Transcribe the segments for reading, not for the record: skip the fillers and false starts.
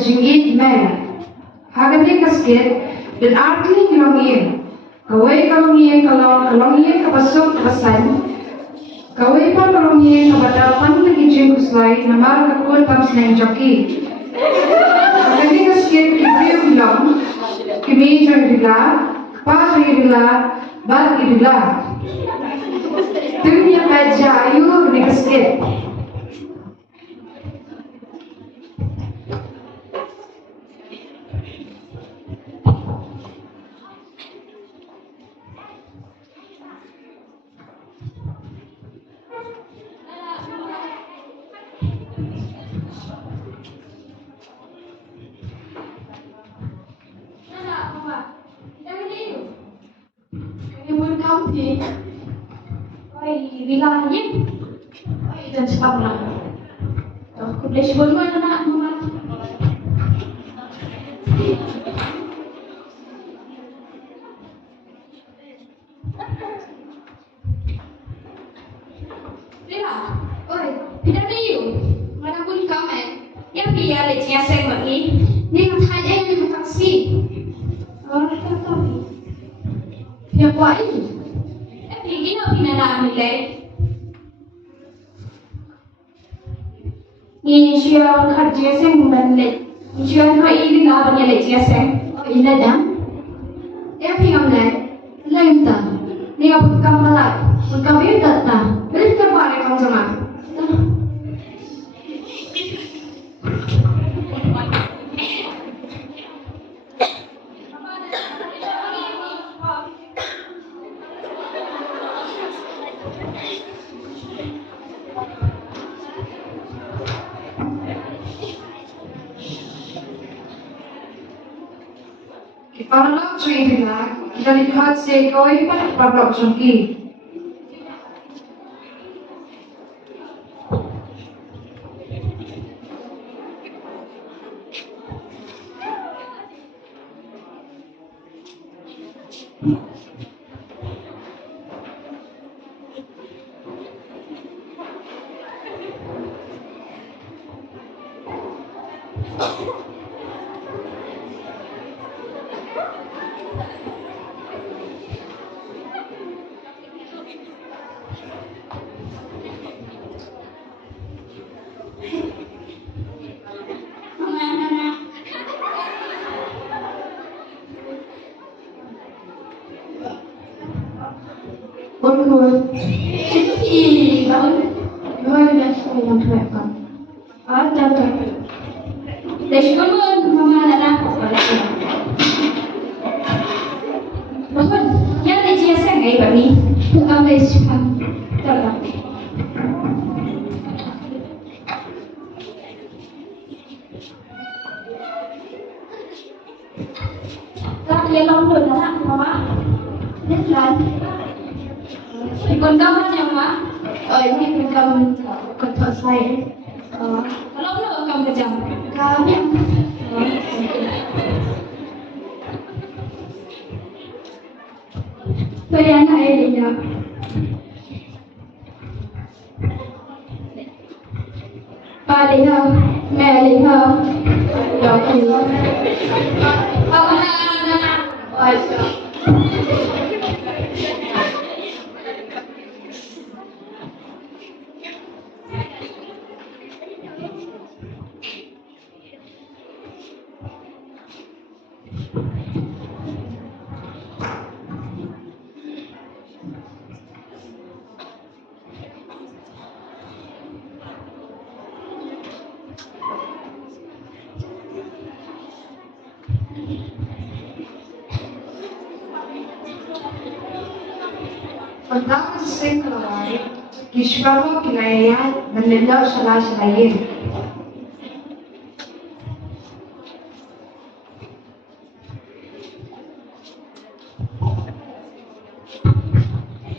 jingit men. Hagani kasket dan artli kilongin. Kawai kalongin kalongin kapasok kapasan. Kawai pa kalongin kapada pan lagi jengkus lain namar kakul taps nang joki. Hagani kasket kipriyo kilong. Kimi jangdila, pa jangdila, bat idila. Dunia baca ayu ni kasket. Bilangin, dan sebab lah. Aku boleh sebut mana nak mama. Bila, oi, tidak ada you. Mana pun komen. Yang biar lecehnya saya bagi. Ni nak saja yang taksi. Oh, tak tahu. Dia buat ini. Ini nak pindah nak ambil. Ini siapa kerja seng balik. Siapa kau ini nak balik kerja seng. Ini dah. Dia pinjam nak. Lain tak. Dia bukan malak. Bukan beda tak. Beri kepada kamu sama. Para lang train nila, dalikat sa kawai pa pablok jangki. Betul. Jadi, baru dah saya yang tuakan. Ada tak? Lepas tu, mama nak balik. Betul. Yang dia saya gay bagi. Ambil sekarang. Terang. Tak dia lompat nak mama. Dekat. Ikon kamu yang mana? Ini kamu ketua saya. Kalau nak kamu kejam. Kami. Saya anak dia. Paling melih dokter. Anak. Pagdating sa Sengkalaway, Kishwaro kinayaan ng lilaw sa layin.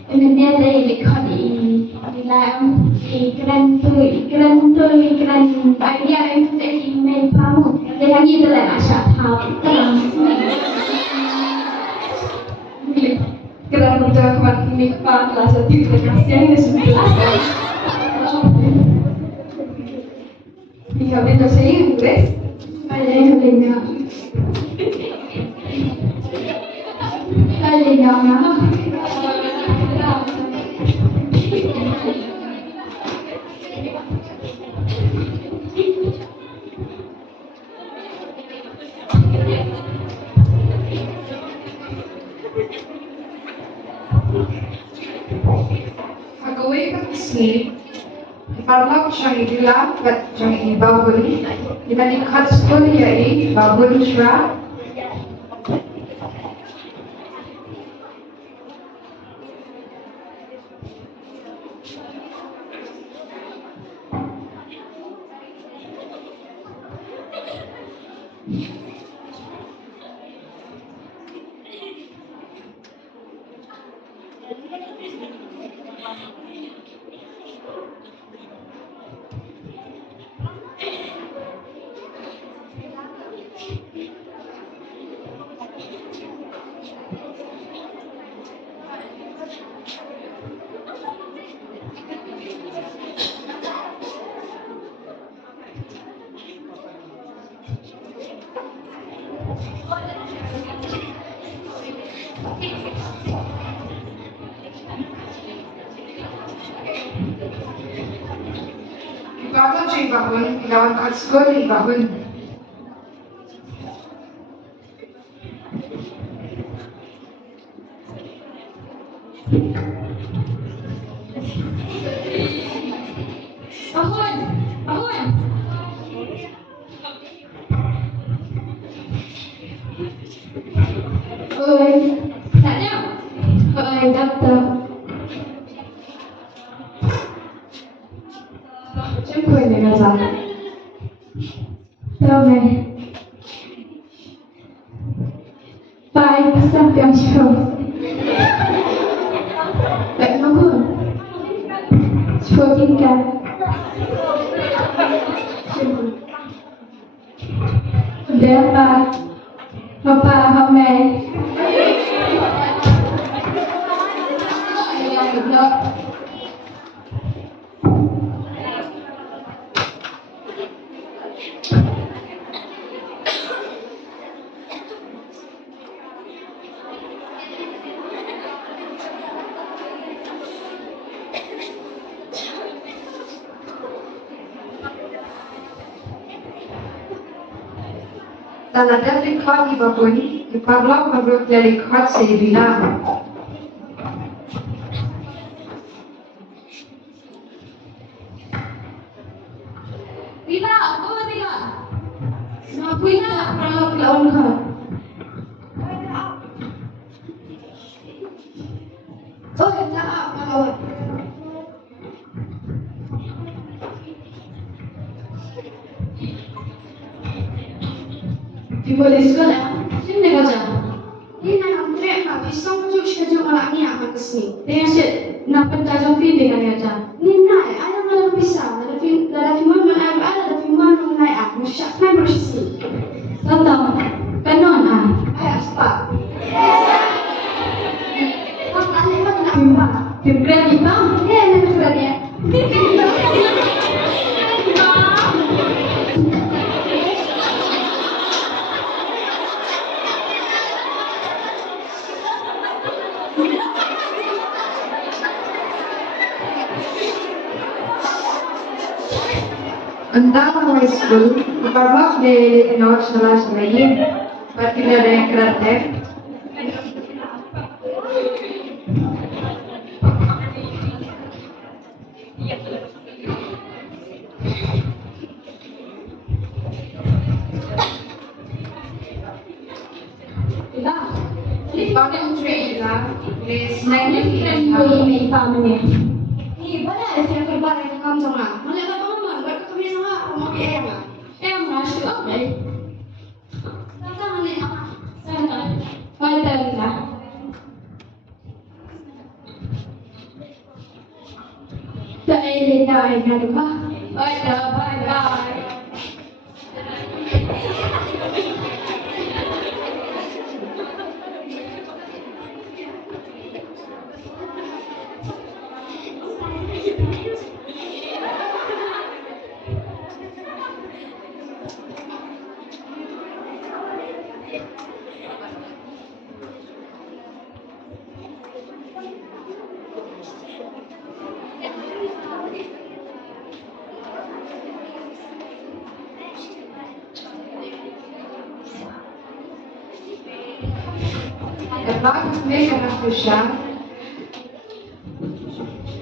Mình nghe đây lịch họ đi làm iklan idea em sẽ đi main farm để hàng gì tôi lại asal thao terang kerana kita kemarin nikmat kelas 1 kelas yang sebelah Hingga benda saya Inggris Halina. Halina nga. Pag-uwi ka kasi, iparlak siyang idilang at siyang ibabol. Ibalikat ko niya ibabol siya. Ibabol siya ibabol, ilawan ka ko ibabol. Ahon! Ahon! Oi. Tak ada. Oi, doktor. Siapa ini Gaza? Tahu Baik, sampai yang syurga. Baik, bangun. Seperti kan. Udah apa? Apa, Hamai? Talaga likod ibabol, iparlak mabrot niya likod sa ibilang. Rila, apa Rila? Aku ini nak pernah lawan kau. Oh, tak apa. Boleh sekolah? Sini kerja. Ini nak trek nak pisang cuci kerja malam ni akan kesini. Dengan set nak pentajam film dengan kerja. Ni nak ada malam pisang. Ada film mana ada film mana naik aku. Mesti nak bersih. Tahu? Penon ah. Ayah stop. Apa ada yang nak film? Film kredit bang? Ya, nak kredit. Andang mga school, iparlak niya itinawag sila sa layin. Ba't kinala yung kreatif? Rila, Ikaw na yung train lang. Please, Nagkikiran mo yung may pamilya. Ni, bala na sila kerbaran ng kamsong nga. Malala pa naman, ba't kami na nga, kumakaya nga. Eh, mga siya, okay. Saan na ako? Saan ka? Hotel na. Sa ilin na ay nga ba? Hotel, bye-bye. bakit may anak ko siya?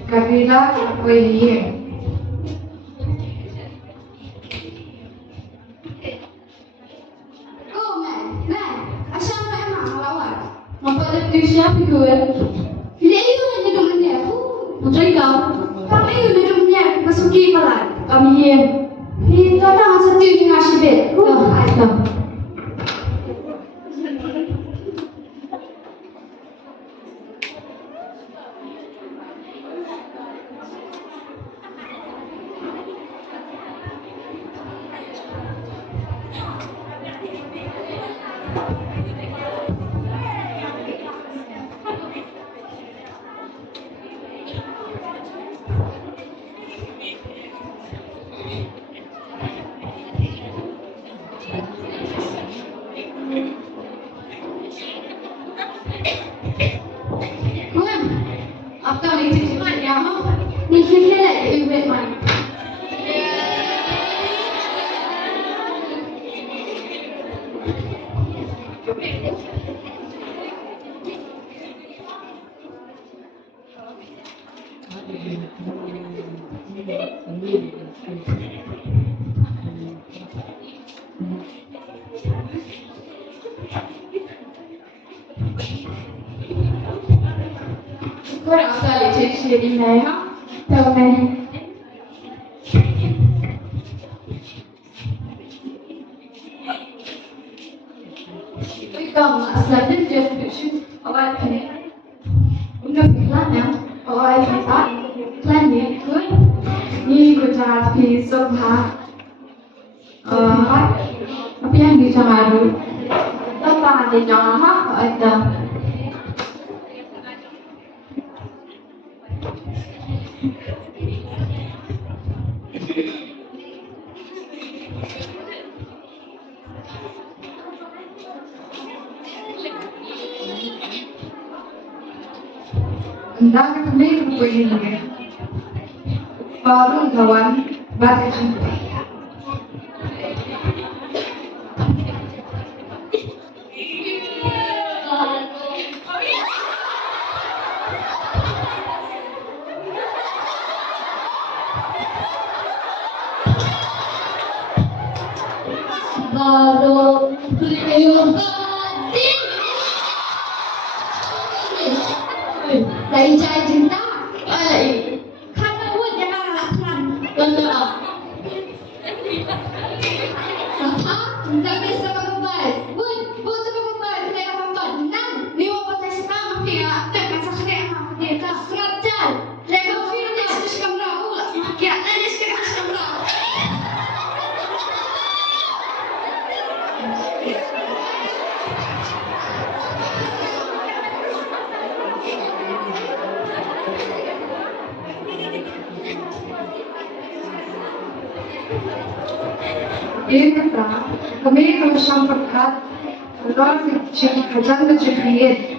Kabila ako'y hiyeng. Oh, man, asal nak emang lawan? Mapalit din siya, figuran. Hindi ayun na naman niya. Putra ikaw, Pag ayun na naman niya, masuki pala. kami hiyeng. Hindi na sa tiyo nga si Bet. Ito. Kuan, after ni tiyo nga niya mo, ni kikila yung Bet man. Kuan, after ni tiyo siya din na ha? Ito, man. Ikaw, asal din siya, siya. Awal ka niya. Una plan niya. Awal ka sa plan niya. Kun. Ni ko sa piso ha. Apa yang bisa ngaruh? Apa ada jangan ha? Ada. Ang dami ko may kapagin Parang gawan, bakit siya? Baru beliau Dari jaya cinta, ay kan buat dia nak lakukan. ganda Apa? Tak bisa kembali. Buat kembali. Saya kembali. Nang, dia mau pakai setengah dia. Tak kasih saya apa dia tak serajan. Saya kau film dia sudah kamera ulah. Ya, dia sudah kamera. Ito kami kalau siyang pagkat, kalau siya kajang na siya create.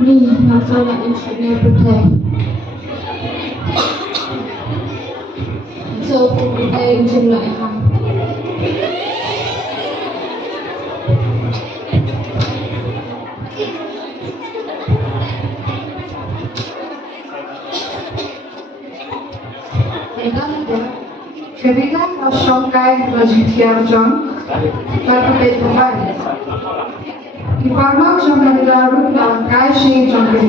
Ni masalah insulinnya berteh. So, berteh insulin yang Kabila rozciągaj rozwitwierdzą, zapytaj powali. I panu ciągle równa gajszy ciągle.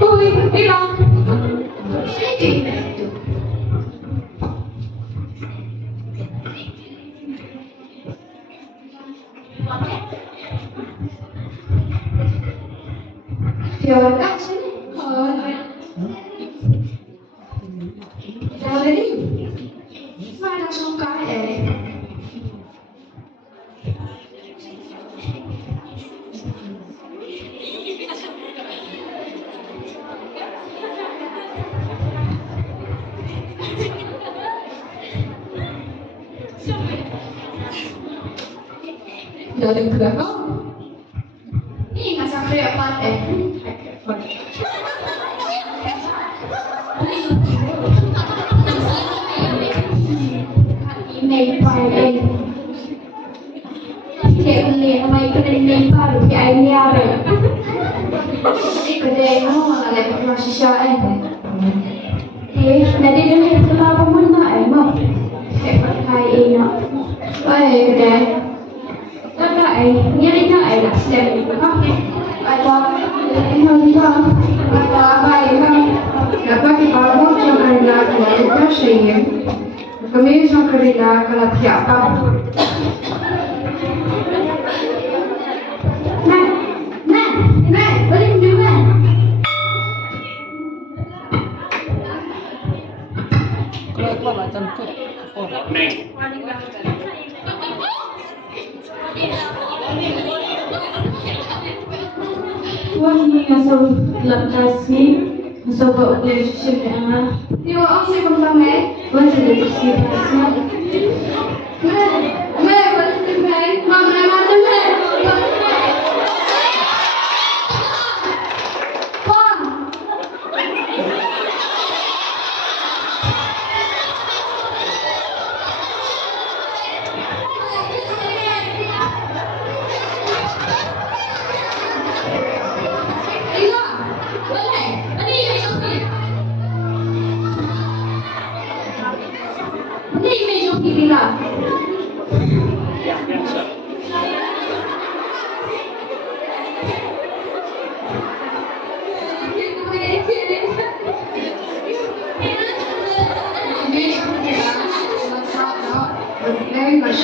Ui, hilang. Jangan kat sini. Jangan tadi. Mana suka Dari belakang. Ini masa kerja apa Này phải đây. Thiệt liền mày cái này nên phải được cái anh nha rồi. Cái đây nó là lại một loại shisha em. Thế, nanti dia nak keluar pun nak mah. Hai ina. Oi, kedai. Tak nak ni nak nak sedap. Ada ini kan. Ada baik kan. Dapat di panu ciągle kita sih. Kami ciągle kalau tiap tahun. Boleh juga. Keluar macam tu. Wah, ni asal laptasi, asal buat relationship yang Ni orang sih pertama wah jadi bersih-bersih. boleh tinggal. Mama macam Very much.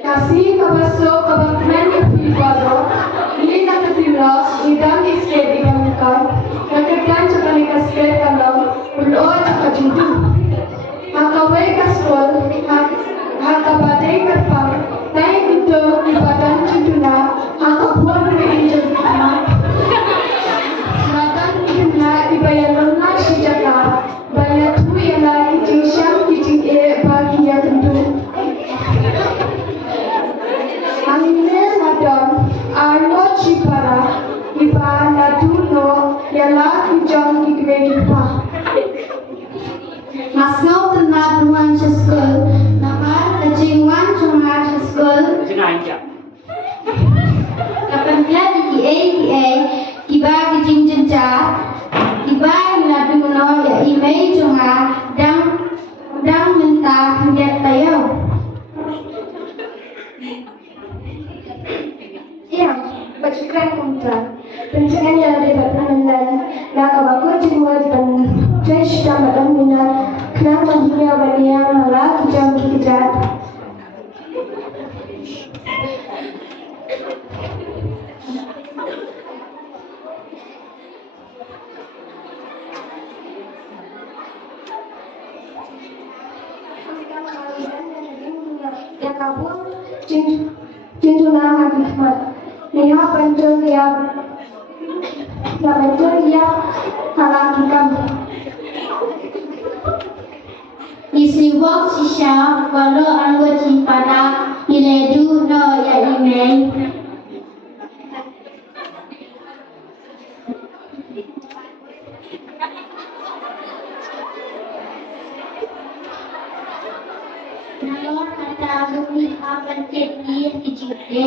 Kasih kabasok kabakmen ibadah ini nak tertimlas idam isket ibamukan nakagyan sa kanikasket alam ulod at kajuntu hakaway kaskol hakabaday karpang tayo ito ibadan chutuna hakabuan may injabitama Matan ikunla ibayalong na siyaka bayatu yala iting siyang iting bagiya tentu Angine madam arlo chipara iba naduno yala kijong igregipa. Masnau tenat nuan cheskul namar kajingwan chungar cheskul. Kapantla di kiba kijing jenca kiba naduno ya imei chungar dang mentah hendak tayo. syukuran kontrak. Pencernanya dapat penandan, nak kabakut jiwa dan fresh dan badan minat, kenal dunia bania malah kijam kijat. Yang kabur cintuna hikmat liha pancung ya pancung ya halakikam Isiwak sisya walau anggota pada iledu no ya email. Nalor kata bumi apa jadi dijede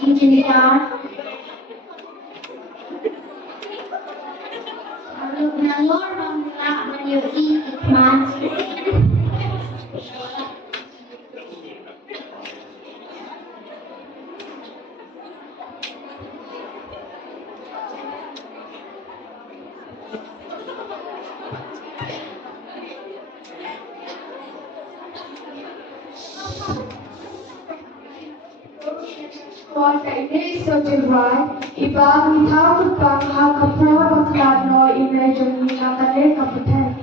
jinjingan. Lalu nalor memula menyukai hikmat. Keluarga ini sejauh ibang tahu bang hak kapra bakal no image ni nakade kapitan.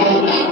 Thank you.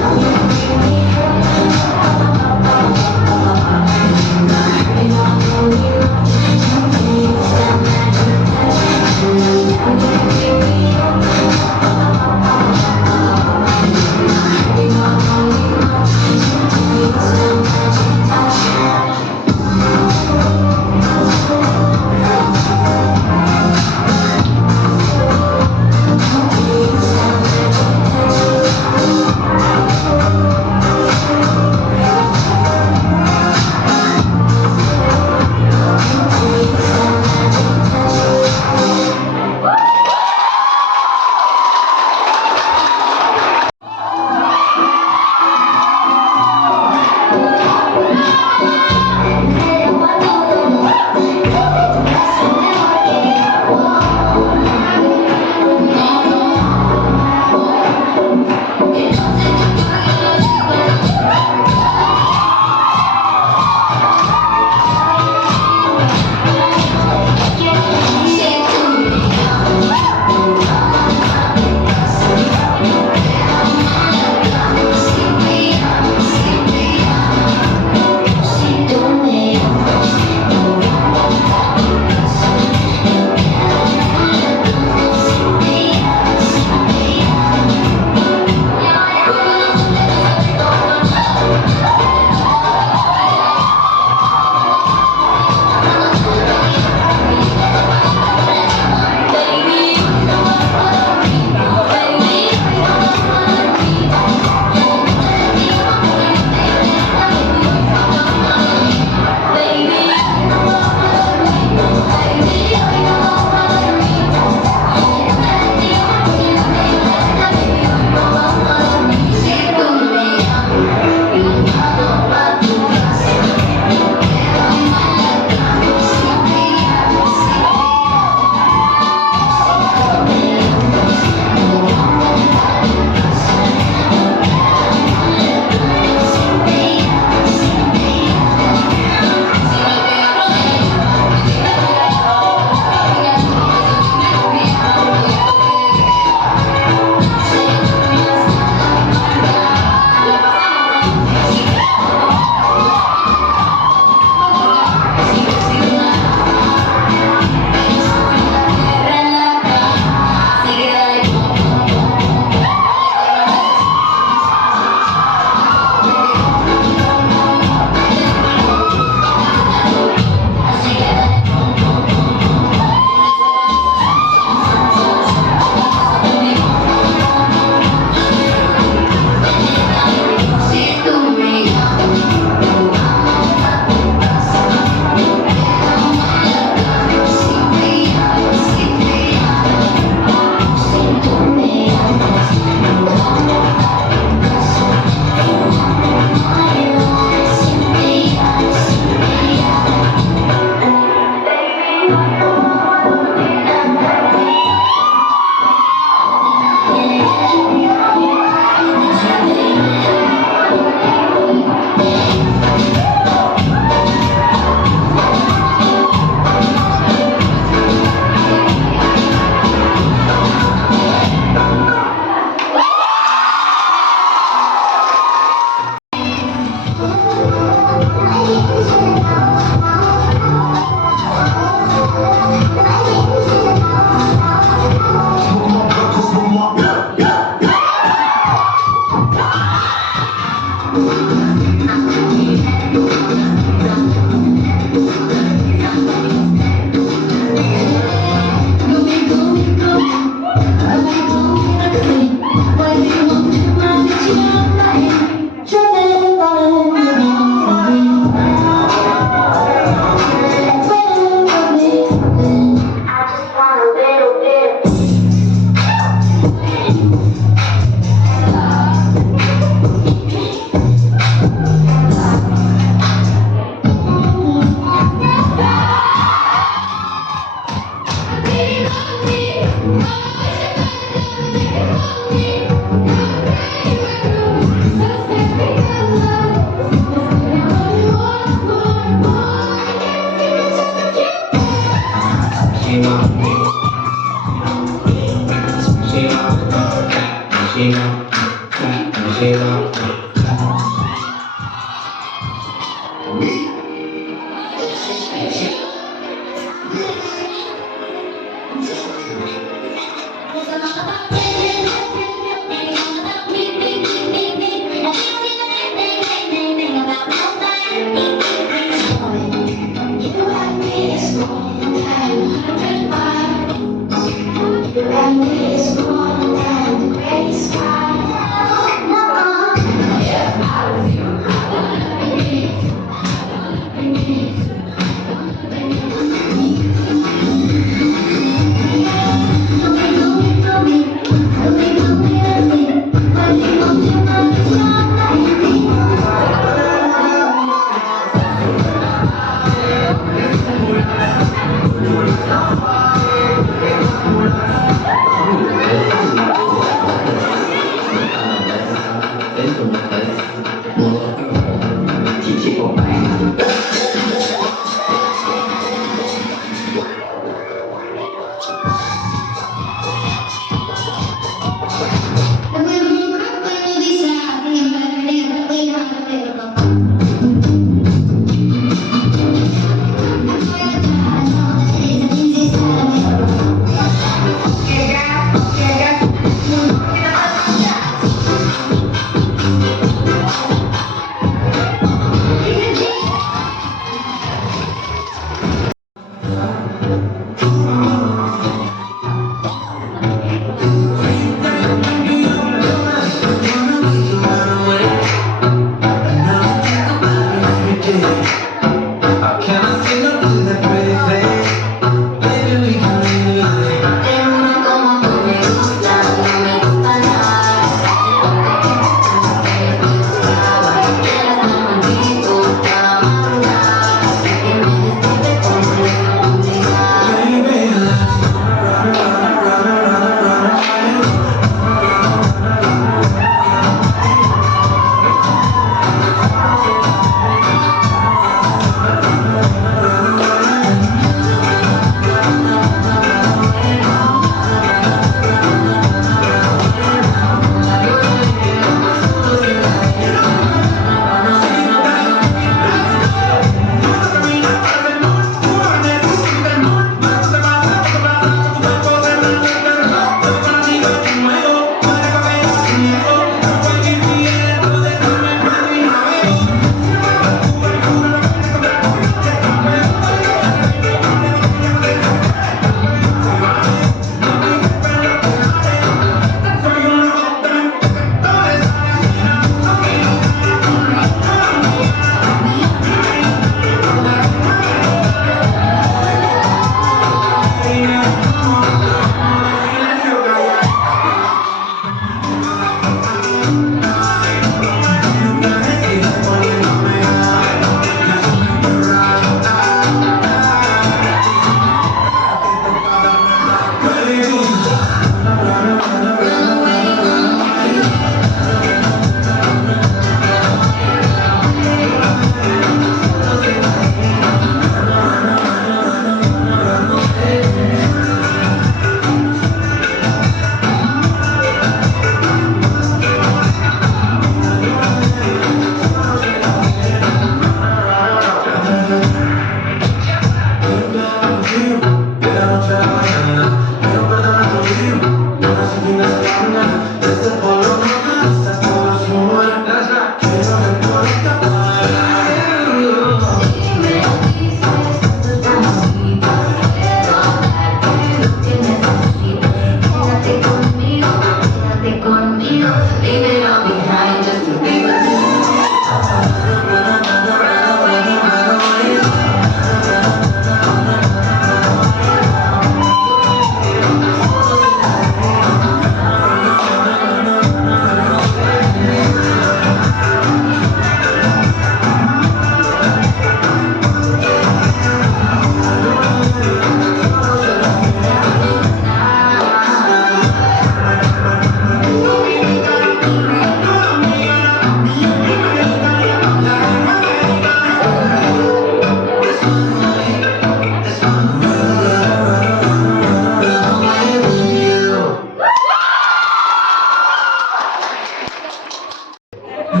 Rich,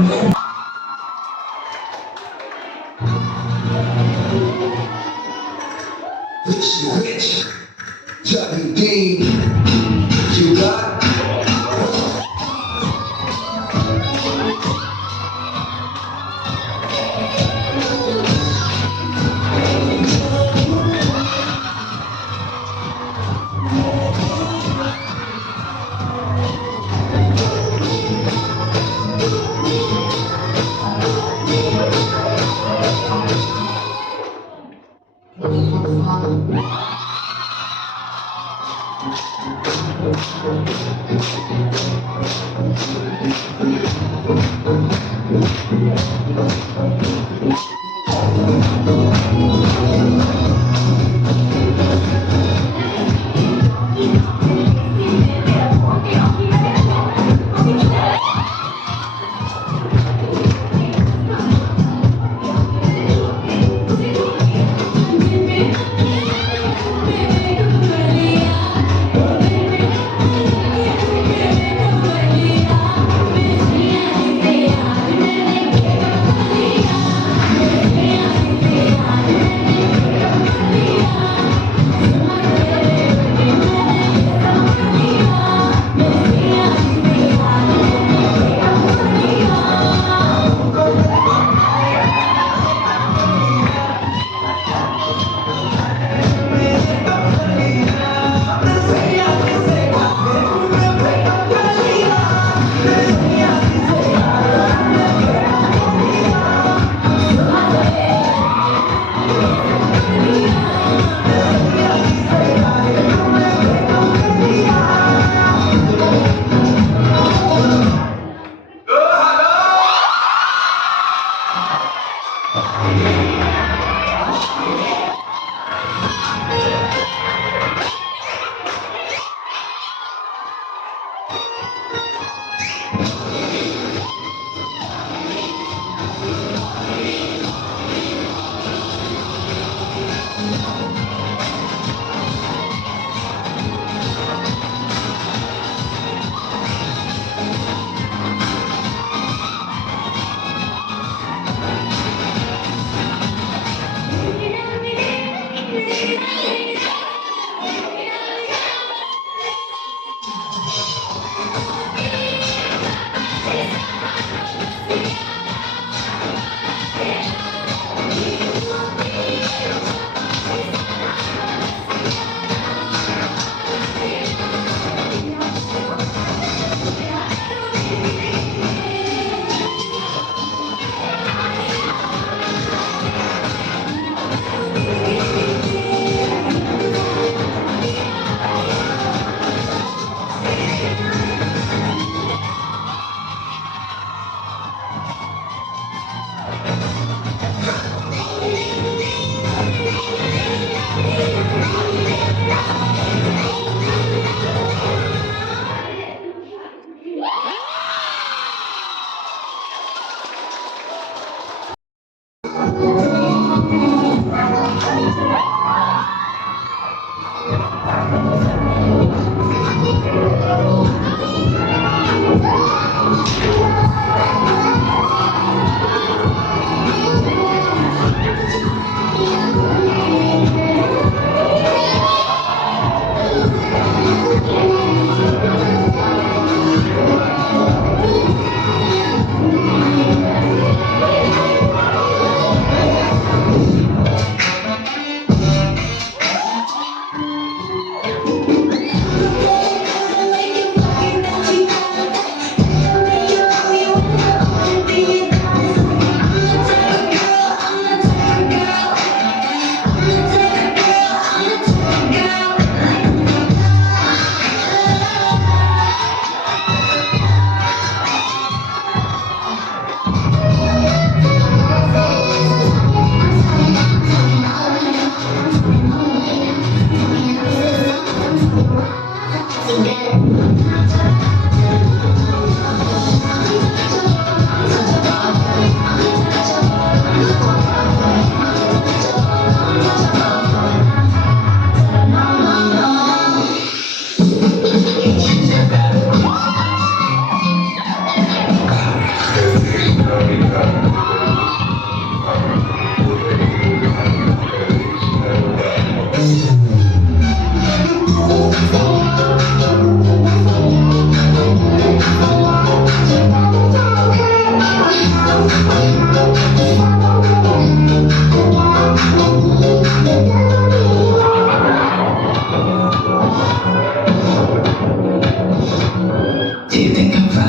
Johnny Dean, you got.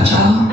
ciao.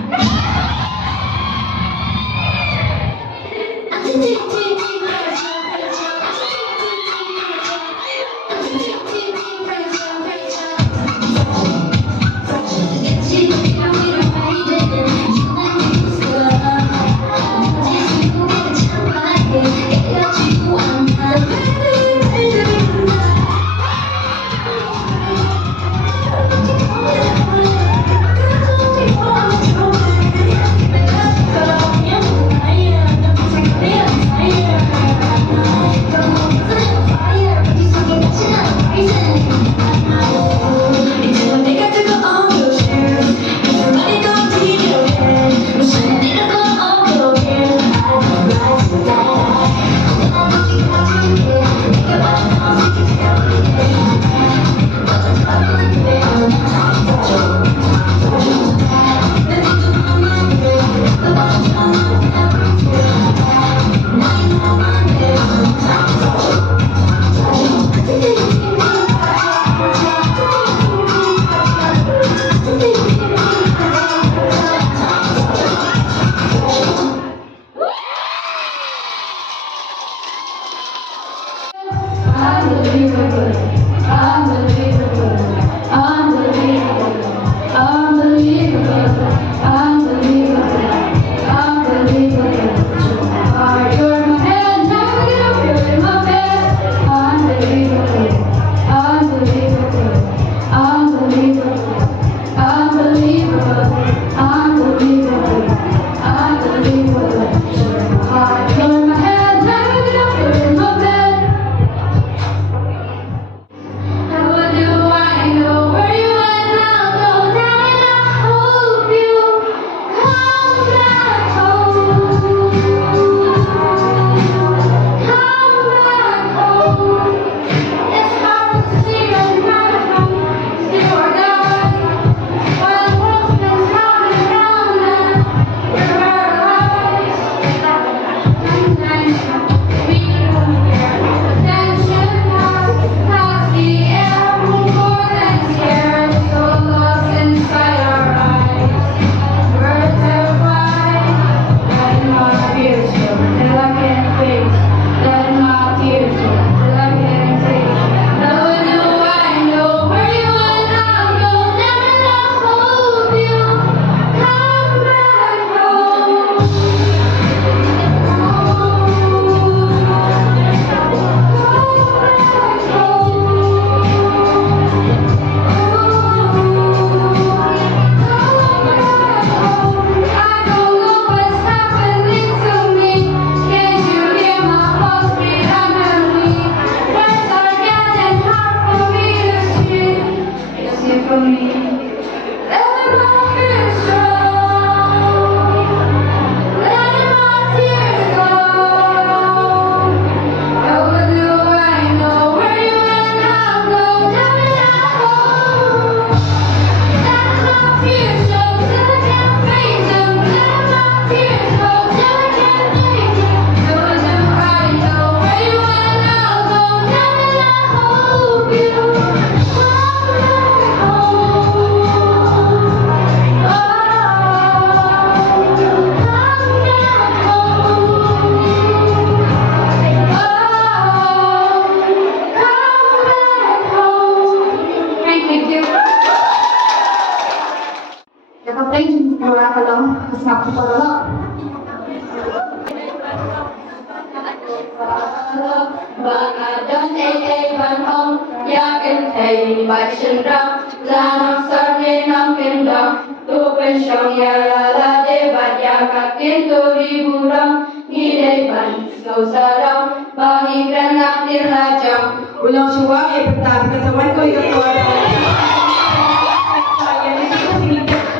Đón ai vẫn ông gia kinh thầy bài sinh ra là năm sau nên năm kinh đồng tu bên sông nhà là đê bạt gia cả kiến tu đi bù rong nghi đê bận ngầu sa đông bao hi kran lạc tiên la chồng Ulang suwang ay pagtabi ko yung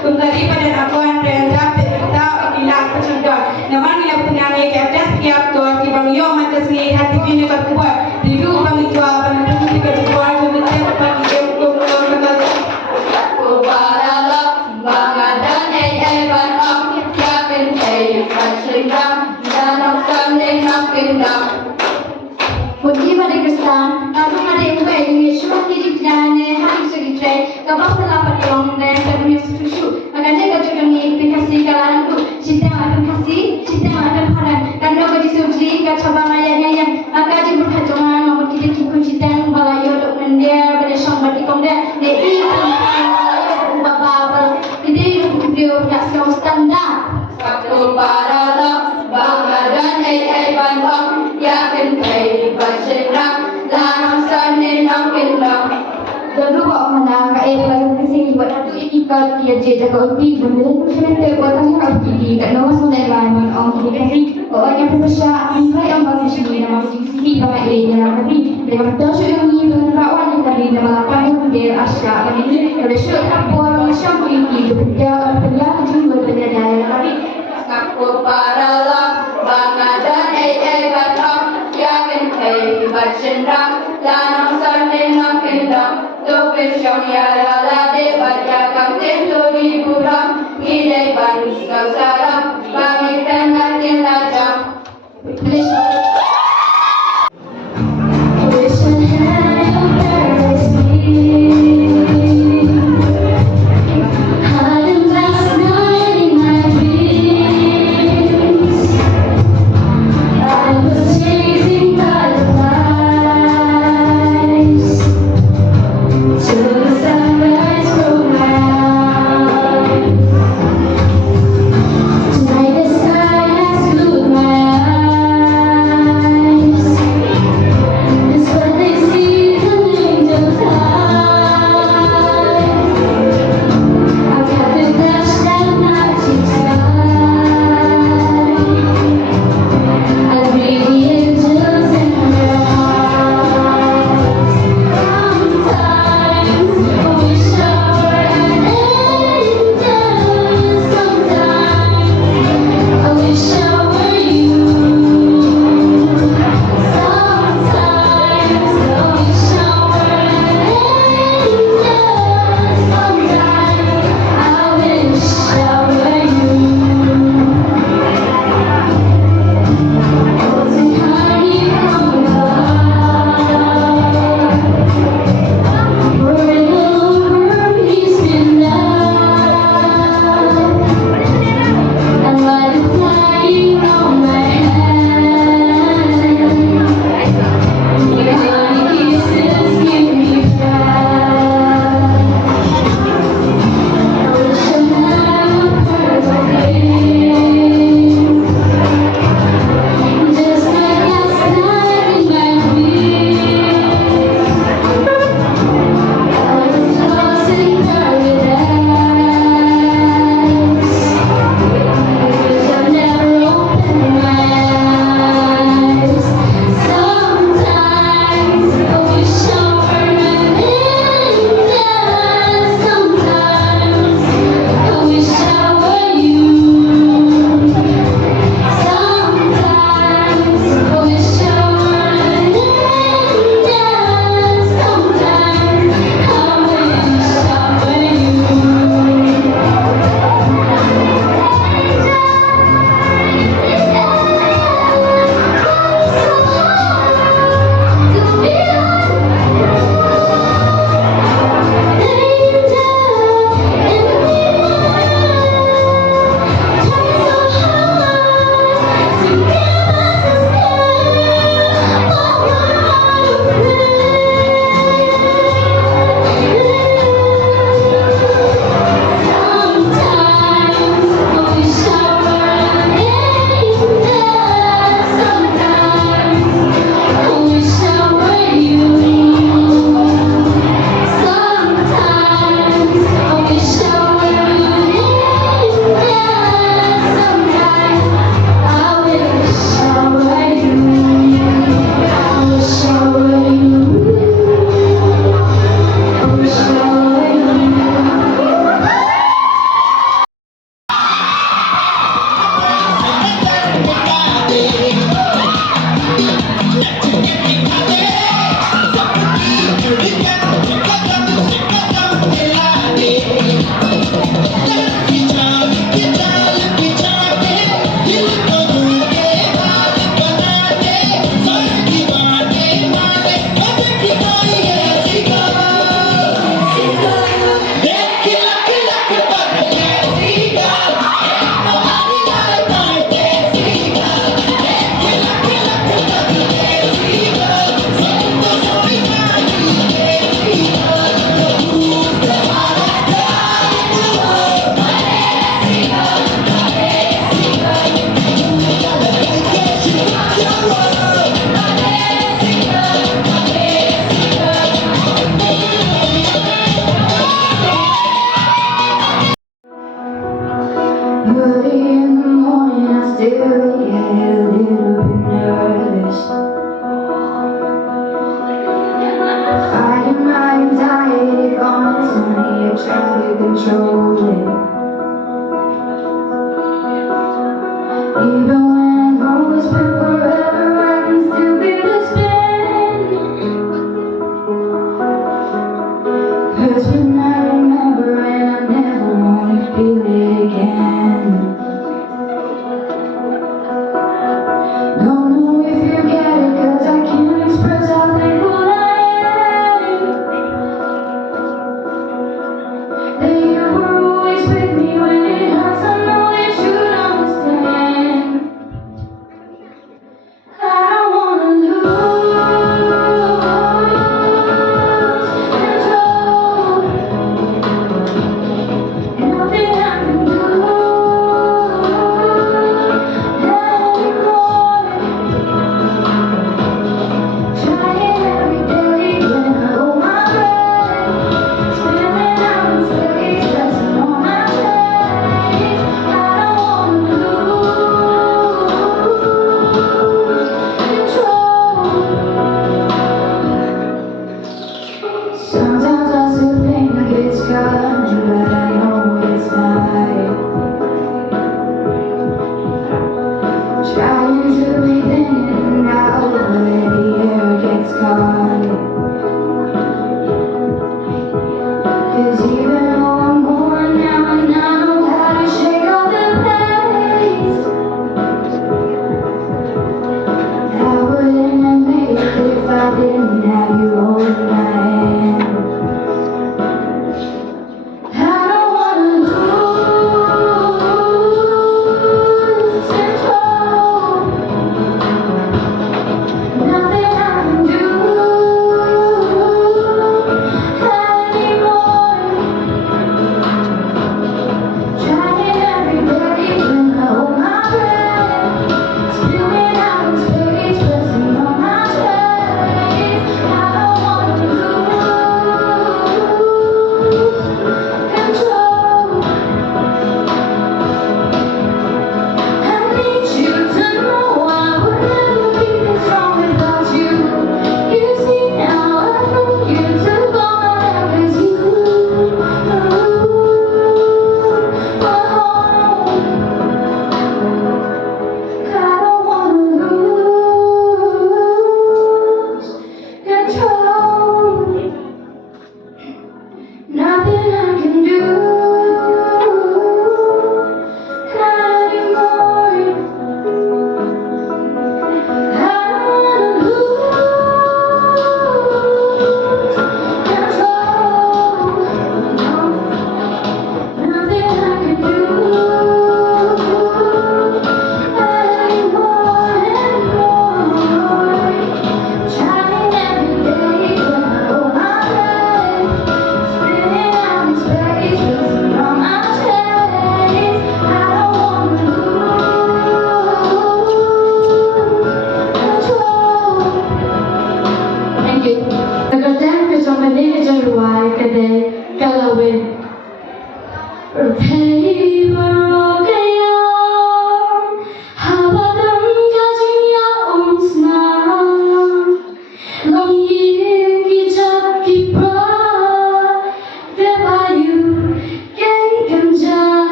kung daripada ako ang dapat kita bilang pesudah. Naman nila punanay kaya tes kiap to kibang yo matas ni hati bini kat kuat. Diru bang itu apa nanti kita kuat kemudian pagi dia pukul kata Kubarala bangadan ay ban om ya kin thầy phật sinh ra là năm sau nên năm kinh đồng Puji pada Kristan, lalu ada yang baik Yeshua hidup dan hari segi kapal telah berjuang dan berdunia susu. Maka dia katakan ini Satu paralel Bangladan ai ban thong ya kinh thầy và sinh năm là năm sơn nên năm kinh lòng. Dulu kok mana ka lagi kesini buat aku ikat dia cerita kau pergi benda macam buat aku kau pergi kat nama sungai lain orang kita kasi orang yang berbesar angkai yang bagus ni nama sini banyak lain tapi dia betul sudah ni dengan kawan yang tadi nama lapan dia asyik bagi ni kalau sudah apa orang macam ini kerja juga berada tapi Singapura paralel Bangladesh ai ban thong ya kinh thầy và sinh năm là năm sơn nên năm kinh lòng. Tôi biết trong nhà là để bà già cầm tên tôi đi buồn lắm khi đây bạn ngào xa lắm và mình đang ngắt tên là chồng. Wish I had your paradise hiding last night in my dreams. I was chasing butterflies till the sunrise broke my eyes. Early in the morning, I still get a little bit nervous. Fighting my anxiety constantly, I try to control it. Even when I know it's been forever, I can still feel the spin. 'Cause when I remember and I never wanna feel it again. Don't know if you get it, 'cause I can't express how thankful I am that you were always with me when it hurts. I know you should understand.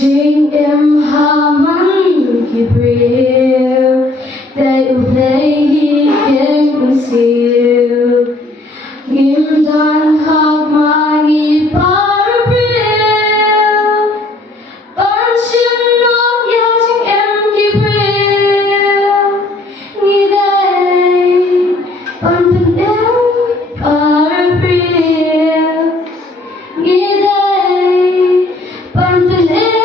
Chính em ham ăn kịp rìu Để ưu lấy kiếm siêu Nghiêm đoàn học mà nghi phá rìu Bạn chân nó ya chính em kịp rìu Nghi đây Bạn thân em phá rìu Nghi đây Bạn thân em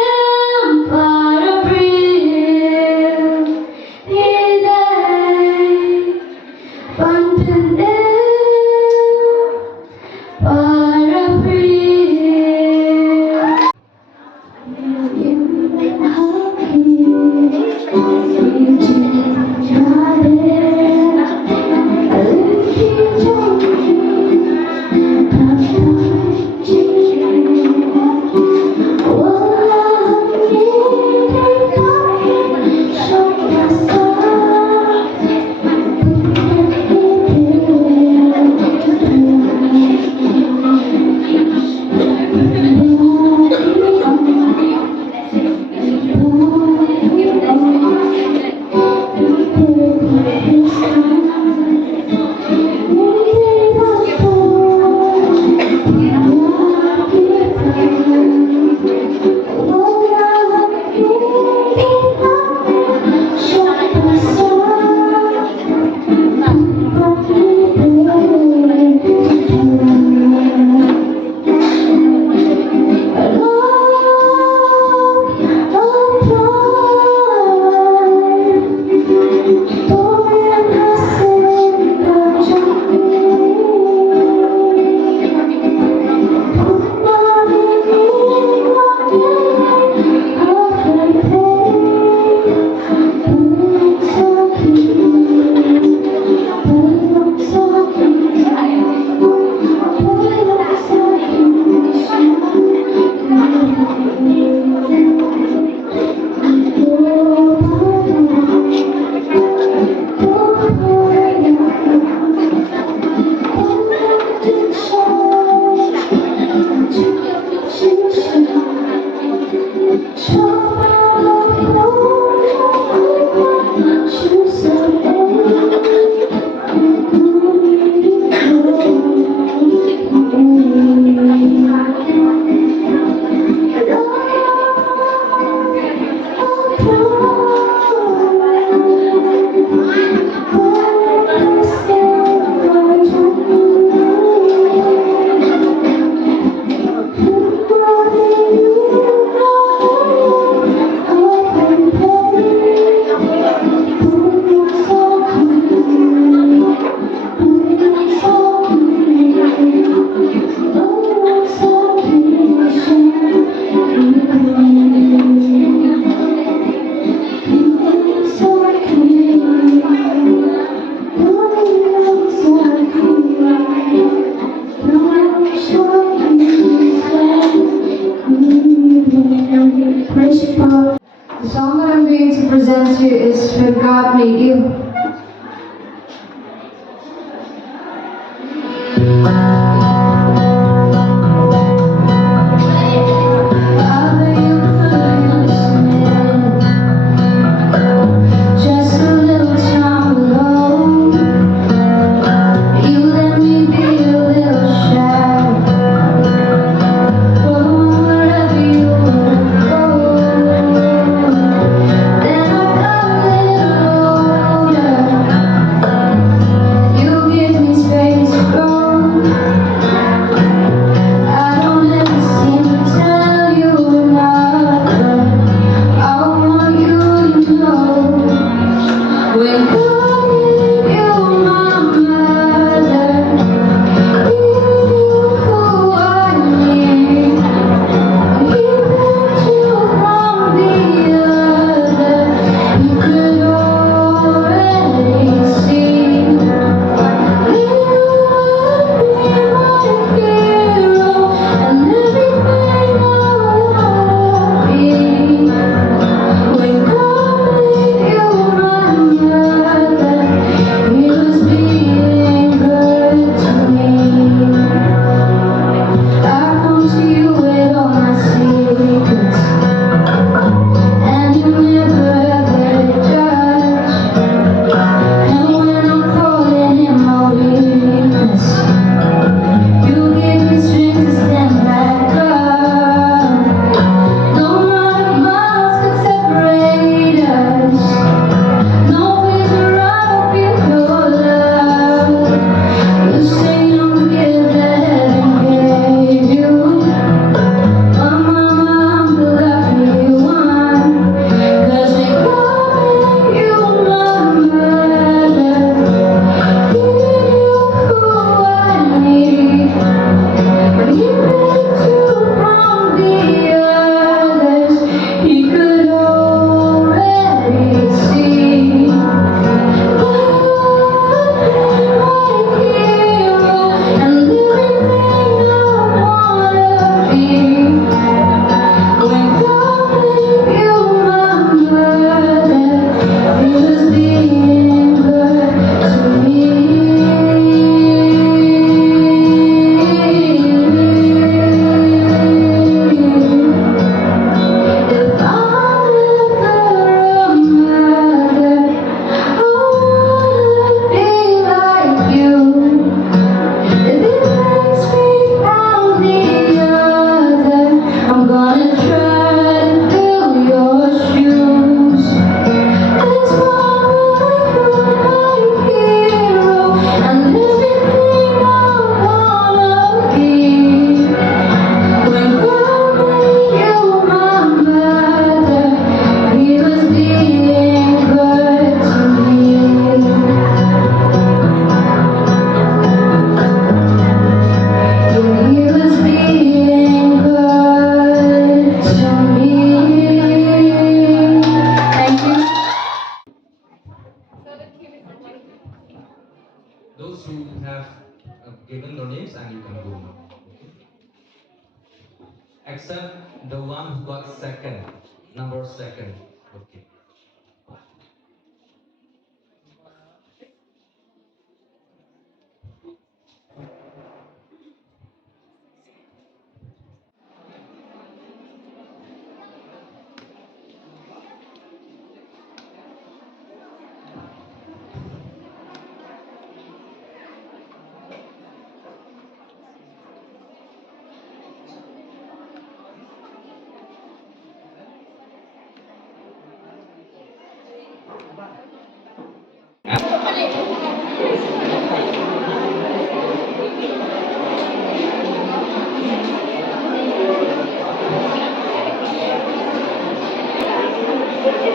The song that I'm going to present to you is When God Made You. Then I got a little Those who have given their names, and you can go now. Okay. Except the one who got second, number second. Okay.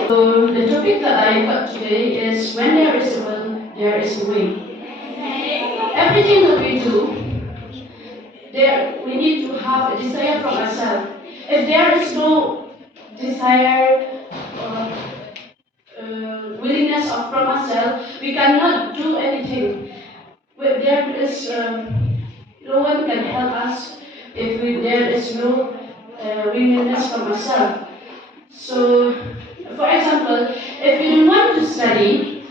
So the topic that I got today is when there is a will, there is a way. Everything that we do, there we need to have a desire from ourselves. If there is no desire or willingness of from ourselves, we cannot do anything. If there is no one can help us if there is no willingness from ourselves. So, for example, if we don't want to study,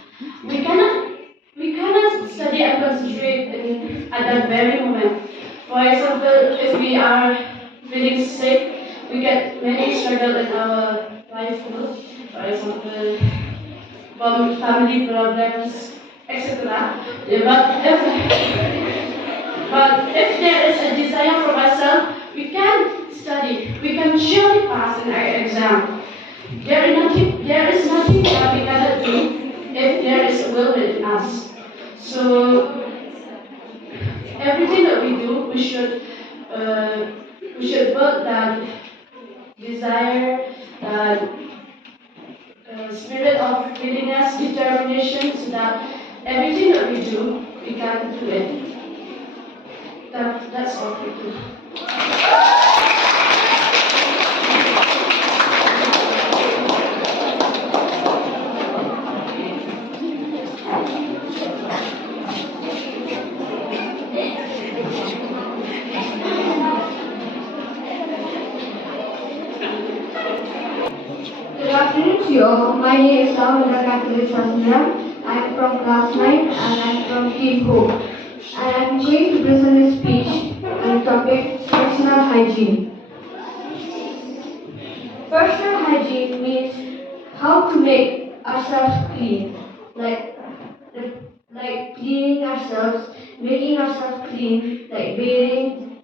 we cannot study and concentrate at that very moment. For example, if we are feeling sick, we get many struggles in our life. For example, from family problems, etc. But if there is a desire from ourselves, we can study. We can surely pass in our exam. There is nothing that we cannot do if there is a will within us. So everything that we do, we should build that desire, that spirit of willingness, determination, so that everything that we do, we can do it. That's all we do. Good afternoon to you all. My name is Lavendra Kathalis Sasundram. I am from class 9 and I am from Team Hope. And I am going to present a speech on the topic personal hygiene. Personal hygiene means how to make ourselves clean, like cleaning ourselves, making ourselves clean, like bathing,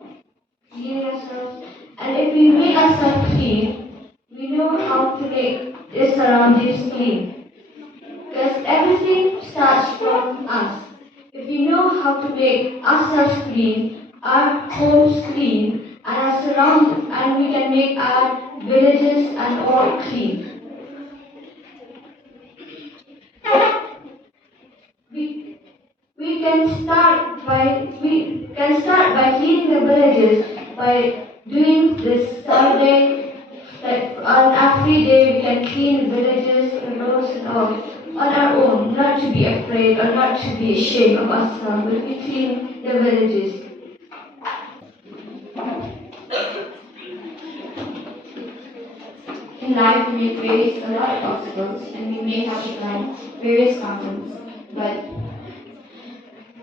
cleaning ourselves. And if we make ourselves clean, we know how to make the surroundings clean. Because everything starts from us. If we know how to make ourselves clean, our homes clean, and our surroundings, and we can make our villages and all clean. We can start by cleaning the villages by doing this Saturday. Like on our free day, we can clean the villages, the roads, and all on our own, not to be afraid or not to be ashamed of ourselves, but we clean the villages. In life, we may face a lot of obstacles, and we may have to climb various mountains, but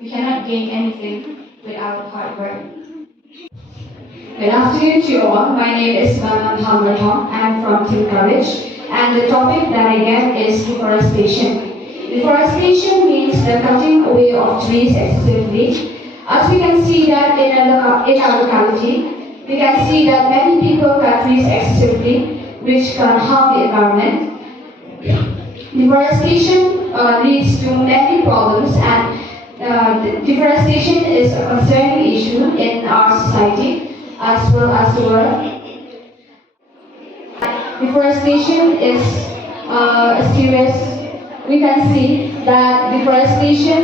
we cannot gain anything without hard work. Good afternoon to you all. My name is Manan Hamratong. I am from Team College, and the topic that I get is deforestation. Deforestation means the cutting away of trees excessively. As we can see that in our locality, we can see that many people cut trees excessively, which can harm the environment. Deforestation leads to many problems, and deforestation is a concerning issue in our society as well as the world. Deforestation is serious. We can see that deforestation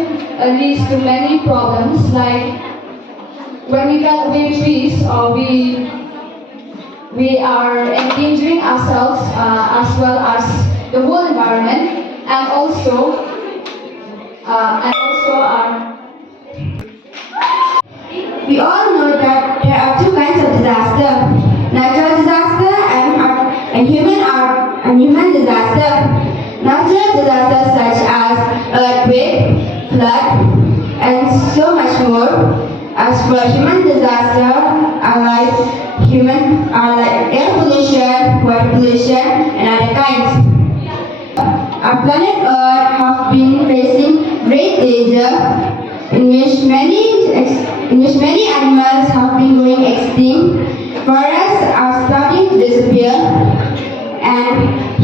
leads to many problems, like when we cut away trees, we are endangering ourselves as well as the whole environment, and also our we all know that there are two kinds of disaster: natural disaster and human disaster. Natural disasters such as earthquake, flood, and so much more. As for human disaster, are like air pollution, water pollution, and other kinds. Our planet Earth has been facing great danger, in which many animals have been going extinct. Forests are starting to disappear, and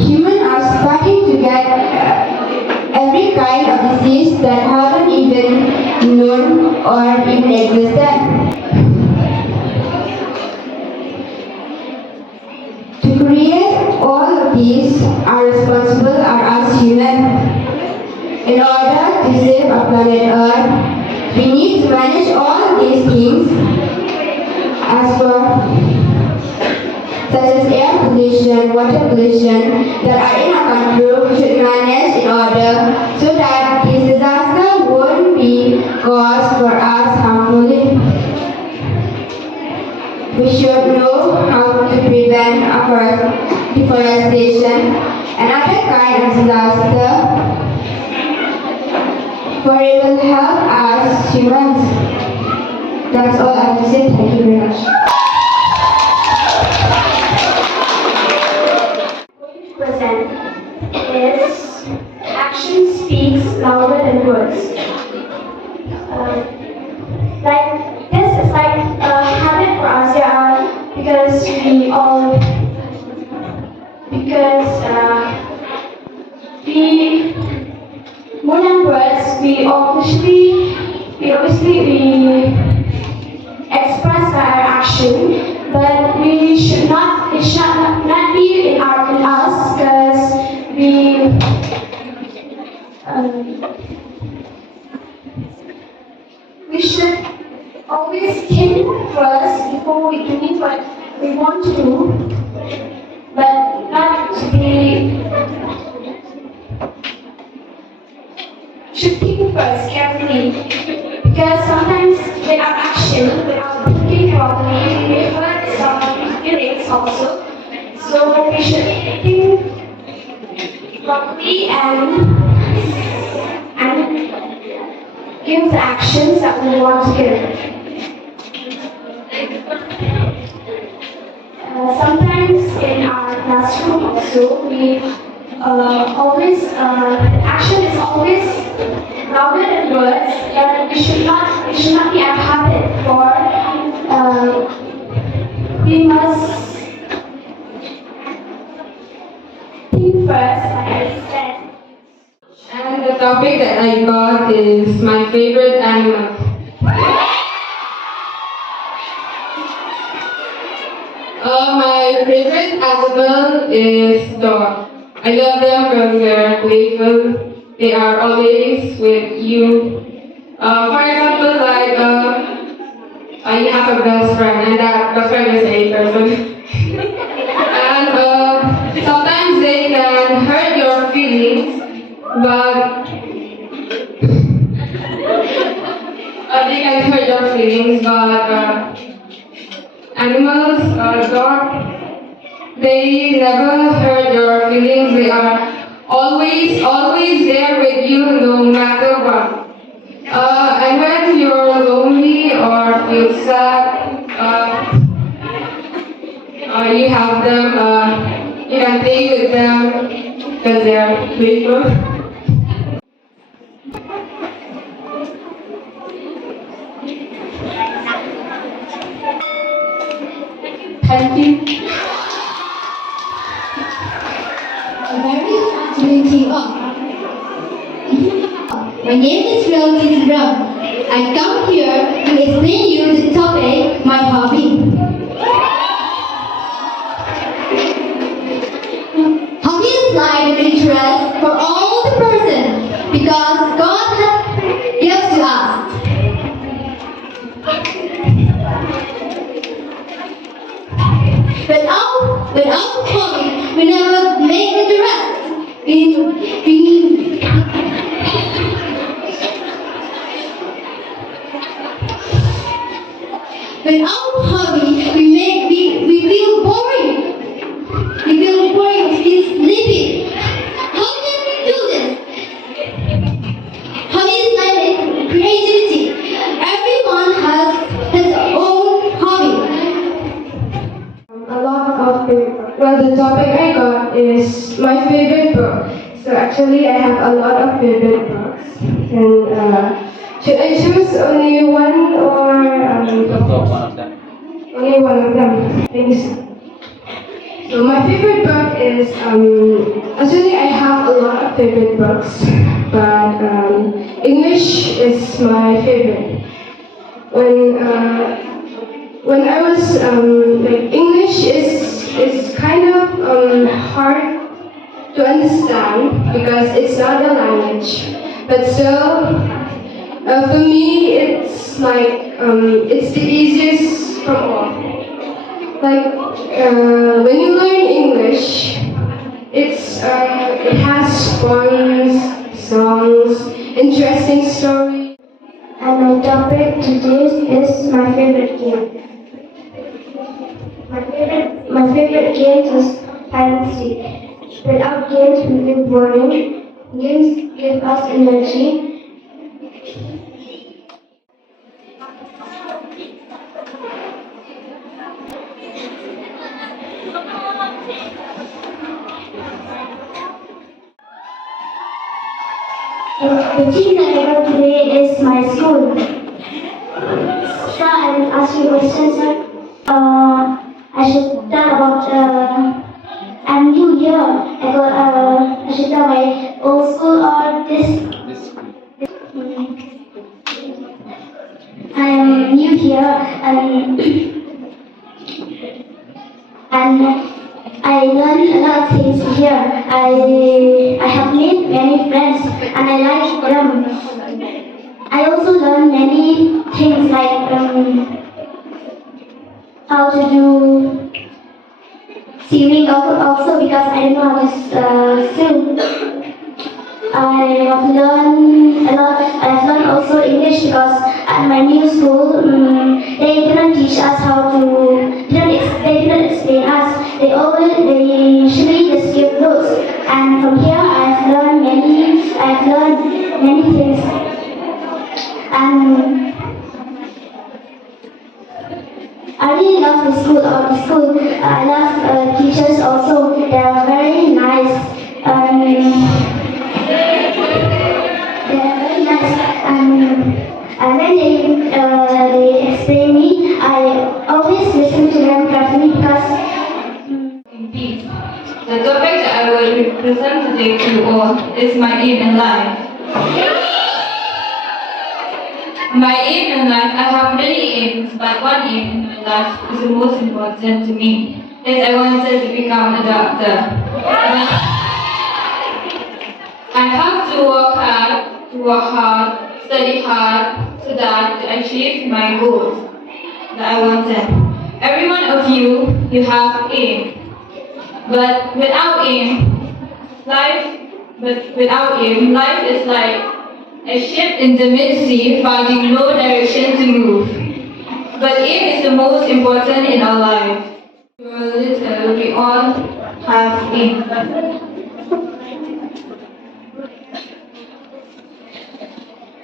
humans are starting to get every kind of disease that haven't even known or even existed. To create all of these, are responsible are us humans. In order to save our planet Earth, we need to manage all of these things such as air pollution, water pollution that are in our control. We should manage in order so that this disaster won't be caused for us harmfully. We should know how to prevent deforestation and other kind of disaster, for it will help us humans. That's all I have to say. Thank you very much. Present is action speaks louder than words. Like this is like a habit for us, because more than words, we express by our action, but it should not be in us, because we should always think first before we do what we want to do, but should think first carefully, because sometimes with our action, without thinking properly, we hurt some feelings also. So we should think properly and give the actions that we want to give. Sometimes in our classroom also, we action is always louder than words, but it should not be a habit. We must think first, like I said. And the topic that I got is my favorite animal. My favorite animal is dog. I love them because they're playful. They are always with you. For example, like you have a best friend, and that best friend is a person. And sometimes they can hurt your feelings, but animals, dog, they never hurt your feelings. They are always there with you, no matter what. And when you're lonely or feel sad, you have them. You can play with them because they are playful. Thank you. A very fascinating talk. My name is Rosie Brown. I come here to explain you the topic, my hobby. Hobby is like an interest for all the person because God gives to us. Without hobby, we never make the rest. Actually, I have a lot of favorite books. And should I choose only one or Talk one of them. only one of them? Thanks. So my favorite book is actually I have a lot of favorite books, but English is my favorite. When I was like English is kind of hard to understand because it's not a language, but still for me it's like it's the easiest from all. Like when you learn English, it has poems, songs, interesting stories. And my topic today is my favorite game. My favorite game is hide and seek. Without games, we feel boring. Games give us energy. The thing that I got today is my school. So I will ask you questions. I should tell about. I'm new here. I should tell my old school or this. I'm new here and I learned a lot of things here. I have made many friends and I like them. I also learned many things like how to do swimming also because I don't know how to swim. I have learned a lot. I've learned also English because at my new school they didn't teach us how to. They didn't explain us. They usually just give notes. And from here I've learned many things. And I really love the school. I love teachers also. They are very nice. They are very nice. And when they explain me, I always listen to them carefully because Indeed. The topic that I will present today to you all is my aim in life. My aim in life, I have many aims, but one aim in my life is the most important to me. Is I wanted to become a doctor. I have to work hard, study hard, so that to achieve my goals that I wanted. Every one of you have aim. But without aim, life is like a ship in the mid-sea finding no direction to move. But aim is the most important in our life. We all have aim.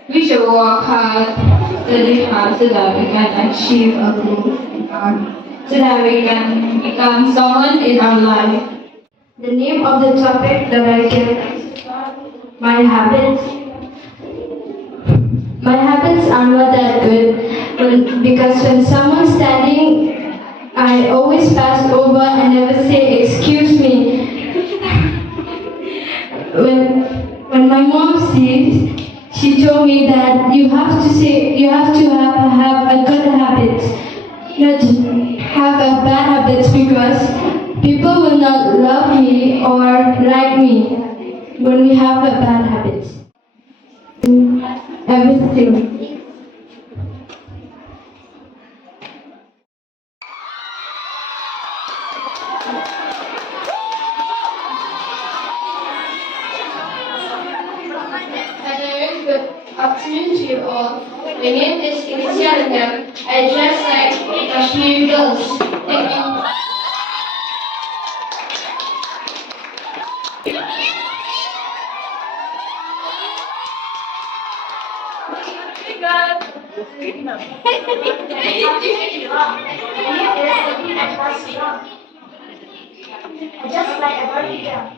We should work hard, study hard so that we can achieve a goal, so that we can become someone in our life. The name of the topic that I get my habits. My habits are not that good because when someone's standing, I always pass over and never say excuse me. When my mom sees, she told me that you have to have a good habit, not have a bad habits because people will not love me or like me when we have a bad habit. Everything. Good afternoon to you all. My name is Initial Nam. I dress like Kashmiri girls. Thank you. I just like a Barbie girl.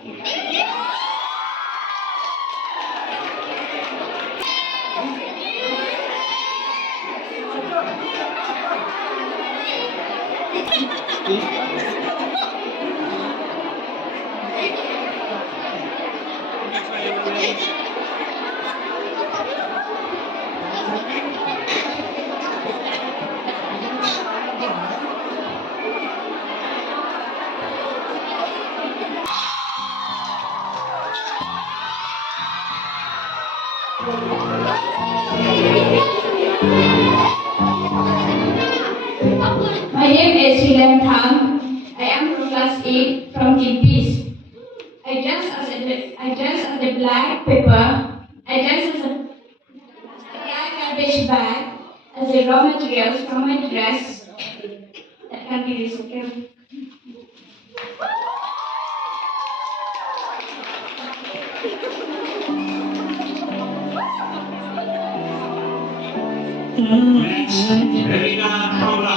My name is William Tang. I am from class 8 from Team Peace. I dress as a black paper. I dress as a black garbage bag as a raw materials from my dress that can be recycled. Next, Erika Paula.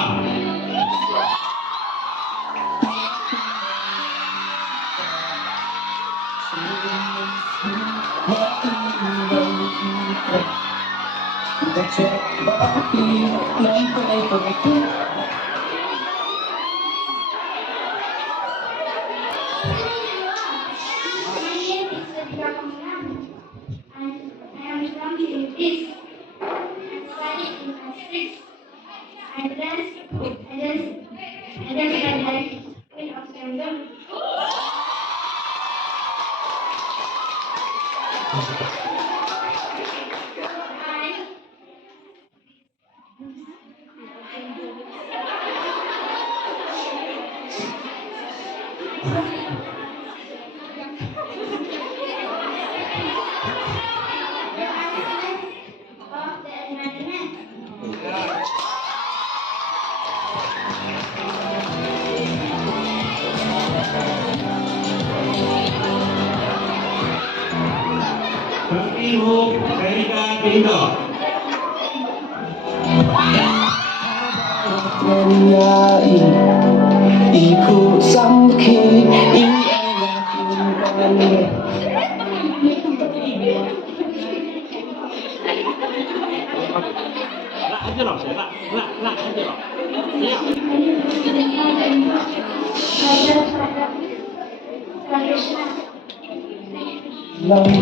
My name is Sadika Kamran. I am from Team Peace. I'm studying in class 6. I dance like Queen of Kingdom. Of the environment. Tertibu Erika Pinto. Ikut sangki Lak aja loh, lak aja loh. Ya.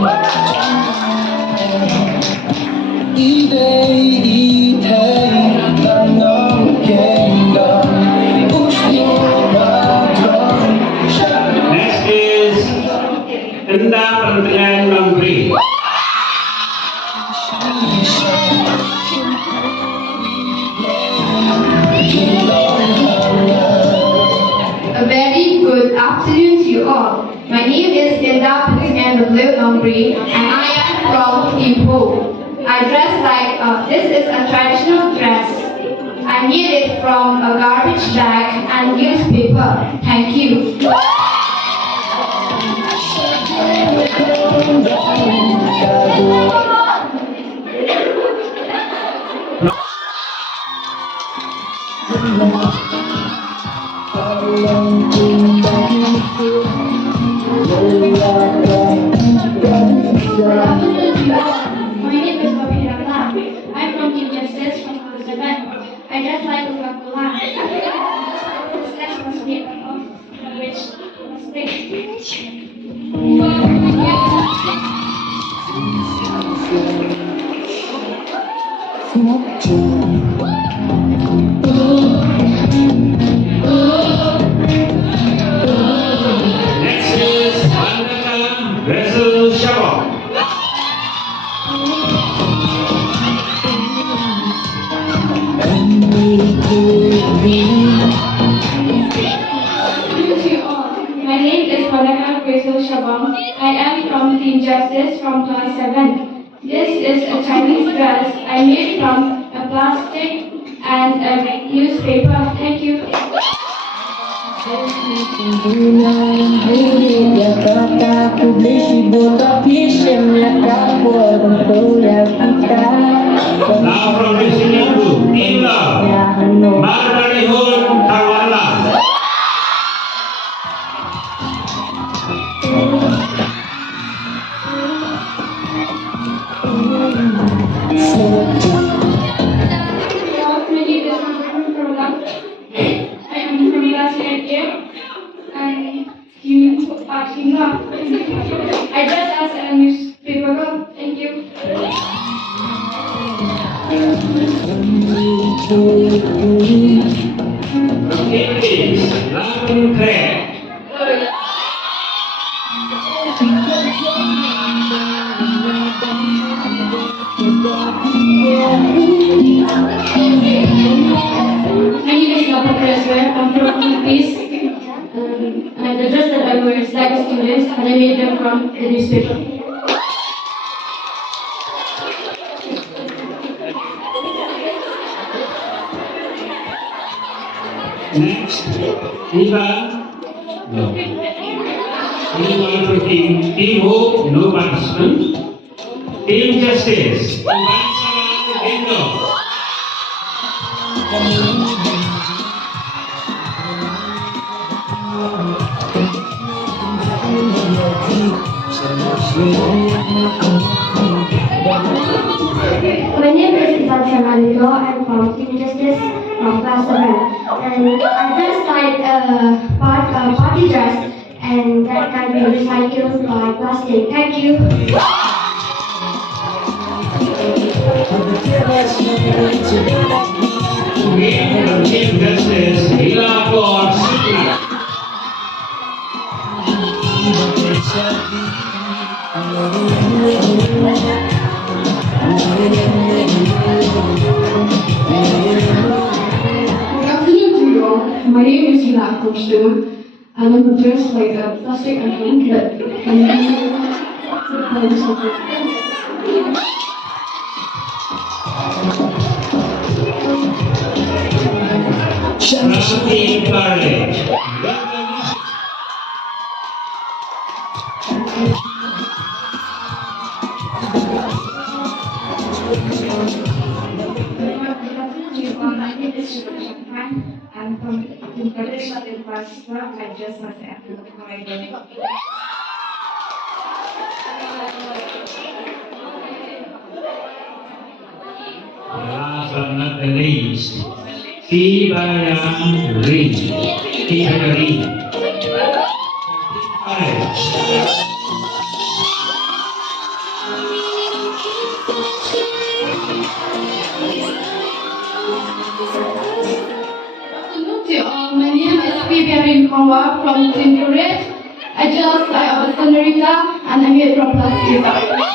Next is Tenda Kementerian Negeri. A very good afternoon to you all. My name is Inda Patingan Longri and I am from Ipoh. I dress like this is a traditional dress. I made it from a garbage bag and newspaper. Thank you. My name is Bobby Ramla. I'm from Team Justice from Class 7. I dress like Coca-Cola. This dress was made of which Next is Vandana Resul Shabok. to you all. My name is Malaka Grazel Shabam. I am from Team Justice from Class 7. This is a Chinese dress I made from a plastic and a newspaper. Thank you. Now from District 2, Ila Margarihun Kawala. I am from class 8A and you are Hima. I dress as a English, Latin Crack. My name is Napa Creswell. I'm from Philippines. And the dress that I wear is like students, and I made them from the newspaper. Next, Eva. No. Eva for Team Hope, no participant. Team Justice. Bansara Gendo. My name is Ivan Marito. I'm from Team Justice from class 7. And I dressed like a party dress, and that can be recycled by plastic. Thank you. Team Justice, Hila for Sydney. Good afternoon to you all. My name is Hila Akoshtu, and I'm dressed like a plastic icon that can be From Team Courage. My name is Shubha Khan. I'm from Bangladesh in Pasra. I just was after the corridor. Last but not the least, Tibayang Ring. Tibayang Ring. Courage. afternoon to you all. My name is Vivian Kawa from Team Courage. I just like a senorita, and I'm here from Plastica.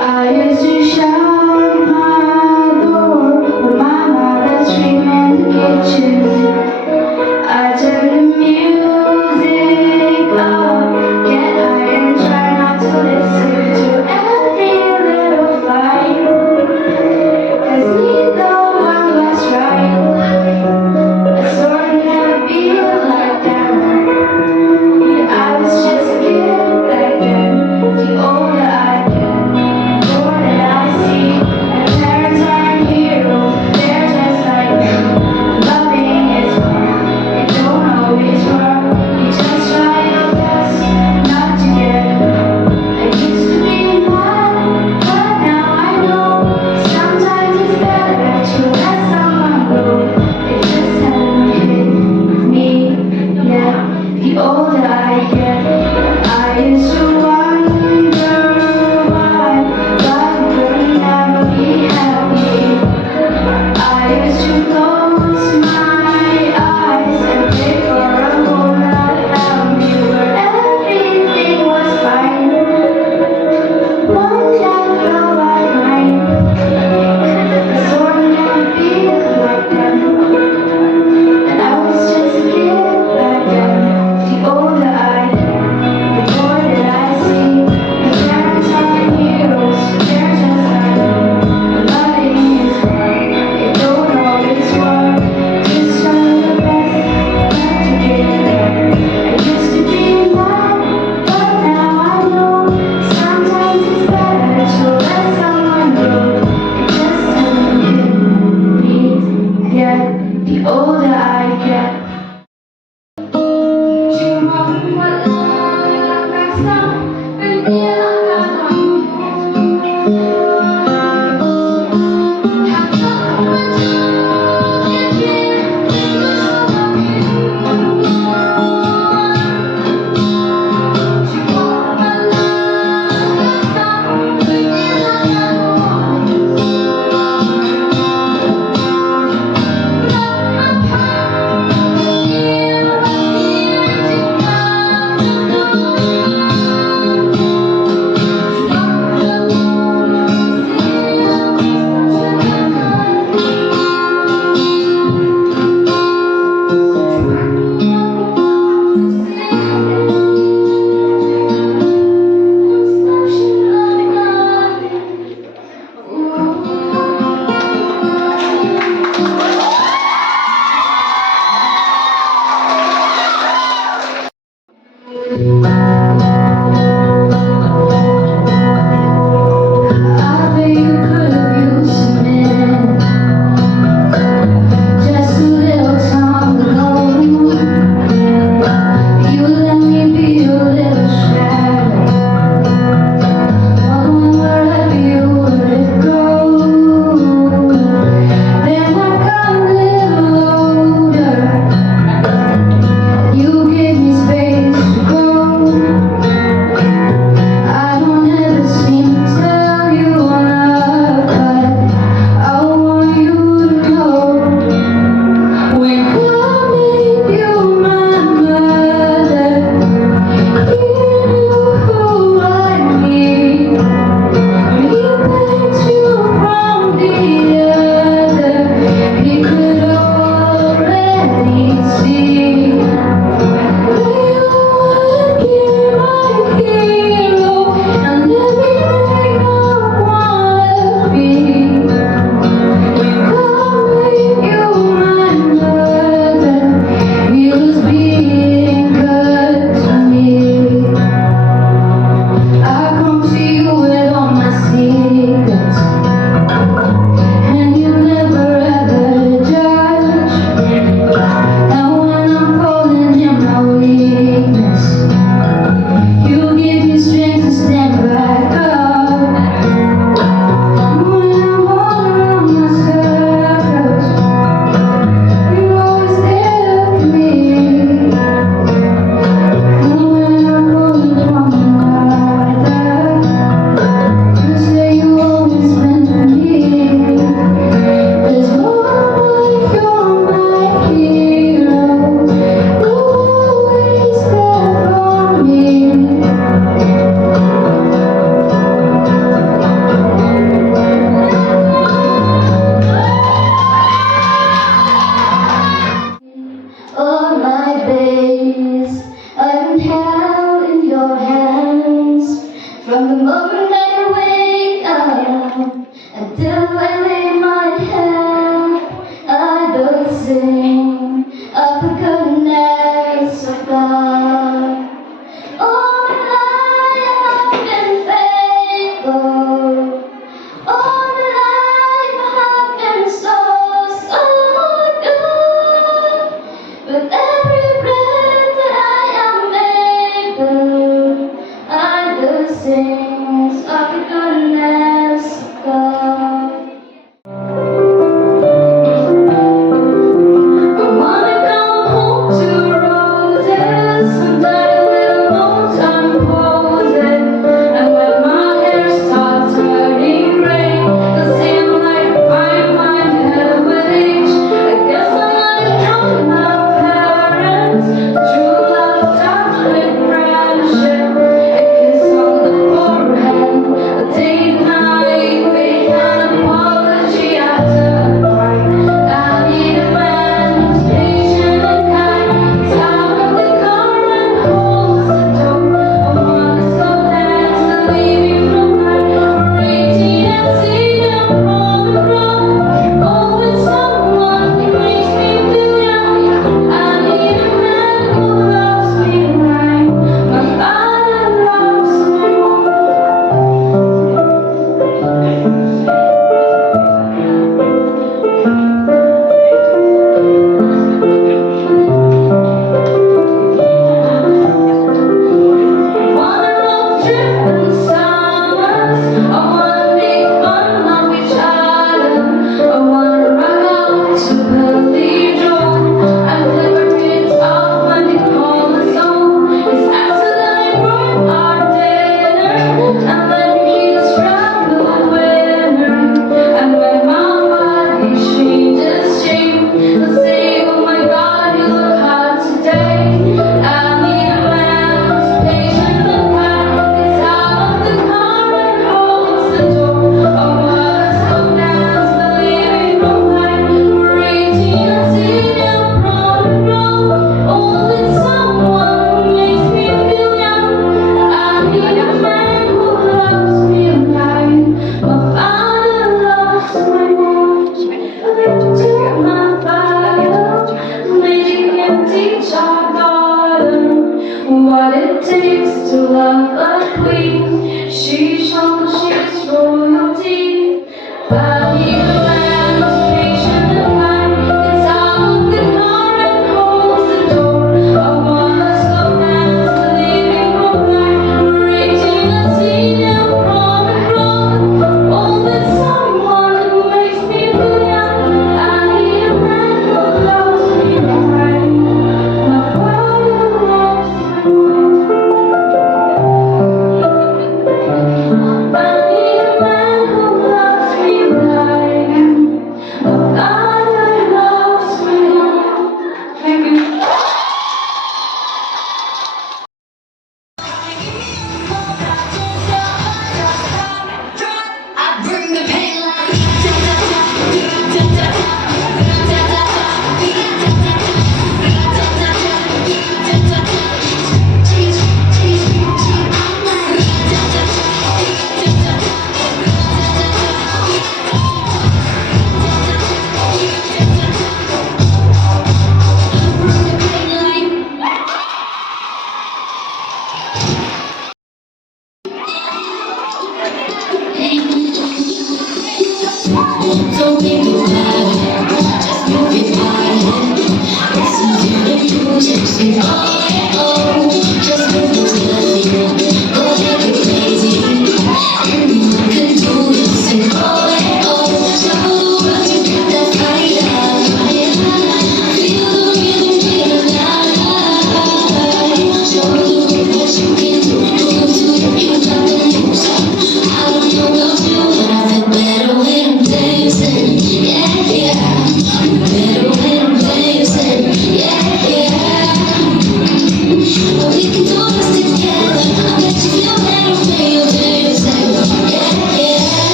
I used to shut my door when my mother screamed in the kitchen. I turned the music up, get high and try not to listen to every little fight. 'Cause neither one was right. I sort of never be like that. I was just a kid back then. The older I get, the more that I see.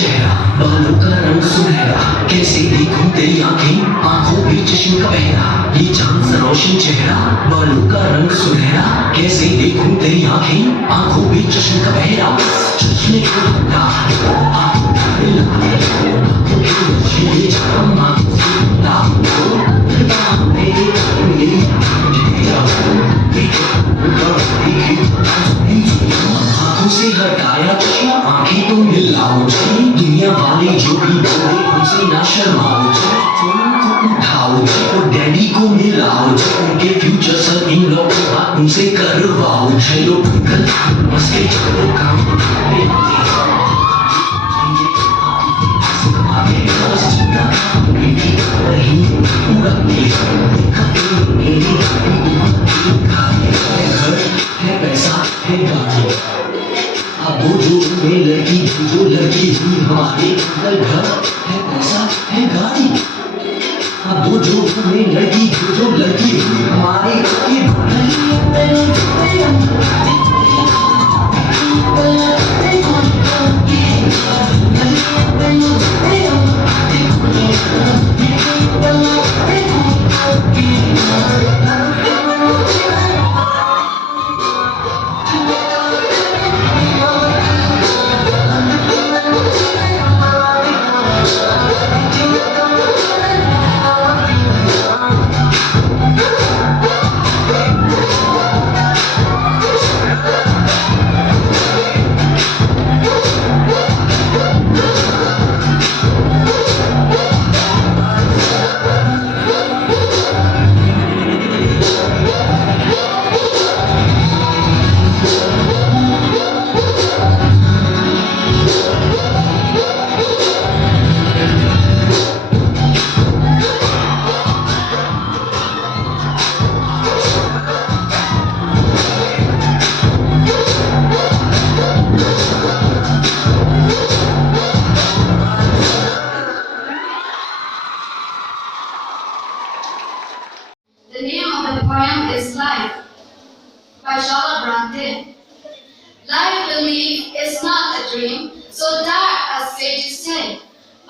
चेहरा बालों का रंग सुनहरा कैसे देखूं तेरी आंखें आंखों में चश्मे का पहरा ये चांद सा रोशन चेहरा बालों का रंग सुनहरा कैसे देखूं तेरी आंखें आंखों में चश्मे का पहरा चश्मे का पहरा आंखों का मिला आंखों के नशीले जाम आंखों से लाखों मेरे आंखों से हटाया चश्मा आंखें तो मिलाओ जी दुनिया वाले जो भी बोले हमसे ना शर्माओ जी फोन को उठाओ जी और डैडी को मिलाओ जी उनके फ्यूचर सर इन लोग की बात उनसे करवाओ चलो कल मस्के चलो काम अब वो जो में लड़की जो लड़की हुई हमारे अंदर घर है पैसा है गाड़ी अब वो जो में लड़की जो लड़की हुई हमारे The name of the poem is Life by Charlotte Bronte. Life belief is not a dream, so dark as sages say.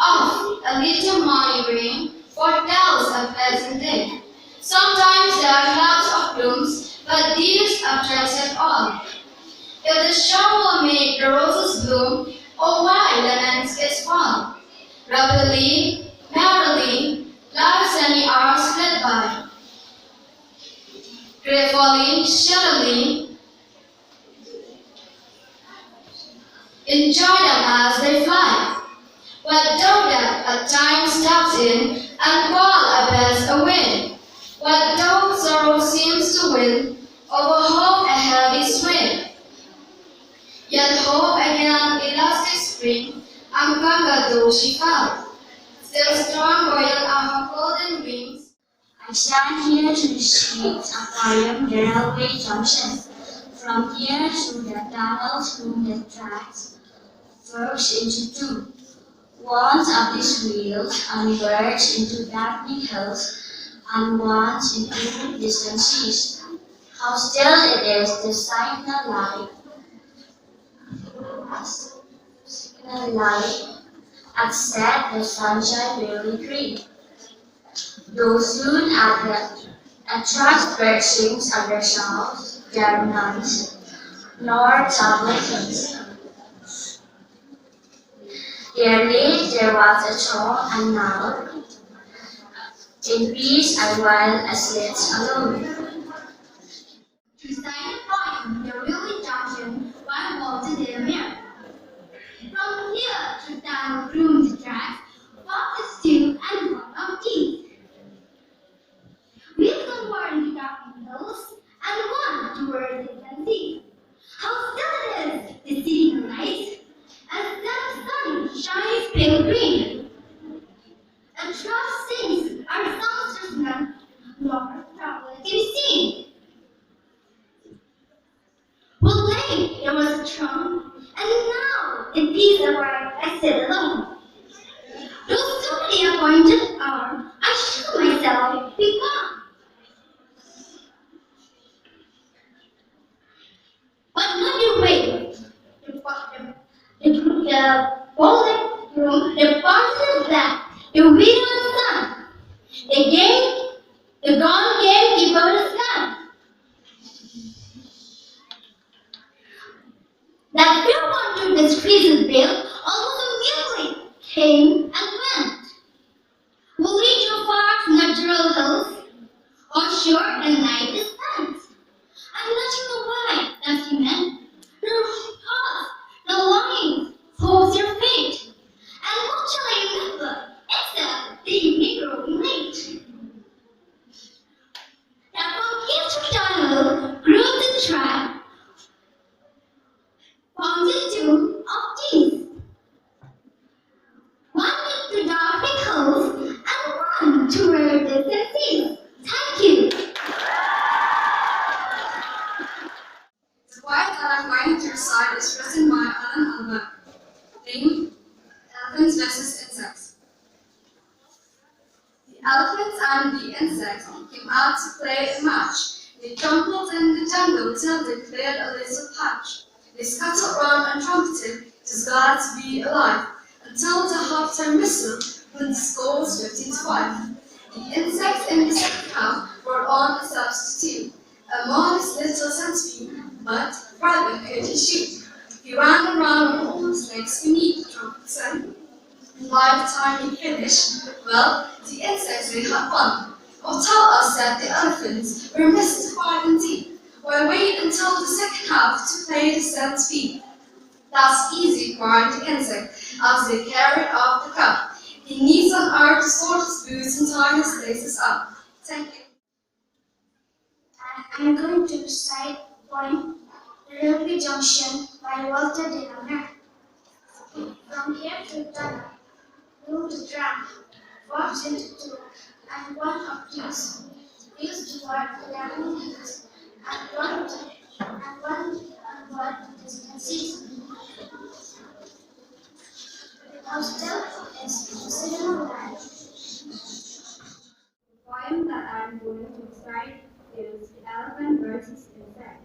Of a little morning rain foretells a pleasant day. Sometimes there are clouds of blooms, but these obtrusive all. If the shower made the roses bloom, oh why the landscapes fall? Rapidly, merrily, life's sunny hours fled by. Gratefully, surely, enjoy them as they fly. But though that a time steps in and while a best away, what though sorrow seems to win over hope a heavy swing? Yet hope again elastic spring, unconquered though she felt, still strong buoyant are her golden wings. I stand here to receive Aquarium, the railway junction. From here through the tunnels, through the tracks, works into two. Once of these wheels converge into darkening hills, and once into distant seas. How still it is to signal light, except the sunshine will be green. Though soon at the attract bird sings under shawls, there are none, nor tablet things. Dearly there was a throne, and now in peace I while I slept alone. To recite a poem, the real junction, one walked to their mirror. From here to down groomed the track, walked a stew and one of teeth. Wheels were in the darkening hills, and one toward the distant sea. How still it is, the city light, as the sun shines pale green. A thrush sings, our songs there's none, nor traveler can be seen. Well, late there was a throne, and now in peace arrived I sit alone. Though soon the appointed hour, I shall myself be gone. But not your way. The bullet room, the parson black, the widow and son. The gone game keep over the sun. That few one took this treason bill, almost immediately came and went. Will lead your far to natural hills, or short and night is spent. I'm not sure why that he meant. No pause, no longing, hopes your fate. And what shall I remember, except the evening growing late? That from here to tunnel grew the track, founded two of these. One into dark hills, and one toward the seas. Thank you. The poem that I'm going to recite is written by Alan Albert, named Elephants vs. Insects. The elephants and the insects came out to play a match. They trampled in the jungle till they cleared a little patch. They scuttled round and trumpeted, just glad to be alive, until the half-time whistle when the score was 15-5. The insects in the second half brought on a substitute, a modest little centipede, but rather could he shoot. He ran around on all his legs beneath the trumpet sun. And by the time he finished, well, the insects they had won. Or tell us that the elephants were mystified indeed. Why wait until the second half to play the centipede? That's easy, cried the insect, as they carried off the cup. He needs an hour to sort his boots and tie his laces up. Thank you. I'm going to recite the poem Railway Junction by Walter de la Mare. From here to Dana, grew the tram, walks into two, and one of these wheels toward the diamond hills, and one distant seas. How still is the signal light. The poem that I'm going to recite is The Elephant versus Insect.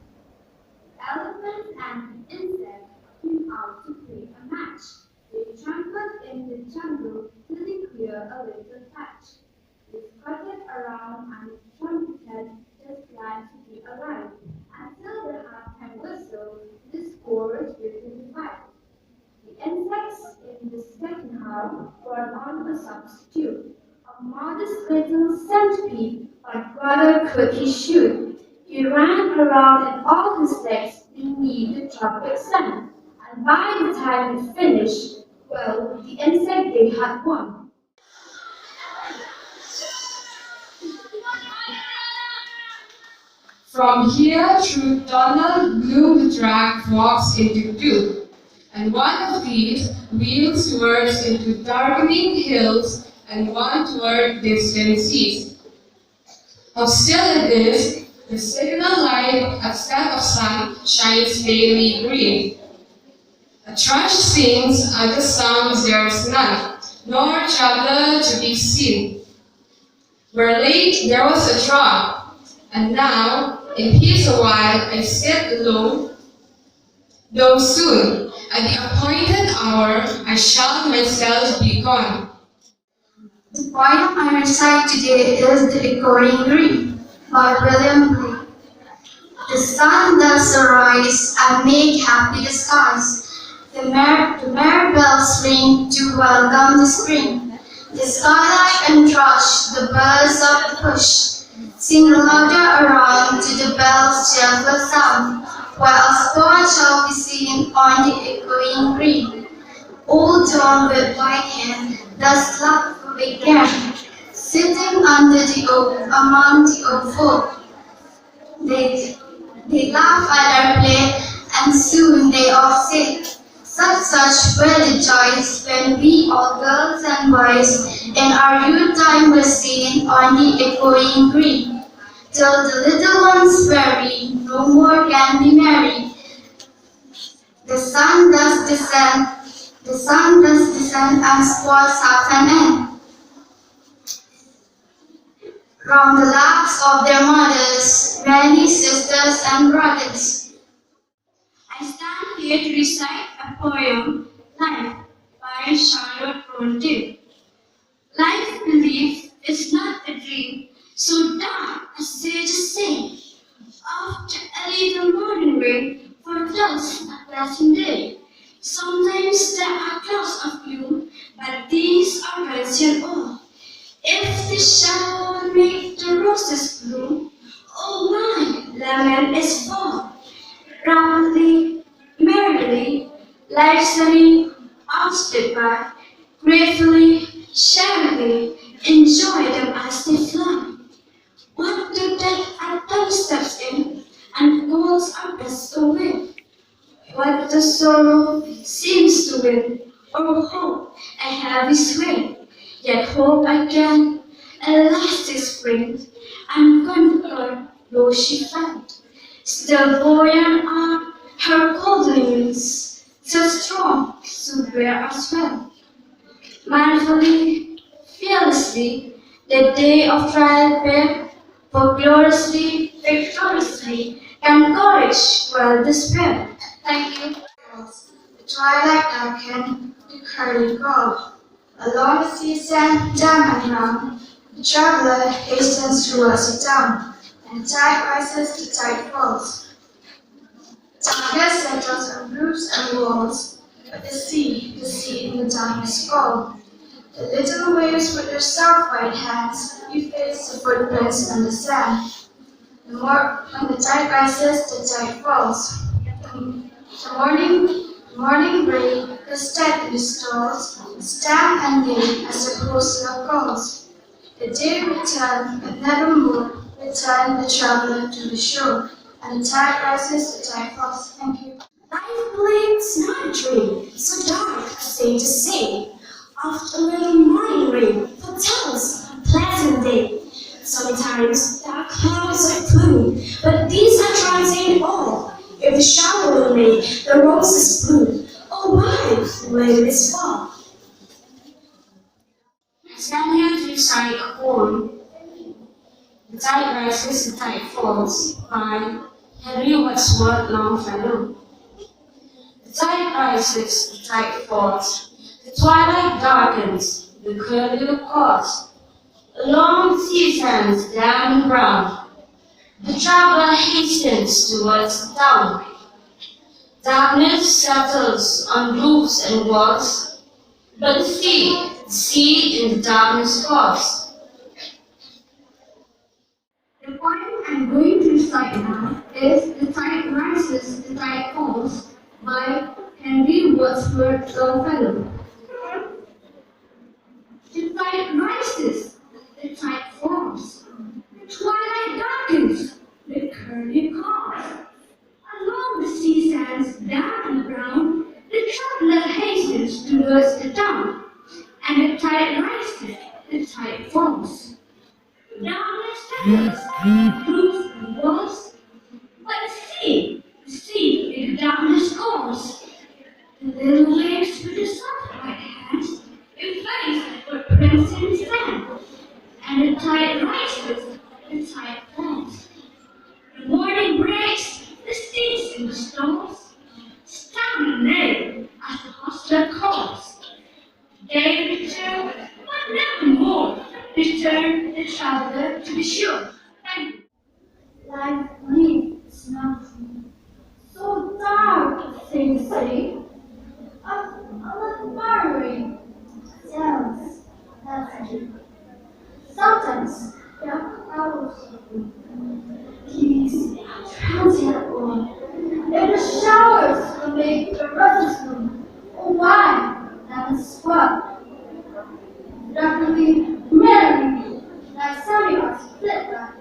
The elephant and the insect came out to play a match. They trampled in the jungle till they cleared a little patch. They scuttled around and trumpeted, just glad to be alive. Until the halftime whistle, the score was 15-5. The insects in the second half were on a substitute, a modest little centipede, but rather could he shoot. He ran around in all his legs beneath the tropic sun, and by the time he finished, well, the insect they had won. From here through tunnel blue the track walks into two, and one of these wheels towards into darkening hills and one toward distant seas. How still it is, the signal light at set of sun shines palely green. A thrush sings at the sounds there is none, nor traveler to be seen. Where late there was a drought, and now in peace a while I sit alone, though soon, at the appointed hour, I shall myself be gone. The poem I recite today is The Echoing Green by William Blake. The sun does arise and make happy the skies. The merry bells ring to welcome the spring. The skylark and thrush, the birds of the bush, sing louder around to the bells' cheerful sound, while a swan shall be seen on the echoing green. Old John with white hair does laugh again, sitting under the oak among the old folk. They laugh at our play, and soon they all say, such were the joys when we all girls and boys in our youth time were seen on the echoing green. Till the little ones weary, no more can be merry. The sun does descend and spoils half an end. Round the laps of their mothers, many sisters and brothers. I stand here to recite a poem, Life, by Charlotte Bronte. Life belief is not a dream, so dark as they just say. After a little morning rain, for just a pleasant day. Sometimes there are clouds of blue, but these are transient all. If the shower make the roses bloom, oh my, lemon is fall. Roundly, merrily, life sunny, outsped by, gratefully, sharily, enjoy them as they fly. What do death at time steps in, and calls our best away? What the sorrow seems to win, or hope a heavy swing, yet hope again, a lasting spring, and conquer though she felt. Still buoyant are her golden wings, so strong, so bear us well. Manfully, fearlessly, the day of trial bear, for gloriously, victoriously, can courage quell despair. Thank you. The twilight darkened, the curly gold. Along the sea-sand, damp and round, the traveler hastens towards the town, and tide rises, the tide falls. Darkness settles on roofs and walls, but the sea in the darkness falls. The little waves with their soft white hands efface the footprints on the sand. When the tide rises, the tide falls. The morning break, the steady stalls, stand and lean as the postman calls. The day returned, but nevermore return the traveler to the shore, and the tide rises, the tide falls. Thank you. Life believes not a dream, so dark as they just say. After a little morning rain, foretells a pleasant day. Sometimes there are clouds of gloom, but these are transient all. If the shower will make the roses bloom, oh my, when it's fall. I stand here to recite a poem, The Tide Rises, the Tide Falls, by Henry Wadsworth Longfellow. The tide rises, the tide falls, the twilight darkens, the curlew calls. Along the sea sands, damp and brown, the traveler hastens towards the town. Darkness settles on roofs and walls, but the sea in the darkness falls. The poem I'm going to recite now is The Tide Rises, the Tide Falls by Henry Wadsworth Longfellow. The tide rises, the tide falls, the twilight darkens, the curlew calls. Along the sea sands, damp and brown, the traveler hastens towards the town, and the tide rises, the tide falls. Darkness settles, roofs and walls, but the sea in the darkness calls. The little waves with the soft white hands efface the footprints in the sand, and the tide rises, the tide falls. The morning breaks, the seas in the storms, stand there as the hostler calls. Day return, but nevermore return the traveler to the shore. Thank you. Life leaves nothing, so dark as they say. and swap. Rapidly, merrily, like sunrise flip back.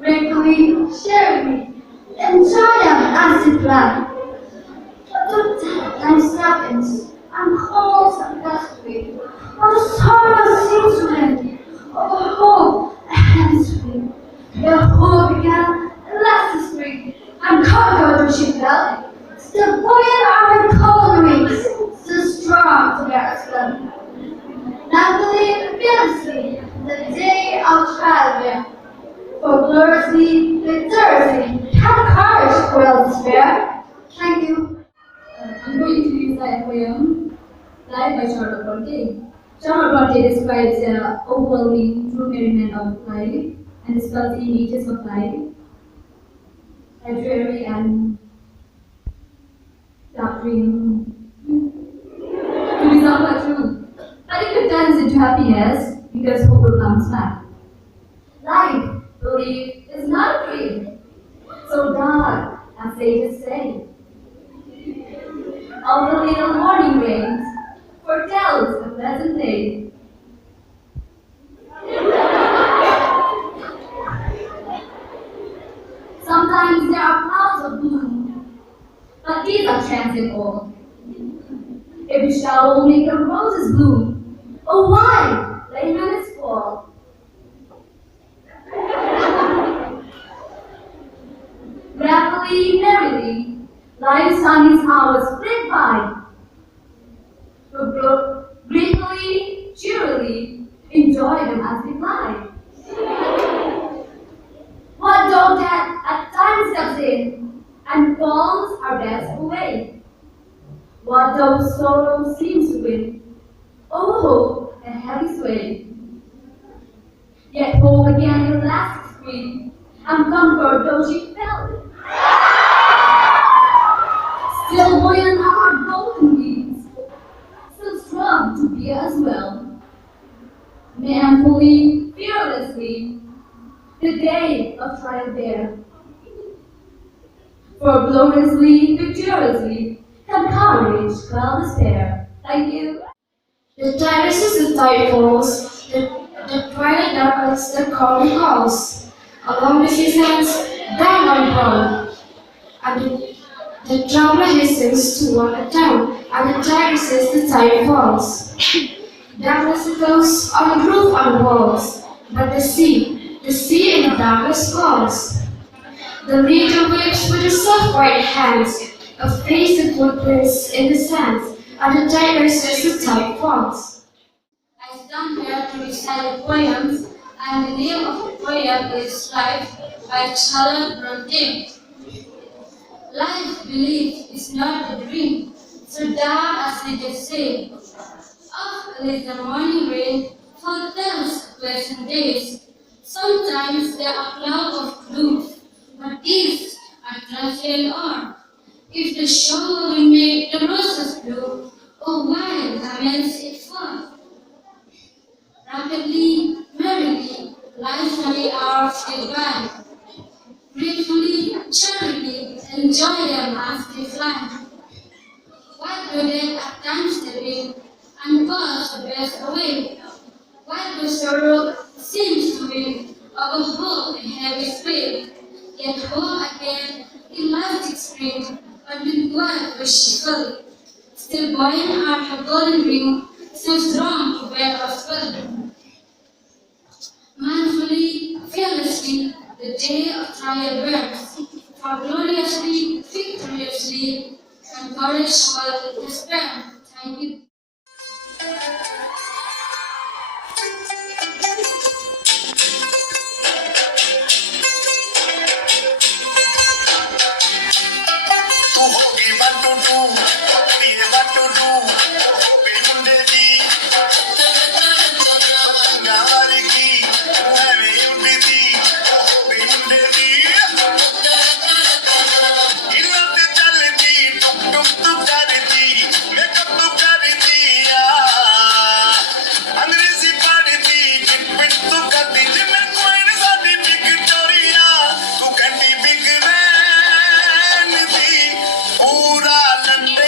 Gratefully, cheerily, enjoy them as you plan. But don't tell time seconds and calls and destiny. Or the sorrow seems to end. Or the hope ahead is free. The hope began and last is free. And conquered when she fell. Still buoyant are her cold wings, still strong to bear us well. Naturally, fearlessly, the day of trial. For gloriously, victoriously, have courage, quell despair. Thank you. I'm going to recite a poem, Life by Charlotte Bronte. Charlotte Bronte describes the overwhelming true merriment of life and dispels the images of life, a dreary and suffering to be somewhat true. But it could turn into happiness because hope will bounce back. Life, believe, is not a dream, so dark as sages say. All the little morning rains foretells a pleasant day. Sometimes there are clouds of bloom, but these are transient all. Every shower will make the roses bloom. Oh, why let minutes fall? Rapidly, merrily, life's sunny hours flit by. Gratefully, cheerily, enjoy them as they fly. What dog that at times steps in and calls our best away? What though sorrow seems to win? Oh, hope a heavy sway. Yet hope again will last its free, and comfort though she fell. Still buoyant are her golden wings, still strong to be as well. Manfully, fearlessly, the day of trial bear. For gloriously, victoriously, can courage quell despair. Thank you. The tide rises, the tide falls, the twilight darkens, the calm calls. Along the seasons, down on brown, and the traveler hastens toward a town, and the tide rises, the tide falls. Darkness settles on roof and walls, but the sea in the darkness falls. The leader whips with his soft white hands, efface the footprints in the sand, and the tide rises, the tide falls. I stand here to recite poems, and the name of the poem is Life by Charlotte Bronte. Life believed is not a dream, so dark as they just say. Often is the morning rain foretells pleasant days. Sometimes there are clouds of gloom, but these are transient or. If the shower will make the roses bloom, oh why laments it fall? Rapidly, merrily, life's sunny hours go by. Gratefully, cheerily, enjoy them as they fly. Why do they at times step in and cause the best away? Why do sorrow seems to win over hope and heavy spirit? Yet hope again in elastic spring, but with glad was she full. Still buoyant are her golden ring, still strong to bear us well. Manfully, fearlessly, the day of trial burns, for gloriously, victoriously, and courage will despair. Thank you. पूरा London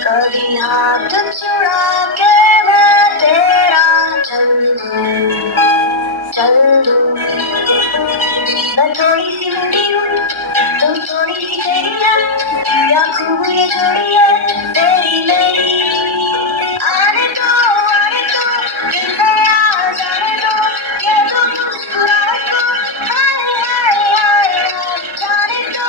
कभी हाथ चुरा के मैं तेरा चल दूं मैं थोड़ी सी मुड़ी हूँ तू थोड़ी सी तेरी है क्या खूब ये जोड़ी है तेरी मेरी आने दो दिल में आ जाने दो ये जो मुस्कुराहट को हाय हाय हाय जाने दो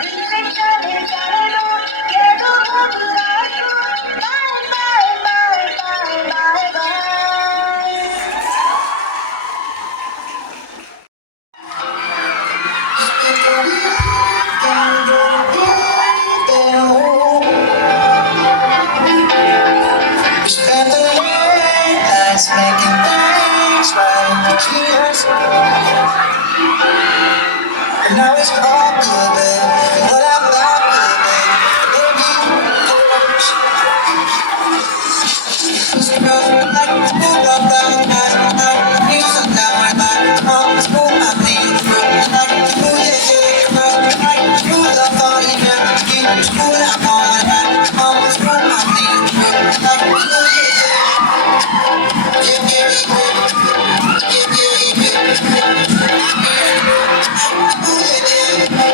दिल से चले जाने दो ये जो घबराहट को bye bye bye bye bye bye Now it's all good, babe. But I'm not good, babe. Baby,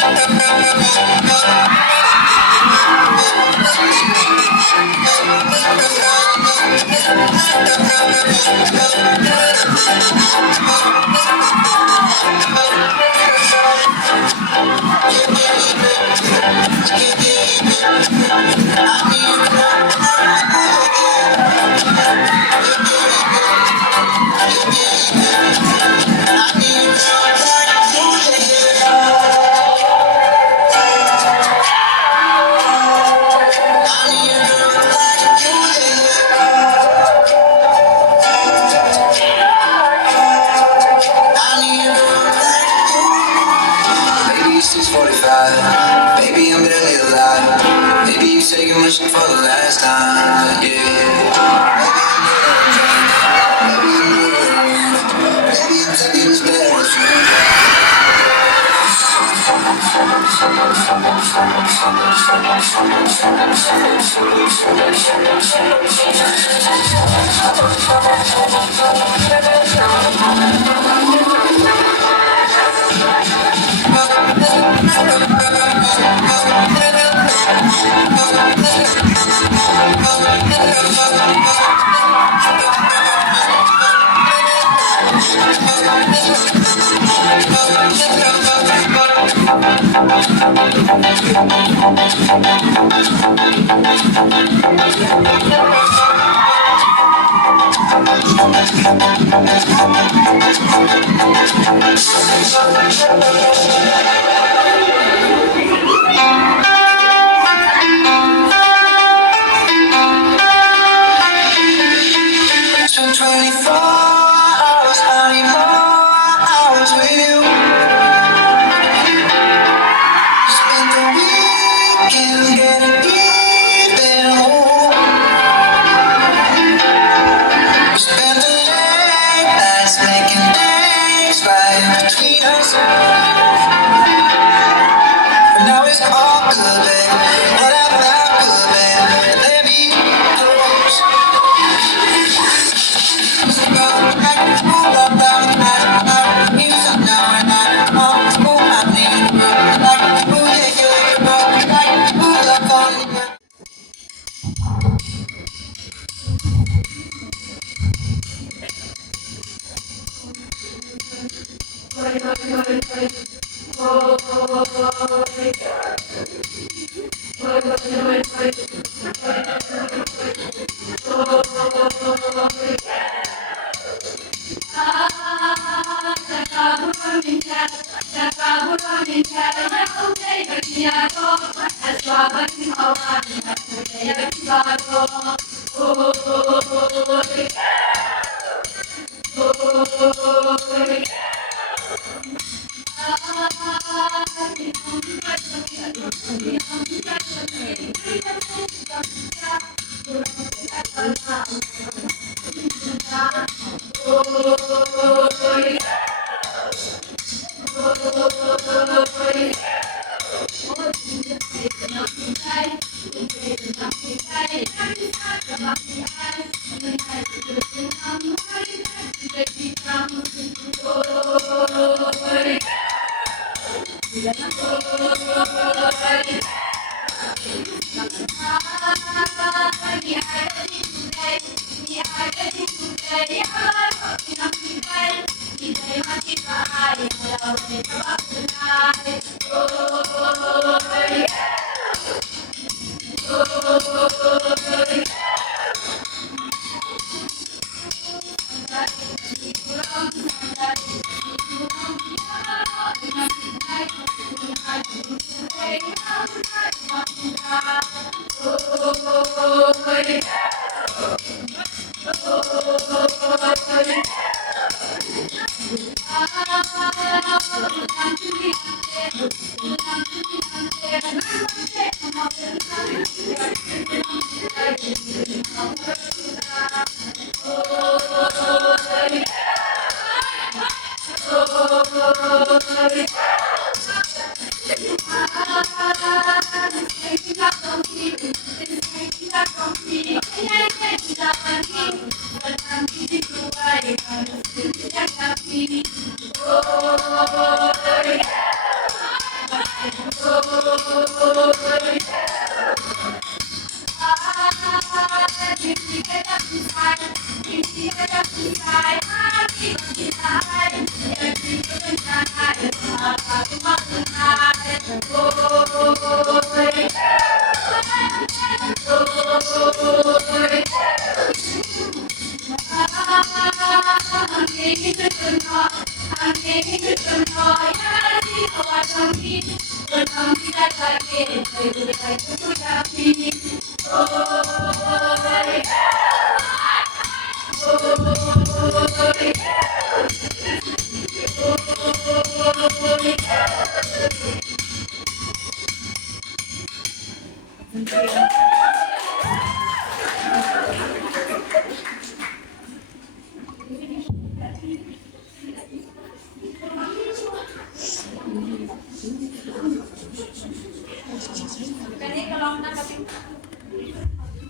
Maybe it's 6:45. Maybe I'm barely alive. Maybe you taking my shit for the last time. Yeah. Maybe I'm taking this better. Spent 24 hours, how many more hours with you? Spent the weekend getting even more. Spent the late nights making things right between us. But now it's all good, babe. Whatever I could, babe. Let me close.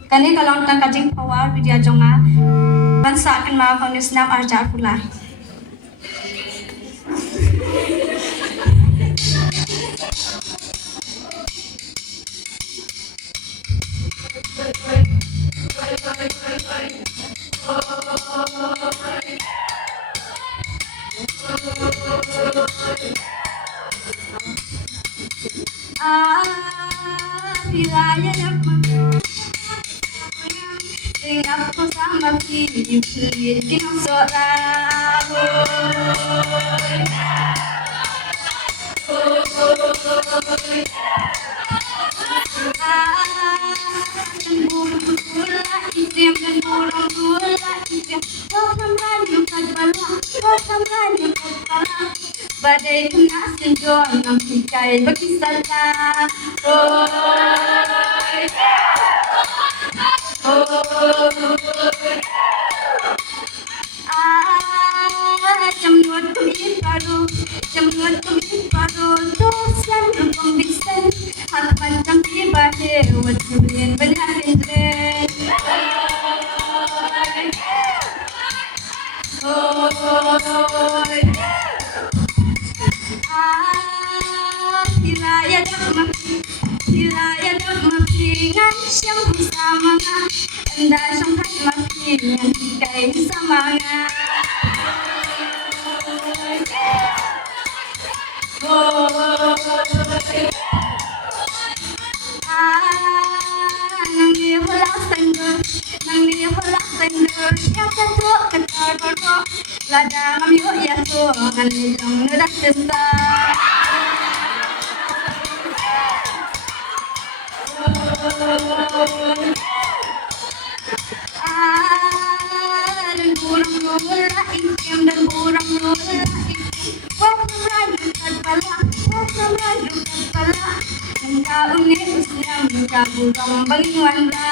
Kani kalong tang kajing pawar vidya jonga bansa kan ma honus nam arja pula. Pilaya dapat aku sama pilih kita seorang dan burung gula item dan burung gula item kau samran kepala badai kena senjol nam pikai berkisah Jemur kami baru dosan rupang bisan hak macam tiba hewan sebelin banyak hindren Hilaya dak mapingan siyang bersama anda sangkat mapingan tikai sama nang di hola sangger ya kato kato ladang amyo ya so ngalilong nurak testa dan burung gula item dan burung gula item waktu rajukan pala engkau unik usia muka burung bangin wanda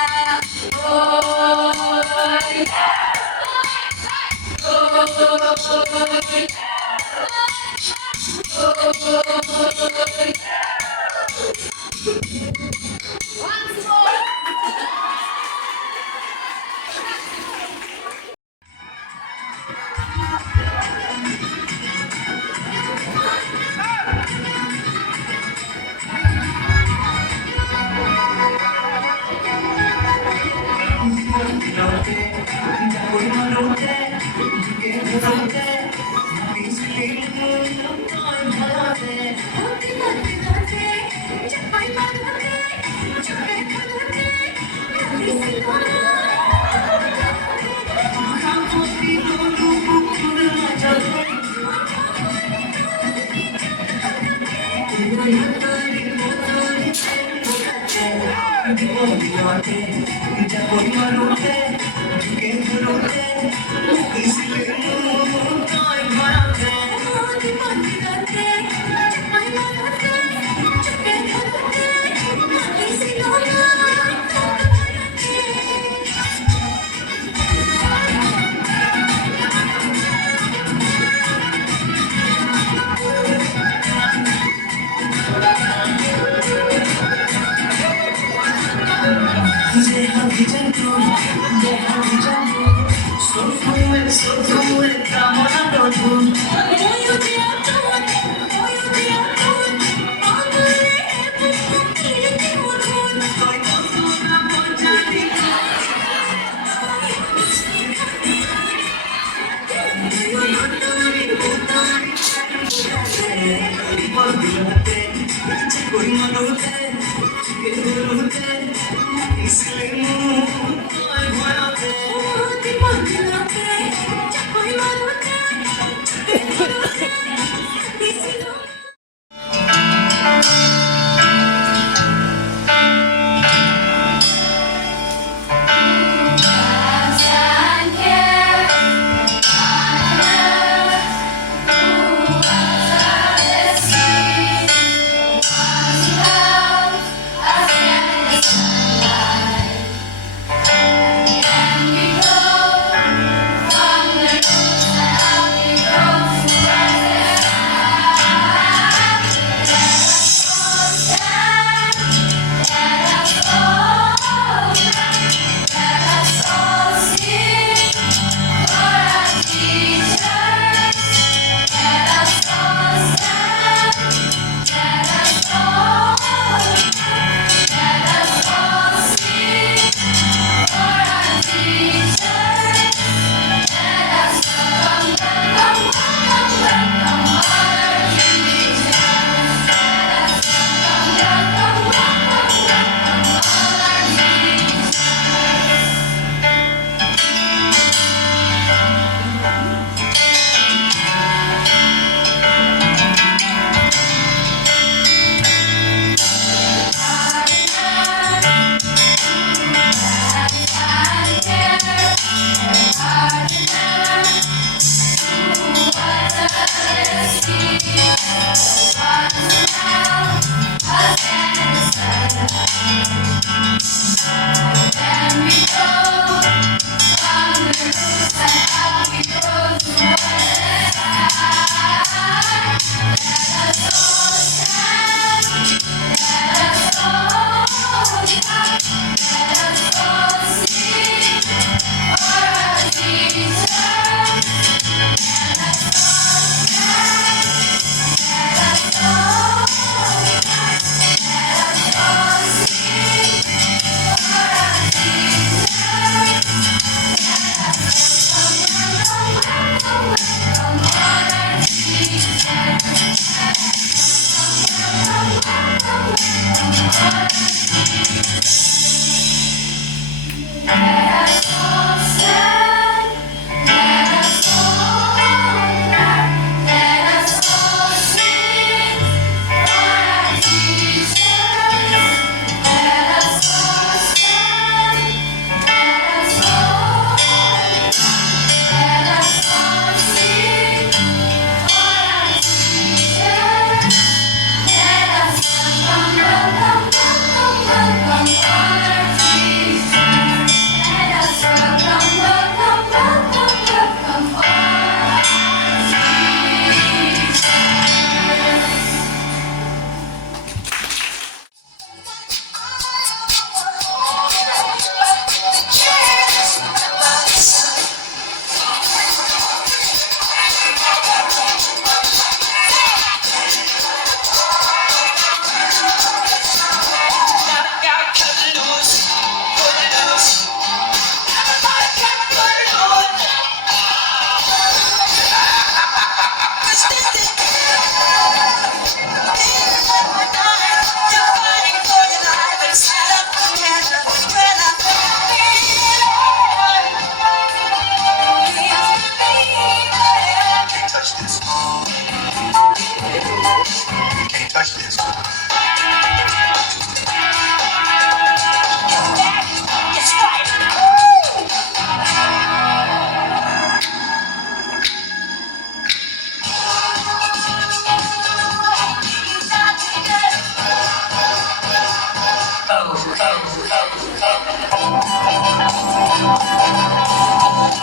Can't touch this.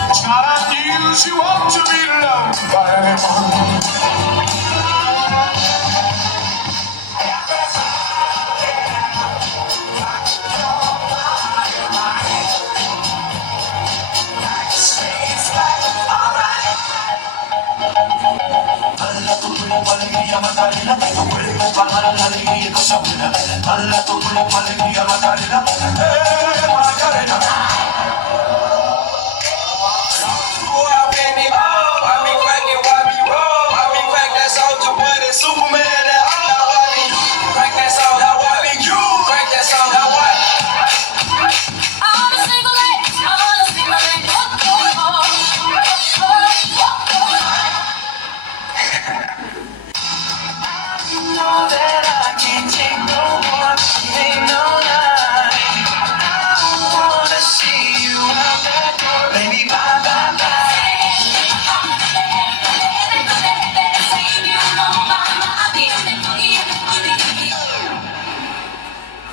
It's not unusual to be loved by anyone. Hala tu cuerpo alegría Macarena, tu cuerpo para la alegría cosa buena. Hala tu cuerpo alegría Macarena, Macarena.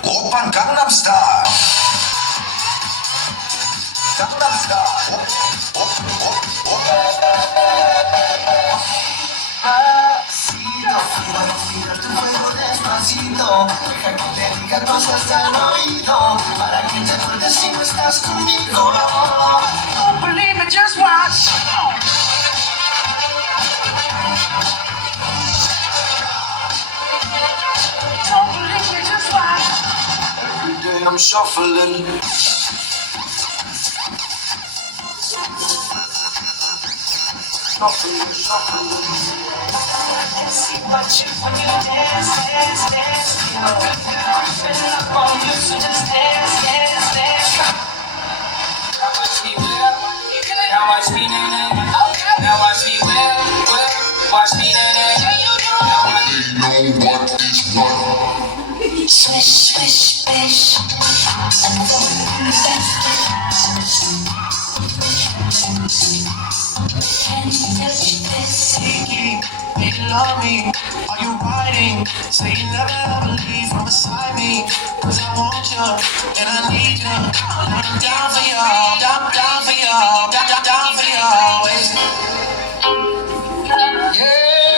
Oppan Gangnam Style. Gangnam Style. Mira tu juego despacito, deja que te diga cosas al oído, para que te acuerdes si no estás conmigo. Don't believe me, just watch. Don't believe me, just watch. Every day I'm shuffling. Shuffling. I see what you when you dance. I'm creeping up on you, so just dance. Now watch me well, now watch me now watch me well, watch me now watch me. They know what is what. Swish, swish, bish. Can you touch this? Do you love me? Are you riding? Say you never ever leave from beside me. Cause I want you and I need you. And I'm down for you, down for you, down for you always. Yeah,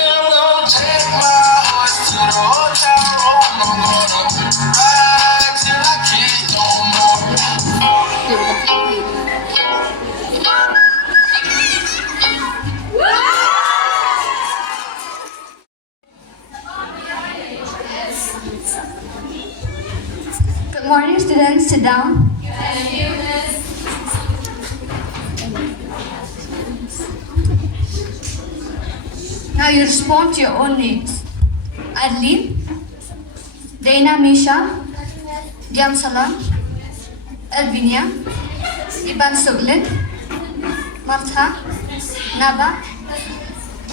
I'm gonna take my horse to the hotel room. I'm gonna ride till I can't no more. Good morning, students. Sit down. Now you respond to your own names. Adeline, Dana Misha, Diam Salam, Elvinia, Iban Suglin, Martha, Naba,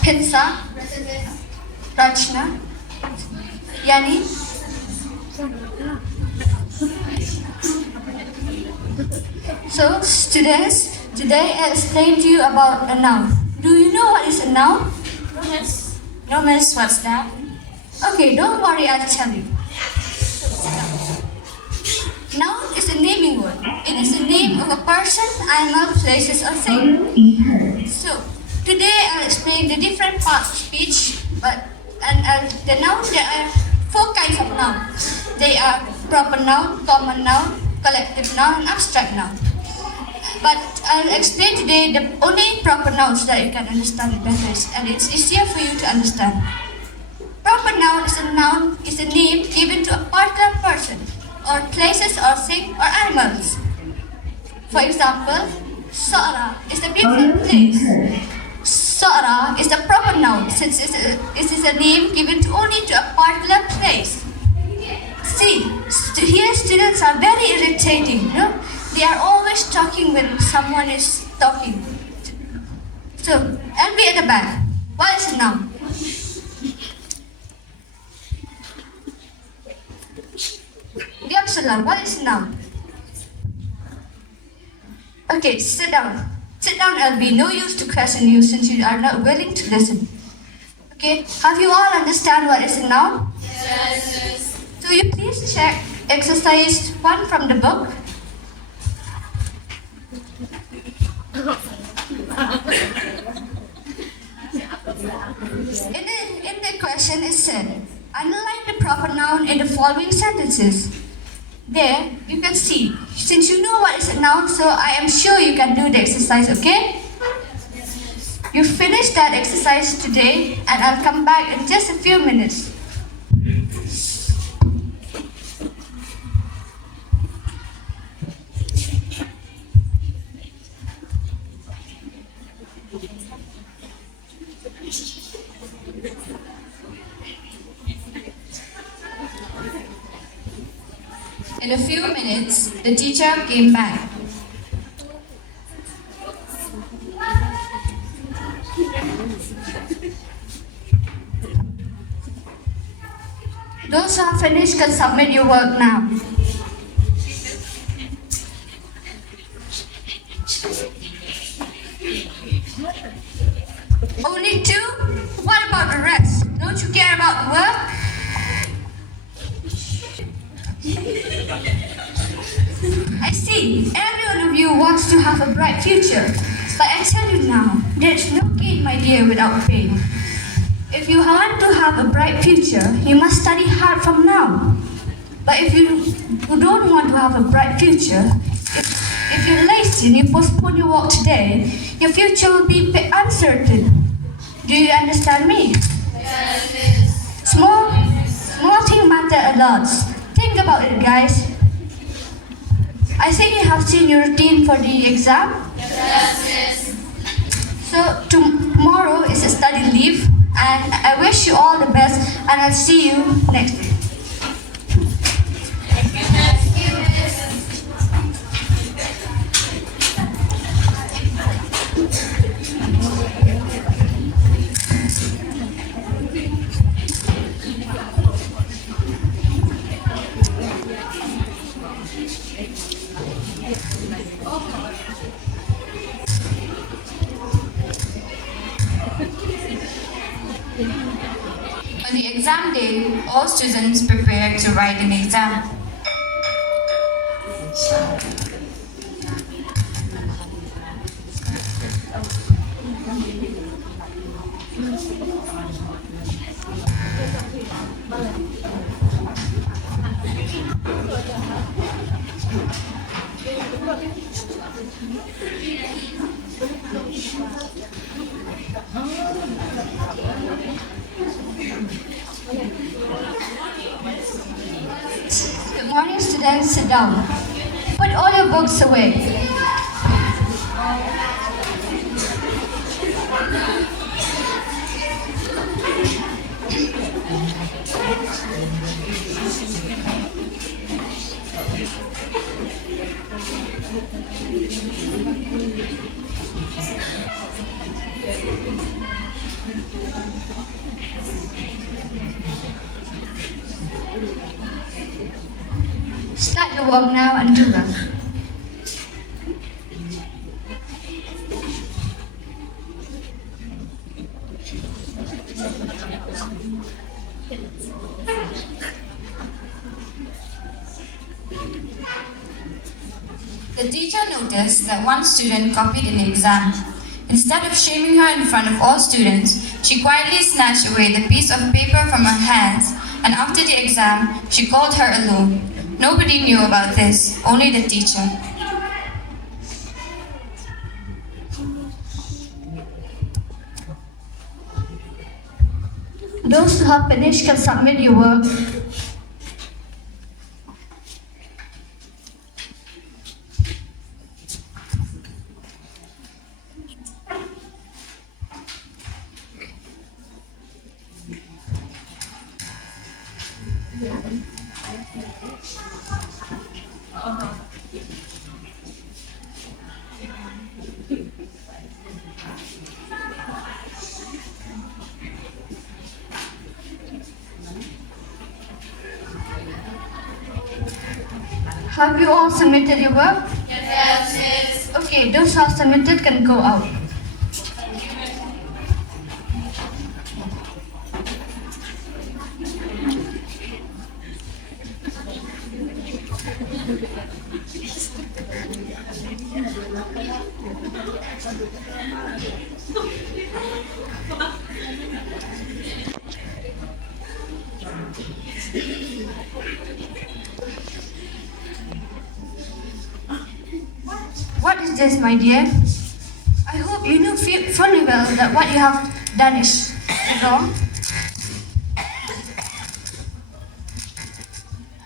Pinsa, Rachna, Yani. So, students, today I'll explain to you about a noun. Do you know what is a noun? Yes. No, miss, what's that? Okay, don't worry, I'll tell you. Noun is a naming word. It is the name of a person, animal, places, or thing. So, today I'll explain the different parts of speech, the noun, there are 4 kinds of nouns. They are proper noun, common noun, collective noun, and abstract noun. But I'll explain today the only proper nouns that you can understand it better, and it's easier for you to understand. Proper noun is a name given to a particular person, or places, or thing, or animals. For example, Sara is a beautiful place. Sara is a proper noun since it is a name given only to a particular place. See, here students are very irritating, no? They are always talking when someone is talking. So, I'll be at the back. What is a noun? Salam, what is noun? Okay, sit down. Sit down, LB. No use to question you since you are not willing to listen. Okay, have you all understand what is a noun? Yes. So you please check exercise 1 from the book. In the question it said, underline the proper noun in the following sentences. There, you can see, since you know what is a noun, so I am sure you can do the exercise, okay? You finish that exercise today and I'll come back in just a few minutes. In a few minutes, the teacher came back. Those who have finished can submit your work now. Only 2? What about the rest? Don't you care about work? I see. Every one of you wants to have a bright future. But I tell you now, there's no gain, my dear, without pain. If you want to have a bright future, you must study hard from now. But if you don't want to have a bright future, if you're lazy and you postpone your work today, your future will be uncertain. Do you understand me? Yes. Small things matter a lot. Think about it, guys. I think you have seen your routine for the exam. Yes. So tomorrow is a study leave, and I wish you all the best, and I'll see you next week. On the exam day, all students prepare to write an exam. Good morning, students. Sit down. Put all your books away. Start your work now and do them. The teacher noticed that one student copied an exam. Instead of shaming her in front of all students, she quietly snatched away the piece of paper from her hands, and after the exam, she called her alone. Nobody knew about this, only the teacher. Those who have finished can submit your work. Have you all submitted your work? Yes, miss. Okay, those who have submitted can go out. What is this, my dear? I hope you know fully well that what you have done is wrong.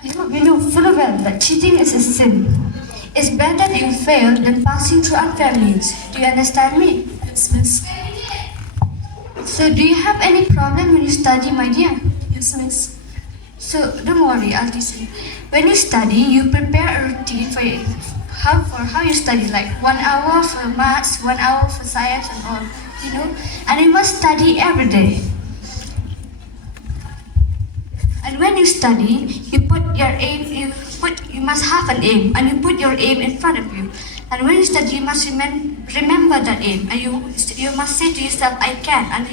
I hope you know fully well that cheating is a sin. It's better that you fail than passing through unfair means. Do you understand me? Yes, miss. So, do you have any problem when you study, my dear? Yes, miss. So, don't worry, I'll teach you. When you study, you prepare a routine for how you study, like 1 hour for maths, 1 hour for science and all, you know, and you must study every day. And when you study, you must have an aim, and you put your aim in front of you. And when you study, you must remember that aim, and you must say to yourself, I can, and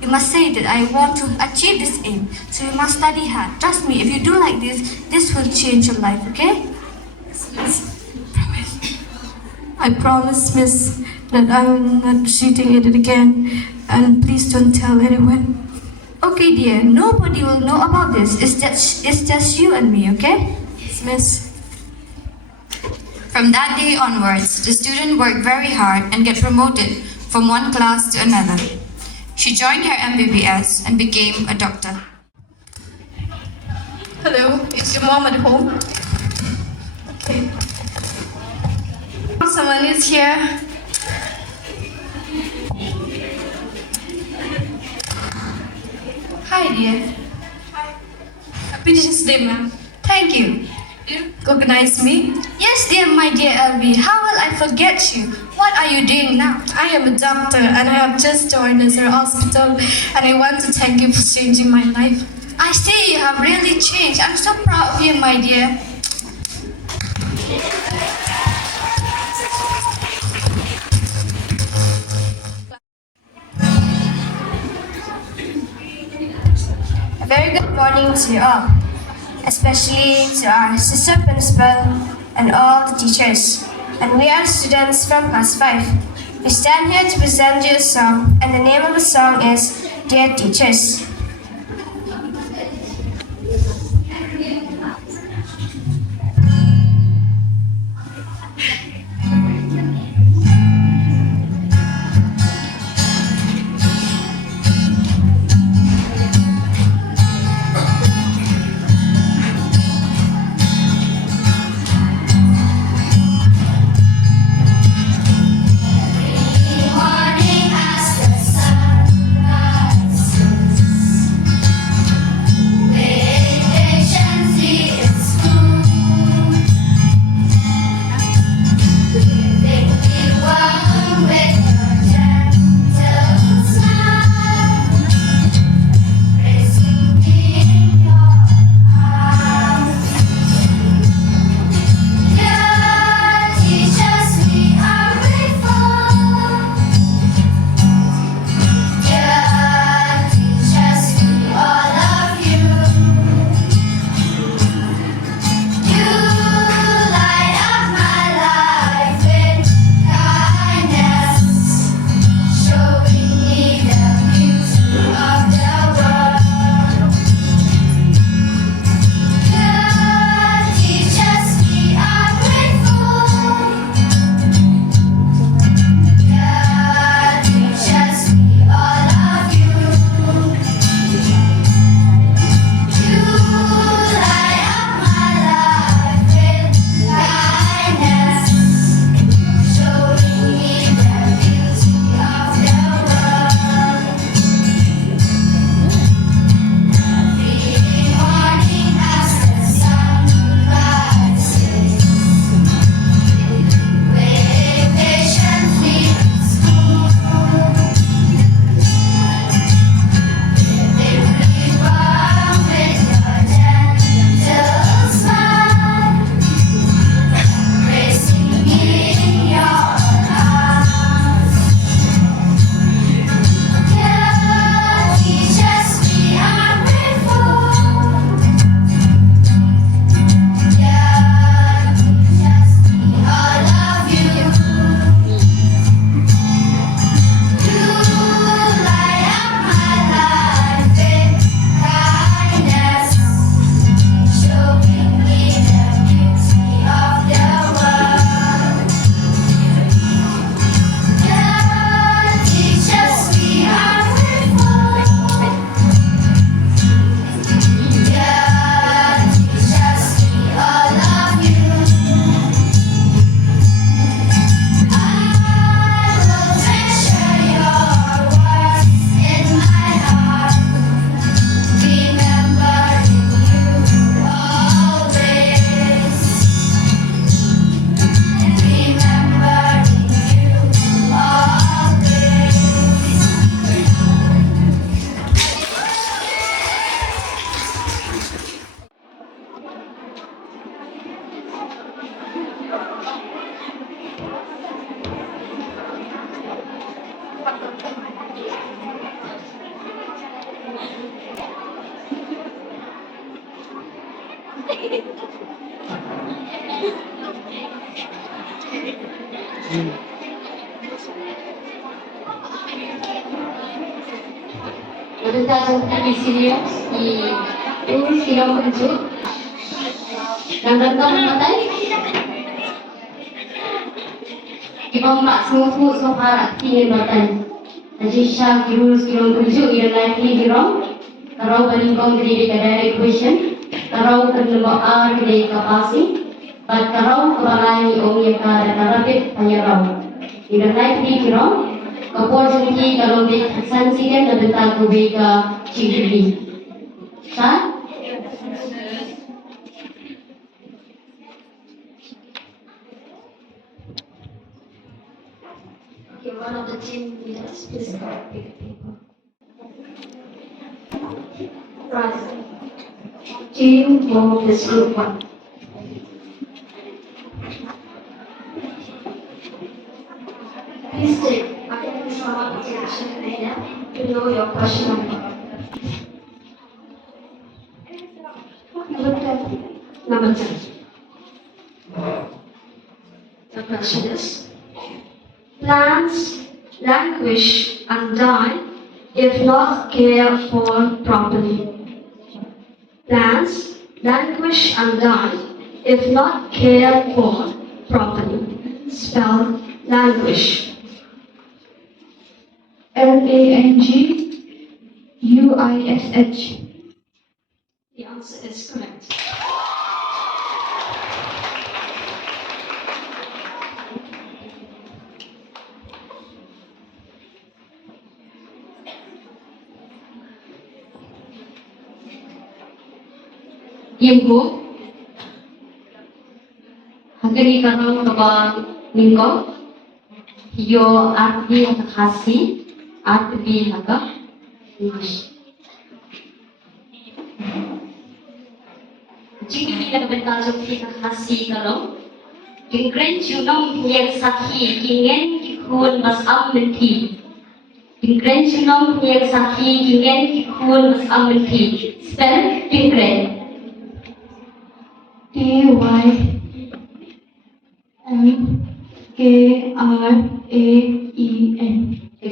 you must say that I want to achieve this aim. So you must study hard. Trust me, if you do like this will change your life, okay? Yes. I promise, miss, that I will not cheating it again, and please don't tell anyone. Okay, dear, nobody will know about this. It's just you and me, okay? Yes, miss. From that day onwards, the student worked very hard and get promoted from one class to another. She joined her MBBS and became a doctor. Hello, is your mom at home? Okay. Someone is here. Hi, dear. Happy Teachers' Day, ma'am. Thank you. Do you recognize me? Yes, dear, my dear LB. How will I forget you? What are you doing now? I am a doctor and I have just joined as a hospital, and I want to thank you for changing my life. I see you have really changed. I'm so proud of you, my dear. A very good morning to you all, especially to our sister principal and all the teachers. And we are students from class 5. We stand here to present you a song, and the name of the song is Dear Teachers. Patience in school. Magandang TV series di Urus Silang Kuncut. Nagandang matay. Ibang maksud so para tingin matay. Aji siya Urus Silang Kuncut yang likely dirong. Tarau balingkong dari direct question. Tarau kerlemah dari kapasi. But tarau kebalai om yang karapit panyarau. Yang likely dirong. Opportunity kalau di sanksi kan terbentak kubika ciri. Sah? Okay, one of the team leaders, please go pick paper. Right. Team for this group 1. Please take some attention data to know your question number. Number 10. The question is, plants languish and die if not cared for properly. Plants languish and die if not cared for properly. Spell languish. LANGUISH. The answer is correct. Ibu, hagani karang kabang minggo, yo arti khasi. Art भी लगा jika kita bertajuk kita kasih kalau ingren junong yang sakhi ingin kikun mas am menti ingren junong yang sakhi ingin kikun mas am menti spell ingren TYMKRAEN.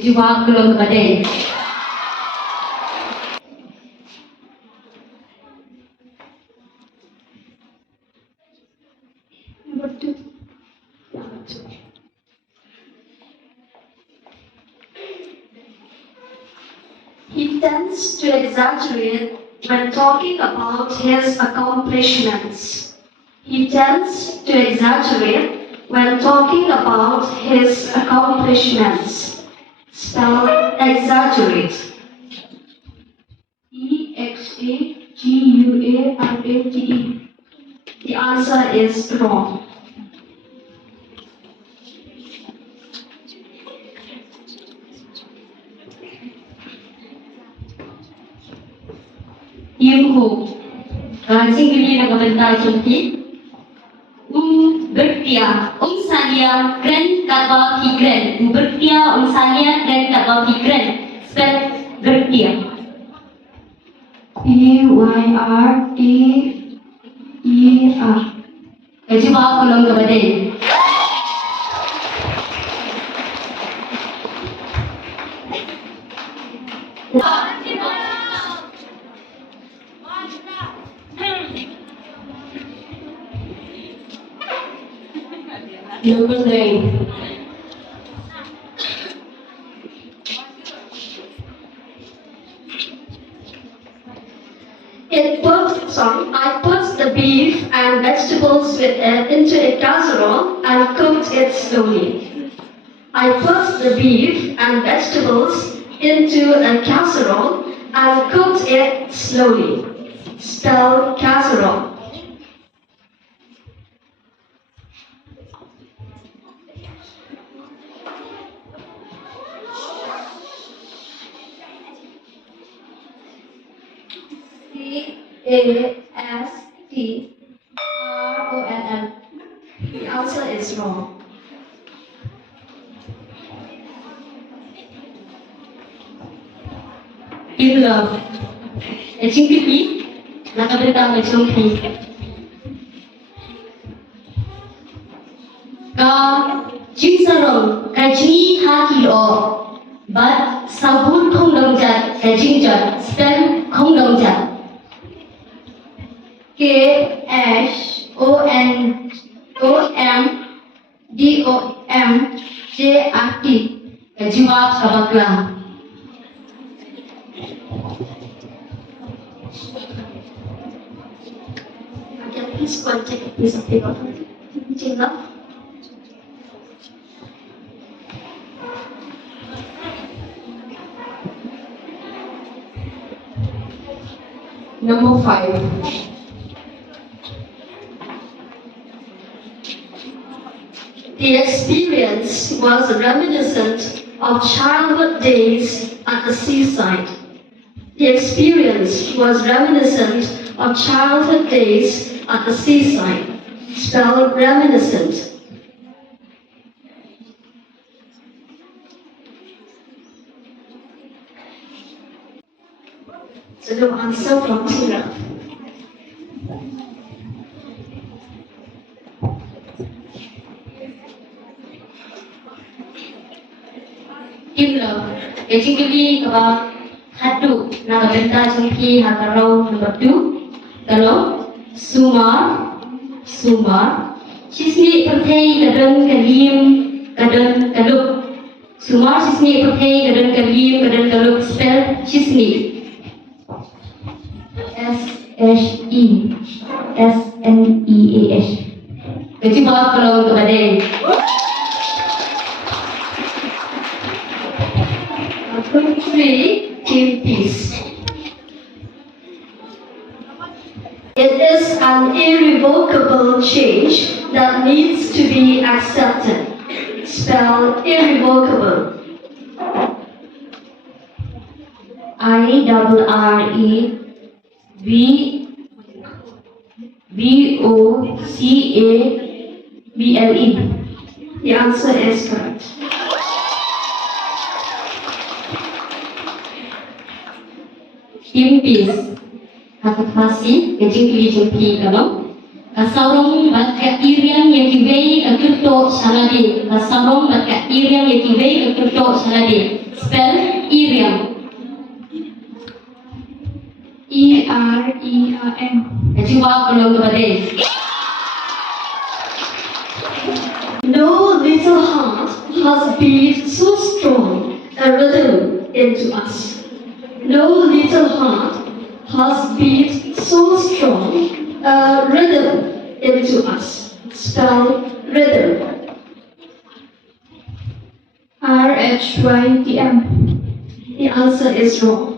Jawab kalau kepada number 2. He tends to exaggerate when talking about his accomplishments. He tends to exaggerate when talking about his accomplishments. Spell exaggerate. EXAGUARATE. The answer is wrong. Yungho. Singgali na kabentar sunti. Bertia, salia, kren, kata, kikren. Bertia, salia, kren, kata, kikren. Spell bertia. PYRTER. Jawab kolom kepada. Number 9. I put the beef and vegetables into a casserole and cooked it slowly. I put the beef and vegetables into a casserole and cooked it slowly. Spell casserole. CASTROLL. The answer is wrong. In love. Chingpi, nakabenta ng chingpi. Có chính sa rồng cái chí ha kỳ ổ but sao bút không đồng chặt cái chính chặt spell không đồng chặt K S O N O M D O M J R T cái jawab sabaklah Please go and take a piece of paper. Change up. Number 5. The experience was reminiscent of childhood days at the seaside. The experience was reminiscent of childhood days at the seaside. Spell reminiscent. So the answer from Tina. Kimlo, basically about hatu na benda jumpi hakarau number 2. Kalau sumar sisni pertei kadang kalim kadang kaluk sumar sisni pertei kadang kalim kadang kaluk spell sisni SHESNEAH. Kecil banget kalau untuk badai. Number 3, team peace. It is an irrevocable change that needs to be accepted. Spell irrevocable. IRREVOCABLE. The answer is correct. Team peace. Hakafasi, kecil kili jumpi kalau kasarong batka irian yang kibei ketutok salade. Kasarong batka irian yang kibei ketutok salade. Spell irian. ERERM. Kecil kalau kepada. No little heart has beat so strong a rhythm into us. No little heart has beat so strong a rhythm into us. Spell rhythm. RHYTM. The answer is wrong.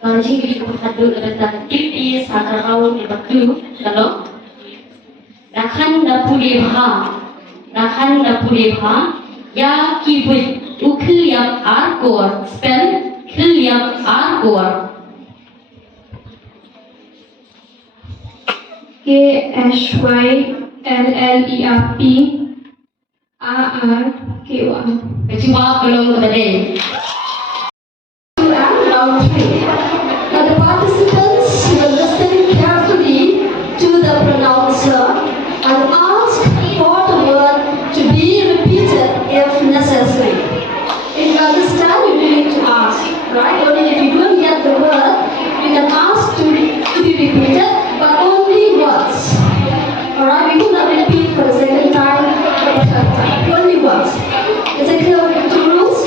Kalau jika hadu letak tipis atau dibatu kalau Rakan dapulebha ya kibut ukliap arkor spell kliap arkor KSYLLERP ARKOR. Coba kalau kepada round 3. Now the participants will listen carefully to the pronouncer and ask for the word to be repeated if necessary. If you understand, you need to ask, right? Only if you don't get the word, you can ask to be repeated, but only once. Alright, we will not repeat for the second time or the third time, only once. Is it clear with the rules?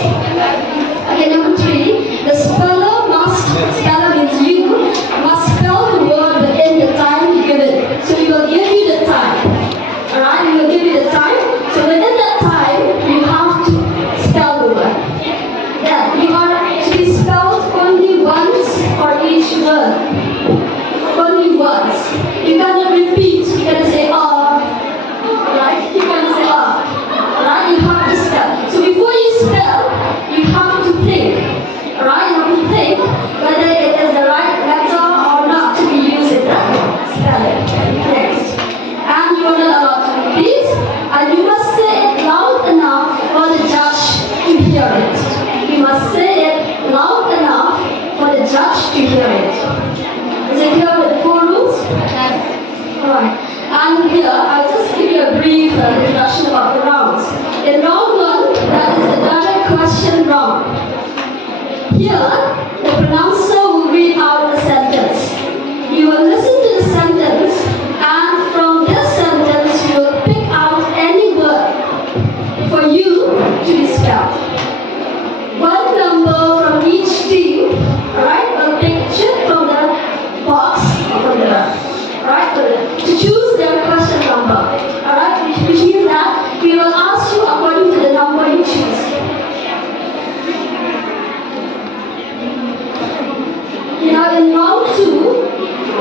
brief introduction about the rounds. In round 1, that is the direct question round. Here, the pronouncer will read out a sentence. You will listen to the sentence, and from this sentence, you will pick out any word for you to be spelled. One number from each team, alright, will pick chip from the box, from the, alright, to choose their question number, alright, which means that we will ask you according to the number you choose. Now in round 2,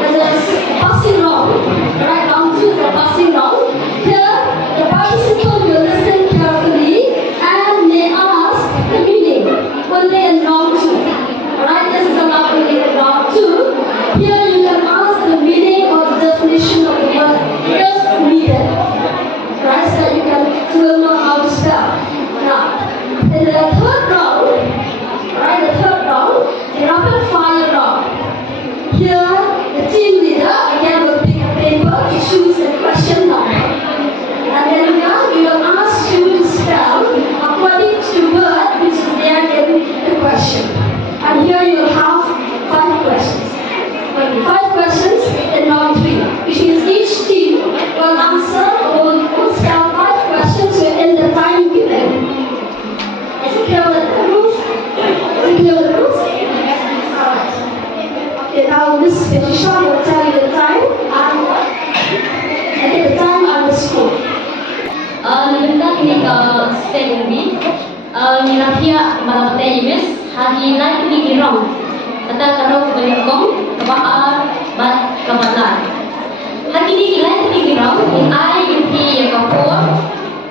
there's a passing round, alright, round 2 is a passing round. Here, the participant will listen carefully and may ask the meaning only in round 2. Alright, this is about only in round 2. Here you can ask the meaning or the definition of the word if needed. Right, so that you will know how to spell. Now, in the third round, alright, the rapid fire round. Here, the team leader again will pick a paper to choose the question number. And then here, we will ask you to spell according to the word which is there in the question. And here you will have 5 questions. 5 questions in round 3, which means each team will answer or will spell 5 questions within the time given. Is it clear with the rules? Is it clear with the rules? Alright. Okay, now Miss Patricia will tell you the time and the time and the score. Sebentar ini ke step ini, Nirafia malam tadi Miss hari lain ini girong, kata kalau kebelikong kebaan bat kebalan. Hari ini lain ini girong, in ai yupi yang kapur,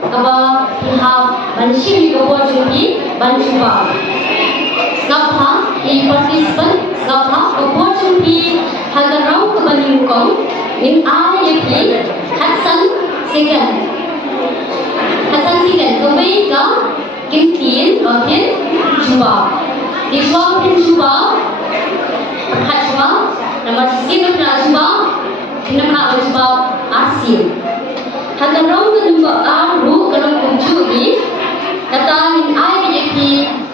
kebab pihak banshim kapur jupi bancuba. Ngapa i participant ngapa kapur jupi hagarong kebelikong, in ai yupi Hudson second. Hudson second, kembali ke Kim Tien or Tien Juba. Di Juba Tien Juba, Perhat Juba, nama Sim Perhat Juba, Kinaka Juba Asin. Hagarong ke nombor Aru kalau kunju ni, kata in ai jadi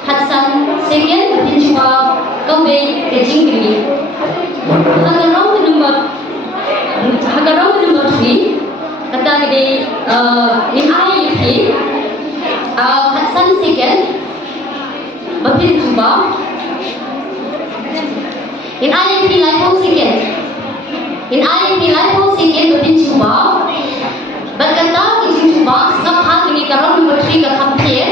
Hudson second Tien Juba kembali ke Jingri. Hagarong ke nombor 3, kata dia in ai jadi Hudson second Batin Juba in IMP Lipo second Batin Juba berkata in Juba sebab hal ini kalau nombor 3 ke compare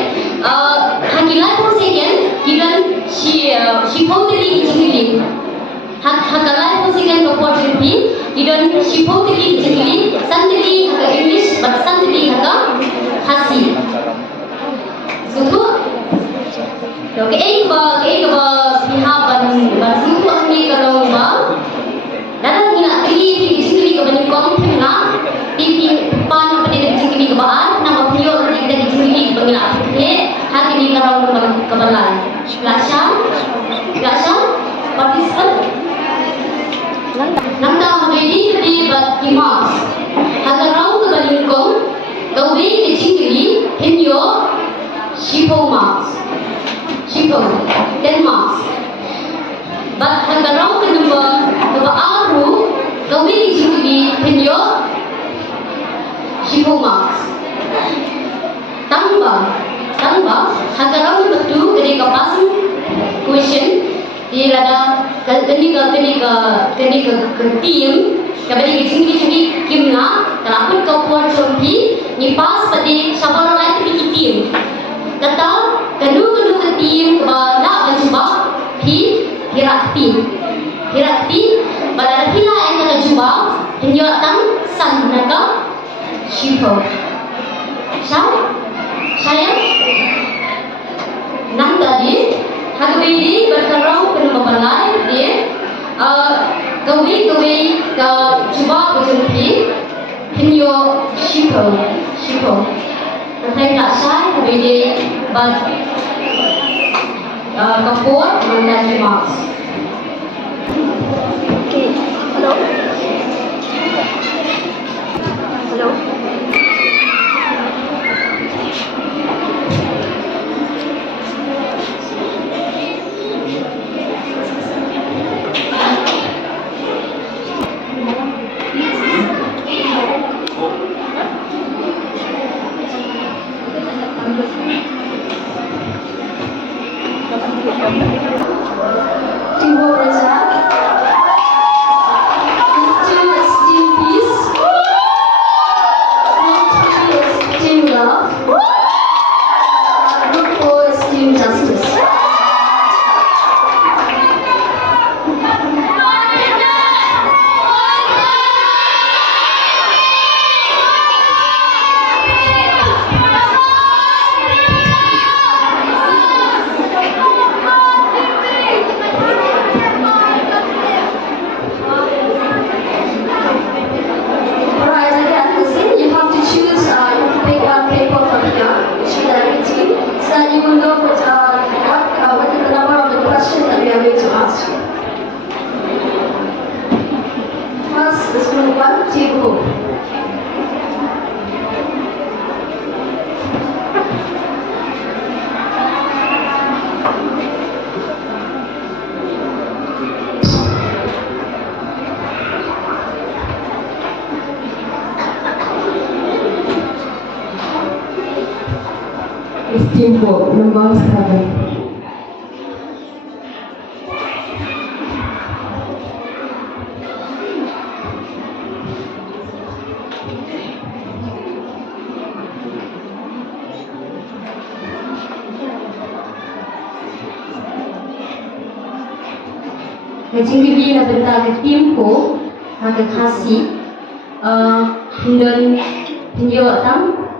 hagi Lipo second given she totally jingli haka Lipo second opportunity given she totally jingli suddenly haka English but suddenly haka hasi Suatu, okay, pihak bantu kami kalau ba, dalam kita pilih sendiri kebanyakan kita pilih pan pada sendiri kebaan, nama beliau kita sendiri pengilat kita, hari ini kalau kebalan, pelasan, participant, nanda menjadi di Timas, hagarau kebanyakan, kau beri sendiri, henyo Shipo marks. Shipo, 10 marks. But hagarong ke number Aru, kami di penyo Shipo marks. Tambah, hagarong number 2 ketika passing question, dia ada ketika team, kami di sini kimna, terapun kau puan sompi, ni pas pada siapa orang lain di team. Kata kedua ke tim nak mencuba hirak tim pada pila yang kena cuba hingga tang san mereka shipo saya nang tadi hagwedi berterang penuh balai dia gawi ke cuba berjumpi hingga shipo Saya nak saya beri bad kapur mengenai marks. Okay, hello. is teamwork, number 7. Jadi na benda ke tempo ada kasih dan penjawab tang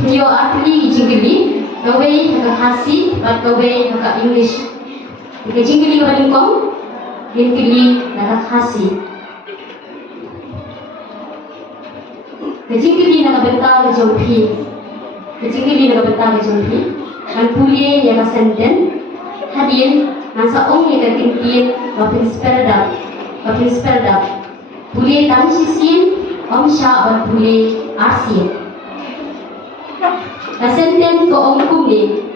penjawab arti jingli gawe ke kasih atau gawe ke English ke jingli ke balingkong jingli na kasih Kecil-kecil nak bentar ke jompi, kecil-kecil nak bentar ke jompi, dan pulia yang senden, hadir, dan seorang yang ketinggian, wafin speldak, pulia tang sisin, omsha dan pulia asin. Dan senden ke om kumli,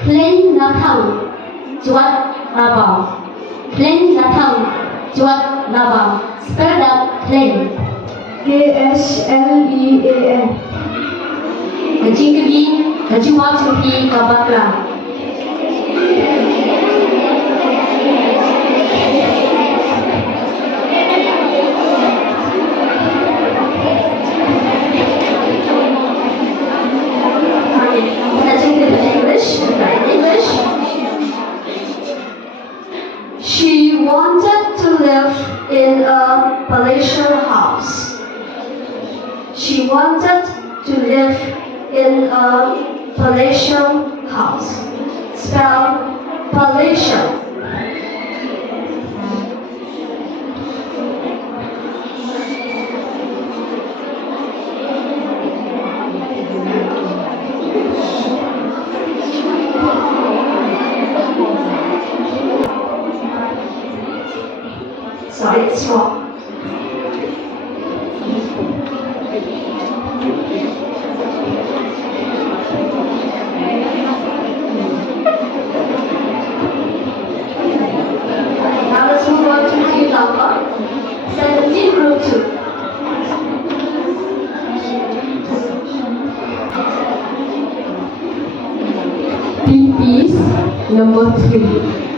klen natang, juat labang, klen natang, juat labang, speldak klen. KSLEAN. Kencing keli, kejual cempi kabakla. English. She wanted to live in a palatial house. She wanted to live in a palatial house. Spell palatial. Sorry, it's wrong. Now let's move on to team number 17, group 2. Team Peace, number 3.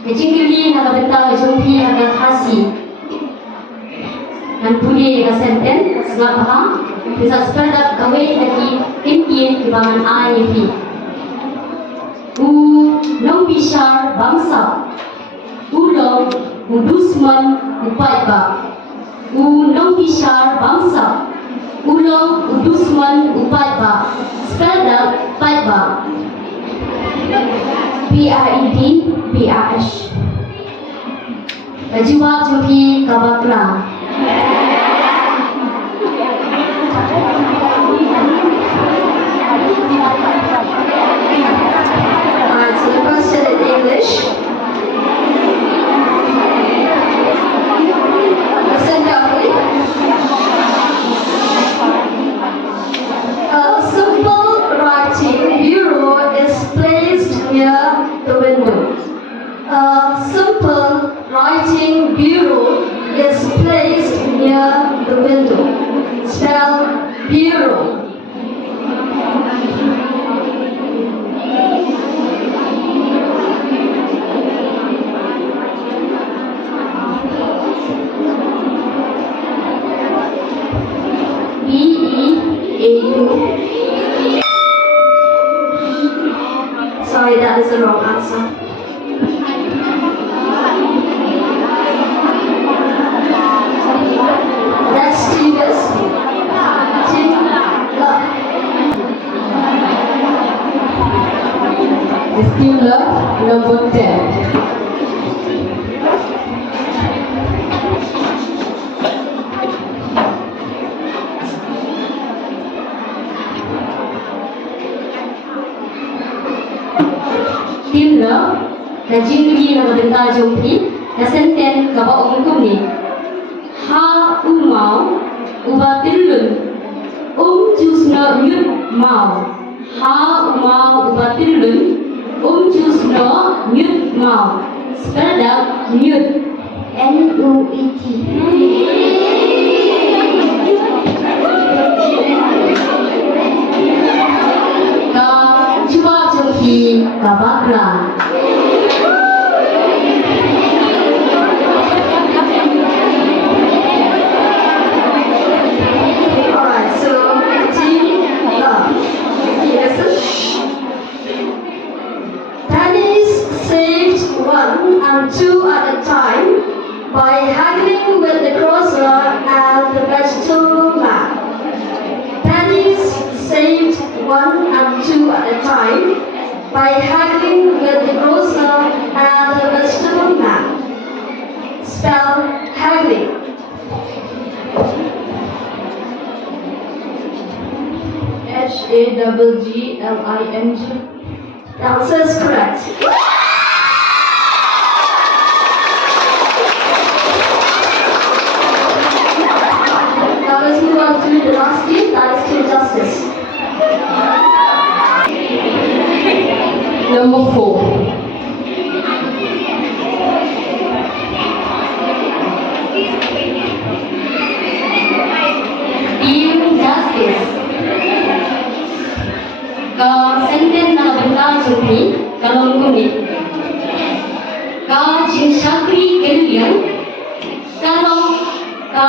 Kecil-kecil nak bentar jompi ada kasih dan punya yang senten sebab faham bisa sepadak gawe lagi impian kebangan air long bishar bangsa ulong udusman upai ba long bishar bangsa ulong udusman upai ba sepadak pai ba PRED, PRH. Jawab jumpi kabakla. So the question in English. Listen carefully. A simple writing bureau is placed near the window. A simple writing bureau is placed near the window. Spell bureau. B-E-A-U. Sorry, that is the wrong answer. That's Stevens. Steamer, number 10. Steamer, dan jingli nak bentar jompi, the sentence kabaong kuni. Ha umau ubatilun. Jusno nyut mau. Ha umau ubatilun. Jusno nyut mau. Spell out nyut. N-U-E-T. Ka cuba coki ka background. Alright, so team love. Listen. Pennies saved 1 and 2 at a time by haggling with the grocer and the vegetable man. Pennies saved 1 and 2 at a time by haggling with the grocer and the vegetable man. Spell haggling. H-A-G-G-L-I-N-G. The answer is correct. Now let's move on to the last team, that is Team Justice. Number 4. Team Justice. Ka sentence na bentang sumpi kalong kuni. Ka jinsakri kalian kalong ka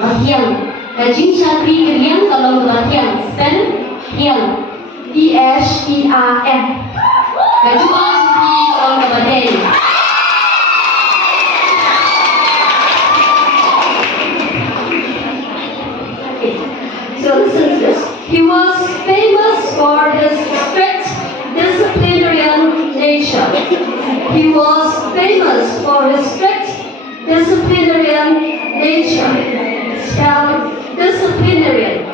bahian. Ka jinsakri kalian kalong bahian. Spell hian. E-H-E-R-N. Ka cuba sumpi kalong kabadai. So listen to this. He was famous for his strict disciplinarian nature. He was famous for his strict disciplinarian nature. Spell disciplinarian.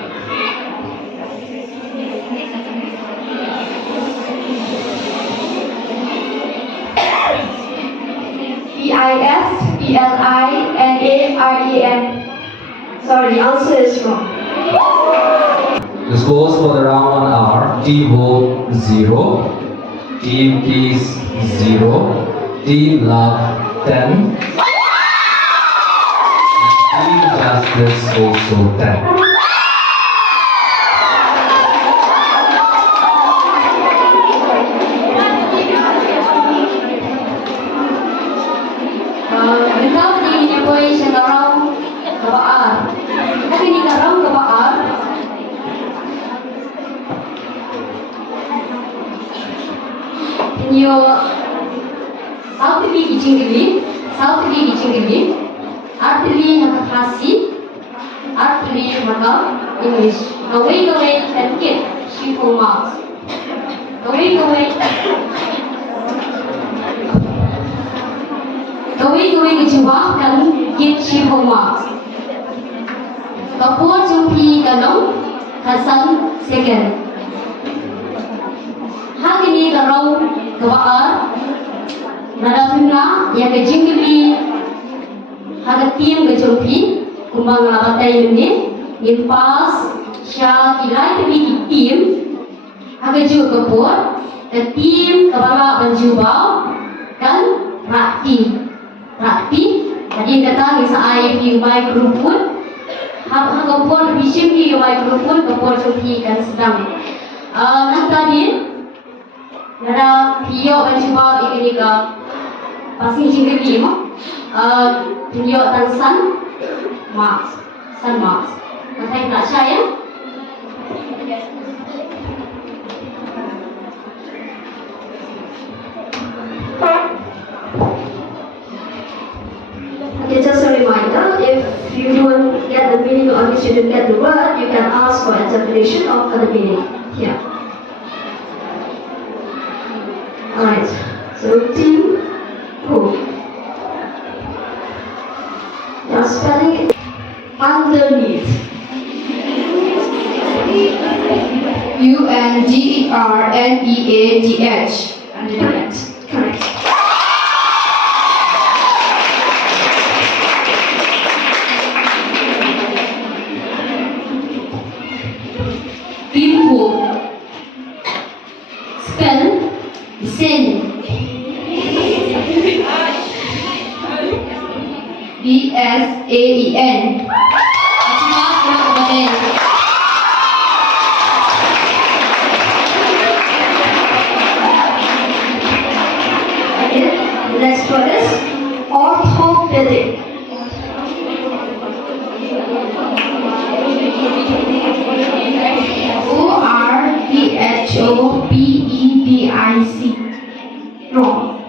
D-I-S-P-L-I-N-A-R-E-N. Sorry, the answer is wrong. The scores for the round 1 are Team Vote 0, Team Peace 0, Team Love 10, and Team Justice also 10. Ikaw di niya boy sa laraw kabaan. Kasi ni laraw kabaan. Inyo South Lee Gijingili, Artli Nakakasi, Artli Maka, English. Gaway Tenkit, Shifo Marks. Gaway kejiwa dan Git Shifo Marks. Kapur Jumpi Galong, Hasan Second. Hari ini kalau kawaan Nadafina yang kejingkili Haga tim kejumpi Kumbang labatai ini Impas Syah kilai tebi di tim Haga juga kapur Dan tim kebala banjubau Dan rakti Tadi kata Nisa ayah piwai kerupun Haga kapur Bishim piwai kerupun Kapur jumpi dan sedang Nanti Nada pio banjubau ini ke Pasing jingkili mo Pio dan Sun Marks Nanti tak saya Okay, just a reminder, if you don't get the meaning or if you don't get the word, you can ask for interpretation of the meaning here. Alright, so team who? Now spelling it underneath. U-N-D-E-R-N-E-A-T-H. Correct. PSAEN. Kacima kurang kebadan. Next one is orthopedic. ORTHOPEDIC. Wrong.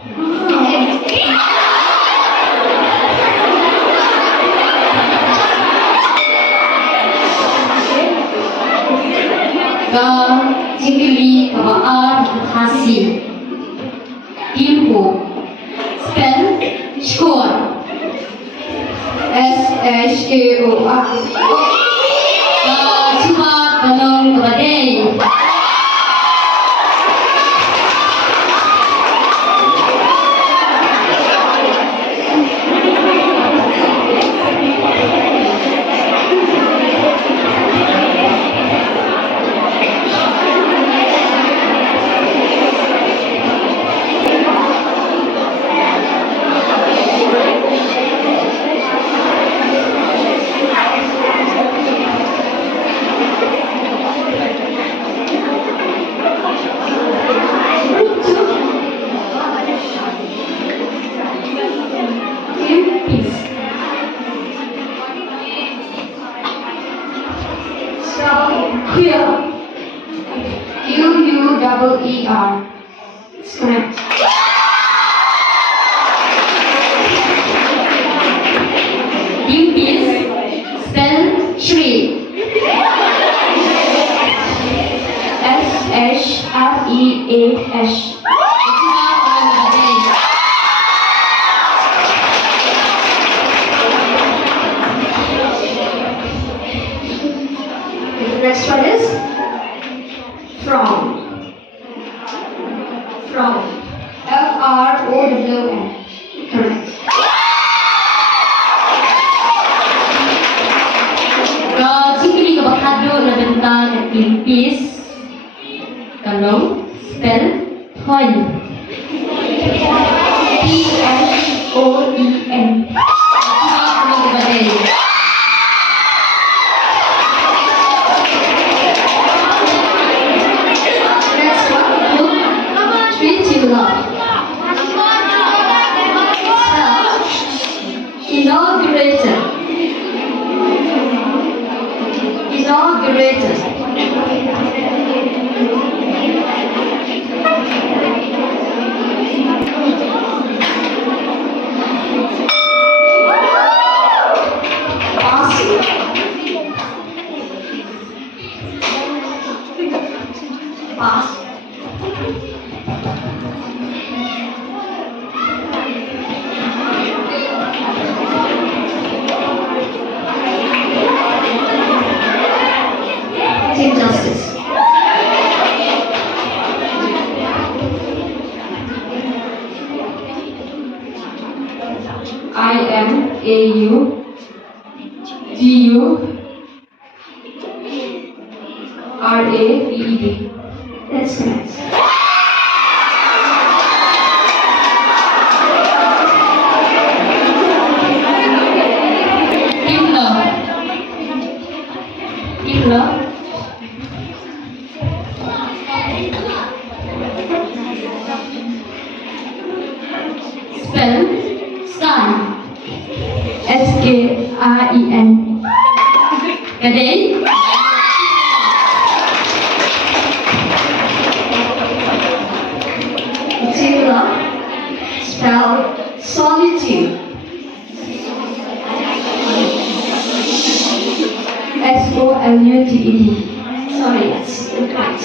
Ke Cikili Kebaan Khasi. Timpu. Spell Score. SHAOR. Kacima tolong kebadan. Queer. QUEER. It's correct. Impis. Spell Shri. SHREAH. Kacima tolong kebadan. The next one is from. From. FROWN. Correct. Ke Cikili Kebakado na bentang Impis. Tolong spell Point. PSOEN. Kacima tolong kebadan. Next one. Treat you love. Inaugurator. Inaugurator. Pass. Team Justice. IMAUGURAPED. That's correct. Hitler. Spell Sky. SKREN. Gadai. Matilda. Spelled solitude. SOLUTED. Sorry, that's incorrect.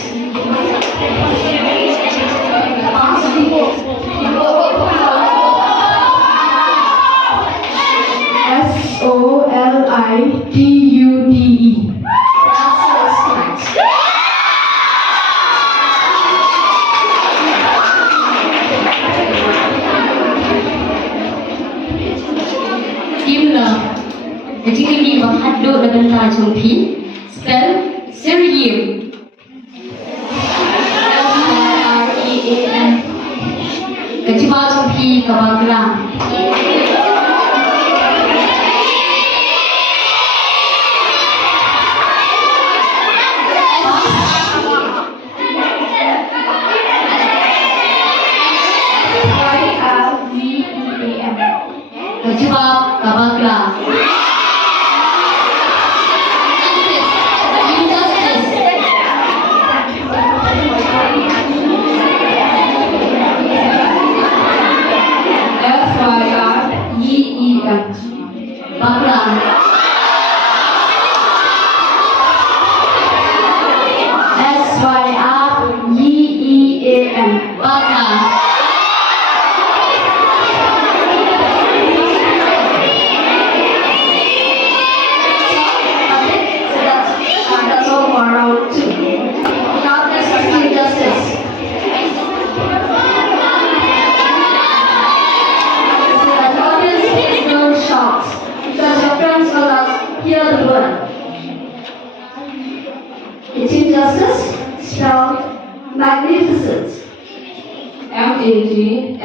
SOLITUDE. That's correct. Himmler. Jadi ini berhadap dengan tajumpi. Spell Syrian. SREAN. Kecima jumpi kebagelang. jawab kabakla. F-Y-R-E-E-N. Bakla. S-Y-R-E-E-A-N. Bakla. That's all for round 2. Now let's do justice. As audience, please don't shout because your friends will not hear the word. In team justice, spell magnificent. M-A-G-N-I-F-I.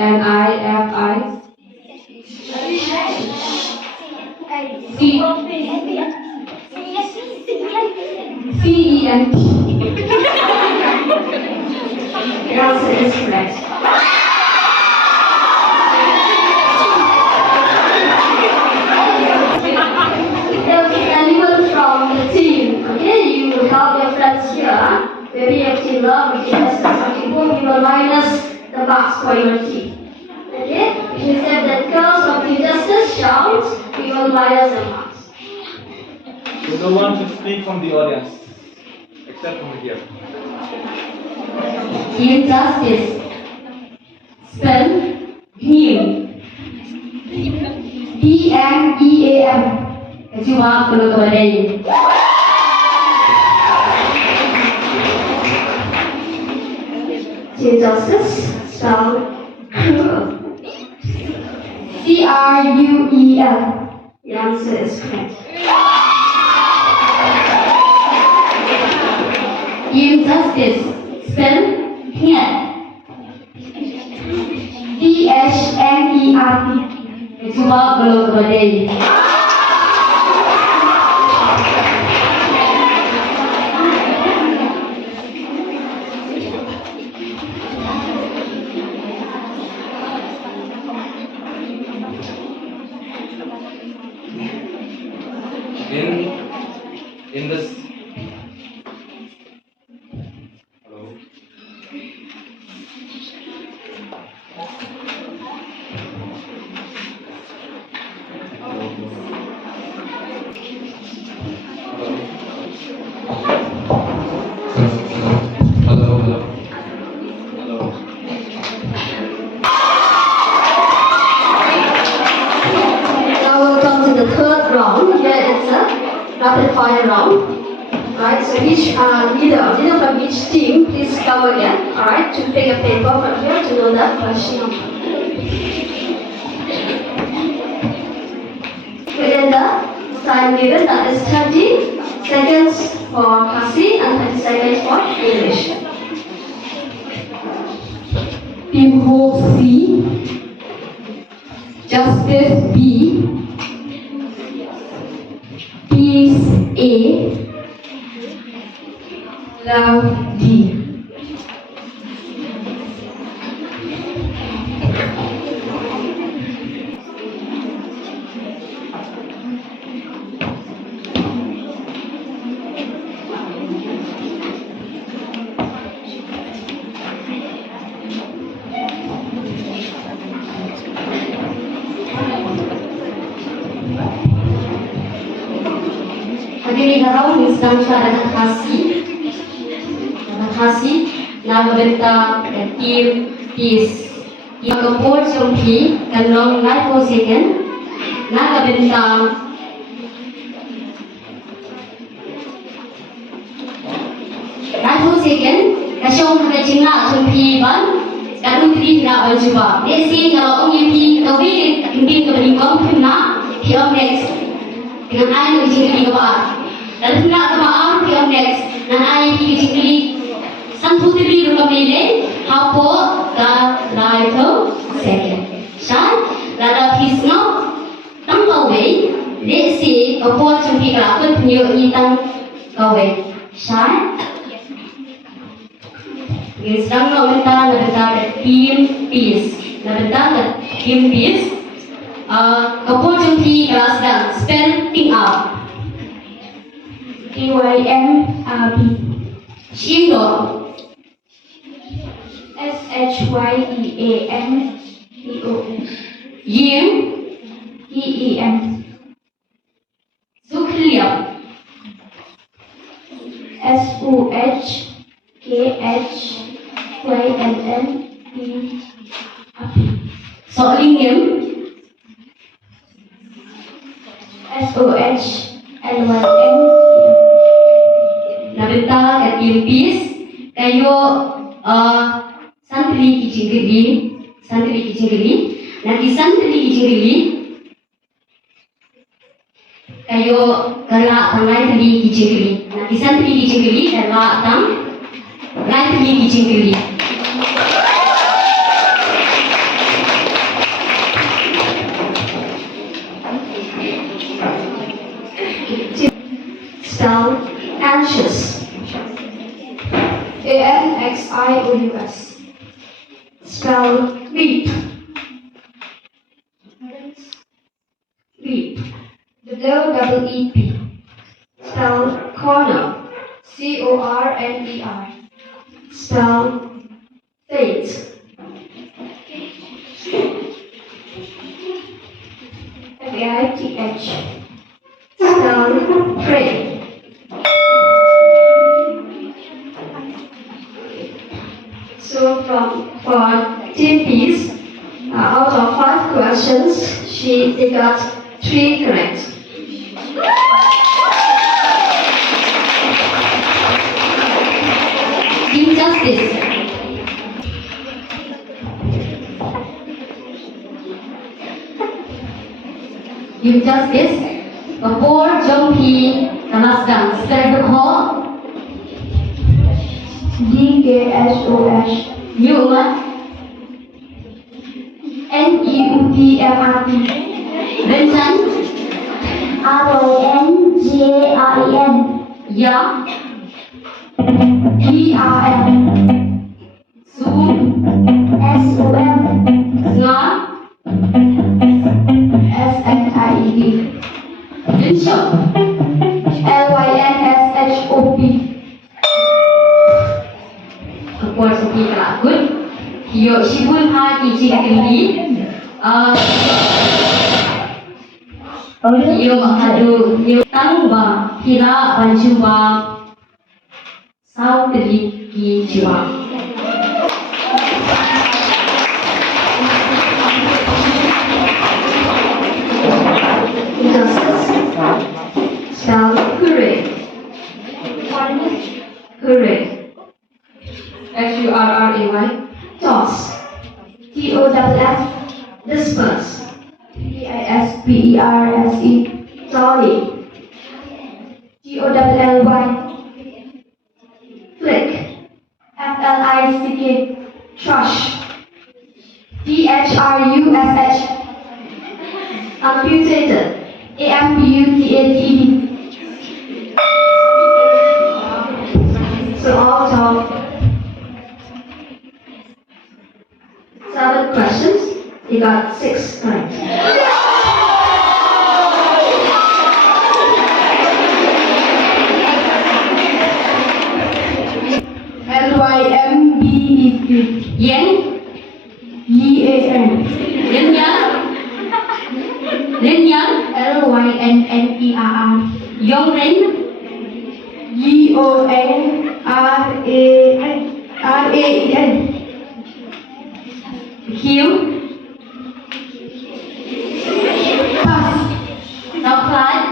C-E-N-T. Your answer is correct. If anyone from the team, okay, you will help your friends here. Maybe your team love, if you have something good, we will minus the marks for your team. Okay? If you said that girls of the justice shout, we will minus the marks. You don't want to speak from the audience, except from here. Team justice. Spell him. D-M-E-A-M. Jawab kalau kepada Team justice, spell cruel. C-R-U-E-L. The answer is correct. Team justice. Spell here. D-H-N-E-R-T. Jawab kalau kepada In this. Hello. Hello. Hello. Hello. Now we'll come to the third round. Here it's a rapid fire round. Alright, so each leader from each team, please come again. Alright, to pick a paper from here to know the question number. Within the time given, that is 30 seconds for Kasi and 30 seconds for English. Team Hope C. Justice B. Peace A. Love D. Hadirin harau ni sedang ada Kasi na bentang tim peace. Yang kepul sumpi kanong 90 second na bentang 90 second kasyong kacina sumpi ban kadung tri na aljuba. Desi kalau ong yipi tawi kimpin ke belingkong kena hiom next. Dengan air di ke bawah. Lalu nak ke bawah hiom next. Dengan air di sini Santutri rumamile hapo ka laito second. Shan lada pisno tangkawe desi kapo chumpi kalakot niyo itang kawe. Shan sedang nak bentang team peace. Nak bentang team peace. Kapur jumpi kelas dan spell think out. TYMRB. Shindo. SHYEANDON. Yin. EEN. Sukhliap. SUHKHYNNP. Soklingim. SOHLYM. Nabenta katimpis kayo santri kicingkeli nanti santri kicingkeli kayo kala tangai teli kicingkeli nanti santri kicingkeli kala tang ngai teli kicingkeli. Spell anxious. ANXIOUS. Spell weep. Weep. WEEP. Spell corner. CORNER. Spell fate. FAITH. Spell pray. So for Team Peace, out of 5 questions, they got 3 correct. Injustice. Injustice. Kapur jumpi kelas dan spell call. DKSOS. Newman. NEUTMRT. Vincent. RONGAREN. Ya. ERM. Zoom. SOM. Nga. SNIED. Vincent. LYNSHOP. Kapur sepi kelakun. Hiyo shibun ha kicingkeli. Hiyo makhadu. Hiyo tangba. Hira banjuba. Sautri kijiwa. Justice. Spell hooray. Hooray. HURRAY. Toss. TOSS. Disperse. DISPERSE. Dolly. TOLLY. Flick. FLICK. Trush. THRUSH. Amputated. AMPUTATED. So out of 7 questions, you got 6 correct. LYMBEP. Yen. YEAN. Linyan. Linyan. LYNNERR. Yongren. YONRAN. Hugh. Pass. Coklat.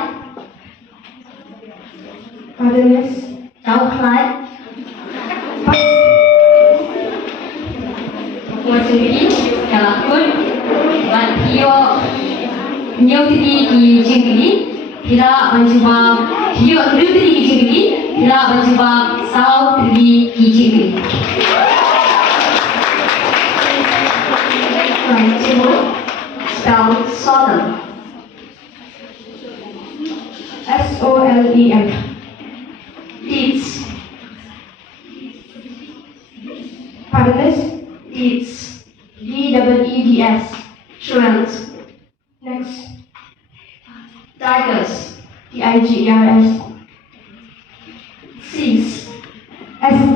Pardon, miss. Coklat. Kapur sepi kelakun. Dan hiyo Hiyo tadi kicingkeli. Hira banjuba. Hiyo tadi kicingkeli. Hira banjuba. Sautri kicingkeli. Spell solemn. SOLEM. Deeds. Pardon, deeds. DEEDS. Strength. Tigers. Tigers. Seeds. Seeds.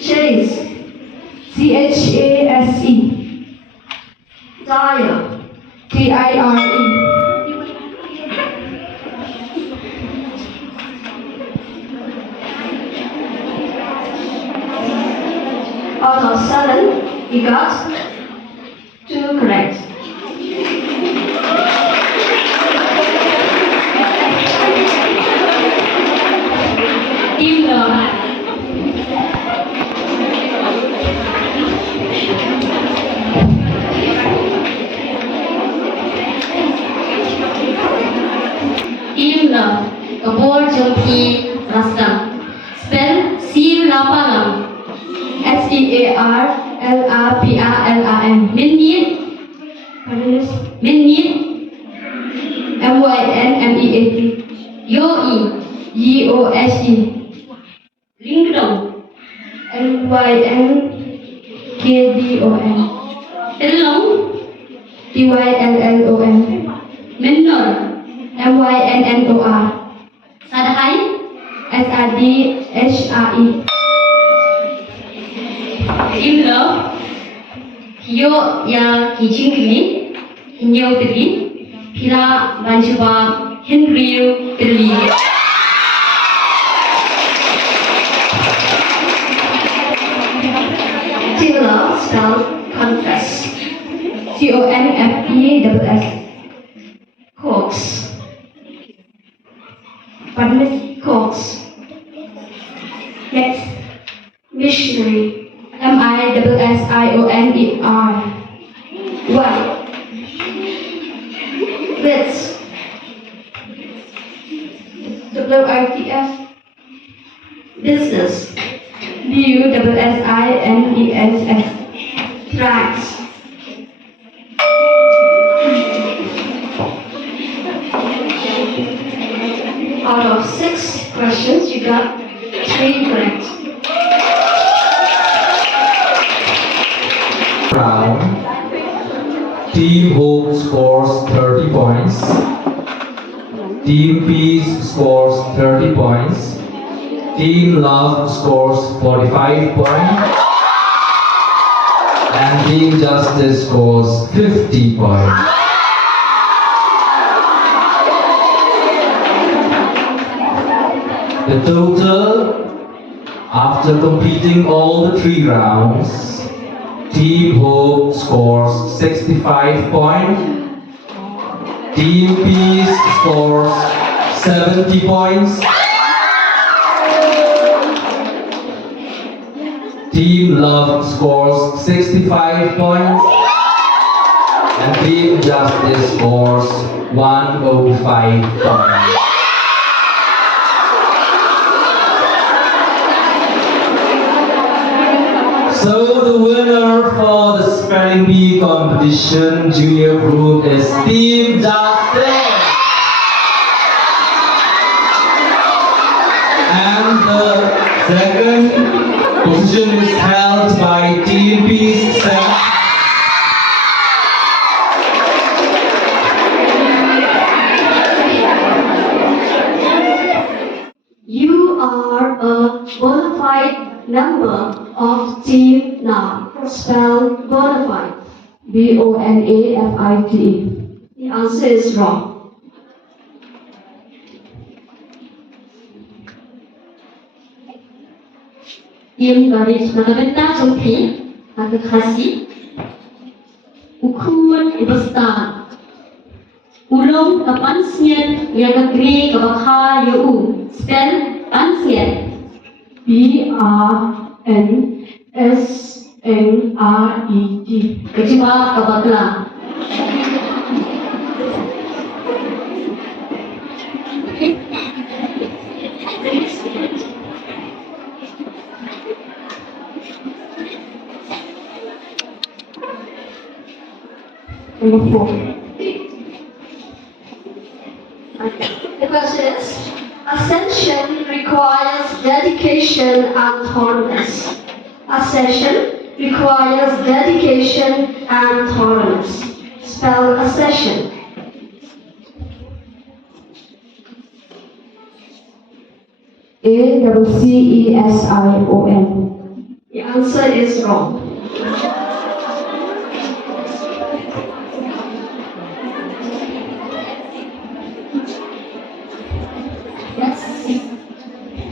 Chase. Chase. Tire. Tire. Out of 7, you got 2 correct. Team Love. Team Love. Gabor Jyoti Rastam. Spell Searlapalam. Searlapalam. Minit. Minit. Myneat. Yoi. Yose. Lingdom. Lynkdon. Telong. Tyllon. Menor. Mynnor. Sadhai. Sadhai. Team Love. Hyo Ya Kichingli. Hinyo Tili. Pila Banjuba. Henry Tili. Team Love spelled confess. Confess. Coax. Coax. Next. Missionary. Missioner. Well. Blitz. WITS. Business. BUSSINESS. Tracks. Out of 6 questions, you got 3 correct. Round. Team Hope scores 30 points. Team Peace scores 30 points. Team Love scores 45 points. And Team Justice scores 50 points. The total, after completing all the 3 rounds, Team Hope scores 65 points. Team Peace scores 70 points. Team Love scores 65 points. And Team Justice scores 105 points. So the winner for the Spelling Bee competition junior group is Team Justice. And the second position is held by Team Peace. You are a bona fide member of Team Love. Spell bona fide. BONAFITE. The answer is wrong. Team Garis Magabenta Jompi. Magkakasi. Ukun Ibastan. Ulong kapansian yang negeri kabakha yu. Spell pansian. BRNSNRED. Kejua kabakla. Number 4. The question is, ascension requires dedication and thoroughness. Ascension requires dedication and thoroughness. Spell accession. A-C-C-E-S-I-O-N. The answer is wrong.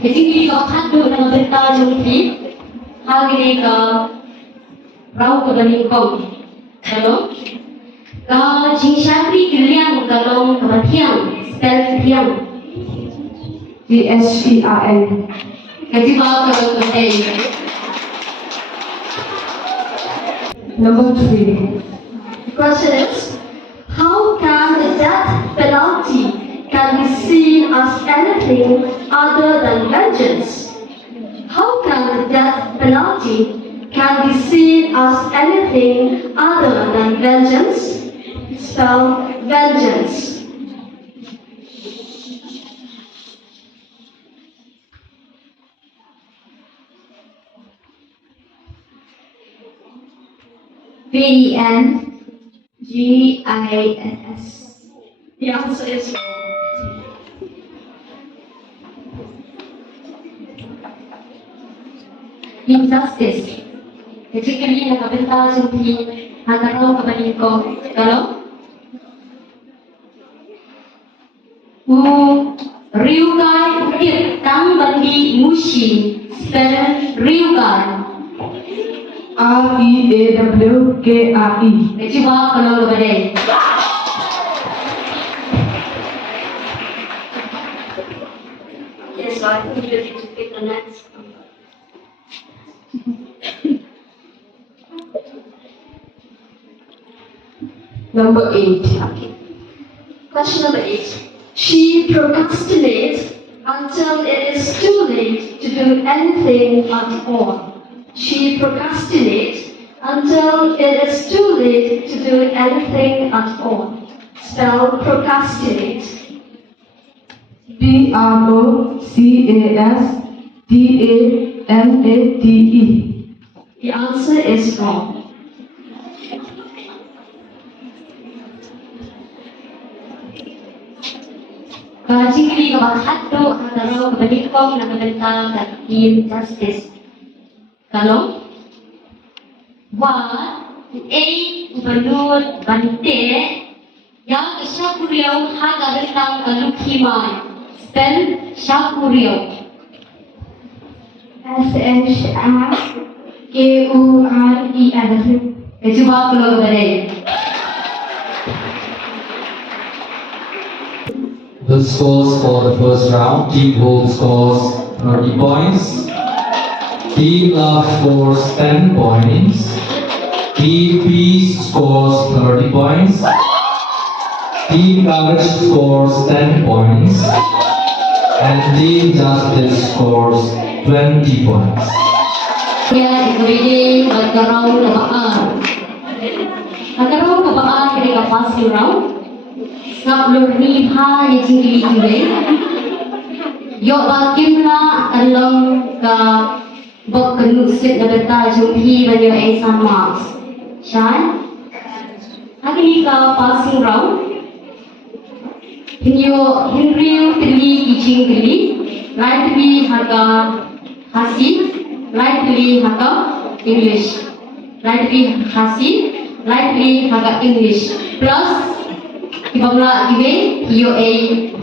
Cái chính lý có hát được là bên ta trong khí. Hai cái này có rau của mình không. Hello. Có chính xác đi cái liang của lòng của thiang, spell thiang. T-H-E-R-N. Cái gì bao giờ có thể. Number 3. The question is, how can the death penalty can be seen as anything other than vengeance? How can the death penalty can be seen as anything other than vengeance? Spell vengeance. V-E-N-G-I-N-S. The answer is wrong. Injustice. Basically, nakabenta sa hangaraw kabanin ko. Kalau? Ryugai ukit tang bandi mushi. Spell Ryugai. R-E-A-W-K-I-E. Coba kalau kepada. Yes, I think you need to pick the next one. Number 8. Okay. Question number 8. She procrastinates until it is too late to do anything at all. She procrastinates until it is too late to do anything at all. Spell procrastinate. B-R-O-C-A-S-T-A-N-A-T-E. The answer is wrong. Basically, kapag hado hangaraw kabanin ko nakabenta sa injustice. Kalau? What a balud bante yang syakuriau haga bentang kalukhiman. Spell syakuriau. S-H-A-K-U-R-E-S. Coba keluar dari. The scores for the first round. Team Hope scores 30 points. Team Love scores 10 points. Team Peace scores 30 points. Team Courage scores 10 points. And Team Justice scores 20 points. Ya, diberi hangaraw kabaan. Hangaraw kabaan ketika passing round. Sebelum niha yang tinggi tinggi, yo bakim la along ka berkenusik data jumpi banyak exam marks. Shan, hari ni ka passing round. Hinriu teli kicing teli, right teli harga hasi, right teli harga English, right teli hasi, right teli harga English plus. Ibangla ibe UA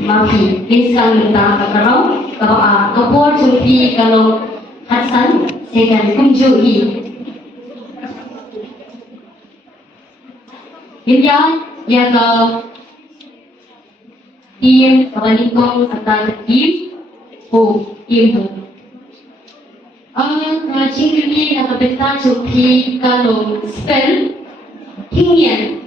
mafi insang tentang kakarau kabaa kapor jumpi kalau Hasan second kumjui Indian ya ke tim kabalikong atau tim tim cingkiri atau beta jumpi kalau spell hingyan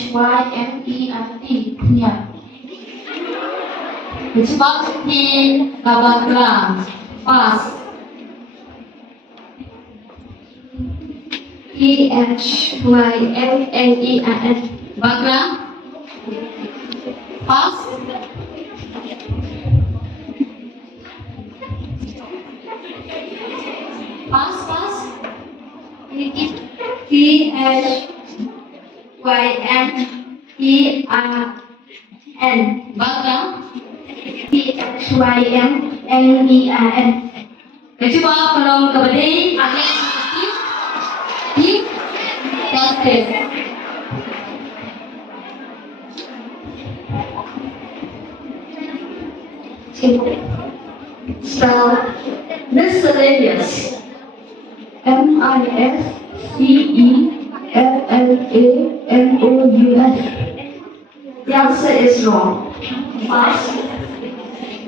T-H-Y-M-E-R-T. Nya. Coba di kabakla pas. T-H-Y-M-N-E-R-S. Bakla pas. Pas. T-H H-Y-M-E-R-N. Bangka. P-H-Y-M-N-E-R-N. Coba tolong kepada Alex di Justice. Spell miscellaneous. M-I-S-C-E-L-L-A-N-O-U-S. The answer is wrong. Pass.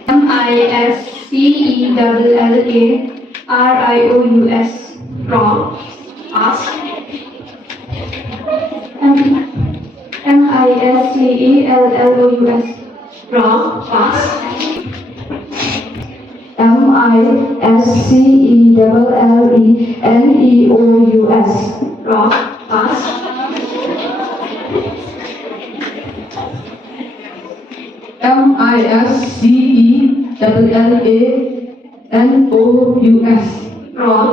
M-I-S-C-E-L-L-A-R-I-O-U-S. Wrong. Pass. M-I-S-C-E-L-L-O-U-S. Wrong. Pass. M-I-S-C-E-L-L-E-N-E-O-U-S. Wrong. Pass. M-I-S-C-E-L-L-A-N-O-U-S. Wrong.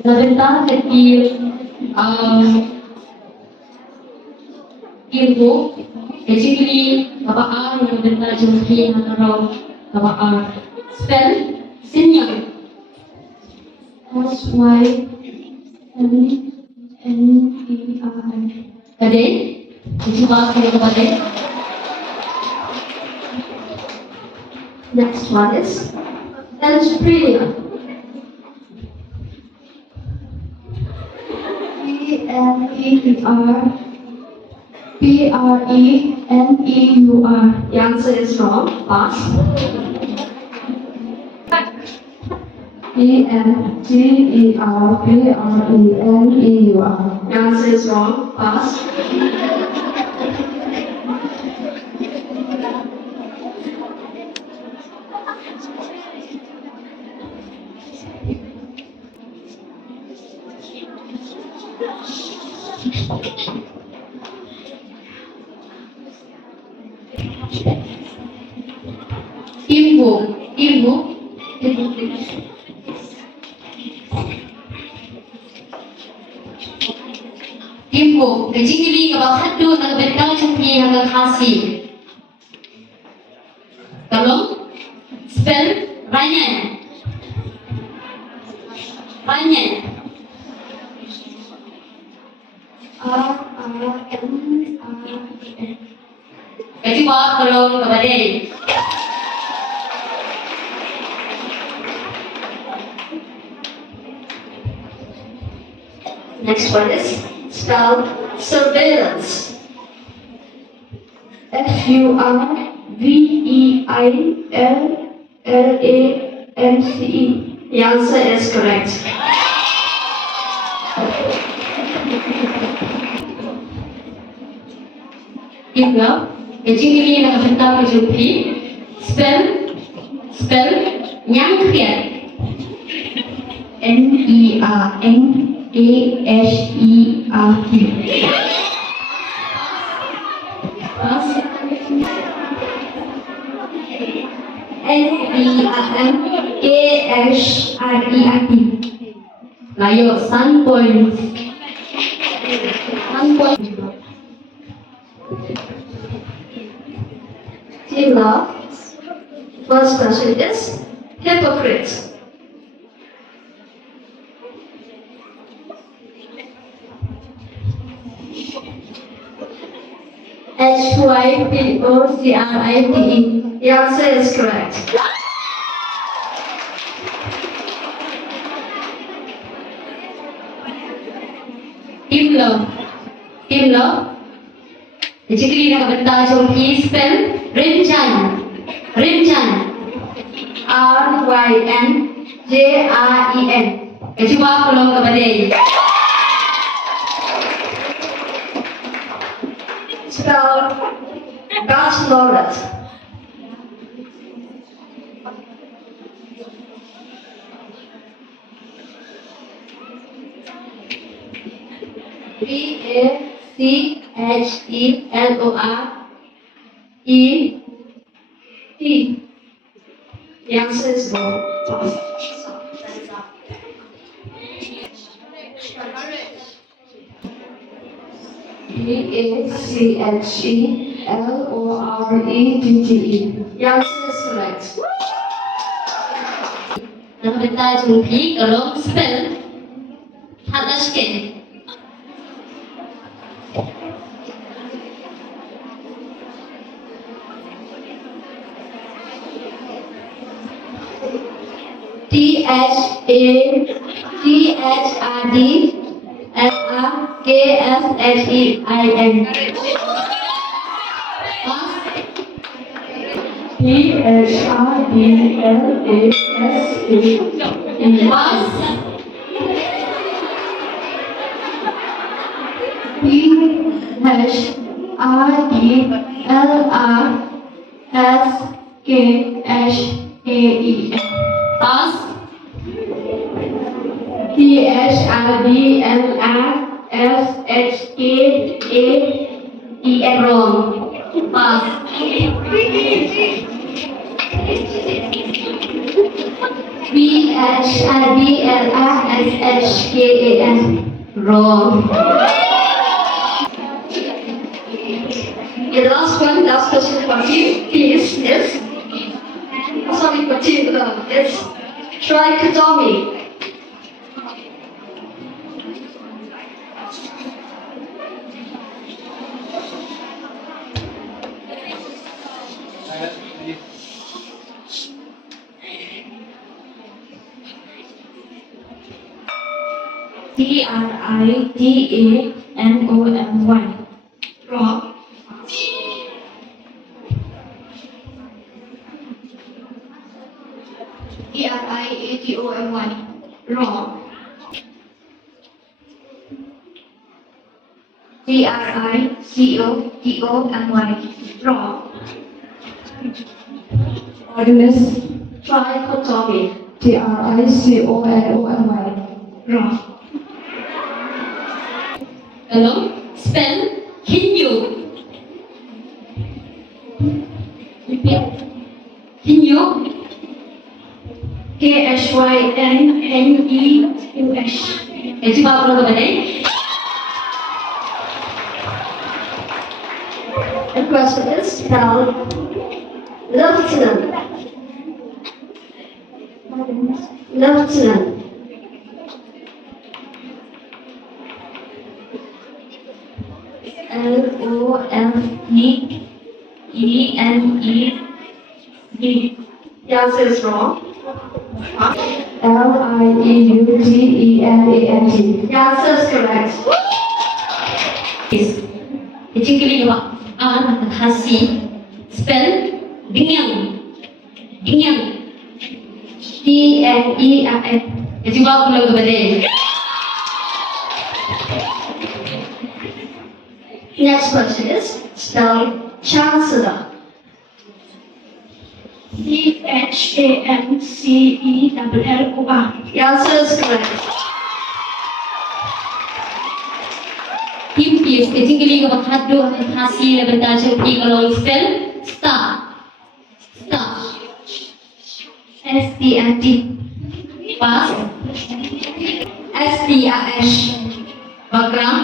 Sebentar kecil ilmu basically kapaan yang bentar jumpi atau kapaan spell sinyal S-Y-N-N-E-R. tadi coba kita kepada Next one is Australia. P-N-E-R-P-R-E-N-E-U-R. The answer is wrong. Pass. P-N-G-E-R-P-R-E-N-E-U-R. The answer is wrong. Pass. ilmu basically kapag hadu nagbentaw jumpi hanggang hasi tolong spell Ryan R-I-N-R-N. coba tolong kepada Next one is spelled surveillance. S-U-R-V-E-I-L-L-A-N-C-E. The answer is correct. Tinggal basically nakabentaw jumpi spell nyangkhiat N-E-R-N-A-S-E-R-T. N-E-R-N-A-S-R-E-R-T. Layo, sun point. Team love. First question is hypocrite. H-Y-P-O-C-R-I-T-E. The answer is correct. Imlo. Basically nakabentaw jumpi spell Rinjan. R-Y-N-J-R-E-N. Coba tolong kepada Spell bachelorette. B-A-C-H-E-L-O-R-E-T. The answer is wrong. Bachelorette. The answer is correct. Nakabenta yung P, kalong spell. Hatashkin. THADLRKSHEIN. Pass. THRDLRSHKAEN. Wrong. Pass. BHRDLRSHKAN. Wrong. The last question for you, please, is sorry for you, it's trichotomy. TRIDANOMY. Wrong. TRIATOMY. Wrong. TRICOTOMY. Wrong. Artemis. Trichotomy. TRICONOMY. Wrong. Hello? Spell. Kinyu. Repeat. Kinyu. KSYNNEUS. Coba ulang kembali. The question is spelled lieutenant. Lieutenant. LOFTENED. The answer is wrong. LIEUTENANT. The answer is correct. Basically, Hasi. Spell. Dingyang. Dingyang. DNERN. Coba ulang kembali. Next question is spelled chancellor. CHANCELLOR. The answer is correct. Tim Pius, basically, Hadu Hasi lebentar seperti kalau spell. Star. Star. STRT. Pas. STRS. Bakram.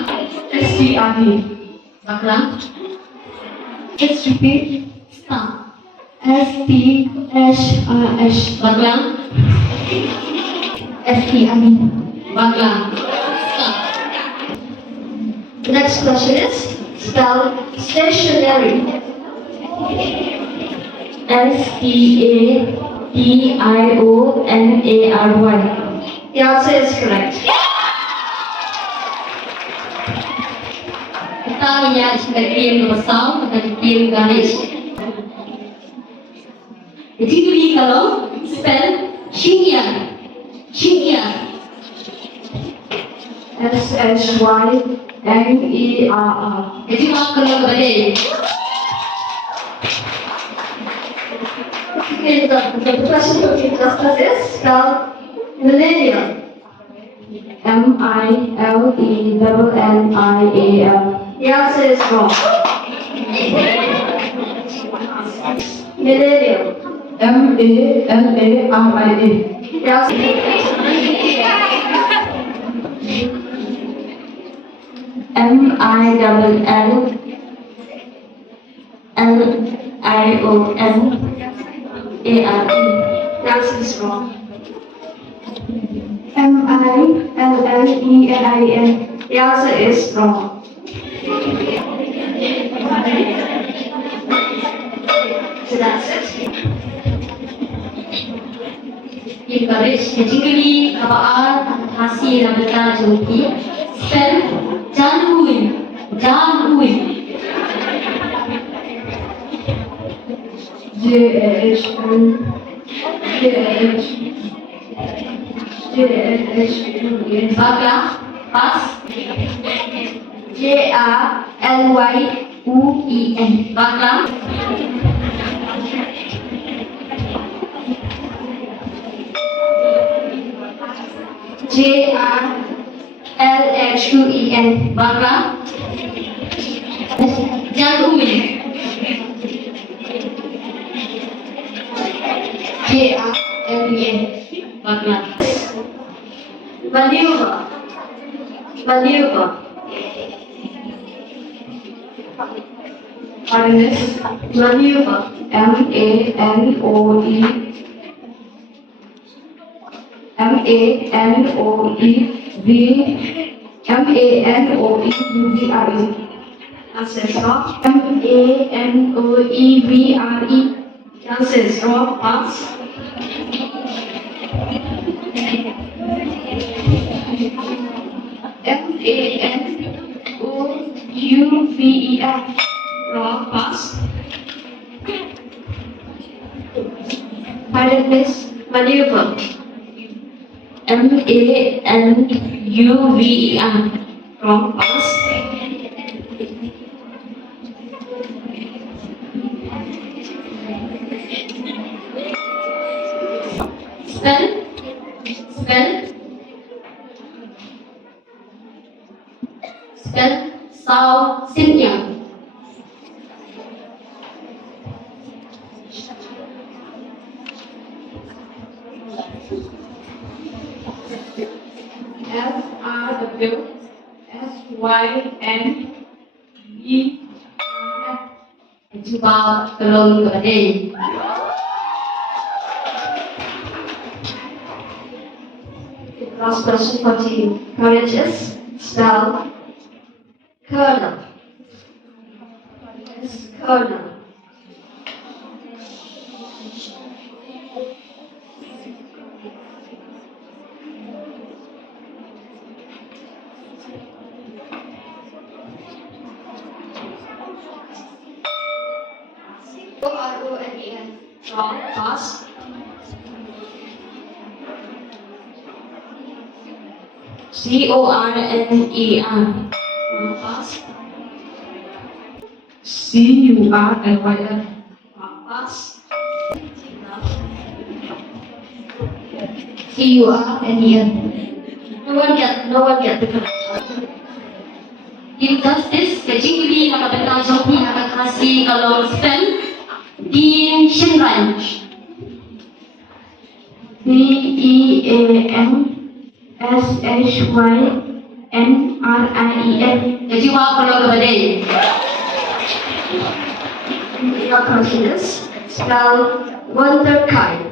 STRT. Bakram. Let's repeat. Star. STSRS. Bakram. STRT. Bakram. Star. The next question is spelled stationary. STATIONARY. The answer is correct. Kita lihat sebagai game besar, bukan game garis. Jadi kalau spell Xinyan. Xinyan. SSYNERR. Jadi mau kalau kembali. Okay, the question for you just is spelled millennium. MILENNIAL. The answer is wrong. Millennium. MALARIE. The answer MILLLIONARE. The answer is wrong. MILLENIN. The answer is wrong. So that's it. Encourage category kabaan hasil nabata jumpi spell Januin. Bakla pas JALYUEN. Bakla JALHUEN. Bakla Januin. JALUN. Bakla Maneuver. Pardon this. Maneuver. MANOEUVRE. Answer is wrong. MANOEVRE. The answer is wrong. Pass. MANOUVER. Wrong. Pass. Pardon this. Maneuver. MANUVER. Wrong. Pass. Spell Sao Sinh Nhật. FRWSYNE. Cuba tolong kepada Last question for team. Courageous. Spell Colonel. Colonel. CORONEL. Wrong. Pass. CORNER. Wrong. Pass. CURLYL. Wrong. Pass. CURNER. No one get the correct answer. Give justice category nakabenta joki nakakasi kalau spell Dean Shinranch. DEANSHYNRIEN. Jadi wah kalau kepada Your consonants. Spell Wonderkind.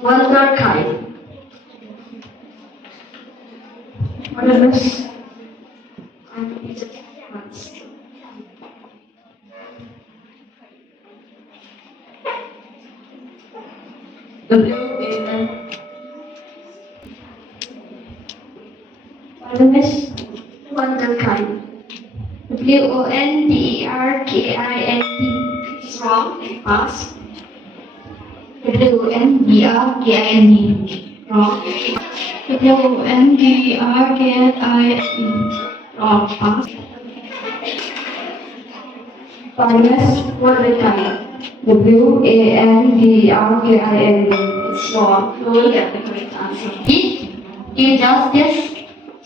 Wonderkind. What is this? WAN. What is this? Wonderkind. WONDERKIND. It's wrong. Pass. WONDRKIND. Wrong. WONDRKIND. Wrong. Pass. Farmers. Wonderkind. WANDRKIND. It's wrong. No one get the correct answer. Give justice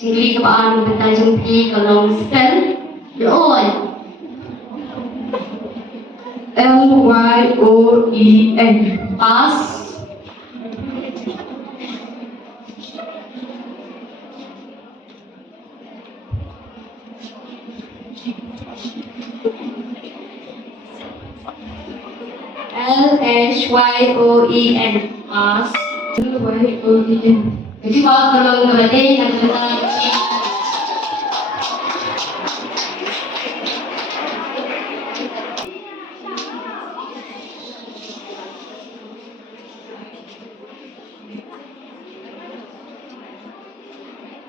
jadi kebaan kita jumpi kalau spell LON. LYOEN. Pass. LHYOEN. Pass. LYOEN. Jadi kalau ngebadain kata-kata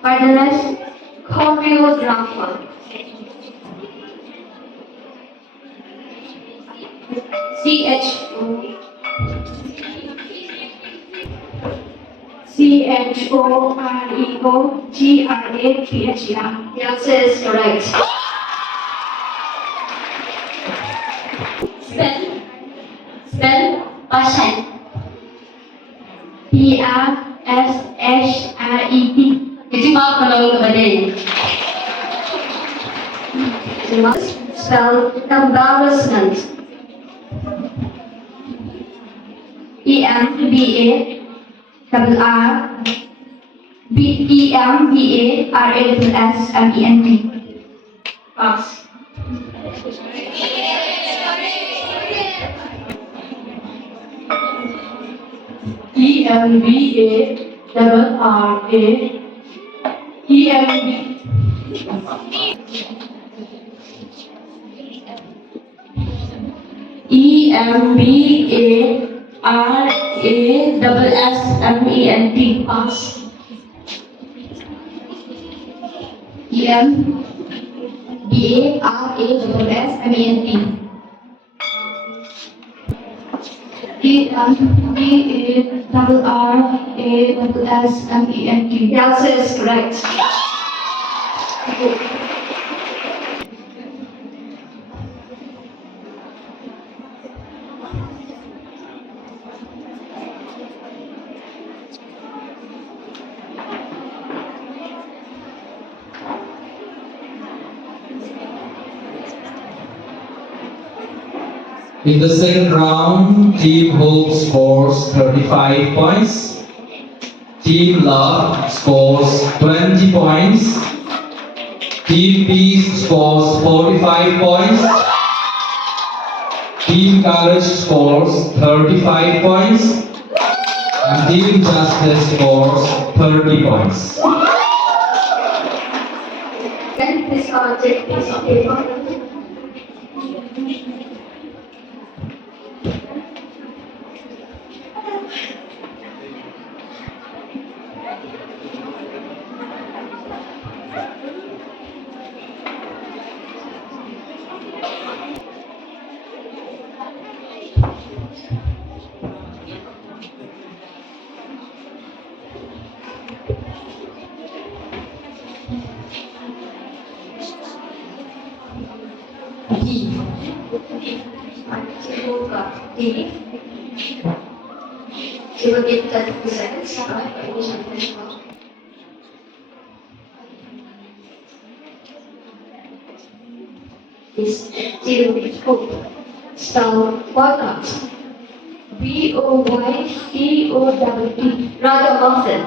Finalist, choreographer. CHOREOGRAPHER. The answer is correct. spell passion. PRSHRET. Jadi kalau ngebadain. You must spell embarrassment. EMBARRASSMENT. Pass. EMBARRASSMENT. Pass. EMBARRASSMENT. EMBARRASSMENT. The answer is correct. In the second round, Team Hope scores 35 points. Team Love scores 20 points. Team Peace scores 45 points. Team Courage scores 35 points. And Team Justice scores 30 points. Can you please take piece of paper? You will get 30 seconds. Is Hope. Spell boycott. BOYCOTT. Rather often.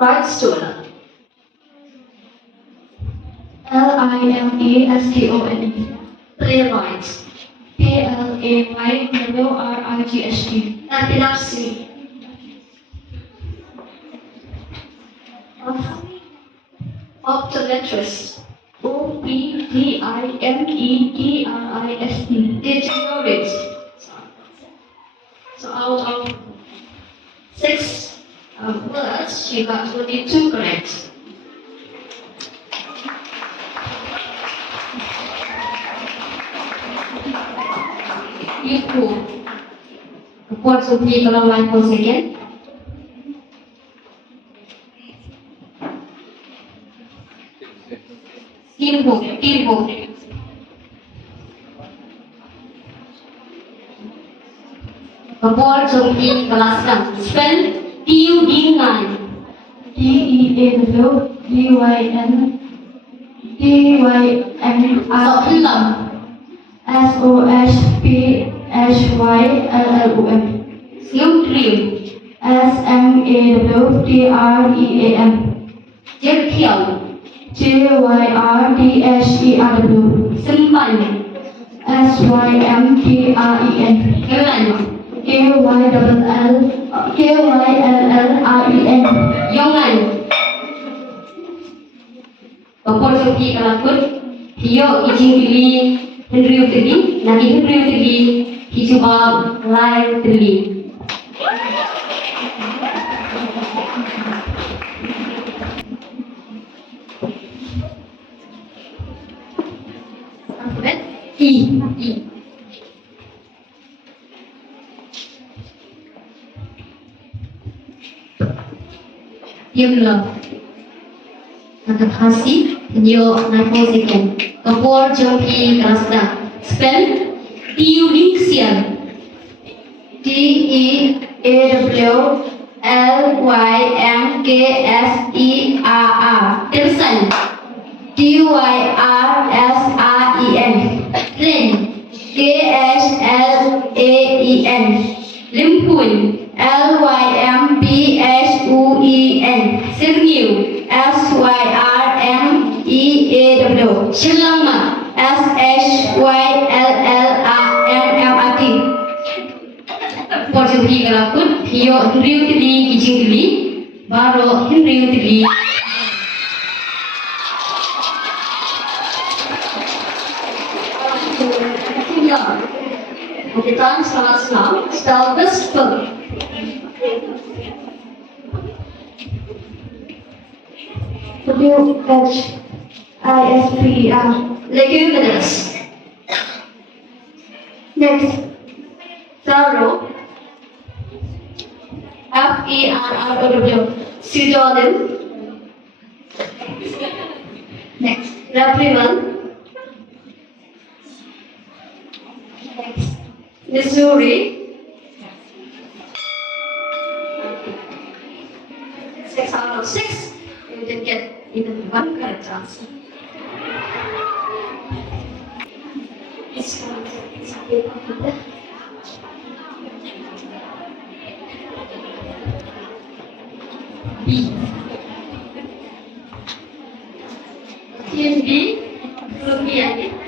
Right stoner. LIMASTON. Playwright. PLAYWRIGHT. Epilepsy. Optometrist. OPTIMETRIST. Did you know it? So out of 6 words, you got only 2 correct. Itu. Buat Sophie kalau line for second. Timbo. Buat Sophie kelas 6. Spell TUD9. SOSPHYLLUM. Trim. SMAWTREAM. Jerkiau. JYRDSERW. Sempai. Sympan. SYMPREN. Kelan. KYLLREN. Yongan. Kompor Joki Kalakut. Hiyo ijing tili. Hendriu tili. Nagi hendriu tili. Hijubab lai tili. Alphabet E. Yumlo. Nakakasi. Yo Naposiken. Kompor Joki Kalasda. Spell Tulinxian. TEAWLYMKSERR. Tirsan. TYRSREN. Tren. KSLAEN. Limpun. LYMPSUEN. Serniu. SYRMEAW. Shalama. SHYLLRMMRT. Kompor Joki Kalakut. Hiyo hendriu tili. Ijing tili. Baro hendriu tili. Kita sangat senang spell whisper. WHISPER. Leguminous. Next. Thorough. FERROW. Pseudonym. Next. Reprimand. Next. Missouri. 6 out of 6. You didn't get even one correct answer. This one is a bit of a B. TNB,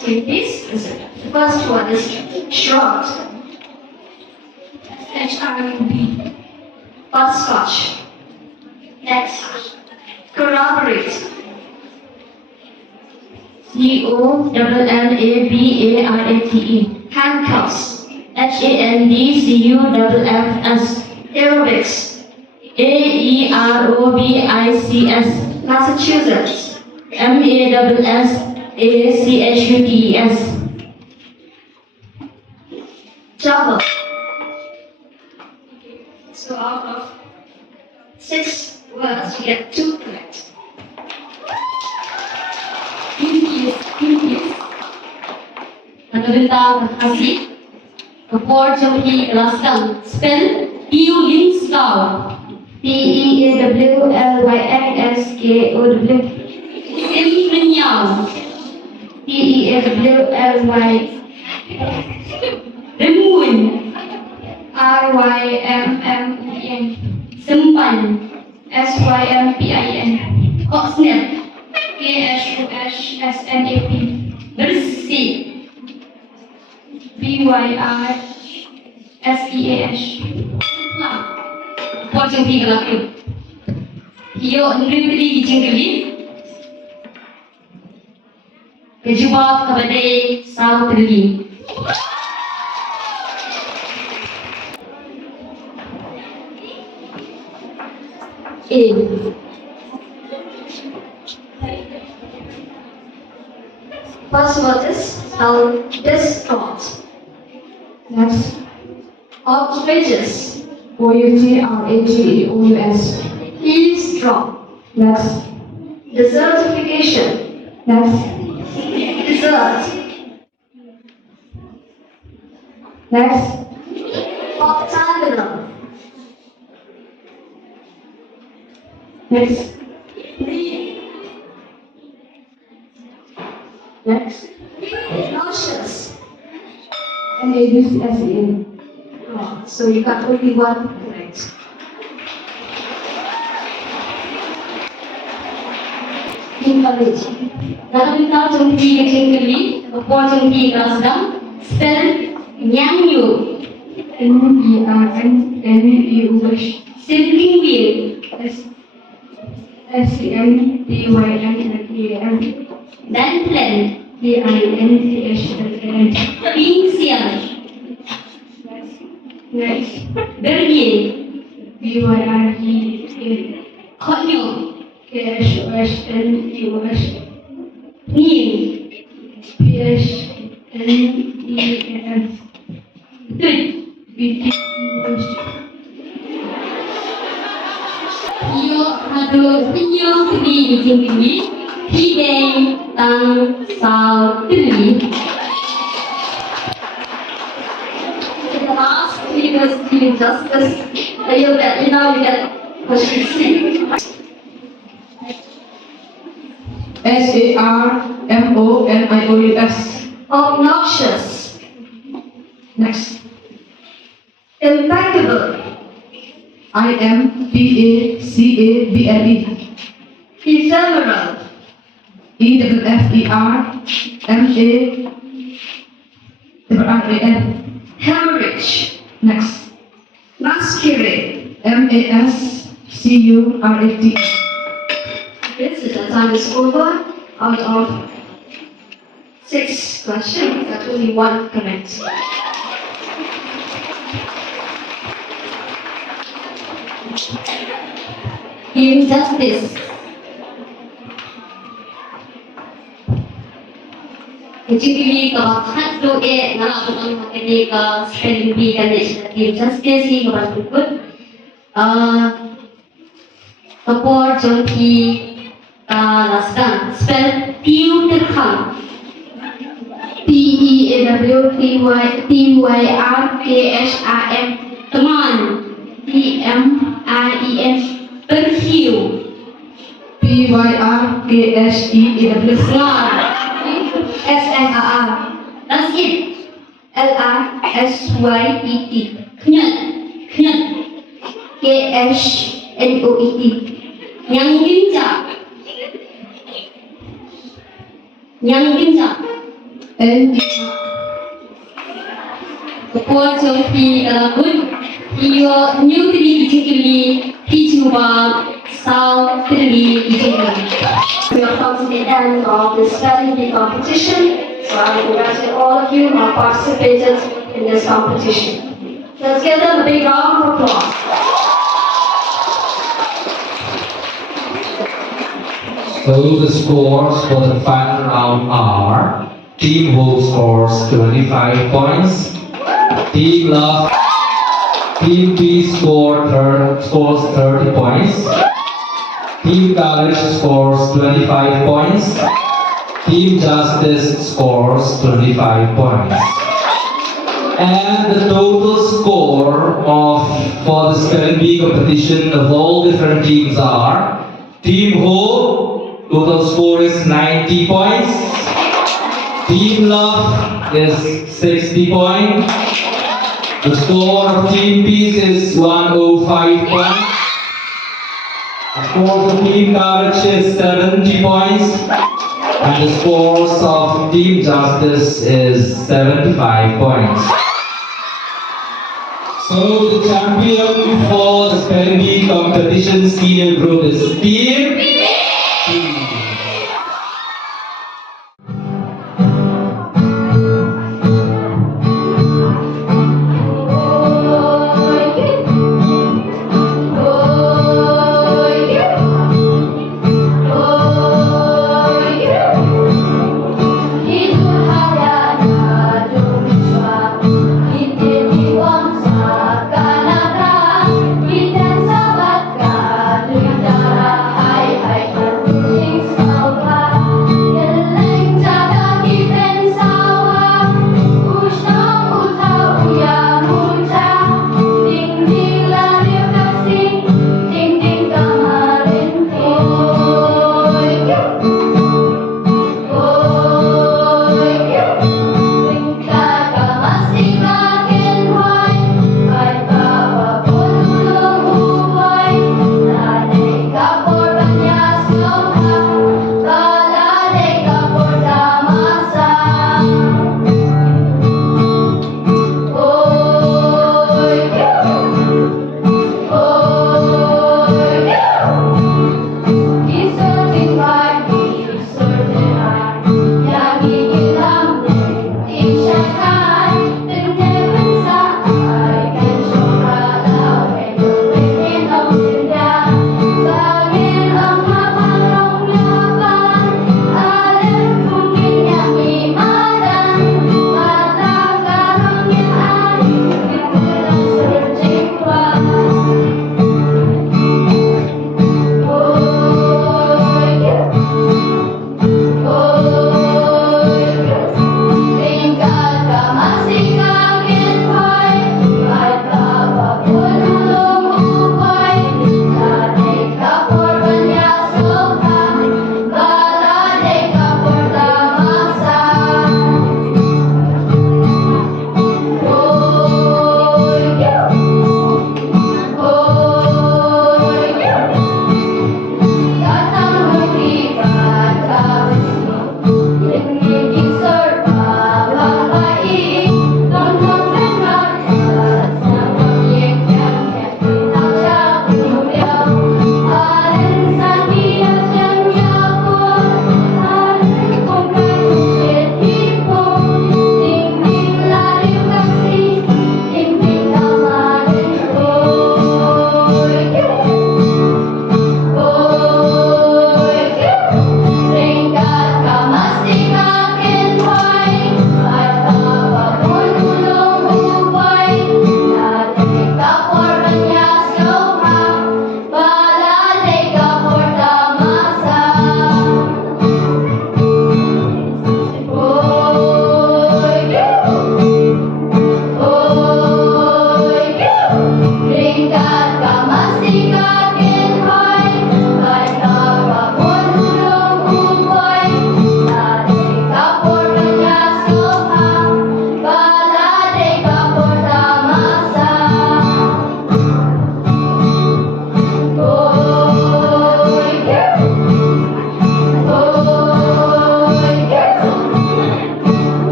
TNBs. The first one is short. HRUB. Butterscotch. Next. Corroborate. COLLABARATE. Handcuffs. HANDCUFFS. Aerobics. AEROBICS. Massachusetts. MASSACHUTES. Java. So out of 6 words, you get 2 correct. Indies. Nagabintang Kasi. Kompor Joki Kalasdang. Spell Tulinxau. TEAWLYXKOW. Simprinyao. TEAWLY. Remun. RYMMEN. Simpan. SYMPIN. Coxnet. KSUSSNAP. Bersih. BYRSEAS. Kompor Joki Kalakut. Hiyo hendri gijing gili. Kejubab kabadai sau teli. A. First word is sound distraught. Next. Outrageous. OUTRAGEOUS. Eavesdrop. Next. Desertification. Next. Desert. Next. Octagonal. Next. Next. Nauseous. NAUSEN. So you got only one correct. Invalid. Nakapita trong thi kecil keli, po trong thi kelas sedang, spell Nyangyu. NERNEUS. Sibling wheel. SENTYNLAN. Dan plan. PINTSLAN. Pincel. Next. Bergil. BYRGAL. Konyol. KSOSNEUS. Nim. PSNEAM. Tut. BTUS. Iyo hadu iyo tadi izin tinggi. Hideng tang sao tili. The last three was doing justice. You get question C. SARMONIOUS. Obnoxious. Next. Impeccable. IMPACABLE. Ephemeral. EFFERMARRAN. Hemorrhage. Next. Masquerade. MASCURAT. This is the time is over. Out of 6 questions, that's only 1 correct. Injustice. Kecil kebakat doa ngalah tentang ketika spelling bee kan injustice ni kebakat ikut. Kepor jompi lasdan spell tiu terkam. TEAWTYRKSAM. Teman. TMIEN. Perhiu. PYRKSEAW. Slar. SNAR. That's it. LRSYET. Kenyat. Kenyat. KSNOET. Yang ginjak. Yang ginjak. Kepor jompi kalabun. Iyo new tiri ijikili. Hijuba. Sao tiri ijikili. We have come to the end of the spelling bee competition. So I congratulate all of you who have participated in this competition. Let's give them a big round of applause. So the scores for the final round are: Team Hope scores 25 points, Team Love, Team B scores 30 points, Team Courage scores 25 points, Team Justice scores 25 points. And the total score for the spelling bee competition of all different teams are: Team Hope, total score is 90 points. Team Love is 60 points. The score of Team Peace is 105 points. The score of Team Courage is 70 points. And the scores of Team Justice is 75 points. So the champion for the spelling bee competition senior group is Team Kita sahabat, kita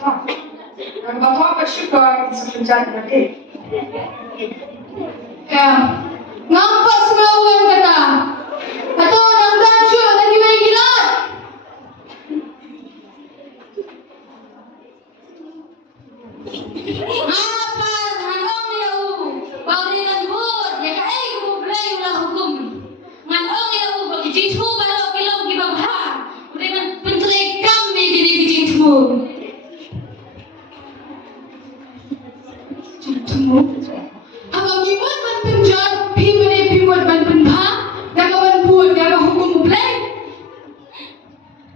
Bapak. Dan Bapak bersyukur bisa menjadi adik. Ya, nampak semua orang kata. Atau orang baju lagi main gila. Apa? Nganong ya u. Pauliran bud. Ya ka ay kublay ulah hukum. Nganong ya u. Bagi jitu balo kilong gibabha. Udah man pencelek kami gini jitu. Jitu. Apa mimut man penjat. Pimut man penbha. Daga man bud. Daga hukum kublay.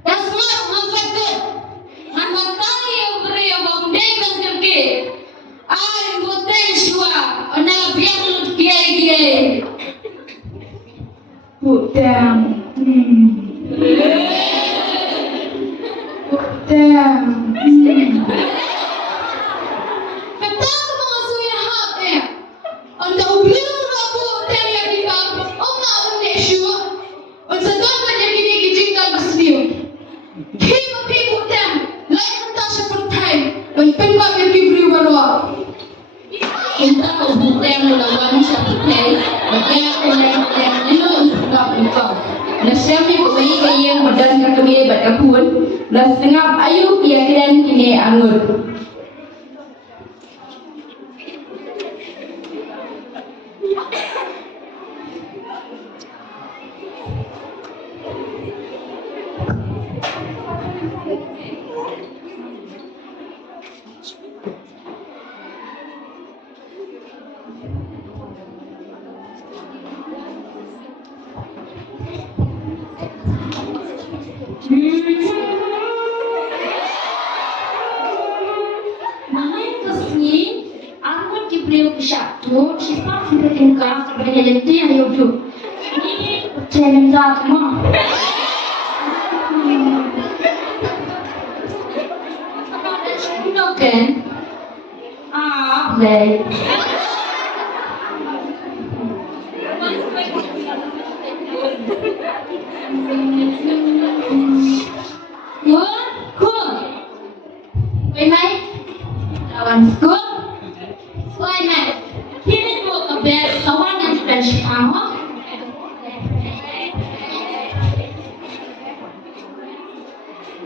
Das nga mangkat ke. Mangatang ya beri ya bang dekan ke. Ay motel shua. Ona biar lut kiai. Putang. Putang. Kata ko mga suyahap eh. Ang daublong rapo hotel yang kita. O nga ang nesyo. Ang sa doon man yung kinigijing ka basliw. Kima people them. Like ang tasya for time. Ang penbag yung kibriw barwa. Kita ko hotel mo na wala sa hotel. Magkaya ko na yung hotel. Ino ang ikaw. Nasyami ko may kayang madan ka kami ba't kapun. Las tengah ayu kiakiran kini angur. Main kesini, aku diberi satu, sifat sudah tinggal sebenarnya itu yang hidup. Ini cerita mah. Oke. Baik. Cool. Vậy mày? Lawan school. Vậy mày? Here is what a bear, someone and French power.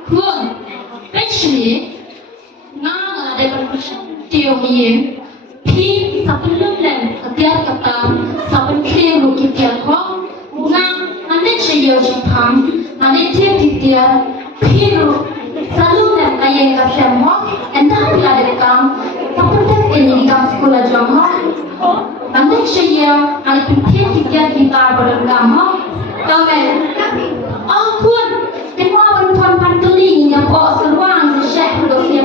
Cool. Actually, nga ada teori. Pi sebelum dan setiap kata sebelum kelu kita kau nga anda saya jepang anda kita piru selalu dan kaya kasih mo entah bila dekam sebelum ini kita sekolah jama anda saya anda kita beragama kami pun semua perempuan panteling yang kau seruang sejak dosnya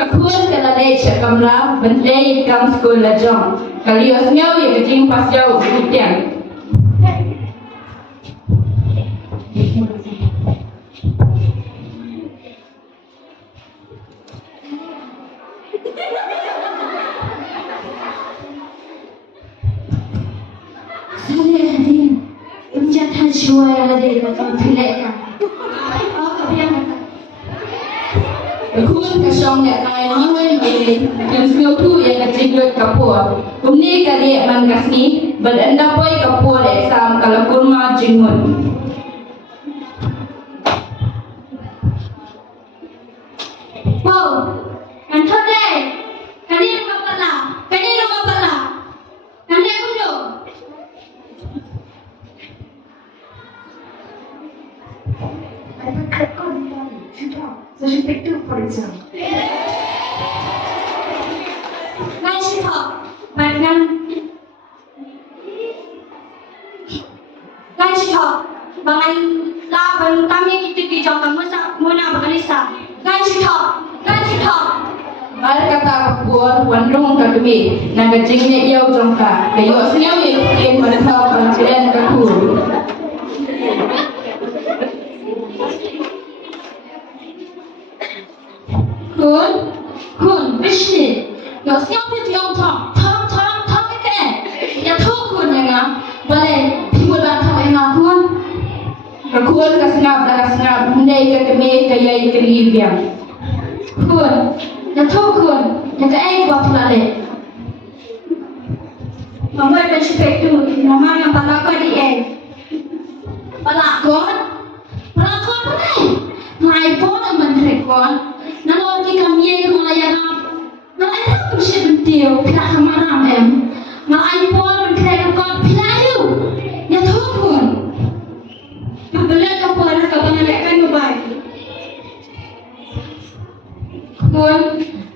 Kakuan kala lecha kamla bendai kam sekolah jom. Kalios ngau ya kecing pas jauh kutiang. Saya hadir penjatan suara hadir dalam pilihan. Apa yang Khuôn ka song ya nai mangai mai yang skill tu yang kecil kapur. Kumni kali man kasni berenda poi kapur exam kalau kurma jingun. Wow, kantor deh. Kali rumah pala. Kali rumah pala. Kali aku do. Ada kekon sudah. Saya pikir for example. Ngai sito. Bagan. Ngai sito. Bangai laban kami kita di jauh muna bagalisa. Ngai sito. Ngai sito. Al kata kapur wandung kadumi naga jingnya iau jongka kayu senyum yang merentau confident kapur. Yo siapa tu yang top ke? Ya tahu kun yang boleh timbul batang yang kun. Kun kasnap mendai ke keme ke yai ke libiang. Kun, ya tahu kun yang ke buat lale. Mama bercakap tu, mama yang palak di Pelakon apa ni? Maipon ang mentrekon. Nalagi kami yang melayanan. Nalaya tu siya bentiu, pila kamaram em. Maipon mentrekon pilayu. Ya tuhun. Bebelah kapal kabangan mobile. Kun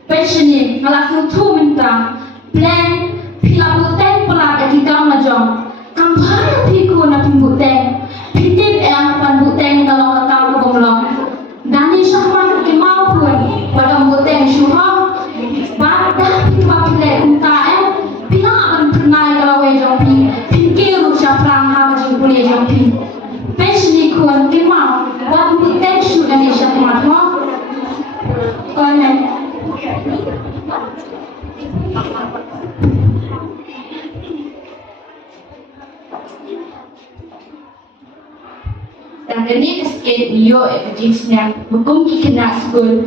pensioni ngalaku tu mentang. Plan pila buteng pelak di kamajong. Kampanye piku na pimbuteng. Pitip yang pan buteng dalam kau bongolong. Dani syahman kemau pun pada buteng syuha. Badah pitu apile unta pina akan pernah kalau jompi. Pikir ucap perang hal jemput jompi. Pensioni kuan kemau pada buteng syuha dani syahman ho. Konen. Dan ini sikit yo jenisnya hukum kena school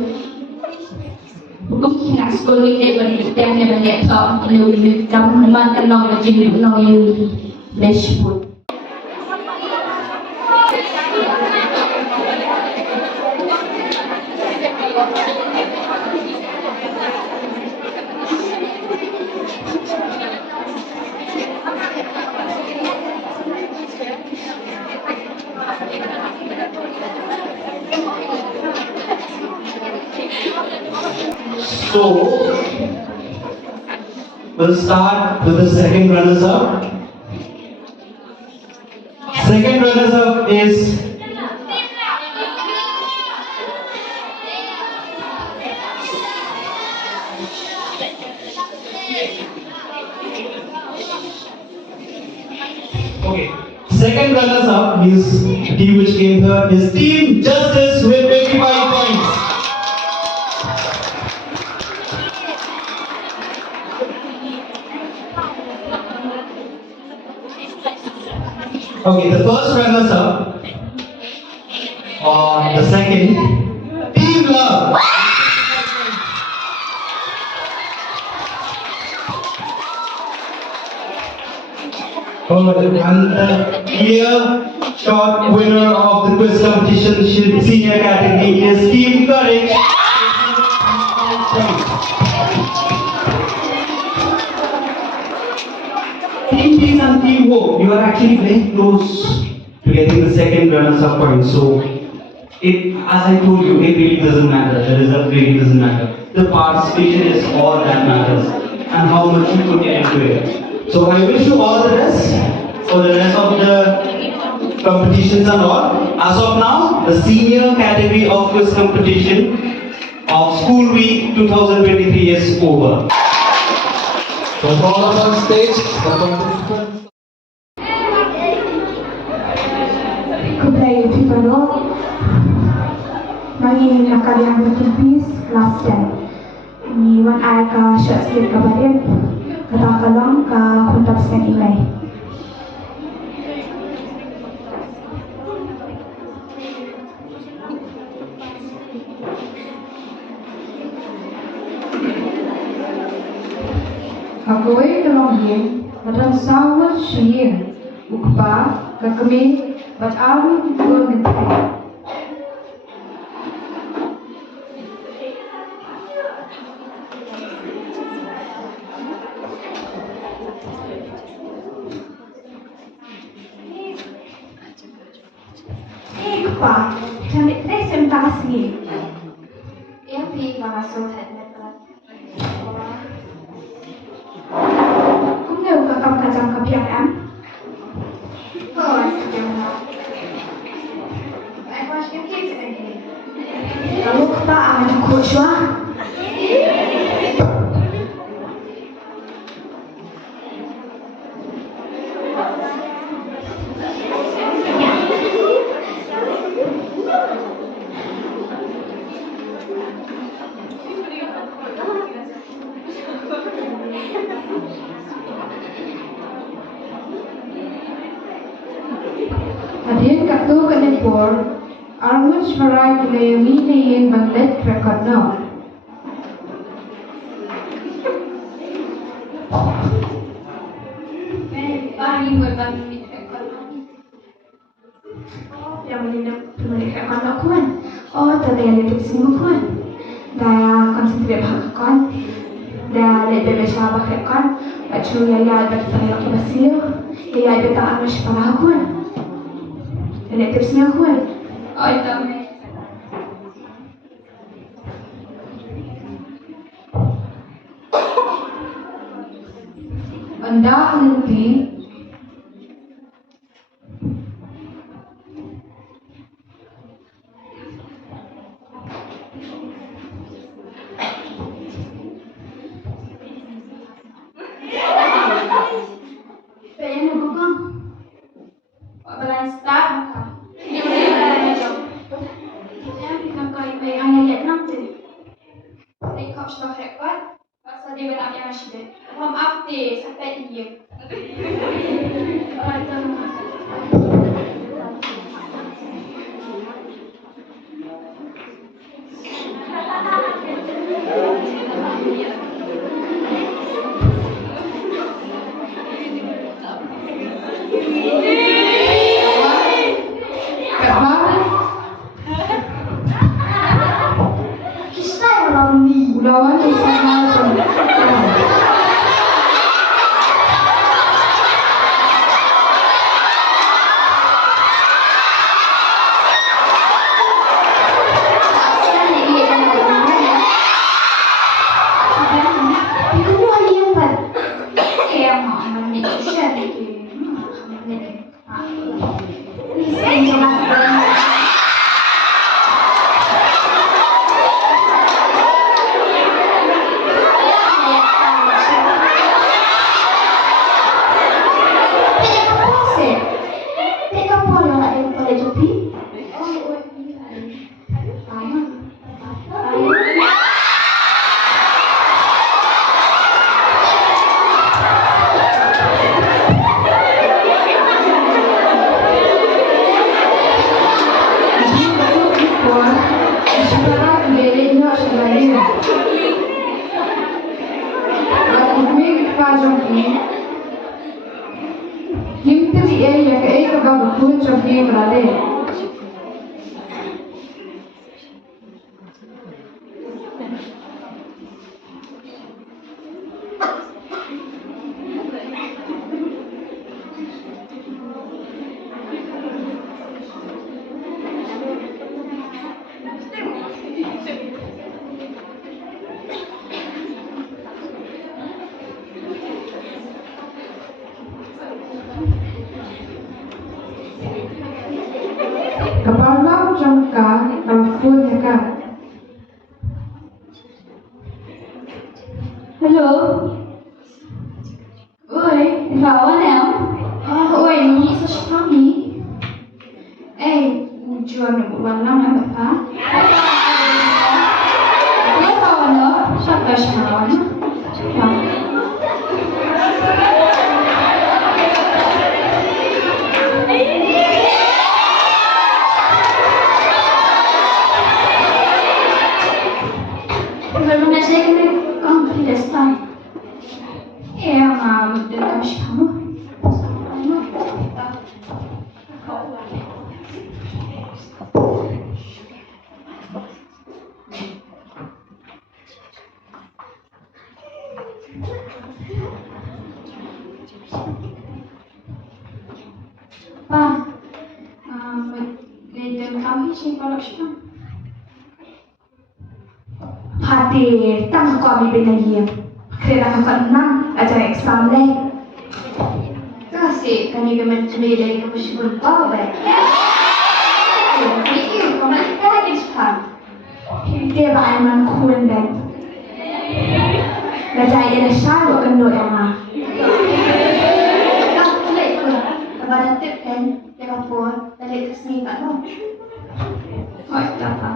ini berbicara banyak soal ini kamu memang kenal jenis kenal ini dashboard. So, we'll start with the second runners-up. Second runners-up is okay. Second runners-up is team which came here is Team Justice with 85 points. Okay, the first runners up on the second, Team Love. And the clear shot winner of the quiz competition senior category is Team Courage. Team Peace and Team Hope, you are actually very close to getting the second runners-up point. So, as I told you, it really doesn't matter. The result really doesn't matter. The participation is all that matters, and how much you put into it. So, I wish you all the best for the rest of the competitions and all. As of now, the senior category of quiz competition of School Week 2023 is over. So call us on stage, the participants. Kuplay Pipano, Mangin Nakaliang Petipis, Class 10. Ni wan ay ka short slip ka balit, katakalong ka kuntap sa ilay. Agoy kalongye, madang sawat shiyin, ukpa, kakami, bat awi tuan gentay. Ukpa, cantik tres yang tak asli. Ya pi masuk headnet. Nếu có cầm cả dòng cặp hiện em. Rồi, anh qua cái kia sẽ này. Lalu kita akan coach lah. tu kan nepor, armut sebarai kule mini yang bandet rekorno. Bari buat bandet rekorno. Yang menik rekorno kuan. Oh, terlihat di sini kuan. Daya konsentrasi bahkan. Daya lebih besar bahkan. Baca ya bertanya ke Basil. Ya bertanya masih parah kuan. Dan tipsnya kuan. Oh, itu. Anda nanti Pengen apa kau? Balance start maka. Jadi kakak ibu ayah lihat nanti. Ini kau sudah rekod. Pasal dia nak yang masih. Mam update sampai dia. Kita yang lami. Lawan sama sama. Kepala jangka telepon ya kan? Hello. Oi, kawan ya? Oi, ni sesuatu ni. Jual bukan nama apa? Ni kawan lo, siapa kawan? Bagaimana saya kena tidak style? Dengan kamu. Pak, dengan kami siapa lagi? Hati tăng kami benayim. Kira kakak enam ajar exam leh. Kasih kami bermencuri dari keputusan kau baik. Ini kau nak lagi cepat. Dia baiman kun dan. Raja ia syarat kendor emma. Kau boleh tu. Kepada tip kan, dia pun dari resmi tak no. Oh, tak apa.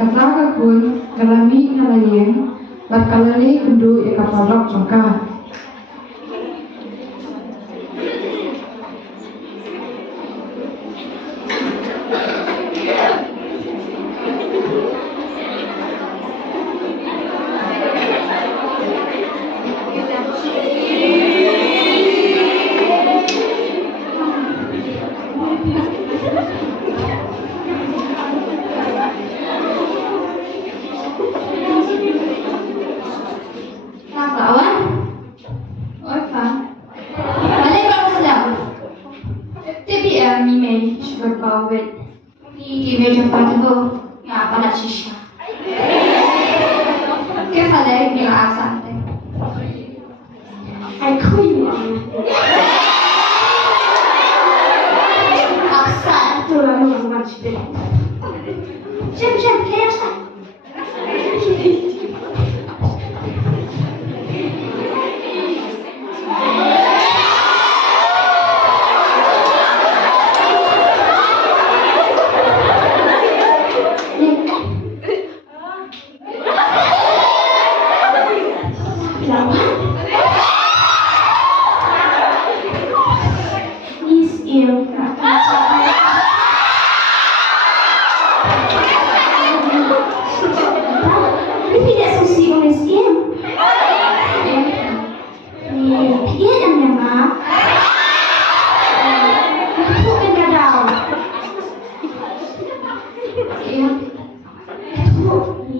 Kata pun kalami nalayan berkalali kundu ika palok jangka.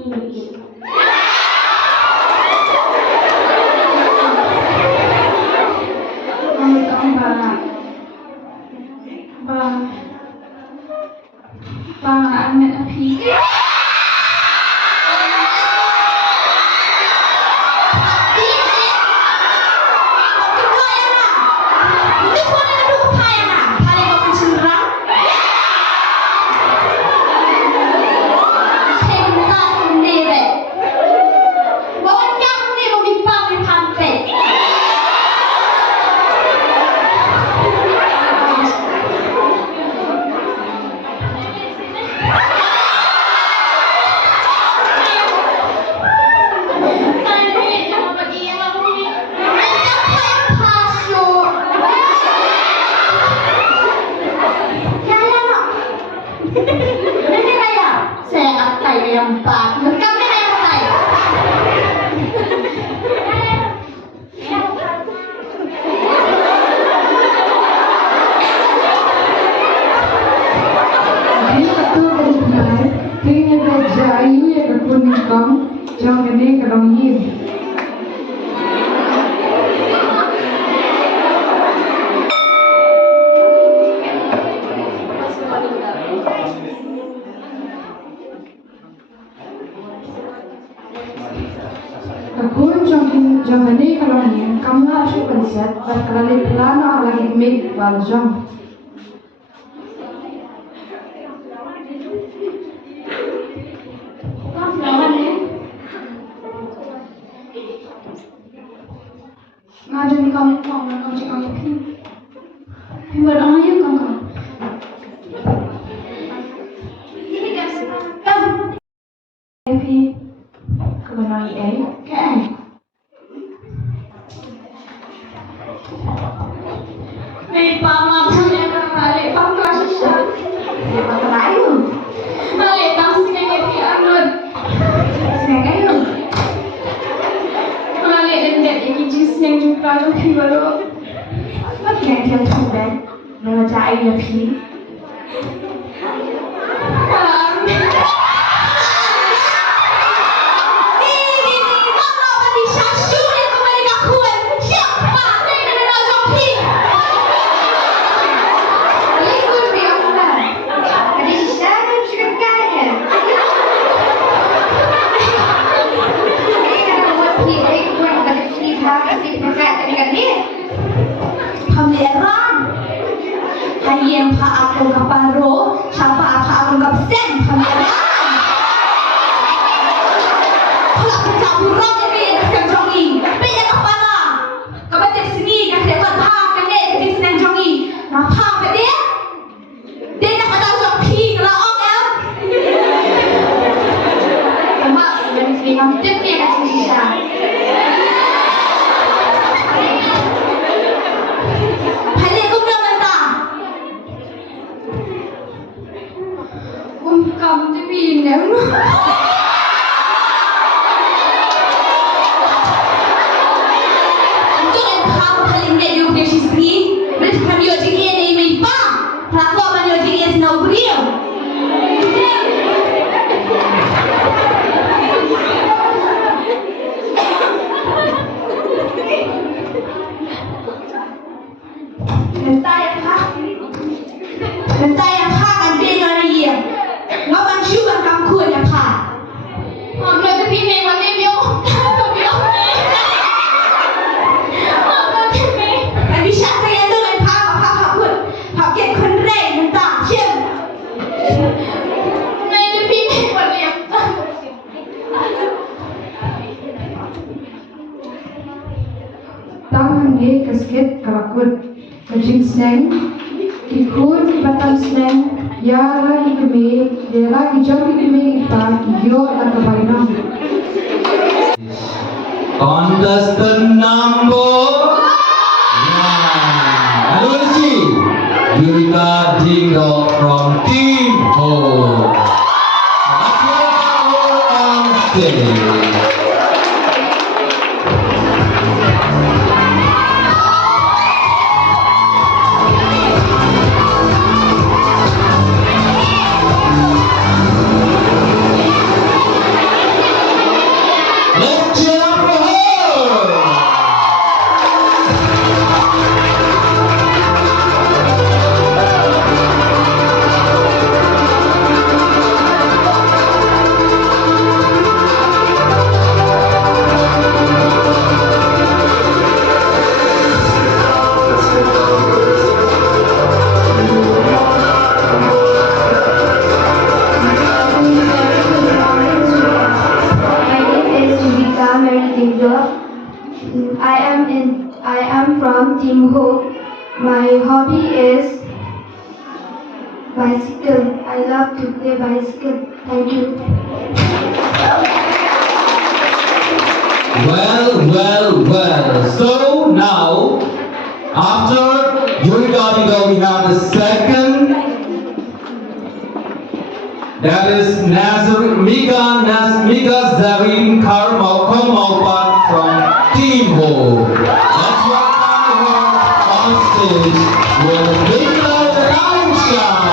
ini. Kamu tahu ba anak api. Trong cái này cái đồng nhiên aku trong cái này cái đồng nhiên kamu harus konsep berkali pelana lagi make baljong. Ngajen kamu kamu cik ayah pin. Pin berayah kamu. Ini kan sekarang. Pin kebenaran kan. Nih pamam punya kali pangkas sisa. Ya pangkayu. Balik tangsi yang pin anut. Sengaja. Yang juga tu pun baru. Macam yang dia tu kan, mengajar ayah pun. Yang pak aku kaparo, siapa aku kapten, kamera. Kalau kita burung ini nak jongi, pilih kepala. Kalau cek sini kan dia tak kan dia cek sini jongi. Apa dia? Dia nak ada jongi kalau orang. Mak sebenarnya sini kapten dia kasih sisa. Kamu tu pindah. Jangan kamu paling dia juga di sini. Mereka kami orang ini ni mipa. Pelakon kami orang ini senau beriau. Hentai yang hak kan dia orang ini. Ngawan juga kamu yang hak. Kamu tu pilih mana dia? Kamu pilih mana? Kamu pilih. Tapi siapa yang tu yang hak pun, hak yang keren mentah, siapa? Mana dia pilih mana yang? Tangan dia kasket kalakut, kajing sneng, ikut batang sneng. Ya lagi kemil, dia lagi jauh kemil kita, yo nak kebaliknya. Contestant number 9. Alusi, Yurika Dingdok from Team Ho. On stage. Team Hope. My hobby is bicycle. I love to play bicycle. Thank you. Well. So now, after Yuriga, we have the second. That is Mika Zareen Komaupat from Team Ho. Let's welcome her on stage with a big loud round shout.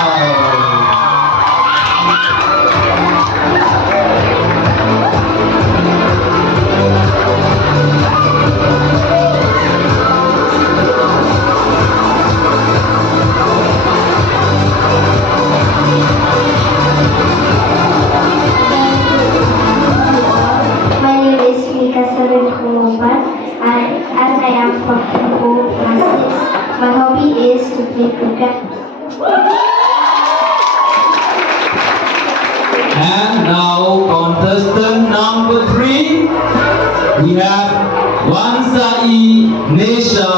My name is Mika Zareen Komaupat. As I am from Team Ho classes, my hobby is to play cricket. And now contestant number 3, we have Wansai Nesha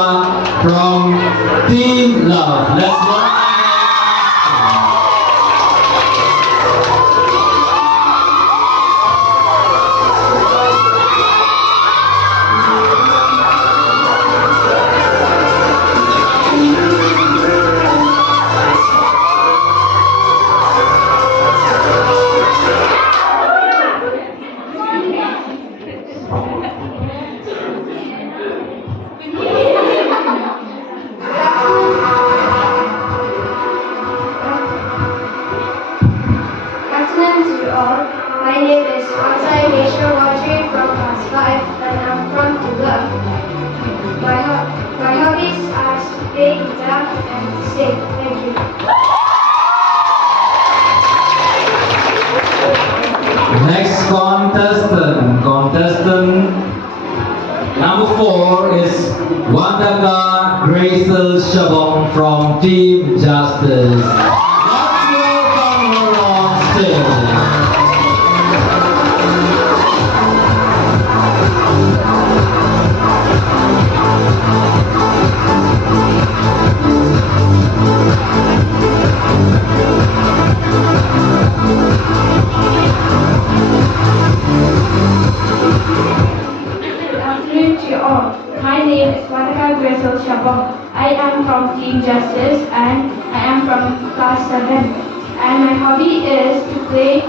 from Team Love. Let's welcome her. Afternoon to you all. My name is Wansai Nesha Wajri from class 5 and I'm from Team Love. My hobbies are to play guitar and to sing. Thank you. Next contestant number 4 is Wandaka Grazel Shabong from Team Justice. Let's welcome her on stage. Good afternoon to you all. My name is Wadaka Grazel Shabong. I am from Team Justice and I am from class 7. And my hobby is to play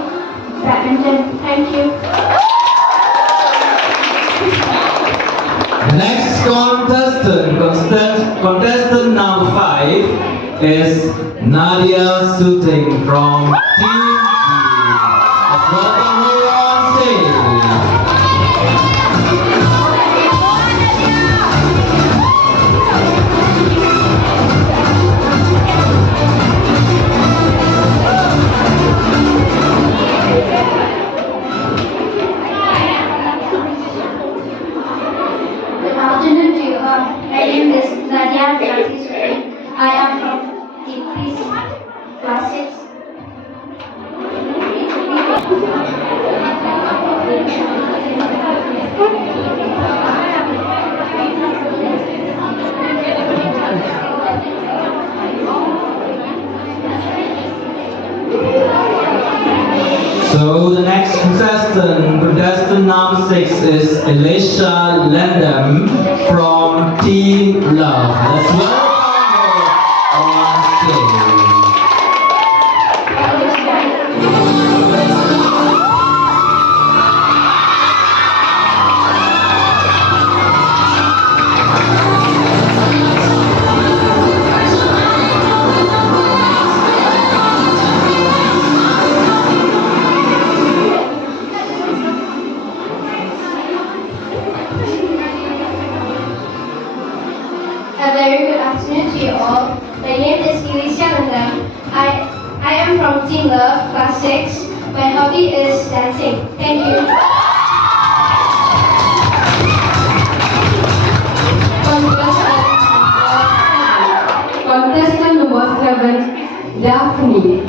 badminton. Thank you. Next contestant number 5 is Nadia Suting from Team G. Let's welcome her on stage. Good afternoon to you all. My name is Nadia Suting. I am from Team Peace, class 6. So the next contestant number 6 is Elisha Lendem from Team Love. Let's welcome her on stage. A very good afternoon to you all. My name is Elisha Lendem. I am from Team Love, class 6. My hobby is dancing. Thank you. Contestant number 7, Daphne.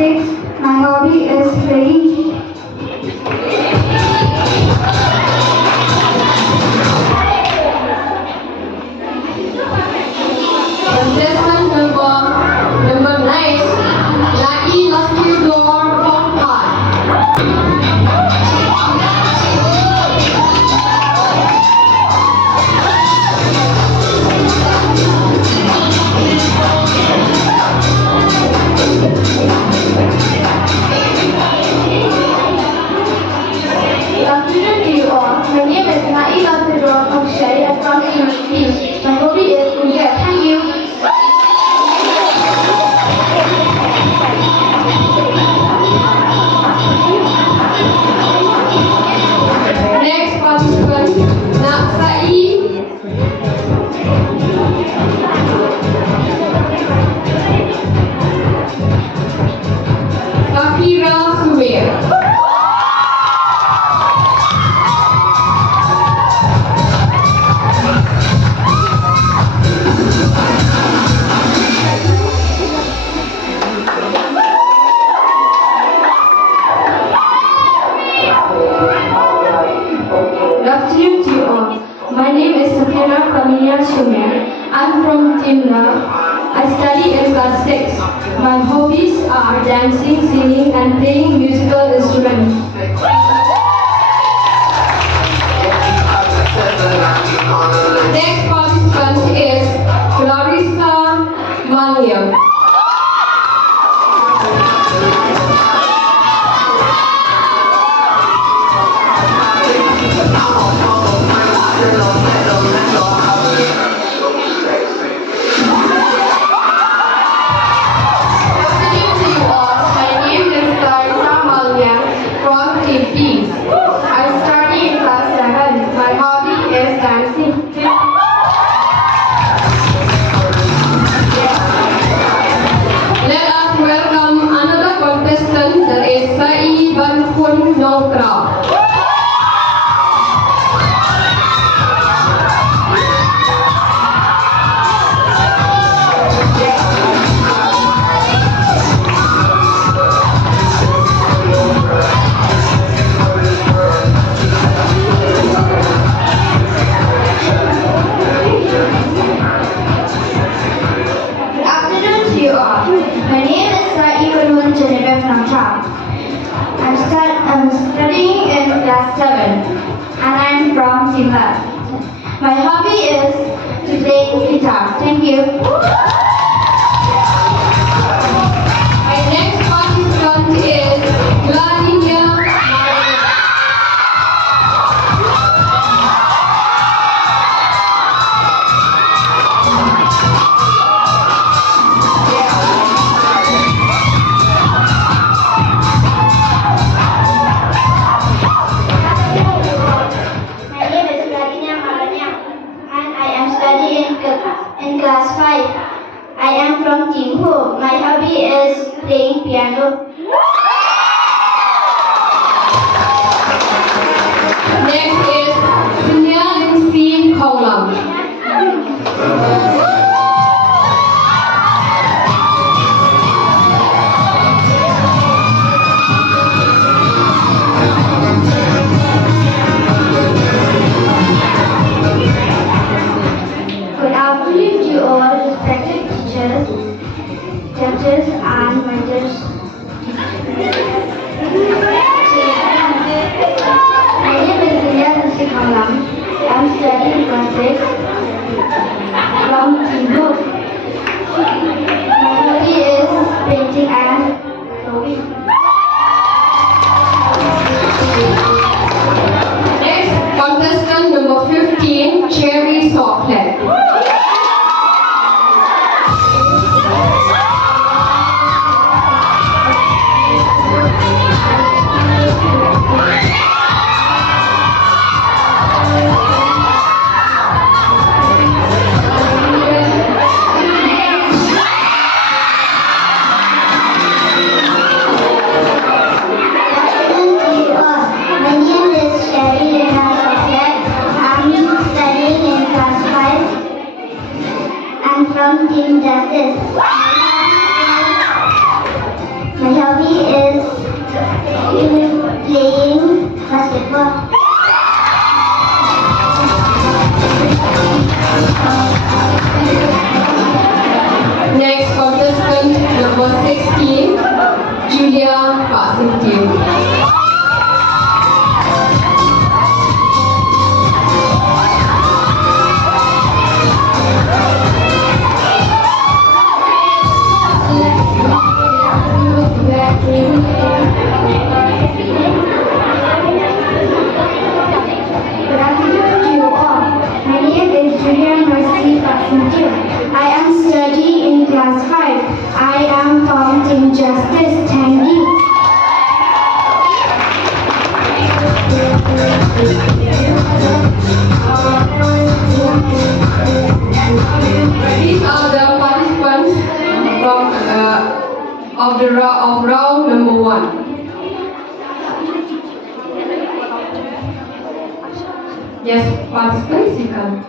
6. My hobby is playing. Contestant number 9, Lucky Door Phone Card. Good afternoon to you all. My name is Naila Fedor Akshay. I'm from Philippines. My hobby is cricket. Thank you. Next participant, Naksai. Safira Subair. Good afternoon to you all. My name is Safira Kamilia Shumer. I'm from Timna. I study in class 6. My hobbies are dancing, singing, and playing musical instruments. Next participant is Clarissa Maliam. My hobby is to play guitar. Thank you. My next participant is Vladimir Marina. My name is Vladimir Marina and I am studying in class 5. I am from Timhu. My hobby is playing piano. Next is Sunya Lindsay Kolam. Good afternoon to all respected teachers, judges and mentors. My name is Sunya Lindsay Kolam. I am studying class 6 from Timhu. My hobby is painting and drawing. Next, contestant number 15, Cherry Socklet. My name is Sherry Rena Socklet. I'm studying in class 5. I'm from Team Justice. My My hobby is playing basketball. Next contestant number 16, Julia passing to you. Good afternoon to you all. My name is Julia Mercy Pasintu. I am studying in class 5. I am from Team Justice. Thank you. These are the participants from of round number 1. Yes, participants, you can.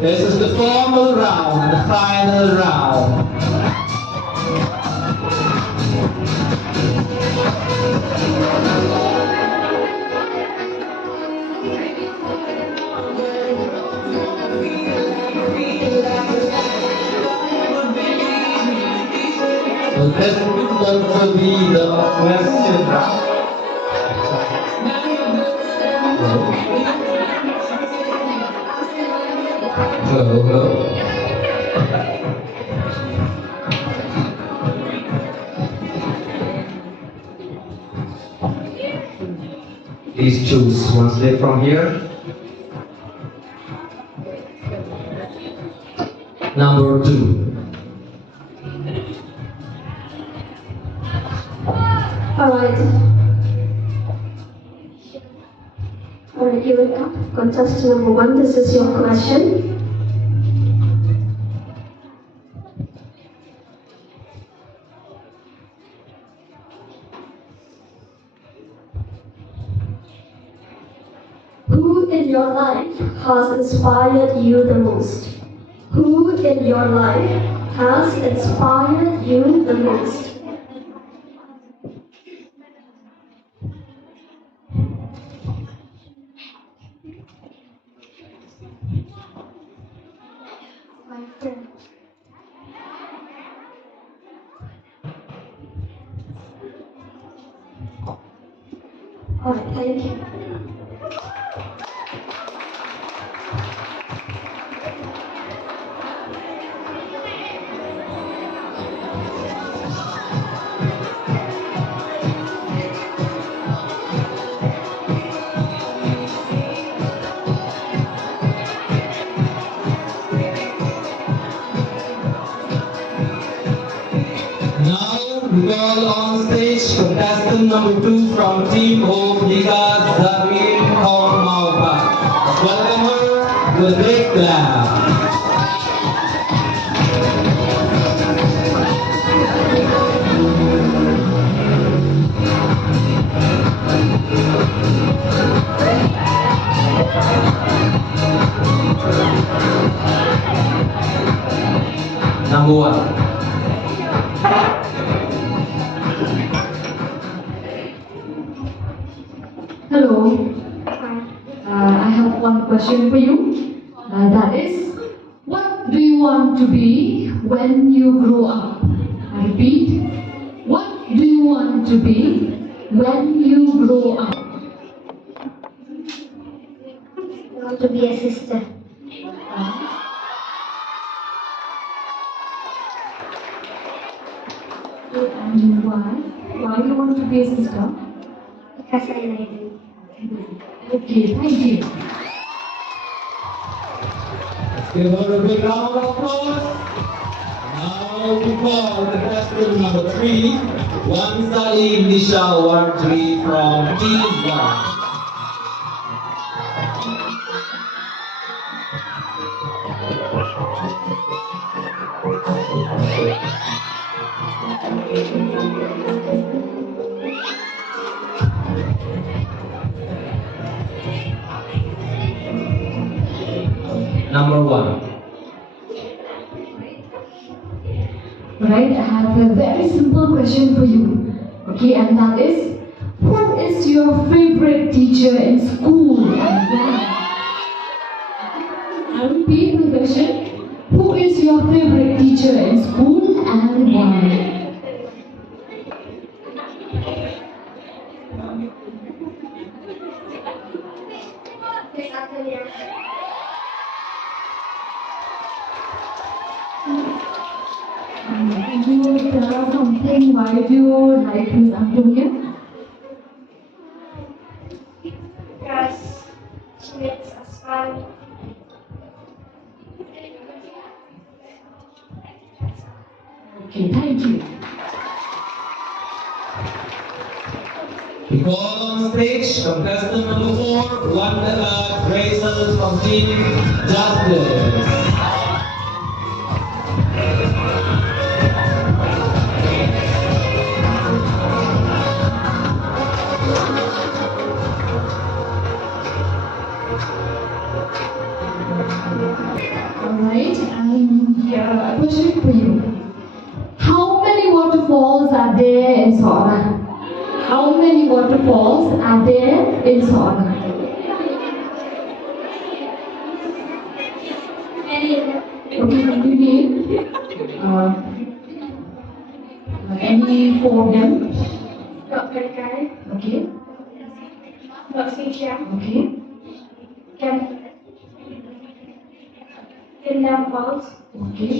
This is the formal round, the final round. So this will be the question round. Hello, hello. Please choose one slip from here. Number 2. Alright. Alright, you will come. Contestant number 1, this is your question. Who in your life has inspired you the most? Who in your life has inspired you the most? My friend. Alright, thank you. Now we call on stage contestant number 2 from Team Hope, Nika Zareen Hormauba. Welcome her with a big clap. Number 1. Hello. I have one question for you. That is, what do you want to be when you grow up? I repeat, what do you want to be when you grow up? I want to be a sister. And why? Why do you want to be a sister? Because I like you. Okay, thank you. Give her a big round of applause. Now we call contestant number 3, Wan Salim Nisha Wardri from Team 1. Number 1. Right, I have a very simple question for you. Okay, and that is, who is your favorite teacher in school and why? I repeat the question. Who is your favorite teacher in school and why? Can you tell us something why do you like Miss Antonia? Because she makes us fun. Okay, thank you. We call on stage contestant number 4, Wanda Grazel from Team Justice. Alright, and here a question for you. How many waterfalls are there in Sauna? How many waterfalls are there in Sauna? Okay, can you name any 4 of them? Dr. Kai, Okay, Dr. Chiang, okay, Kinda Falls, okay.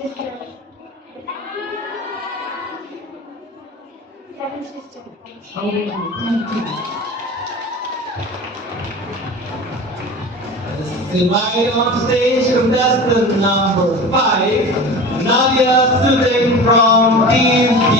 Sister. Seven Sisters. Okay, thank you. Invite on stage contestant number 5, Nadia Suding from Team B.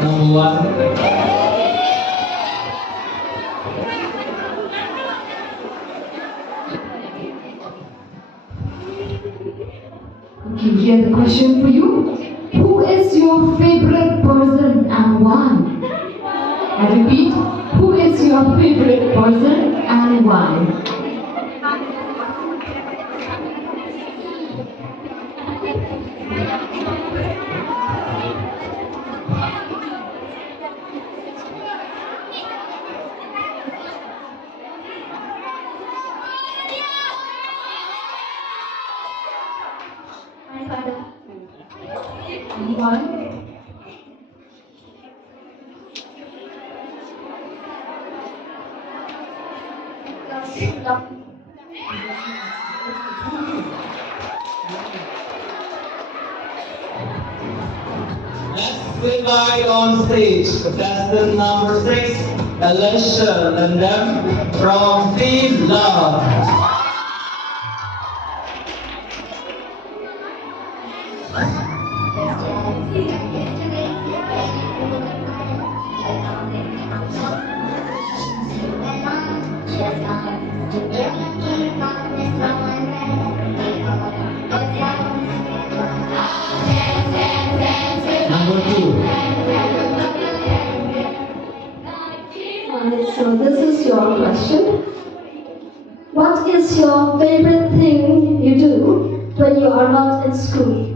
Number 1. Okay, here's the question for you. Who is your favorite person and why? I repeat, who is your favorite person and why? My father. And why? Let's invite on stage contestant number 6, Alicia Landem from Team Love. Number 2. So this is your question. What is your favorite thing you do when you are not in school?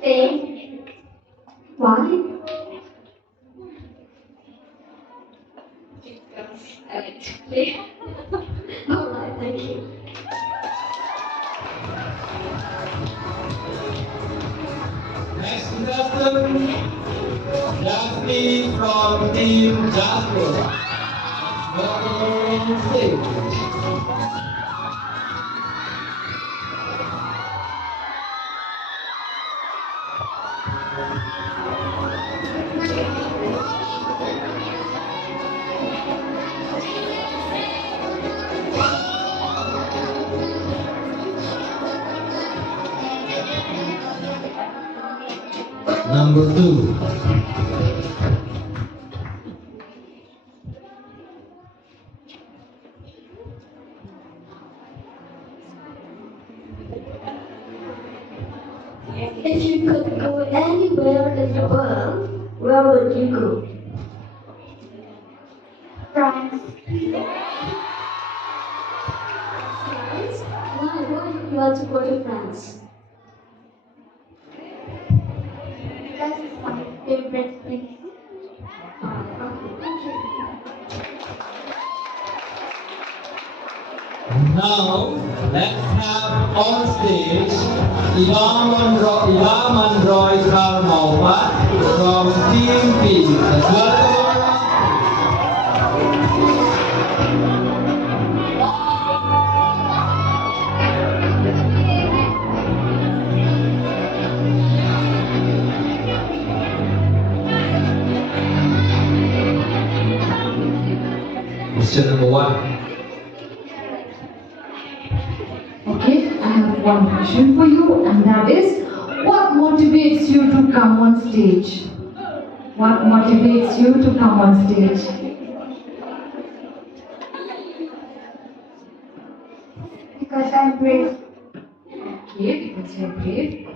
Play. Why? Because I like to play. Alright, thank you. Next contestant, Jasmine from Team Jasper. Welcome on stage. Number 2. If you could go anywhere in the world, where would you go? France. France? Why do you want to go to France? That's my favorite place. Now, let's have on stage Ivan Roy Karmaupat from Team P. Welcome. Question number 1. Okay, I have one question for you, and that is, what motivates you to come on stage? What motivates you to come on stage? Because I'm brave. Okay, because you're brave.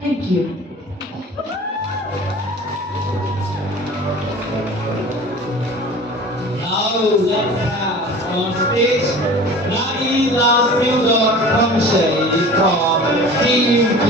Thank you. Now let's have on stage Naila Sildor Kamshay from Team P.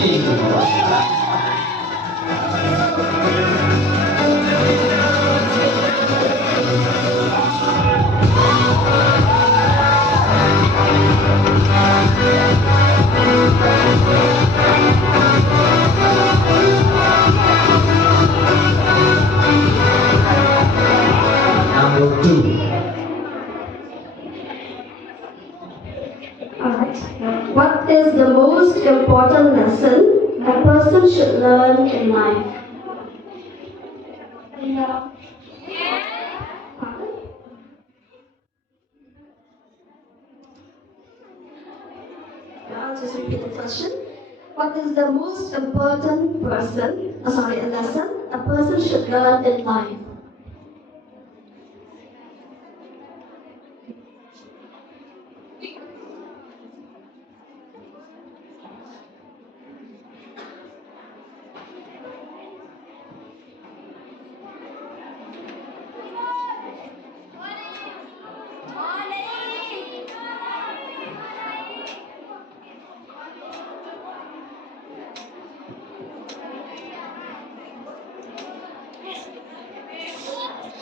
Number 2. Alright. What is the most important lesson a person should learn in life? Love. I'll just repeat the question. What is the most important lesson a person should learn in life?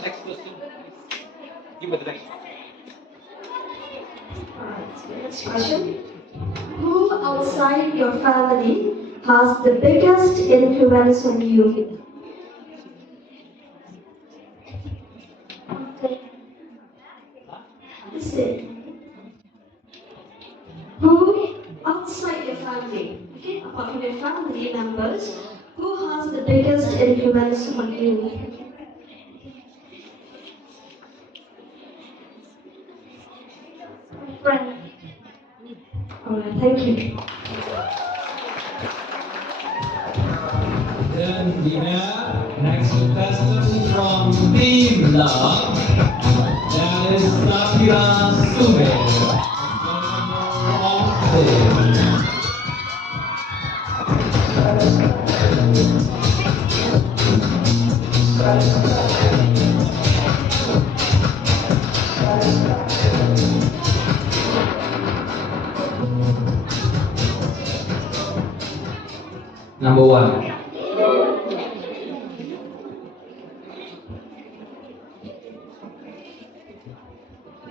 Next question. Give it the next. Next question. Who outside your family has the biggest influence on you? Listen. Who outside your family, okay, apart from your family members, who has the biggest influence on you? Friend. Alright, thank you. Then we have next contestant from Team Love. That is Sakira Sume. On stage. Number 1.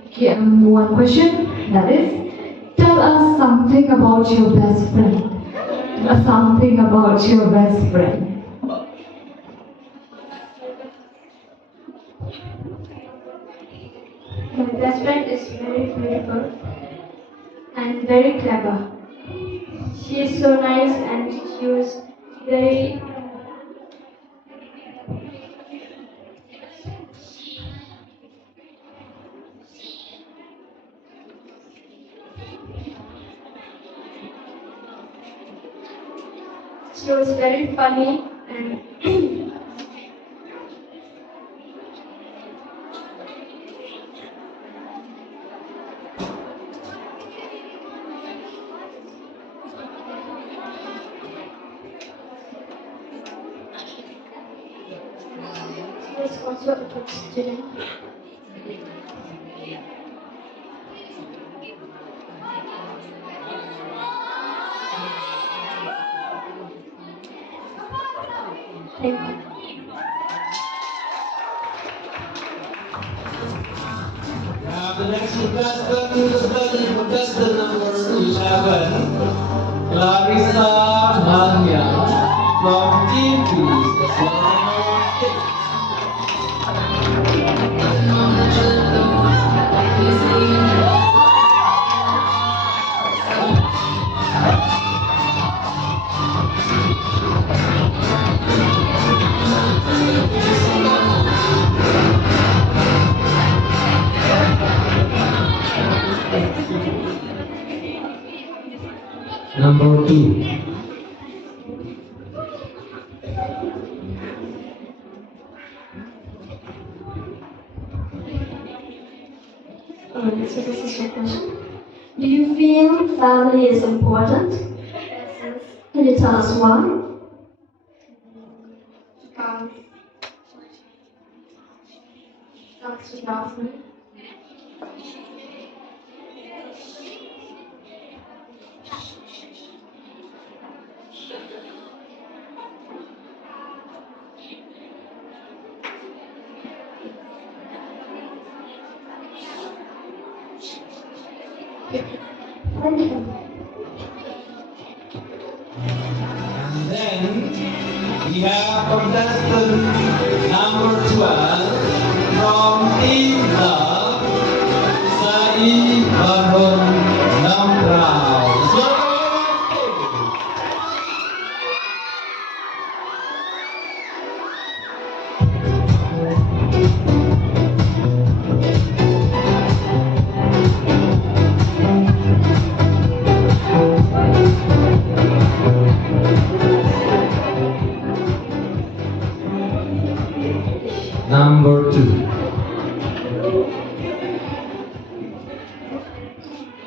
Okay, one question, that is, tell us something about your best friend. Something about your best friend. My best friend is very beautiful and very clever. She is so nice and she was very She was very funny and she was also a good student. Thank you. The next contestant number 11, Clarissa Manya from Team Peace. Number 2. So this is your question. Do you feel family is important? Yes. Can you tell us why? Because she loves me. Thank you. And then we have contestant number 12 from Team Love, Sai Barun Namrao. Number 2.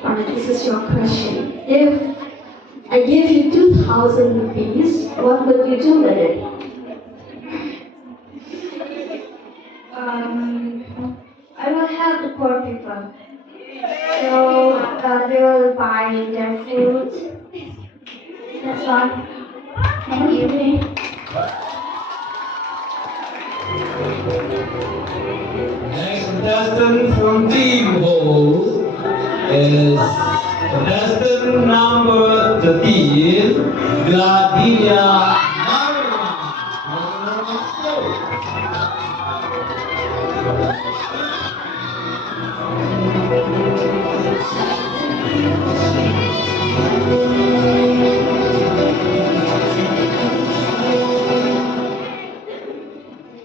Alright, this is your question. If I give you 2,000 rupees, what would you do with it? I will help the poor people. So they will buy their food. That's all. Thank you. Next contestant from Team Hole is contestant number 13, Gladinia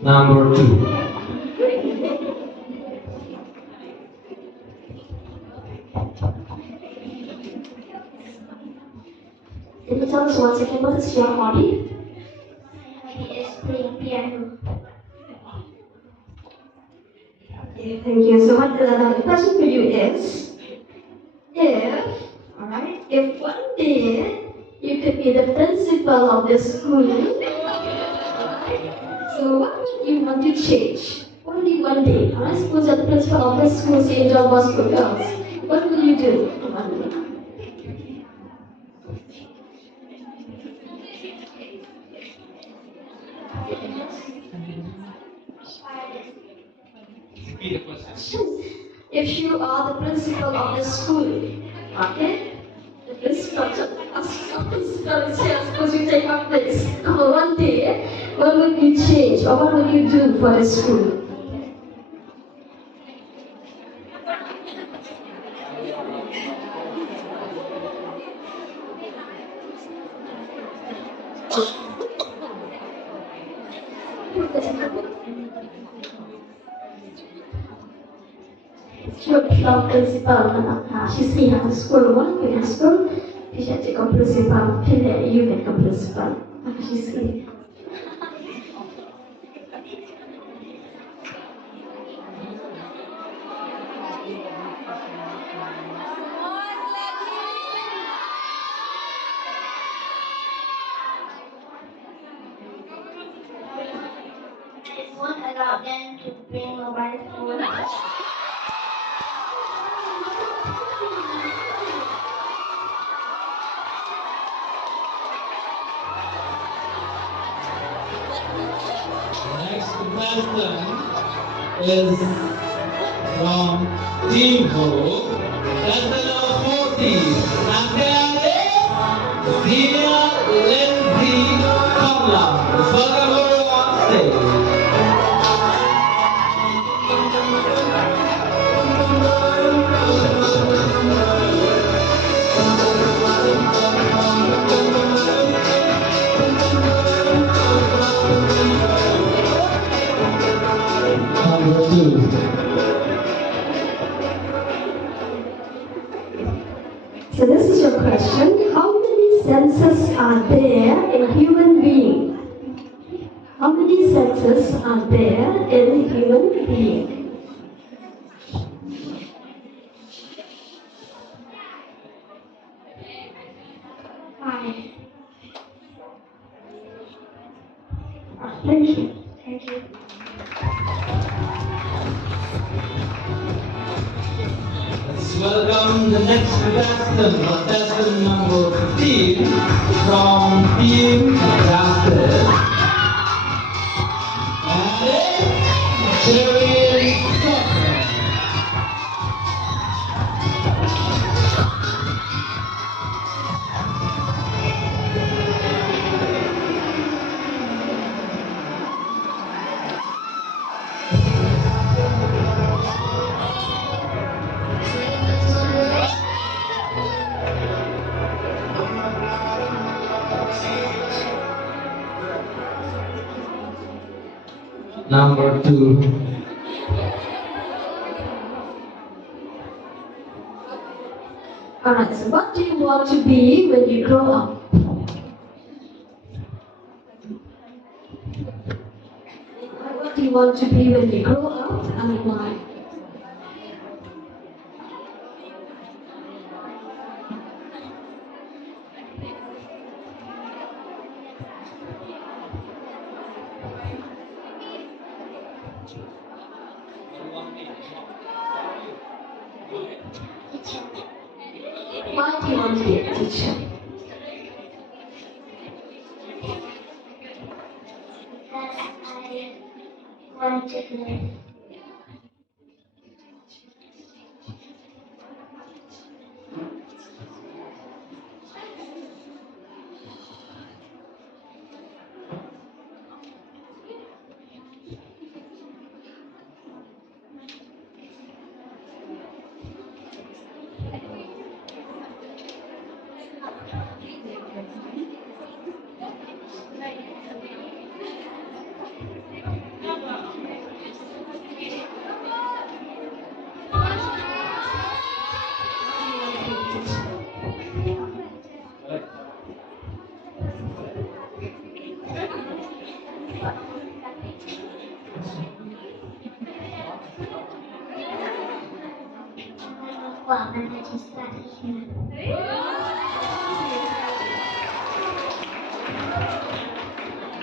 Number 2. Can you tell us once again what is your hobby? He is playing piano. Okay, thank you. So what the question for you is, if one day you could be the principal of the school, so what would you want to change? Only one day. Alright, suppose you're the principal of the school, St. John Bosco Girls. What will you do for one day? If you are the principal of the school, okay? The principal is here, suppose you take up this. One day, what would you change or what would you do for the school? Your principal, she's here at school, one in school, she should take a principal, you make a principal. She's here. I won't allow them to bring mobile phones. Next contestant is from Team Ho. Contestant number 40. Ate Zia Lindsay Kamla. Welcome her on stage. Number 2. So this is your question. How many senses are there in human being? How many senses are there in human being? Five. Thank you. Thank you. Let's welcome the next contestant number 15 from Team Justice. And Jerry Stockman. Number 2. Alright, so what do you want to be when you grow up? What do you want to be when you grow up and why? Why do you want to be a teacher? I want to learn. Wow, and I just started here.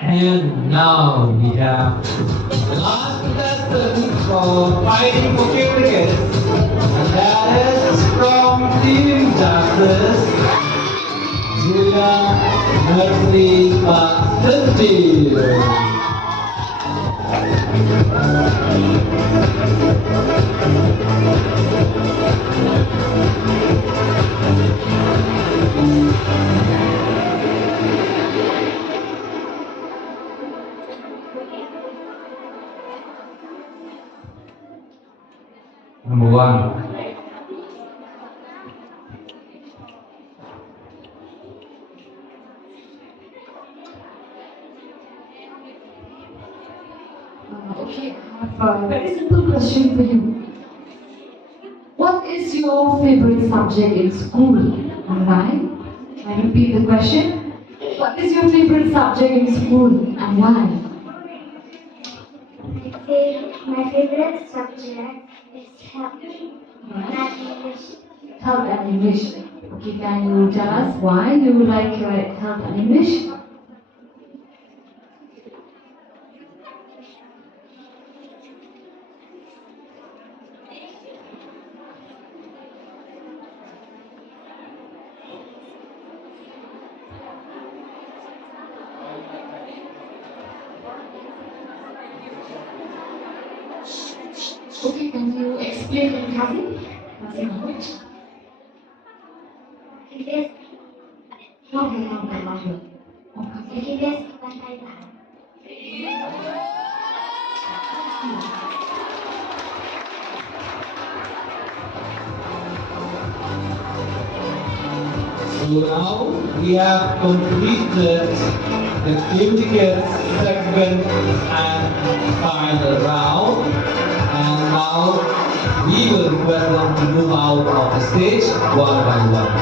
And now we have the last contestant for fighting for cricket. And that is from Team Justice, Julia Nursery Bassentil. Number 1. Okay, I have a very simple question for you. What is your favorite subject in school? Alright, I repeat the question. What is your favorite subject in school and why? My favorite subject is health and English. Health and English. Okay, can you tell us why you like health and English? Okay, can you explain in Khasi? Khasi language? Yes. Louder. Yes, pandai tahan. So now we have completed the ticket segment and final round. And now we will request them to move out of the stage one by one.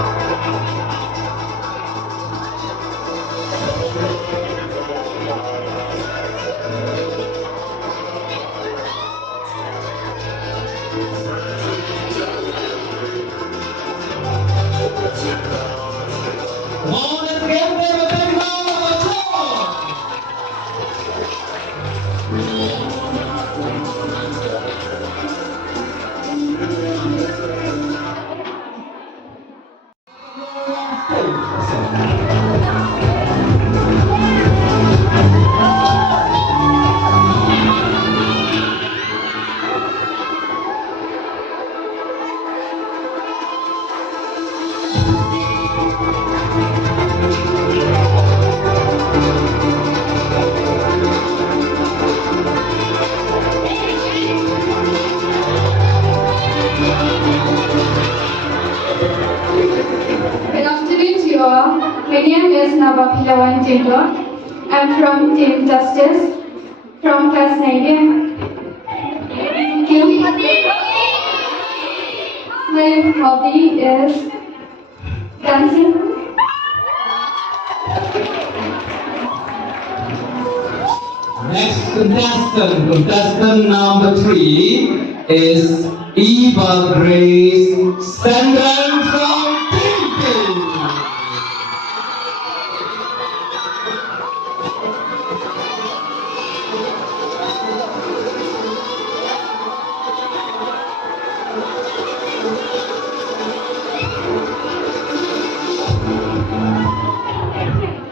Good afternoon to you all. My name is Navapilawan Tindor. I'm from Team Justice, from class 9. Thank you. My hobby is dancing. Next contestant number 3 is Eva Grace Sandran from Timothy.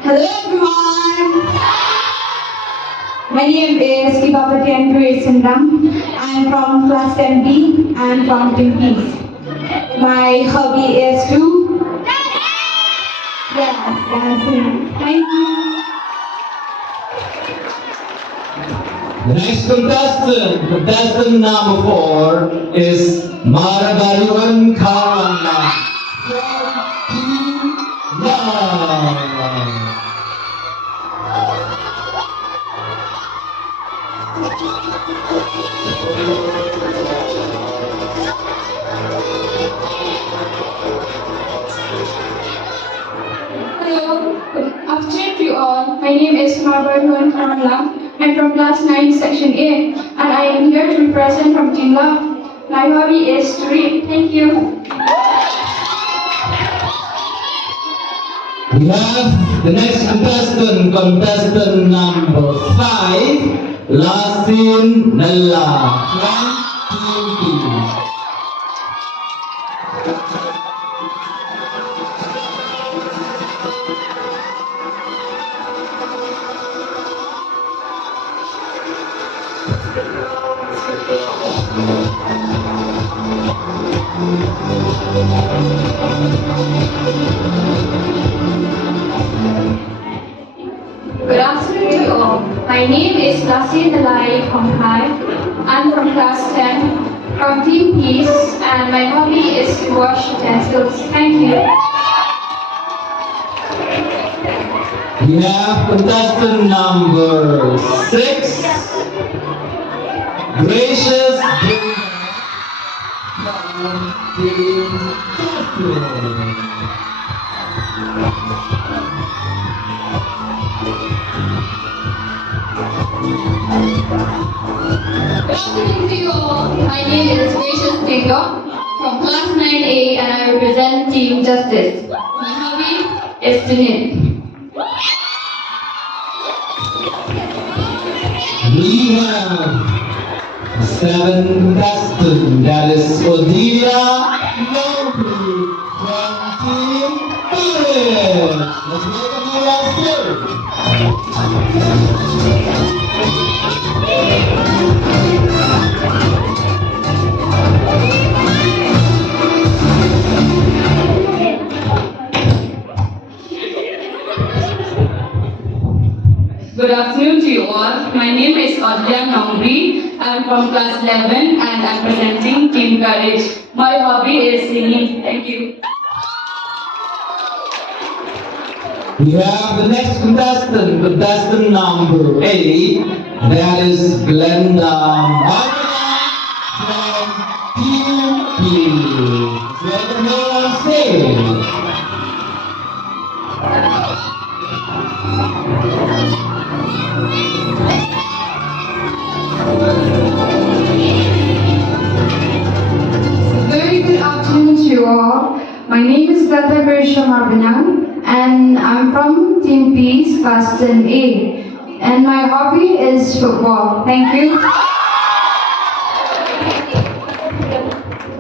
Hello everyone. My name is Ivapatian Grace Sundram. I am from class 10B and from Team Peace. My hobby is to dancing. Thank you. The next contestant number 4 is Maragaluan Karana from Team Love. Hello, good afternoon to you all. My name is Margaret Karamla. I'm from class 9, section A, and I am here to represent from Team Love. My hobby is to read. Thank you. We have the next contestant number 5, Lasin Nalla from Team B. Good afternoon to you all. My name is Lassie Dalai Kongkai. I'm from class 10, from Team Peace, and my hobby is to wash utensils. Thank you. We have contestant number 6, Gracious Brenda from Team Catholic. afternoon to you all. My name is Gracious Taylor from class 9A and I represent Team Justice. My hobby is to knit. We have 7 contestants. That is Odilia Mowbray from Team Courage. Let's welcome her on stage. Good afternoon to you all. My name is Odilia Mowbray. I'm from class 11 and I'm presenting Team Courage. My hobby is singing. Thank you. We have the next contestant number 8. That is Glenda Magna from Team P. Welcome her on stage. Very good afternoon to you all. My name is Glenda Berisha Marbanang and I'm from Team Peace Class 10A. And my hobby is football. Thank you.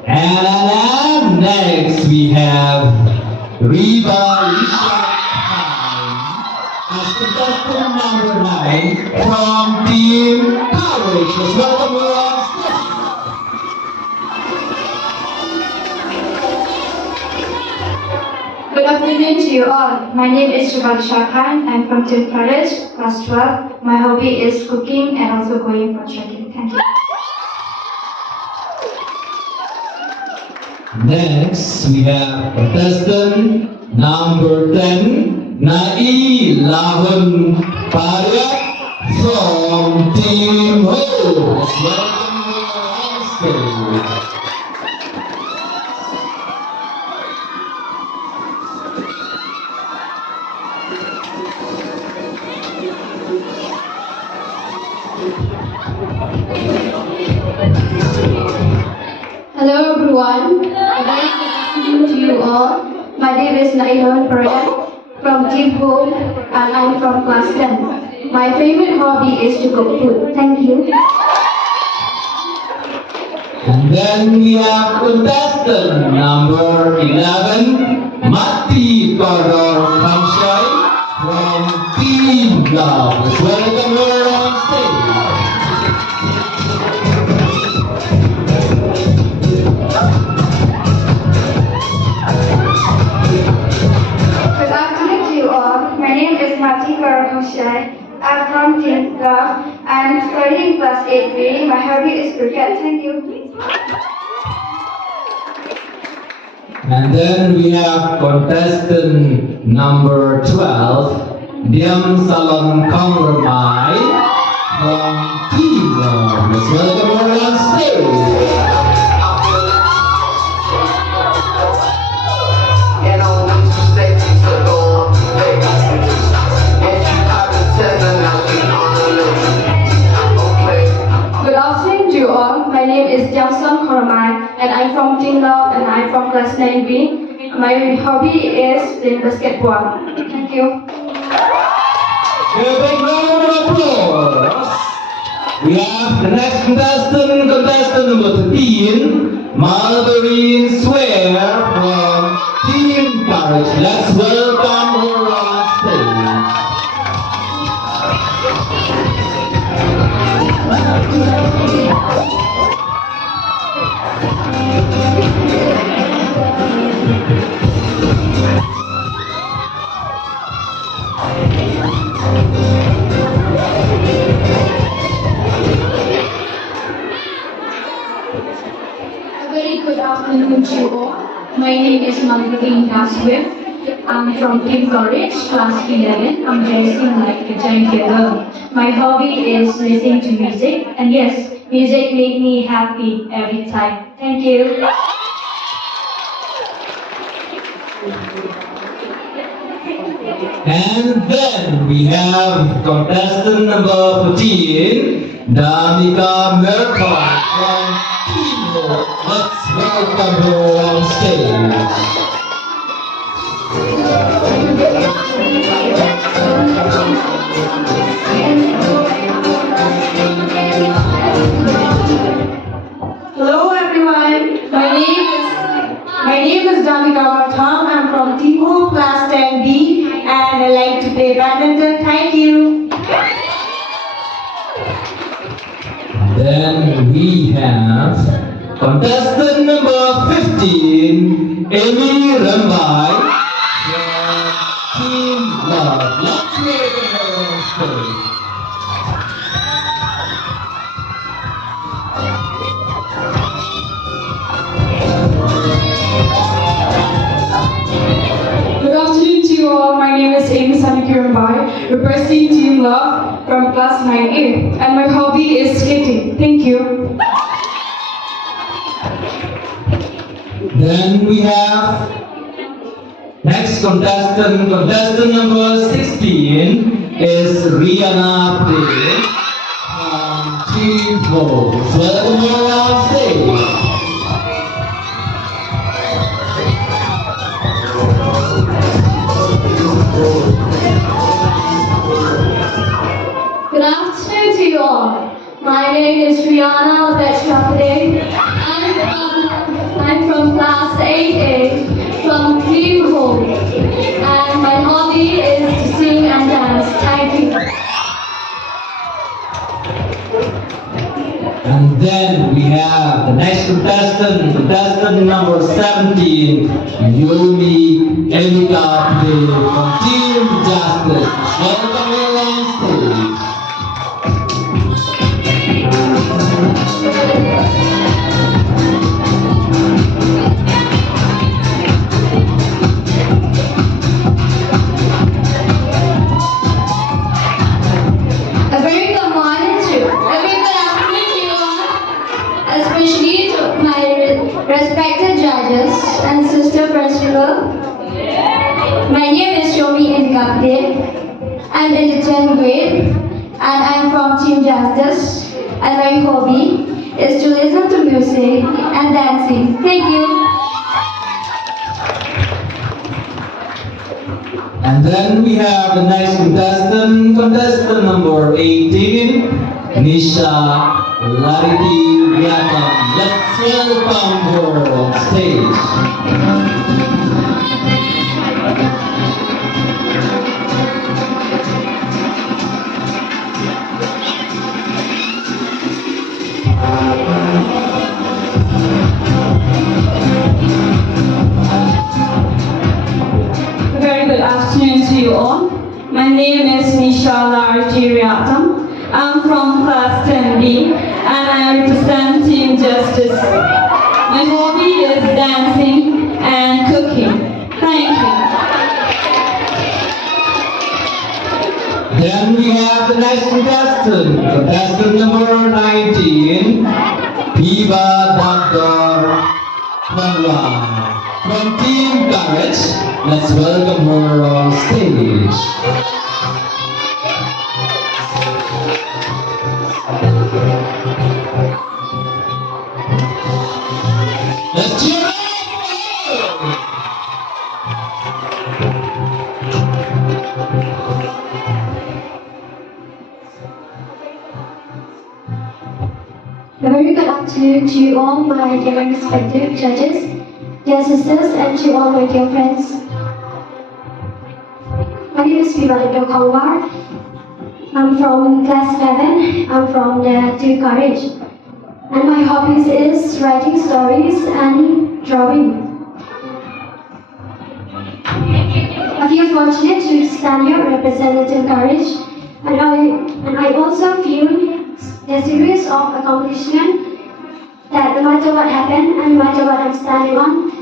And next we have Reba Lisha as contestant number 9 from Team Courage. Let's welcome her on stage. Good afternoon to you all. My name is Shubhansha Khan. I'm from Team Courage, class 12. My hobby is cooking and also going for trekking. Thank you. Next, we have contestant number 10, Nai Lahun Paryak from Team Ho. Let's welcome her on stage. Hello everyone. A very good afternoon to you all. My name is Nailan Parayan from Team Home and I'm from class 10. My favorite hobby is to cook food. Thank you. And then we have contestant number 11, Mati Paror Kamshai from Team Love. Let's welcome her on stage. Good afternoon to you all. My name is Mati Karakhoshai. I'm from Team Love. I'm studying class 8B. My hobby is cricket. Thank you. And then we have contestant number 12, Diam Salon Kongramai from Team Love. Let's welcome her on stage. Good afternoon to you all. My name is Jamson Kormai and I'm from Team Love and I'm from class 9B. My hobby is playing basketball. Thank you. Give a big round of applause. We have the next contestant number 13, Malvarine Swear from Team Courage. Let's welcome her on stage. A very good afternoon to you all. My name is Malvarine Daswif. I'm from Team Courage, class 11. I'm dressing like a giant girl. My hobby is listening to music, and yes, music makes me happy every time. Thank you. And then we have contestant number 14, Damika Merkon from Team Hope. Let's welcome her on stage. Hello everyone, my name is Damika Merkon. I'm from Team Hope Class 10B and I like to play badminton. Thank you. Then we have contestant number 15, Amy Rambai from Team Love. Let's welcome her on stage. Good afternoon to you all. My name is Amy Sanikirambai, representing Team Love from class 9A, and my hobby is skating. Thank you. Then we have next contestant number 16 is Rihanna Play from Team Hope. Welcome her on stage. Good afternoon to you all. My name is Rihanna Betchapade. I'm from class 8A from Team Hope. And my hobby is to sing and dance. Thank you. And then we have the next contestant number 17, Yumi Elika Play from Team Justice. Welcome her on stage. A very good morning to a very good afternoon to you all, especially to my respected judges and sister principal. My name is Yomi Indikapde. I'm in the 10th grade and I'm from Team Justice, and my hobby is to listen to music and dancing. Thank you. And then we have the next contestant number 18, Nisha Lariti Riatam. Let's welcome her on stage. Very good afternoon to you all. My name is Nisha Larjiriatam. I'm from class 10B and I represent Team Justice. My hobby is dancing and cooking. Thank you. Then we have the next contestant number 19, Piva Dr. Panwa from Team Courage. Let's welcome her on stage. Let's cheer up! A very good afternoon to you all, my dear respected judges, dear sisters, and to all my dear friends. My name is Pivalito Kangwar. I'm from class 11. I'm from the Team Courage. And my hobbies is writing stories and drawing. I feel fortunate to stand here representing Team Courage. And I also feel a series of accomplishment that no matter what happened and no matter what I'm standing on,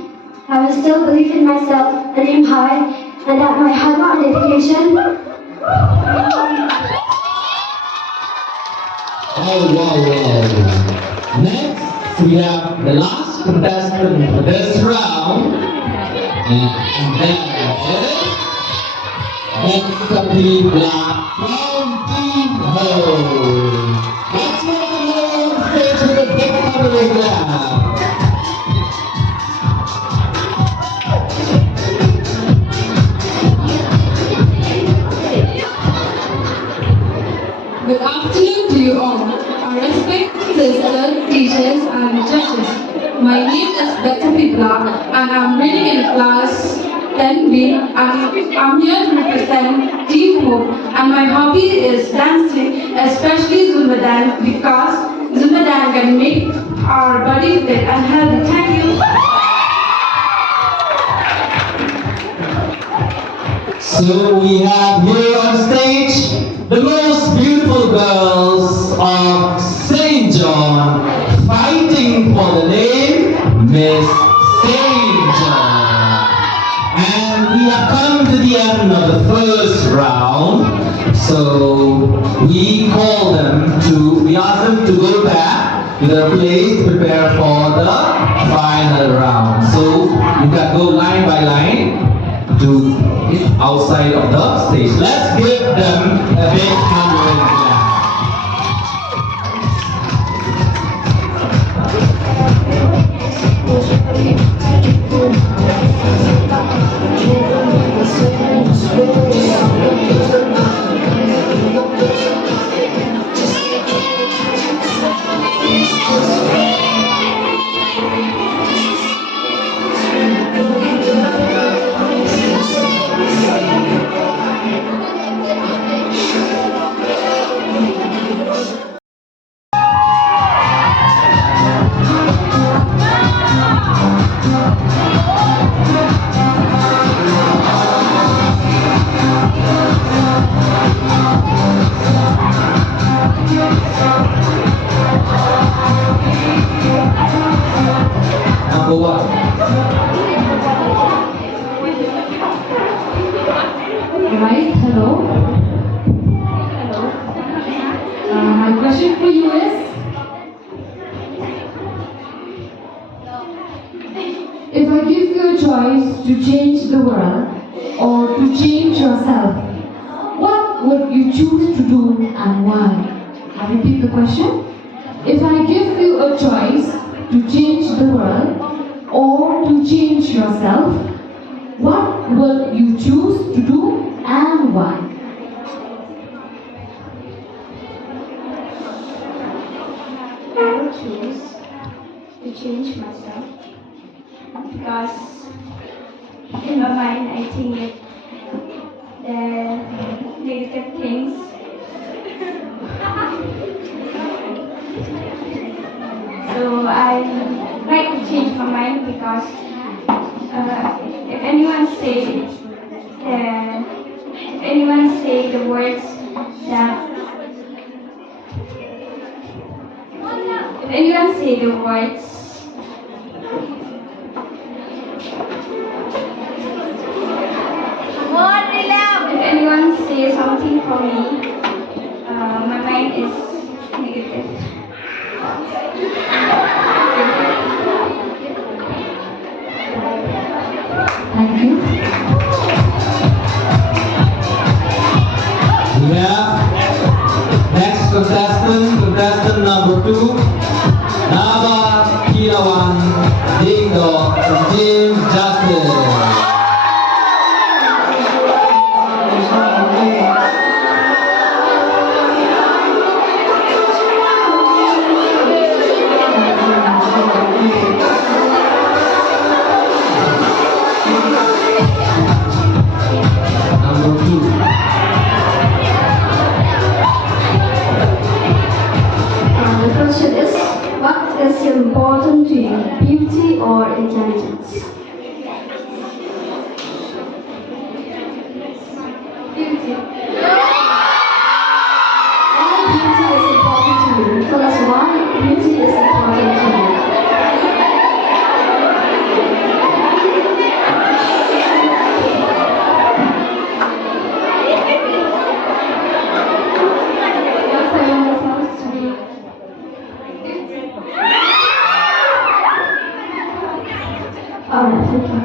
I will still believe in myself and aim high, and that my hard work and dedication. Wow. Next, we have the last contestant for this round. And that is Bexapi Black from Team Ho. Let's welcome them on stage with a big public clap. Good afternoon to you all. Our respected sisters, teachers and judges. My name is Bexapi Black and I'm reading in class 10B and I'm here to represent Team Hope, and my hobby is dancing, especially Zumba dance, because Zumba dance can make our body fit and healthy. Thank you. So we have here on stage the most beautiful girls of St. John, fighting for the name Miss St. John. And we have come to the end of the first round. So we ask them to go back to their place to prepare for the final round. So you can go line by line to outside of the stage. Let's give them a big hand and clap. Number one. Right, hello. My question for you is, if I give you a choice to change the world or to change yourself, what would you choose to do and why? I repeat the question. If I give you a choice to change the world or to change yourself, what will you choose to do and why? I will choose to change myself because in my mind I think that the negative things so I like to change my mind because if anyone say the words that if anyone say the words if anyone say something for me, my mind is negative. Thank you. We have next contestant number 2, Nava Kirawan Dingo from Team Justice. The question is, what is important to you, beauty or intelligence? Beauty. Why beauty is important to you? Tell us why beauty is important to you. Alright, thank you.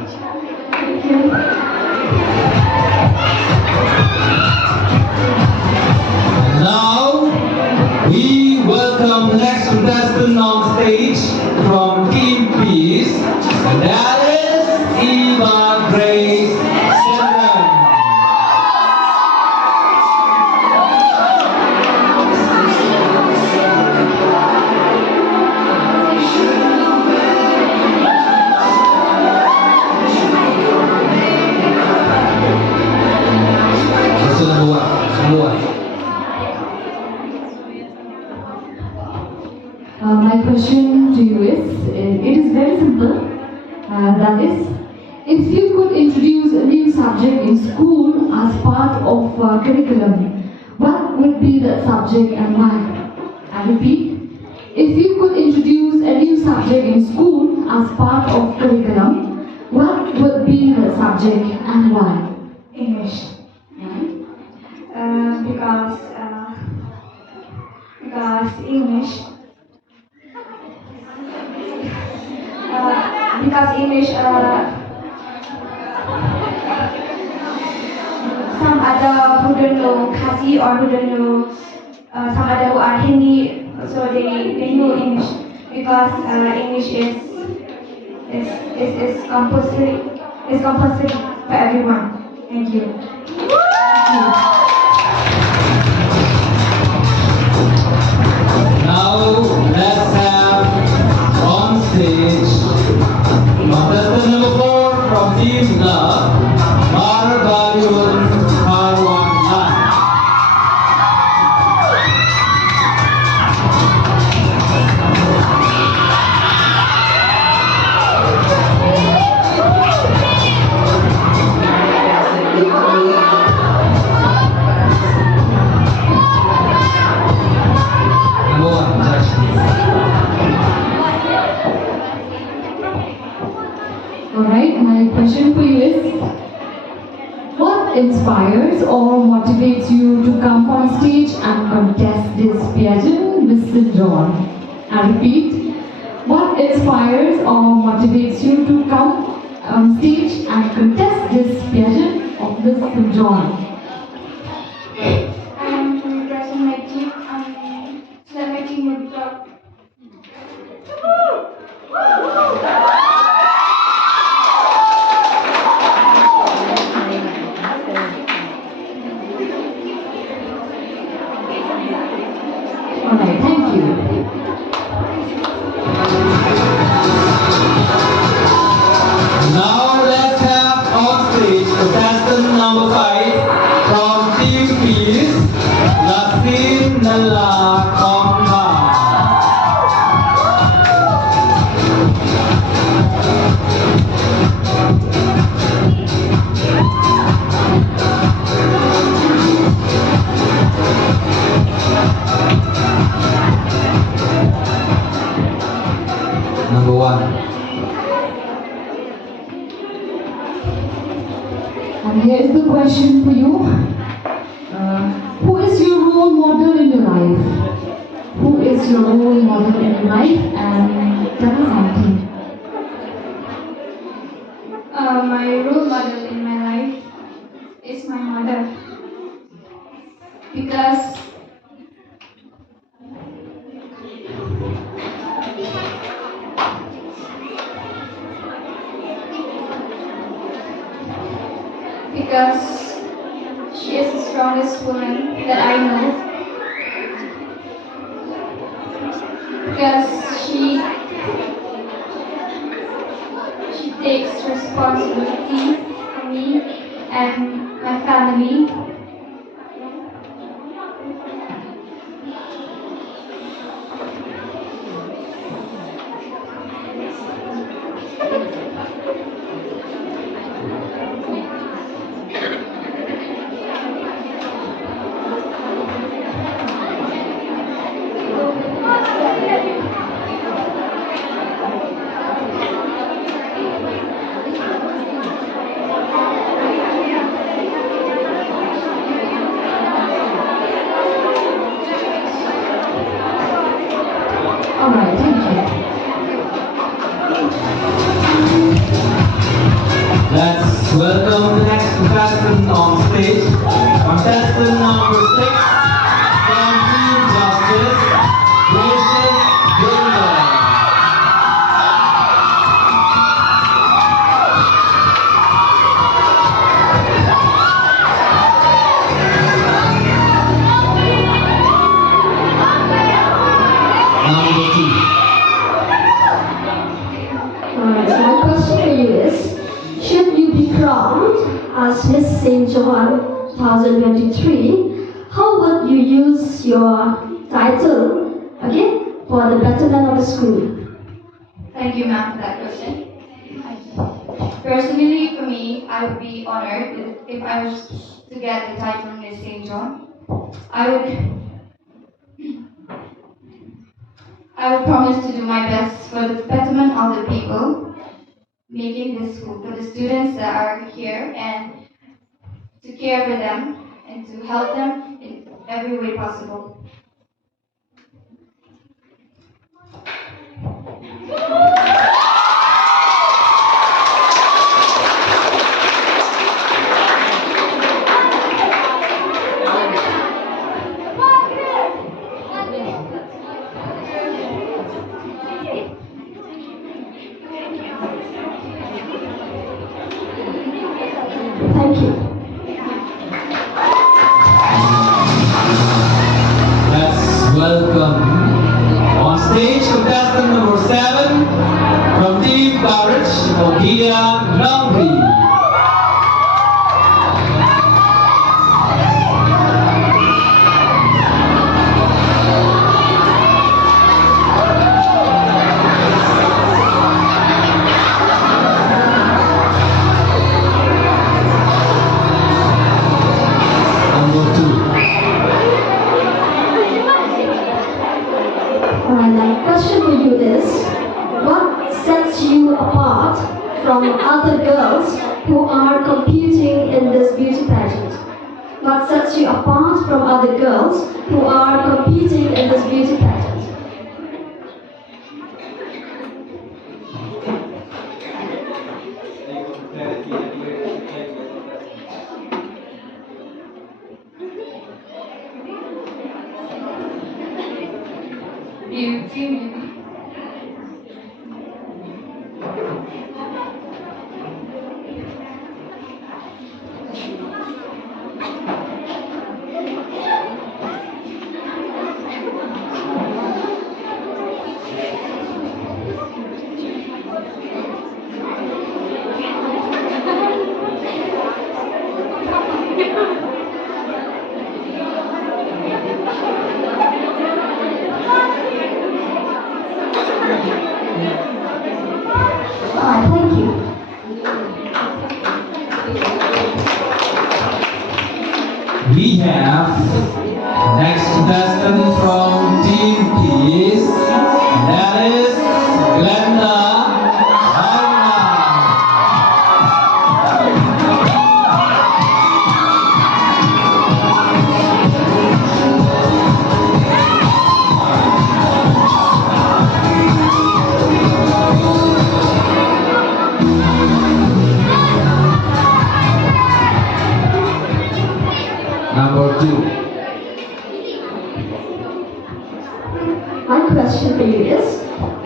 Thank you. very simple. That is, if you could introduce a new subject in school as part of curriculum, what would be that subject and why? I repeat, if you could introduce a new subject in school as part of curriculum, what would be the subject and why? English. Because English. Some other who don't know Khasi or who don't know some other who are Hindi, so they know English because English is compulsory for everyone. Thank you. Now let's have on stage contestant number 4 from Team Love, Marbariyun Harwanlan. Alright, my question for you is, what inspires or motivates you to come on stage and contest this pageant, Mr. John? I repeat, what inspires or motivates you to come on stage and contest this pageant of Mr. John? I'm representing my team and let my team would talk. Alright, thank you. Now let's have on stage contestant number 5 from Team Peace, Nasin Nalla Kongka. Number 1. And here is the question for you. Who is your role model in your life? Who is your role model in your life? And tell us something. My role model in my life is my mother. Because she is the strongest woman that I know. Because she takes responsibility for me and my family. Alright, thank you. Let's welcome the next contestant on stage. Contestant number 6 from Team Justice, Gracious Gilder. Number 2. Alright, so my question for you is, should you be crowned as Miss St. John 2023, how would you use your title, okay, for the betterment of the school? Thank you, ma'am, for that question. Personally, for me, I would be honored if I was to get the title Miss St. John. I would promise to do my best for the betterment of the people, making this school for the students that are here, and to care for them and to help them in every way possible. Thank you. Let's welcome on stage contestant number 7 from Team Courage, Okilia Laundry. My question for you is, what sets you apart from other girls who are competing in this beauty pageant? What sets you apart from other girls who are competing in this beauty pageant? Beauty. Thank you. We have next contestant from Team Peace, that is Glenda number 2. My question for you is,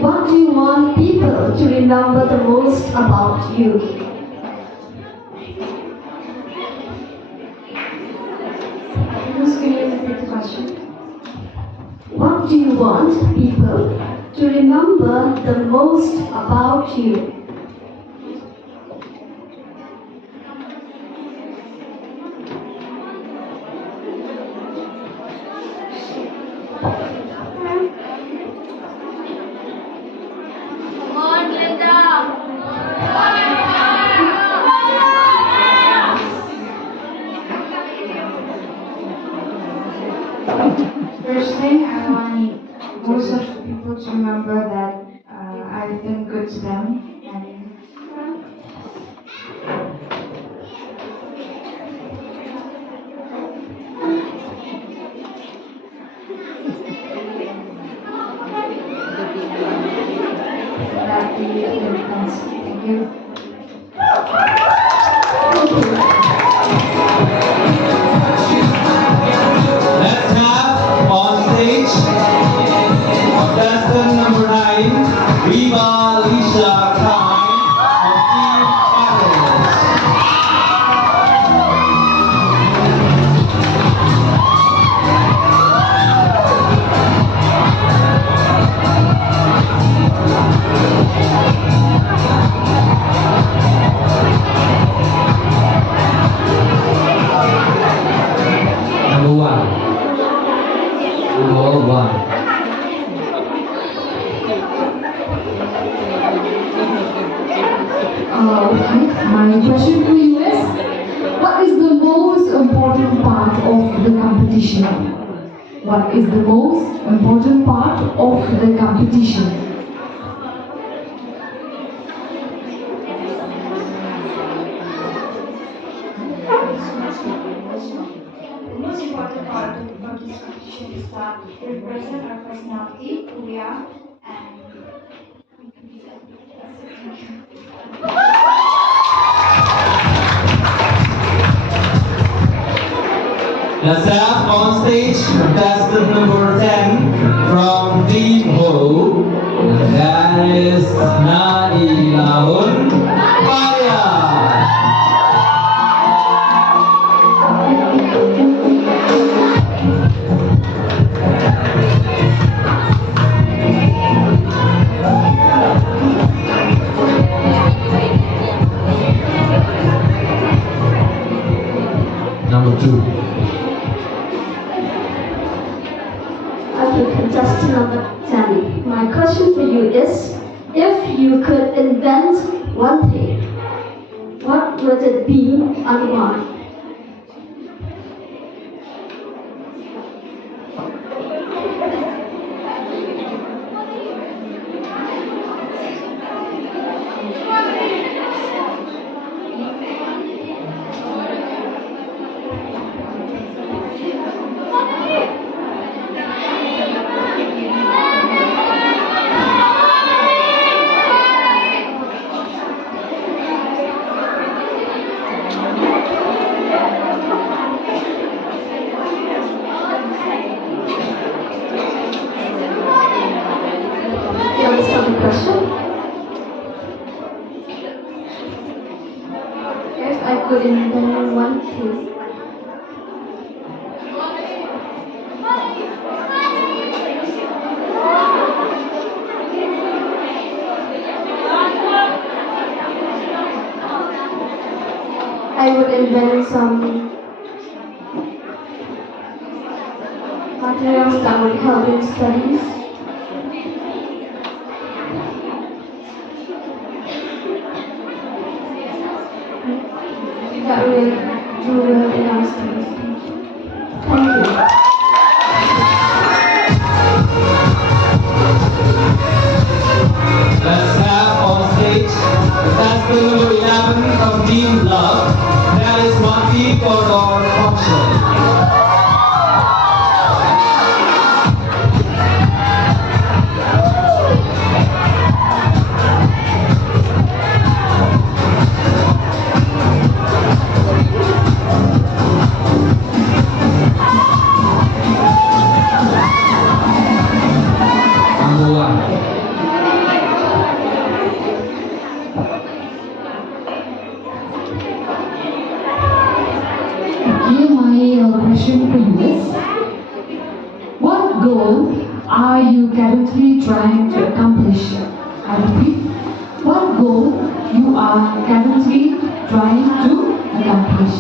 what do you want people to remember the most about you? Who's going to repeat the question? What do you want people to remember the most about you? Come on, First thing, I want most of the people to remember that I've been good to them, and that we have been friends. Thank you. Let's have on stage contestant number 9, Viva Lisa Khan of Team Courage. My question for you is, what is the most important part of the competition? What is the most important part of the competition? The most important part of this competition is that we represent our personality, who we are, and Let's have on stage contestant number 10 from Team Ho. That is Nailaun Paya. Number 2. Okay, contestant number 10. My question for you is, if you could invent one thing, what would it be and why? You understand the question? If I could invent one thing, I would invent some materials that would help in studies. That will do well in our studies. Thank you. Let's have on stage contestant number 11 from Team Love. That is Mati Kodor Function. Number 1. Here my question for you is, what goal are you currently trying to accomplish? I repeat, what goal you are currently trying to accomplish?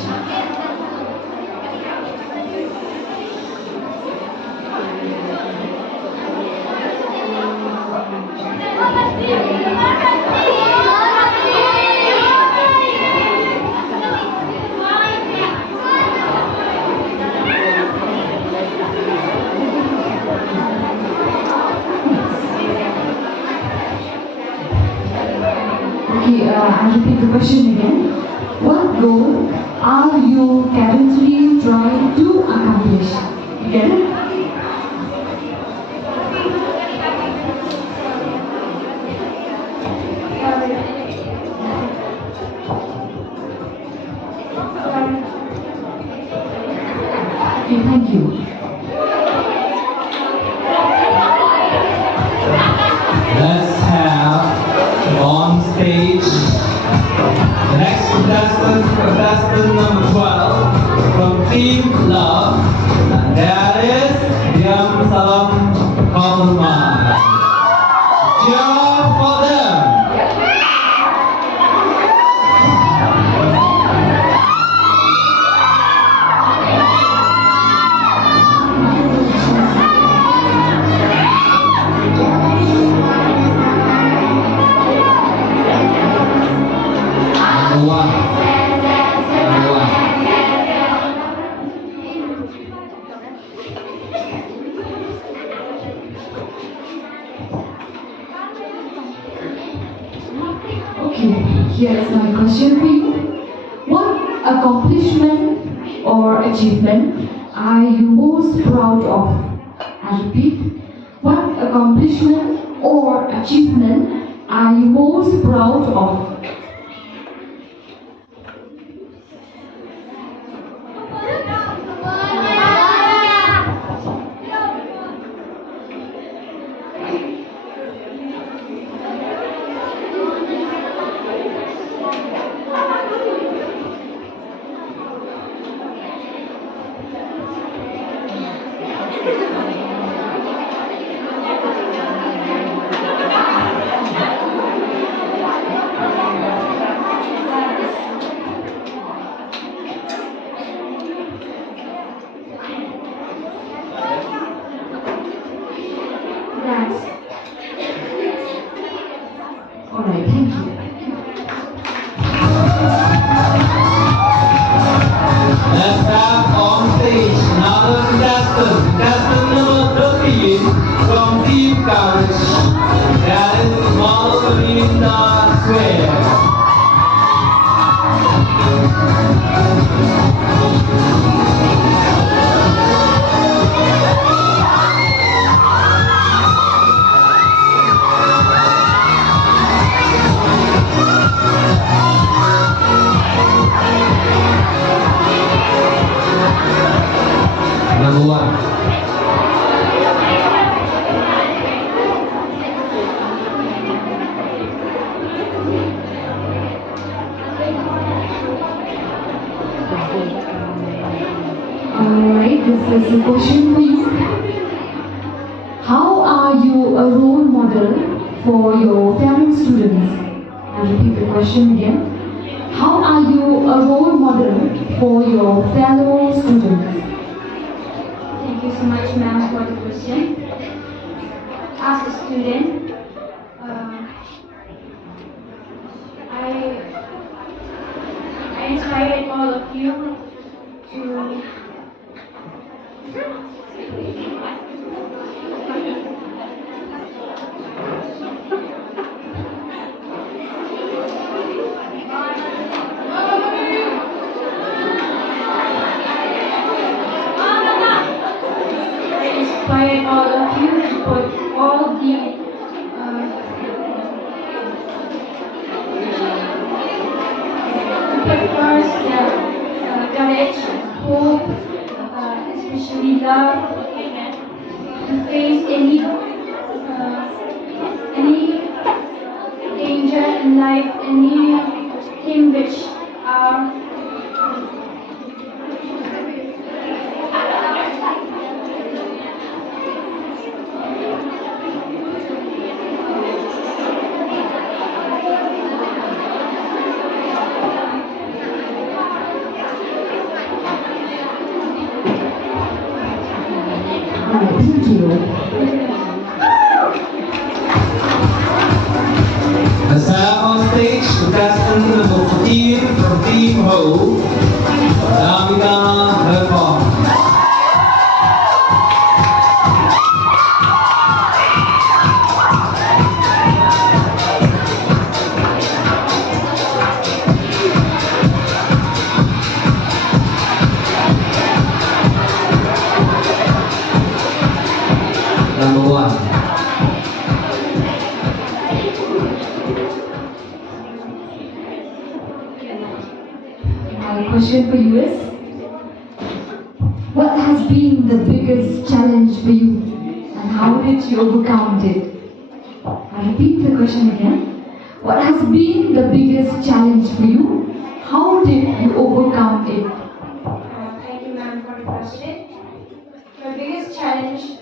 Okay, I'll repeat the question again. What goal are you currently trying to accomplish? You get it? Okay, thank you. Let's have on stage the next contestant number 12 from Team Love, and that is Diam Salam Kauman. Cheer for them. Okay, here's my question for you. What accomplishment or achievement are you most proud of? I repeat, what accomplishment or achievement are you most proud of? Alright, thank you. Let's have on stage another contestant, contestant number 13 from Team Courage. That is Malvinda Square. Number 1. Alright, this is a question for you. How are you a role model for your fellow students? I'll repeat the question again. How are you a role model for your fellow students? Thank you so much, ma'am, for the question. As a student, I inspired all of you to inspired all of you to put all the first courage, hope, especially love, to face any danger in life, anything which Thank you. Let's have on stage contestant number 14 from Team Ho, Damina Herpong. Number 1. My question for you is, what has been the biggest challenge for you and how did you overcome it? I repeat the question again. What has been the biggest challenge for you? How did you overcome it? thank you, ma'am, for the question. The biggest challenge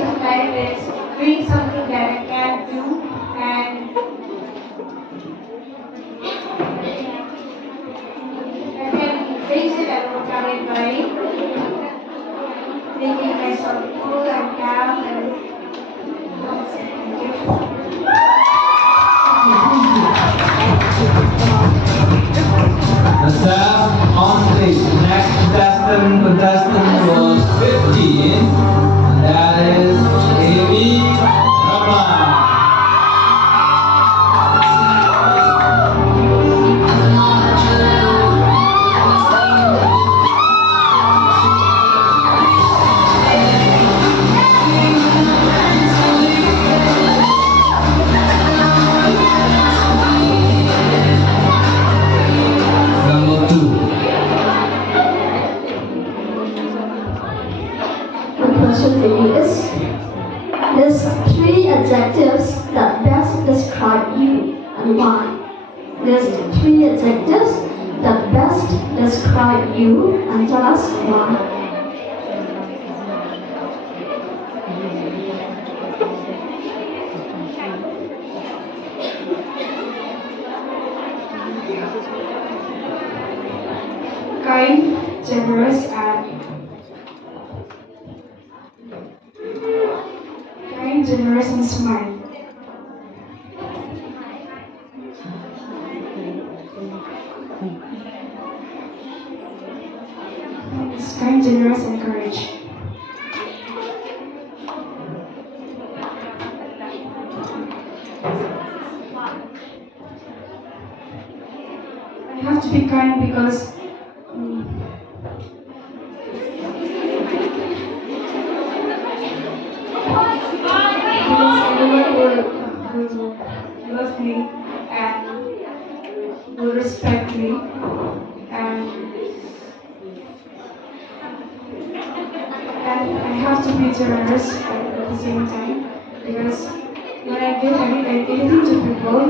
of life is doing something that I can't do, and I can face it and overcome it by making myself cool and calm and The staff on stage. Next contestant was 15, and that is Amy Rama. Number 2. My question for you is, list 3 adjectives that best describe you and why. List 3 adjectives that best describe you and tell us why. kind, generous, and smart. It's kind, generous, and courage. I have to be kind because who love me and will respect me and I have to be generous at the same time because when I give anything to people,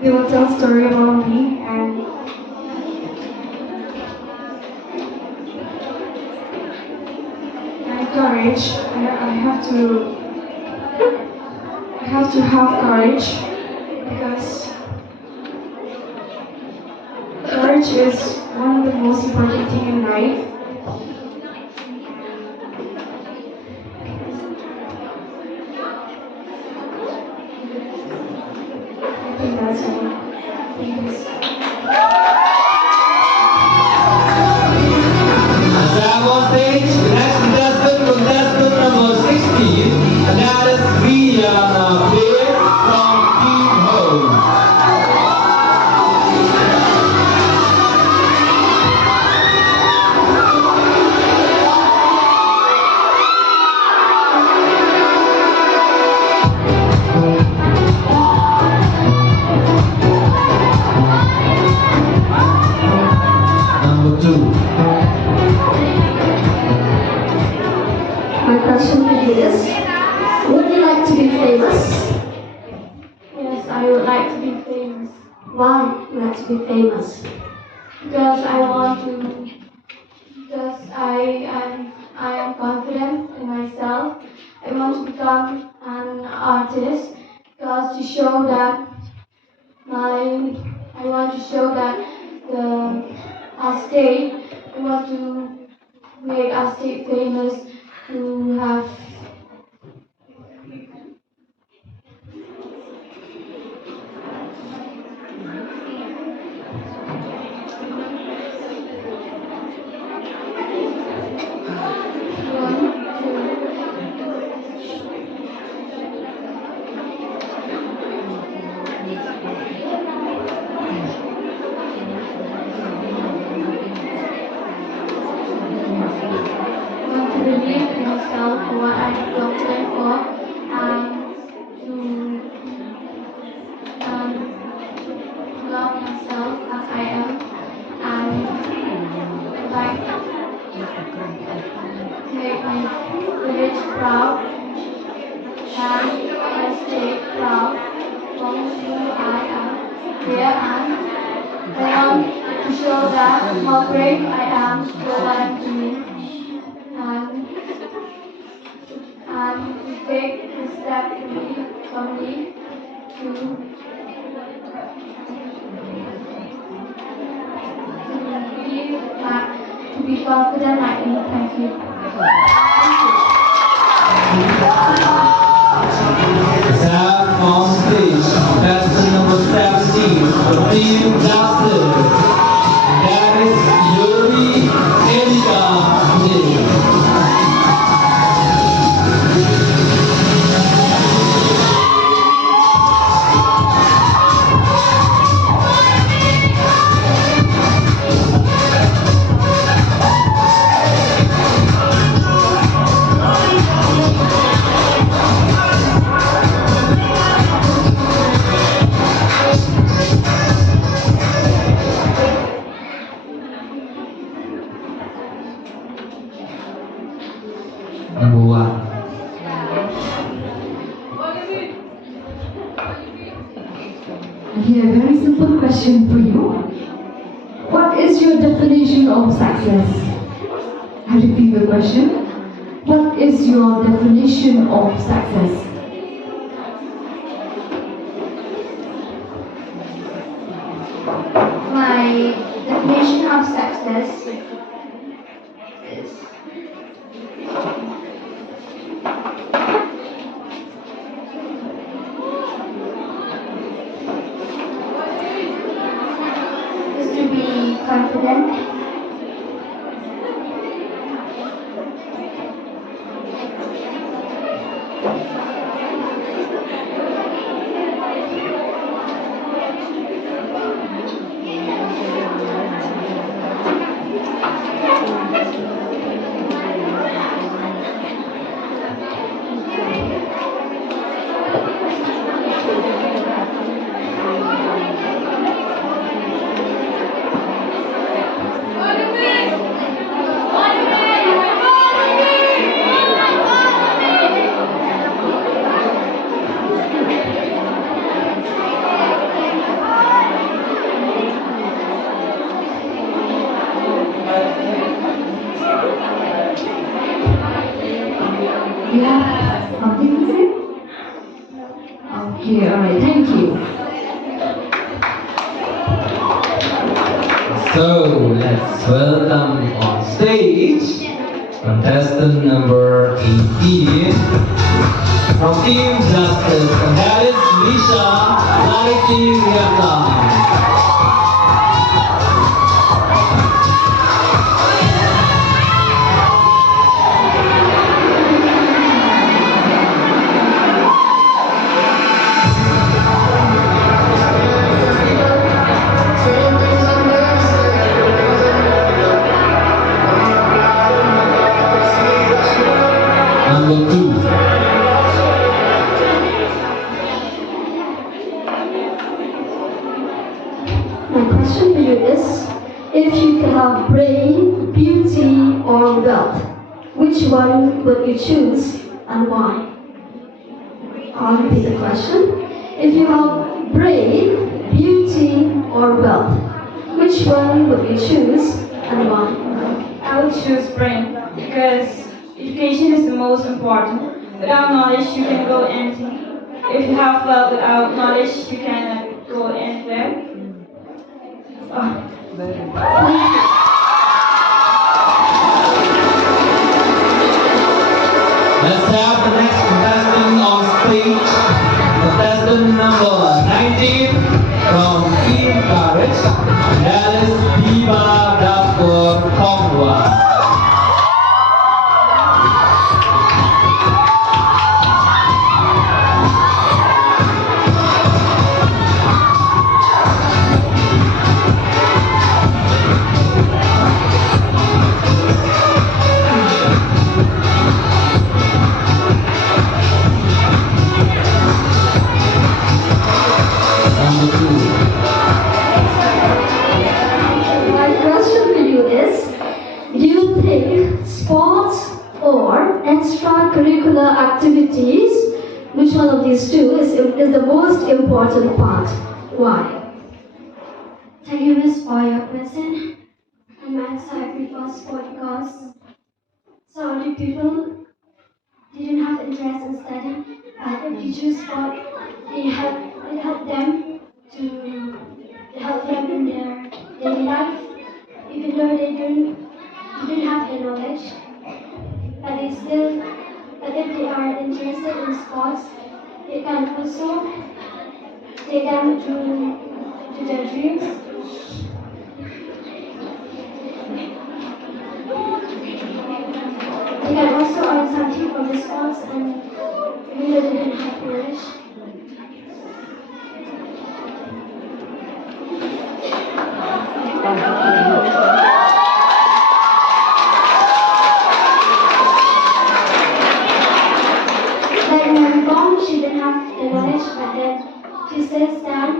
they will tell a story about me and courage. I have to have courage because courage is one of the most important things in life. I think that's all. Thank you. Staff on stage. The next contestant number 16, and that is Rihanna Blair from Team Home. Number 2. My question for you is, would you like to be famous? Yes, I would like to be famous Why would you like to be famous? because I want to. Because I am confident in myself. I want to become an artist because to show that I want to show that our state. I want to make our state famous to have. Want to believe in myself for what I'm confident for and to love myself as I am and like make my village proud and my state proud from who I am here and I want to show that how great I am for what I'm doing and to take the step from me to be be confident and thank you. Let's have on stage contestant number 17 for Team Justice. That is Yuri Elida. Number 1. Here, a very simple question for you. What is your definition of success? I repeat the question. What is your definition of success? My definition of success is to be confident. You have something to say? Okay, alright, thank you. So let's welcome on stage contestant number 18 from Team Justice, and that is Lisha Larikiriata. Number 2. My question for you is, if you could have brain, beauty, or wealth, which one would you choose and why? I'll repeat the question. If you have brain, beauty, or wealth, which one would you choose and why? I would choose brain because education is the most important. Without knowledge, you can go anything. If you have wealth without knowledge, you cannot go anywhere. Let's have the next contestant on stage. Contestant number 19 from Team Courage. That is Diva Dapur Kongwa. My question for you is, do you think sports or extracurricular activities, which one of these two is the most important part? Why? Thank you, Miss, for your question. And my answer, I prefer sport because some of the people didn't have interest in studying, but if you choose sport, it help them to help them in their daily life, even though they don't the knowledge, but if they are interested in sports, they can also take them to their dreams. They can also earn something from the sports and even though they don't have knowledge. Like Mary Kom, she didn't have the knowledge, but then she still stand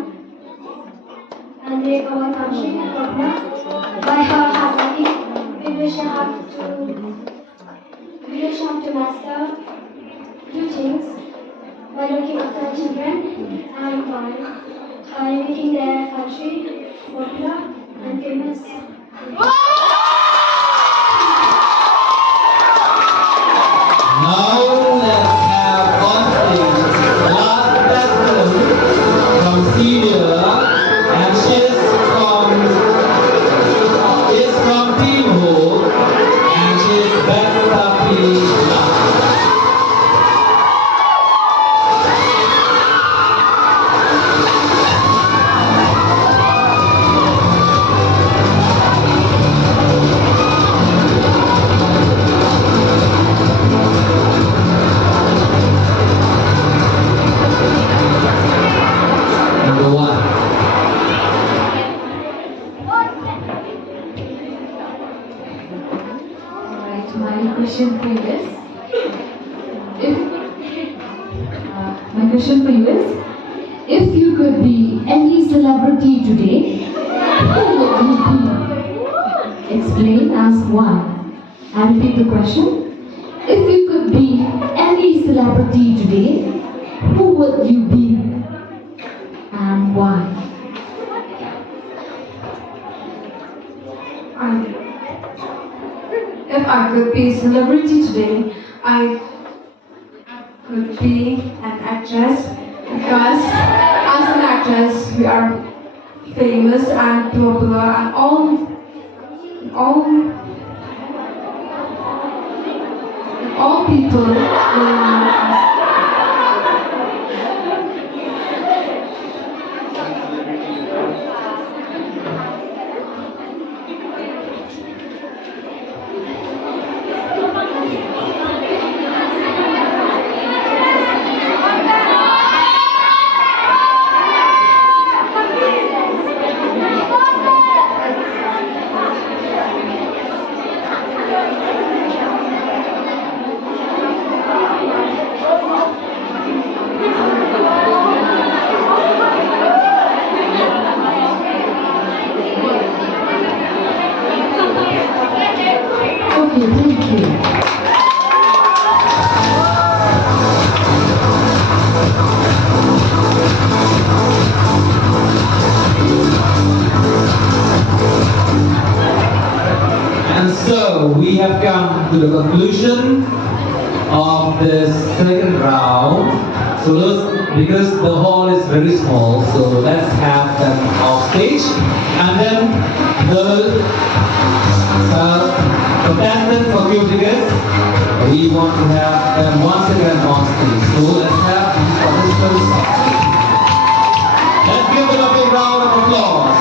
and make our country popular. By her hard working, we wish her to master two things by looking after children and by making their country popular and famous. Now let's have on stage the last contestant from Syria, and she's from Team Hope, and she's Bethapila. Number one. Alright, my question for you is, if you could be any celebrity today, who would you be? Explain, ask why. I repeat the question. If you could be any celebrity today, who would you be and why? If I could be a celebrity today, I could be an actress because as an actress we are famous and popular and all people will know us. Okay, thank you. And so we have come to the conclusion of the second round. So because the hall is very small, so let's have them off stage. And then the contestant for Cuticus, we want to have them once again on stage. So let's have these participants on stage. Let's give them a big round of applause.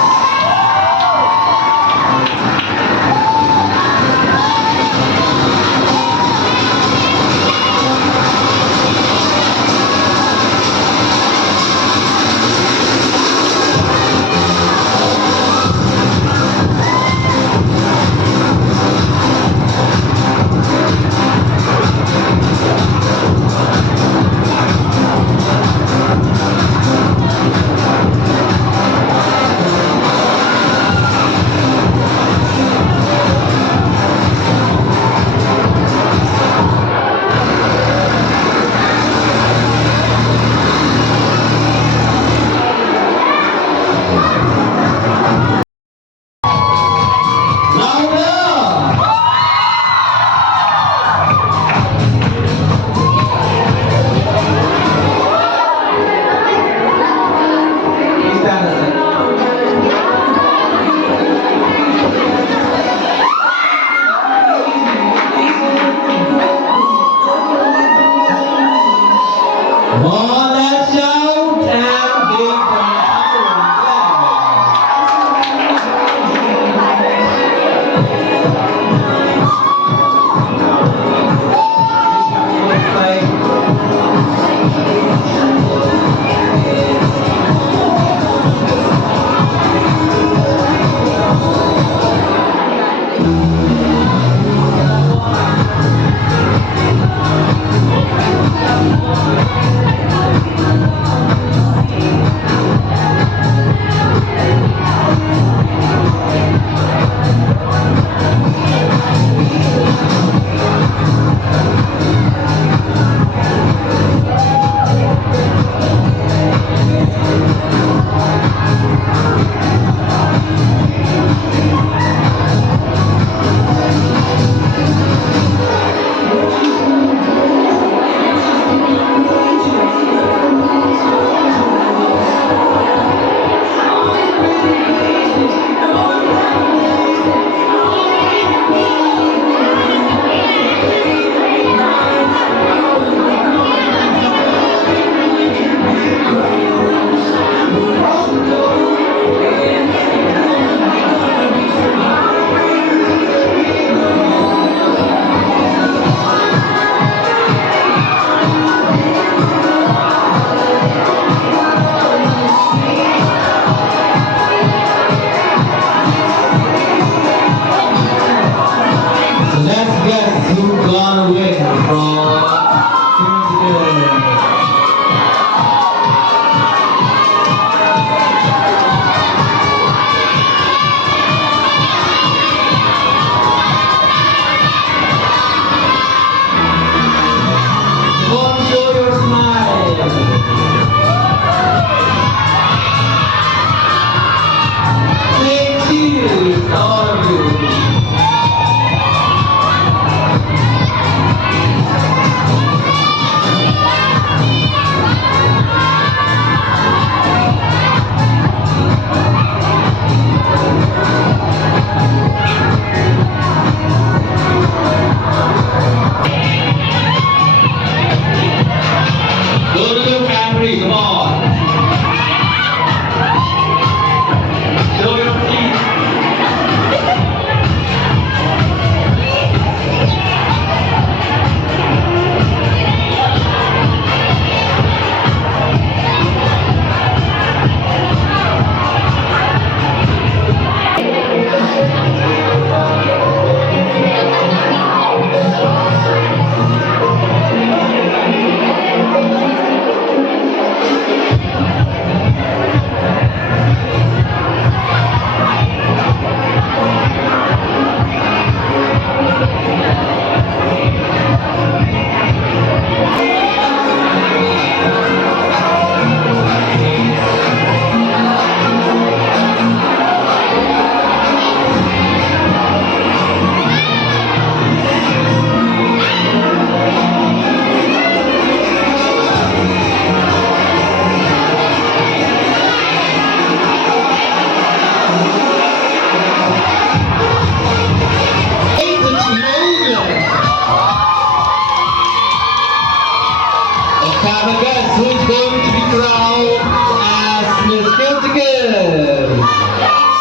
Guess who is going to be crowned as Miss Kiltigan?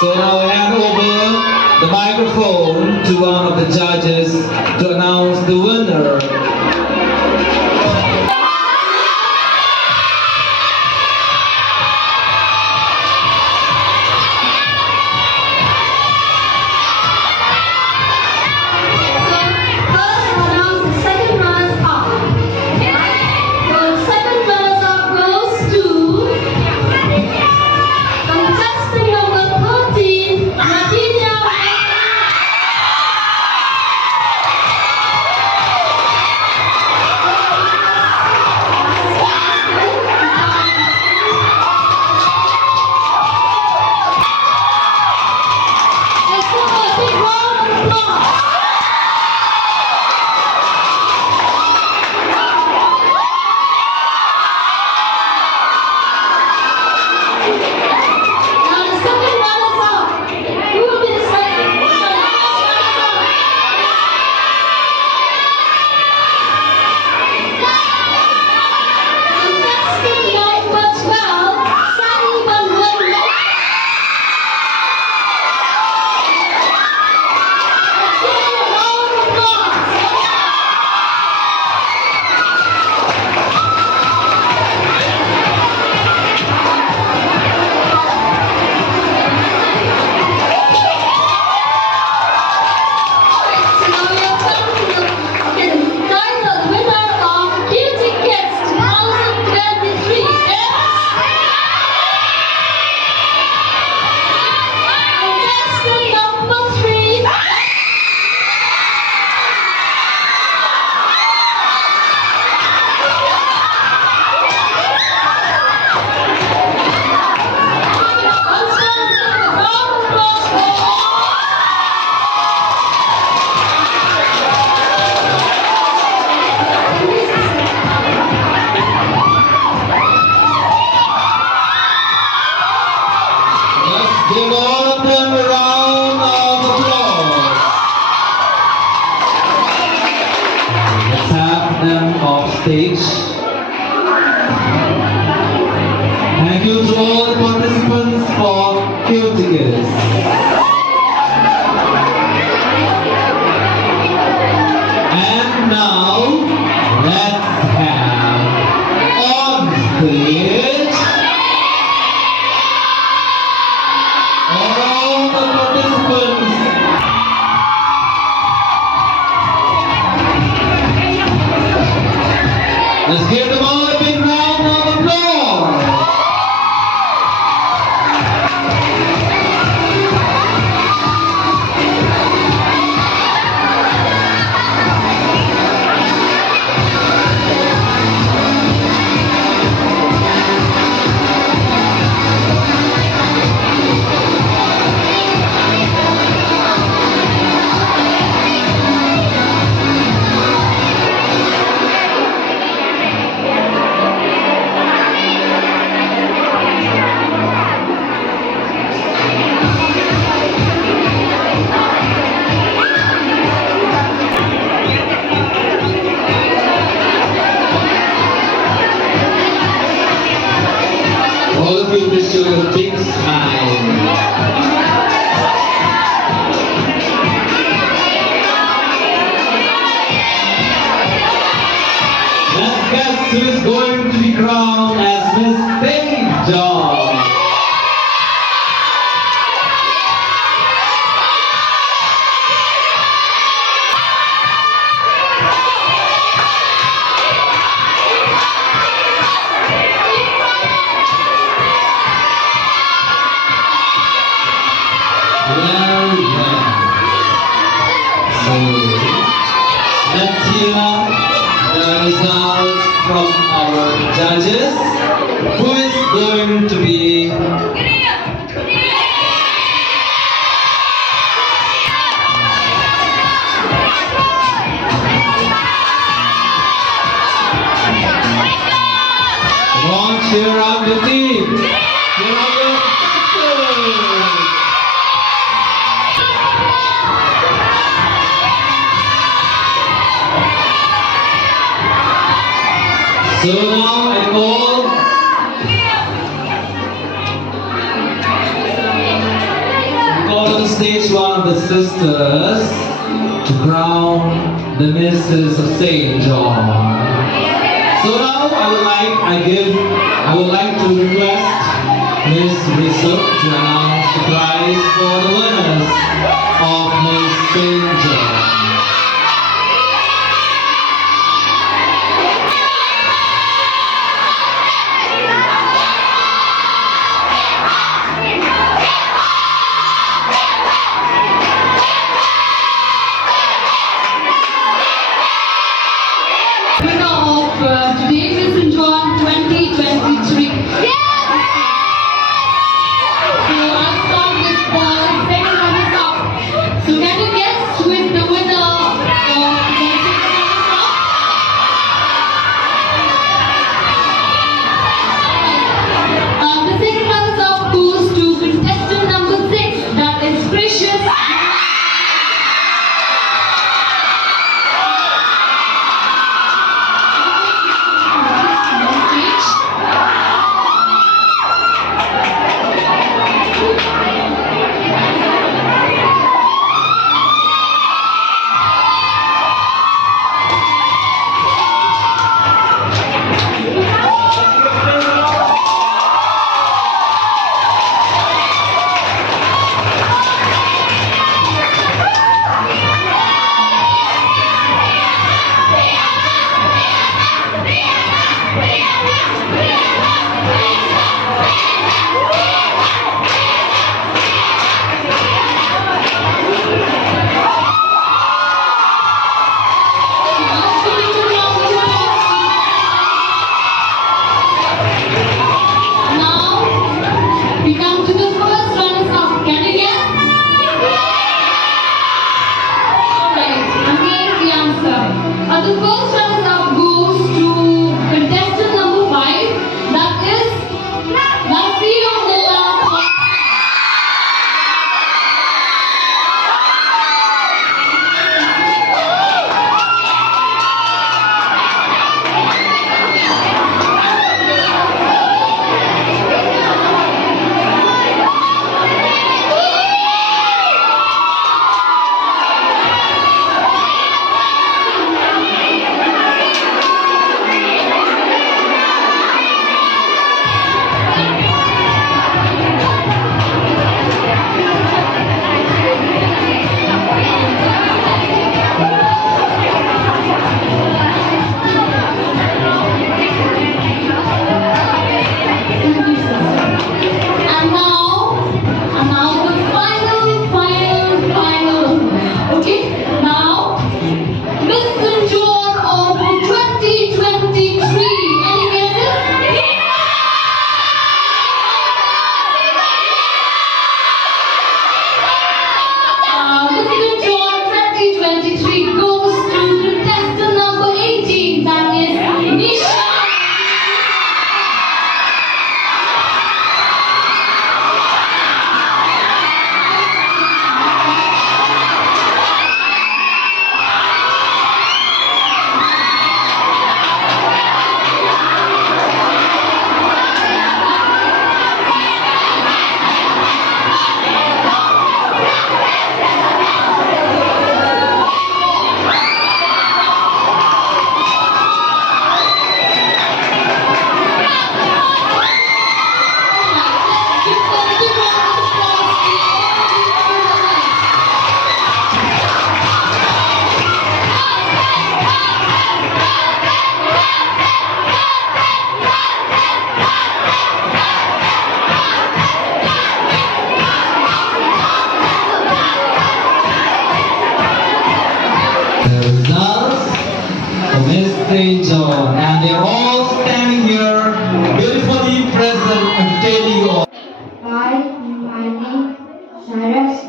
So now I hand over the microphone to one of the judges to announce the winner. Give all of them a round of applause. Let's have them off stage. Thank you to all the participants for Kiltigas. And now, let's have on stage all the participants. Let's give them all a big round of applause. All of you wish you a big smile. Let's guess who is going to be crowned as Miss Teja. So let's hear the result from our judges. Who is going to be Come on, cheer up the team. Cheer up the team. So now I call on the stage one of the sisters to crown the Mrs. of St. John. So now I would like to request Miss Risa to announce the prize for the winners of Miss St. John. Winner of today, Miss St. John 2023. So I'll start with the second runners up. So can you guess who is the winner of the second runners up? The second runners up goes to contestant number 6, that is Precious. The first runner-up goes to contestant number 5, that is Nasir Abdullah. St. John, and they're all standing here, beautifully present and telling you all. Hi, my name is Cyrus.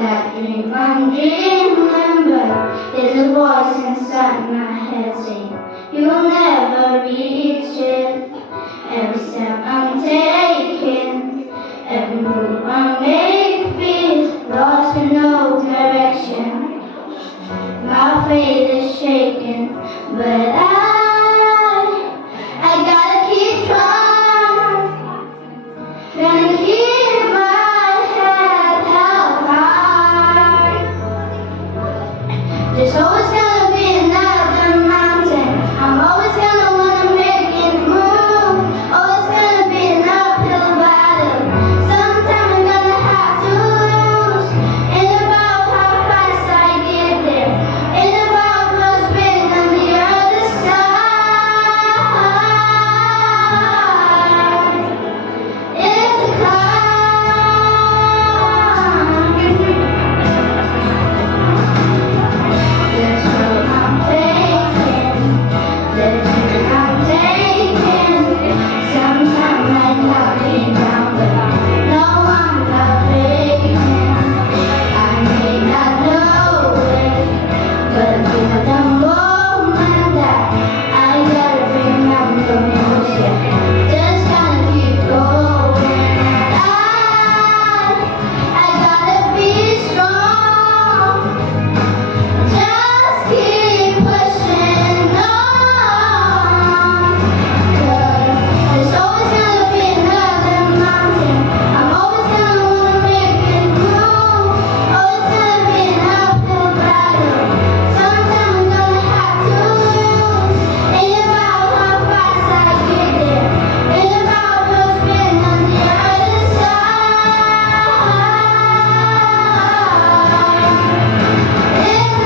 That dream, one dream, remember, there's a a voice inside my head saying, you will never reach it. Every step I'm taking, every move I make, feel lost with no direction. My faith is shaking, but I gotta keep trying. Gonna keep my head held high. There's always gonna be another mountain. I'm always gonna wanna make it move. Always gonna be an uphill battle. Sometime I'm gonna have to lose. Ain't about how fast I get there. Ain't about what's been on the other side. It's a climb. This road I'm taking, this journey I'm taking. Sometimes I knock me down, but no, I'm not faking. I may not know it, but I feel at the moment that I gotta remember most. Yeah, just gotta keep going. I gotta be strong. Just keep pushing on. There's always gonna be another mountain. I'm always gonna wanna make it move. Always gonna be an uphill battle. Sometime I'm gonna have to lose. Ain't about how fast I get there. Ain't about what's been on the other side. It's a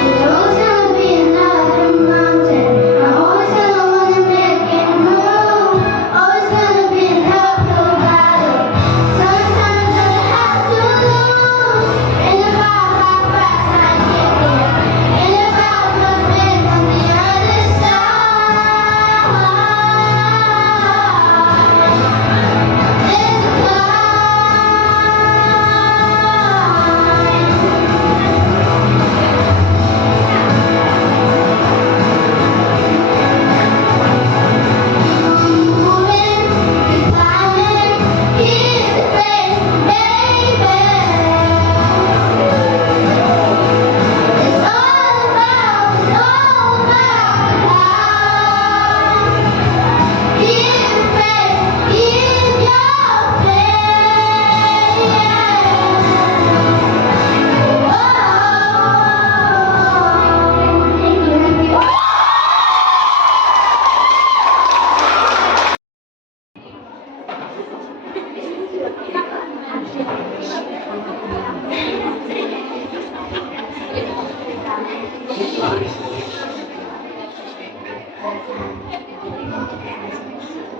There's always gonna be another mountain. I'm always gonna wanna make it move. Always gonna be an uphill battle. Sometimes I'm gonna have to lose. Ain't about how fast I get there. Ain't about what's been on the other side. It's a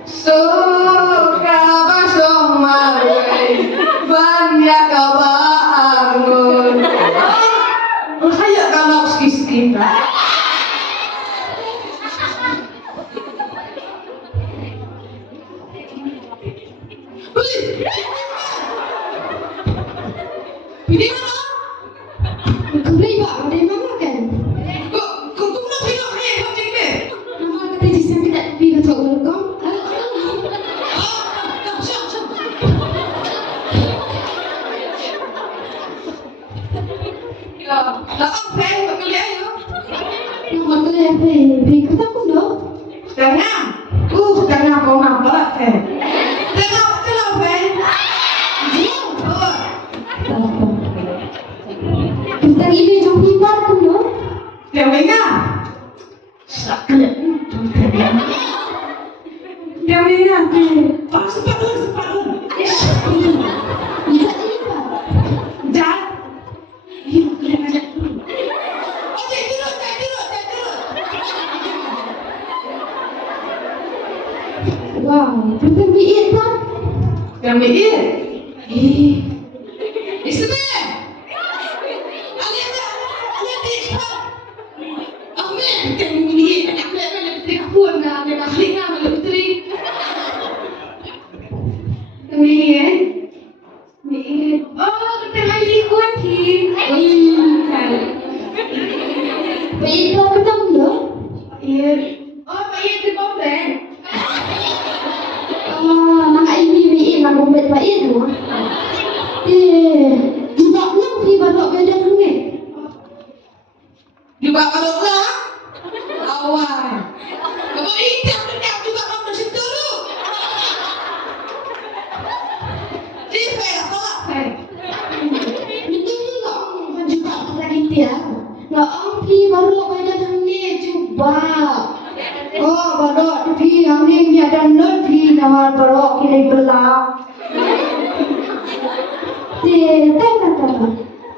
Suka basong maway, banyak kabangun. Kaya kalau skis-skis. Pilih mana? Kembali pak, ada yang mama kan? Kau nak tengok ni, kau tengok. Mama kata jisan kita pergi ke Tok Welcome. Lah, apa yang kau lihat yo? Mama kata apa? Pergi ke Tok Welcome. Tengah. Tengah kau nampak. Tengah apa? Kita ini jom hibar tu no. Yang mana? Sakit. Yang mana? Sempat. Jangan. Wow, Kami Isme! Vậy đâu có đông nữa. Nak ini nak buat baik tu. Juga nak pergi balok ke dalam ni. Juga balok lah. Awal. Kalau ikan kenyap juga kamu situ dulu. Ini apa? Itu juga juga lagi dia. Nak pergi balok ke dalam ni cuba. Oh, balok pergi yang ni ada not pergi nama balok kiri belah.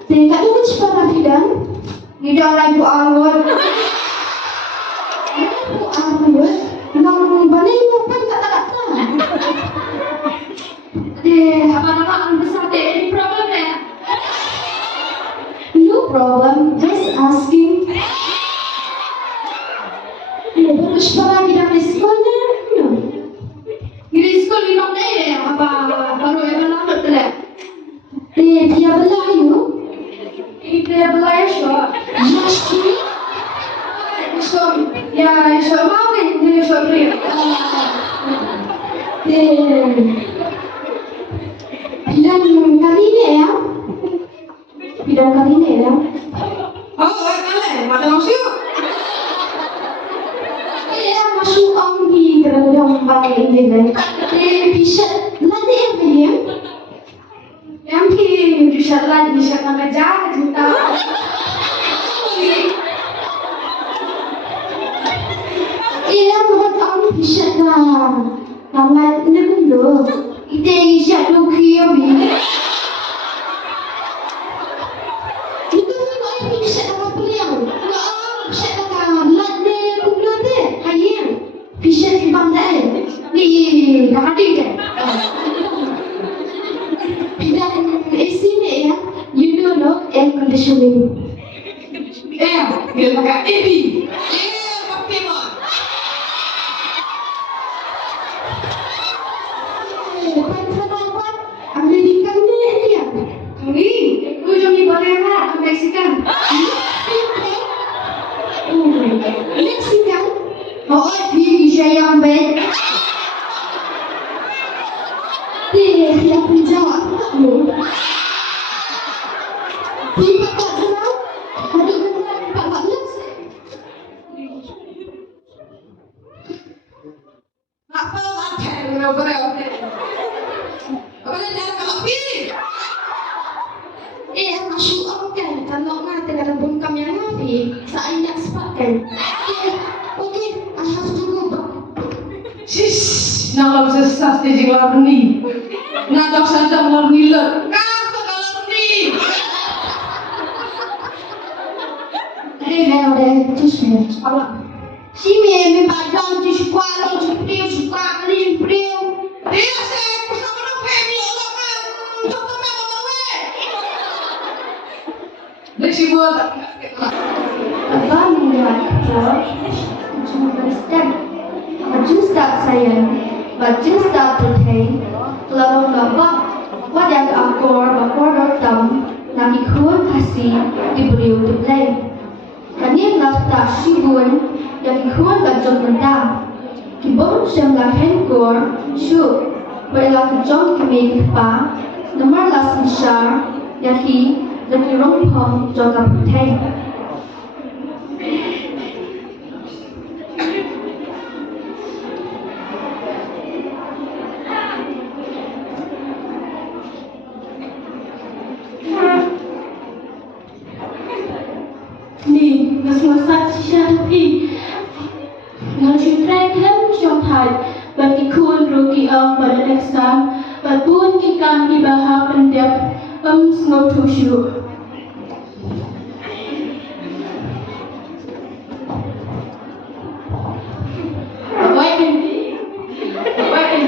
Tengok dulu cepat Fidan. Tidak lagi awal. Awal. Nang balik bukan tak tak. Apa nama orang besar deh? Any problem ya? No problem. Just asking. Baru cepat lagi dari sekolah. Di sekolah ni nak deh apa? Baru yang lama tu deh. Dia belah you. Dia belah ya Just ya mau ni dia beli. Bilang kali ni ya. Bilang kali ni ya. Oh, kali mana masuk? Masuk angin dalam balik ini. Bisa nanti apa dia? Yang bisa lagi bisa mengajar kita. Iya, buat angin bisa lah. Nama ni dulu. Kita bisa dulu kiabi. Itu ni bisa apa beliau? Bisa lah. Lade kuno deh. Hayang. Bisa di bandai. Ni dah ada ke? Bilang sini ya. You know no air conditioning. Dia pakai AB. American ni dia. Kami, aku jadi boleh lah ke Mexican. Mexican. Oh, dia yang baik. Dia penjawab kamu. Dia tak tahu. Hari ini Pak Baklas. Apa lagi? Boleh. Boleh jangan kalau pilih. Masuk kan. Kalau ngata dalam bungkam yang nabi, saya nak sepatkan. Okay, I have to go back. Shish, nak lalu sesat di jalan ni. Nak dah sadar lalu ni le. Kau kalau ni. Just minute. Si me padang tu suka lo suka kali priu. Dia saya bersama dengan family orang kan. Contoh memang mawe. Desi buat. Apa melihat George? Cuma understand. Baju start saya. Baju start berhenti. Lalu nampak pada akor hitam. Nami kuat kasih diberi untuk play. Kami nafta sibun yang kuat gajah benda. Kibon semlah hengkor syuk. Berilah kejong kemik pa. Nomor lasan syar. Yaki lagi rompong jaga putih. Ni, semasa syarti. Nasi pregnant trong thai, bagi kun rugi pada exam, pun kikan di bahag pendep snow to shoe. Baik kan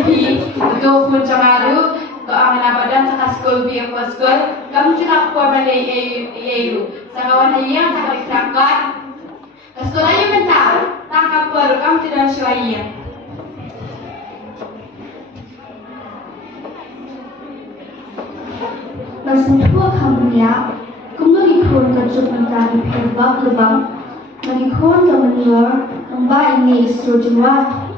pi, betul pun cakap tu. school be a school, kamu cina kuat mana EU. Sakawan ayah tak kali kerangkat. Sekolah yang mental, tangkap baru kamu tidak syuaya. Bagi tua kamunya, kamu ikut kerja mentari perbab lebam, mengikut kemenur, kembali ini istri jumlah.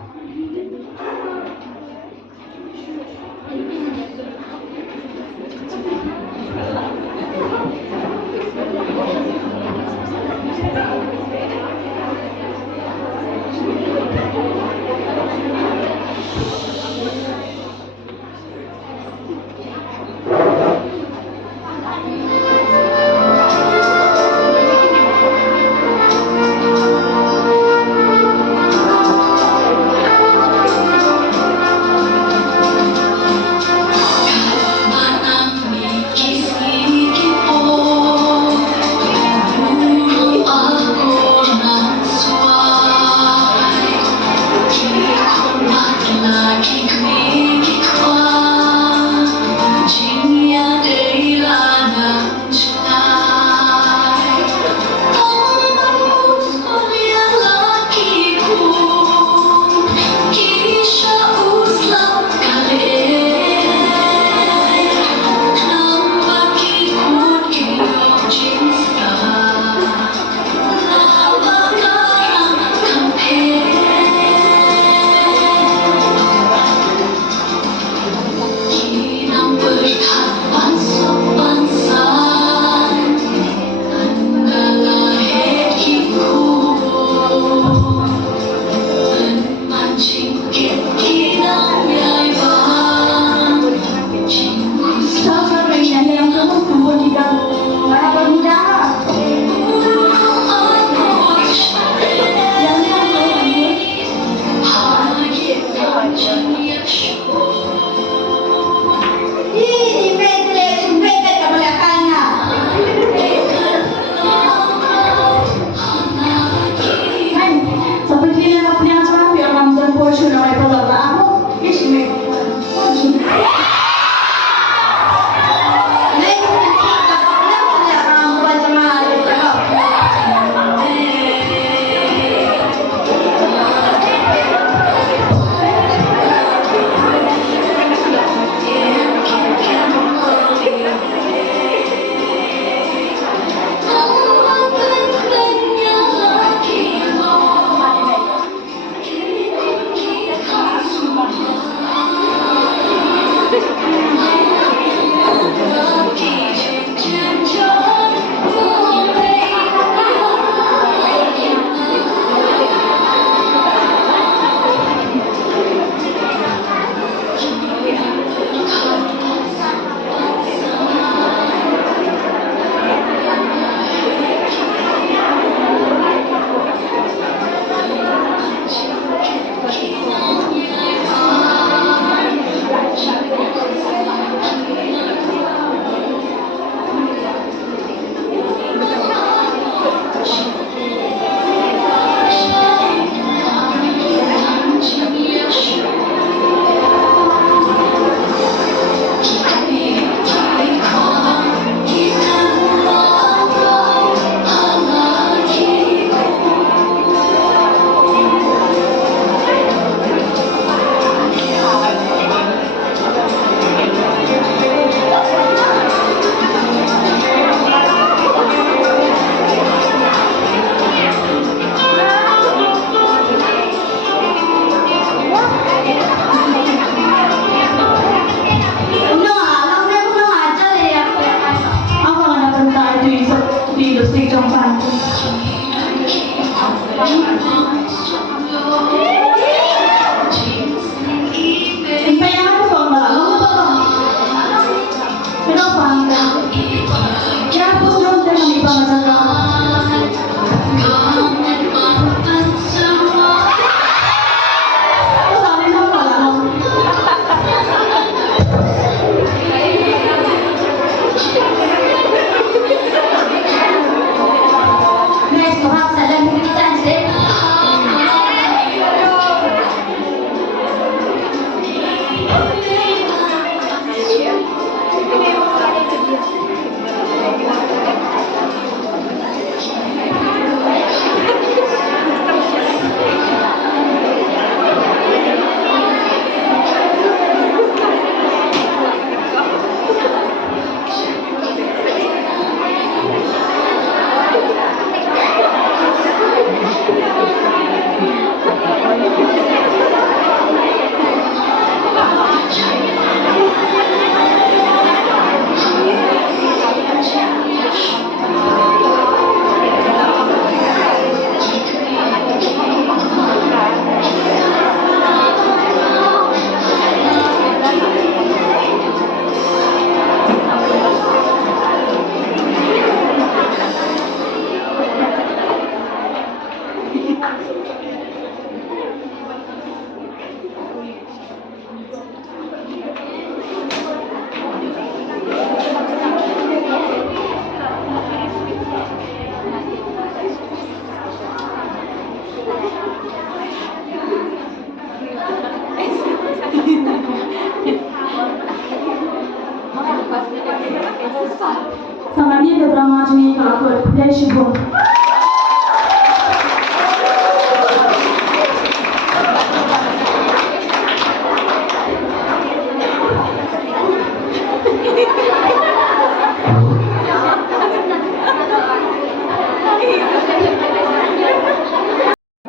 Arjuni Kalakut Pudeshibun.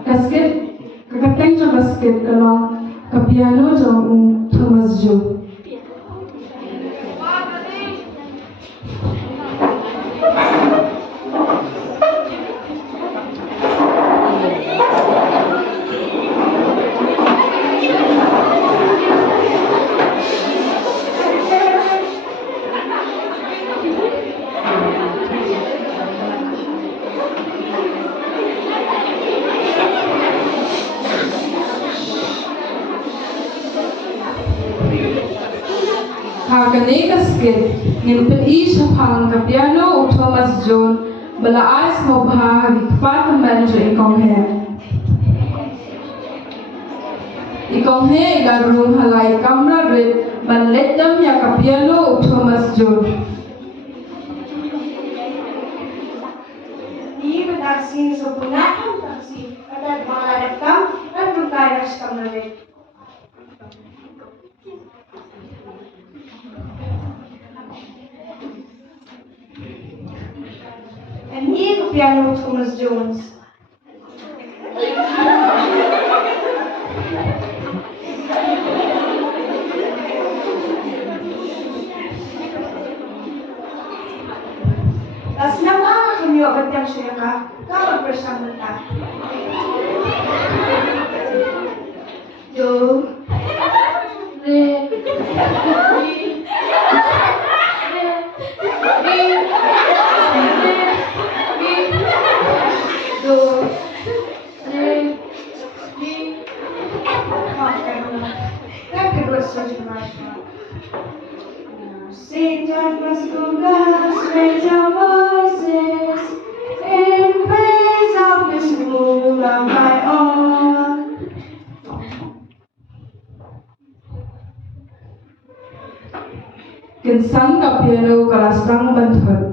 Kasket, kakateng jo kasket kalong kapiano jo Thomas Jo. Hagane kasket ngin pen shapang kapiano Thomas John bala ais mo bha hagikpat manager ikong he garung halai kamra red ban letam ya kapiano Thomas John. Ni bertaksi sebenarnya taksi ada malah rekam dan bukan rekam lagi. En hier op piano Thomas Jones. Das nama kami obat yang syurga, kau bersama kita. Do, re, Satan must go bless, raise our voices in praise of His rule of my own. Kinsang kapiano kalasprang banthut.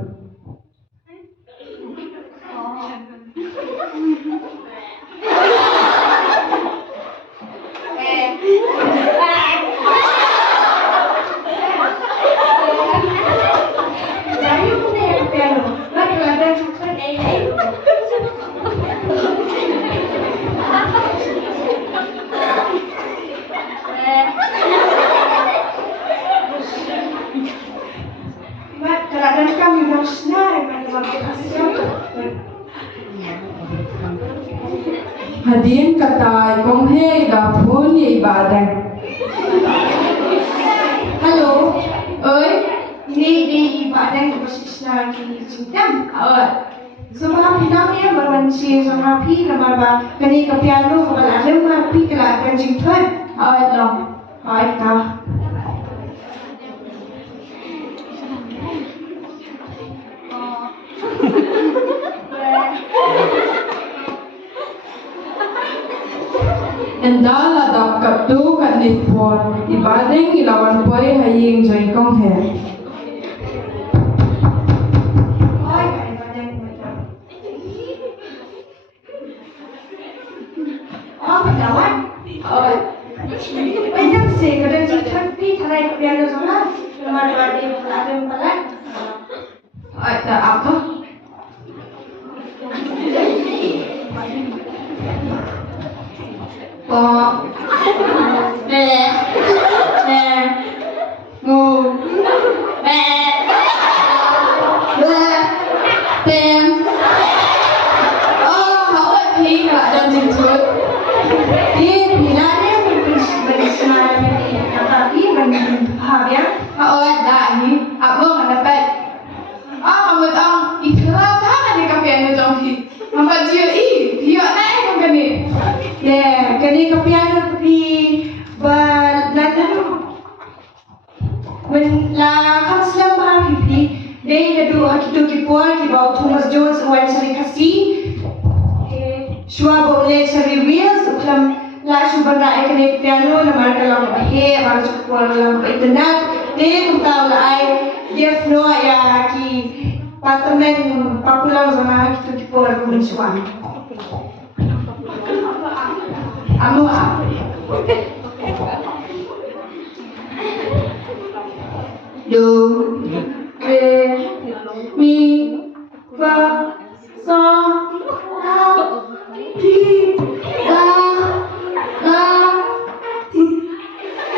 Hadin katai kong he da phun ye badang. Hello, oi, ini badang bersisna kini cintam. Semua pinang dia berwanci sama pi nama ba kini ke piano kalau ada mah pi kalau akan cintam. Dah. Endala da katu kat nipon ibadeng ilawan poi haying joy kong he. Oh, kawan. Macam sih kadang cintam pi kalau ke piano sama nama dia ada pelan. Tak apa. Kini ke piano pi berlalu la kansler ma pipi dei du hakitu ki por ki ba Thomas Jones wan sari kasi shwa bo le sari wheels uklam la shu banda ekne piano na mar kalam he mar shu por lam internet de tu ta la ai def no ya ki Patamen popular zona kita tipo argumentuan. Amo a. Do, re, mi, fa, sa, ti, da, ti,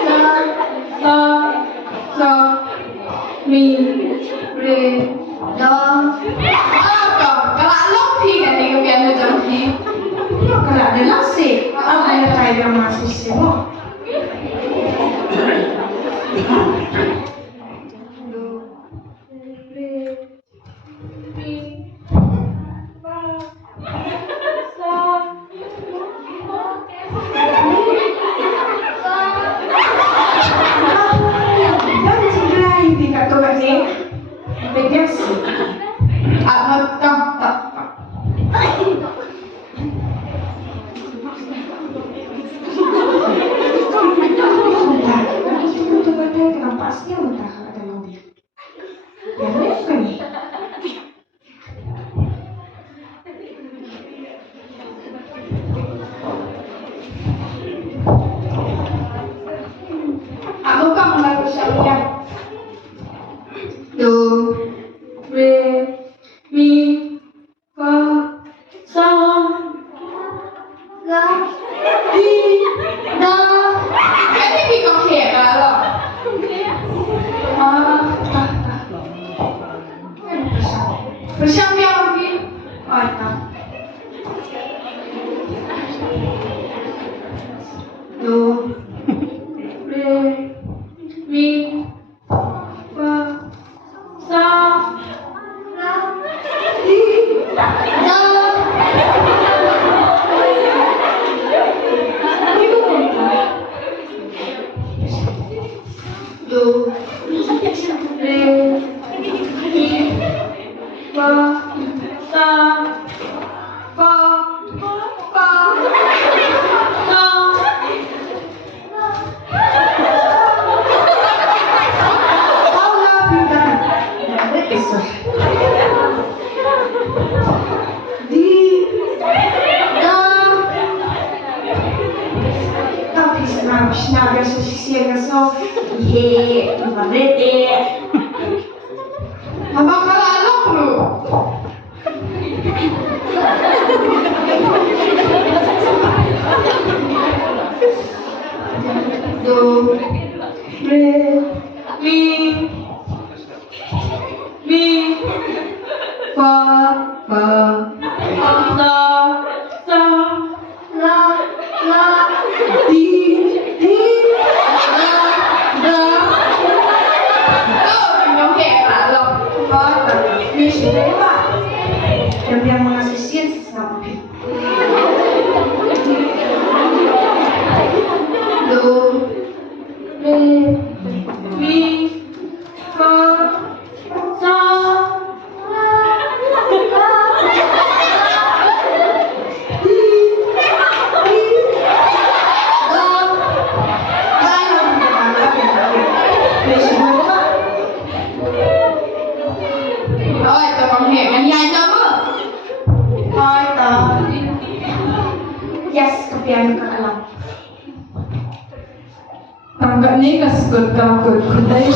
da, sa, mi, re, da. Apa? Kalau long pi kan ni kebiasaan macam ni. Kalau ada nasi, apa yang kaya masih semua? Yang mengasih siap sampai. Do, re, mi, fa, sa, la, ti, Rồi, tôi còn hiểu anh dài đâu á. Thôi tờ. Yes, kepian ke alam. Tangga ni kasut ka kudai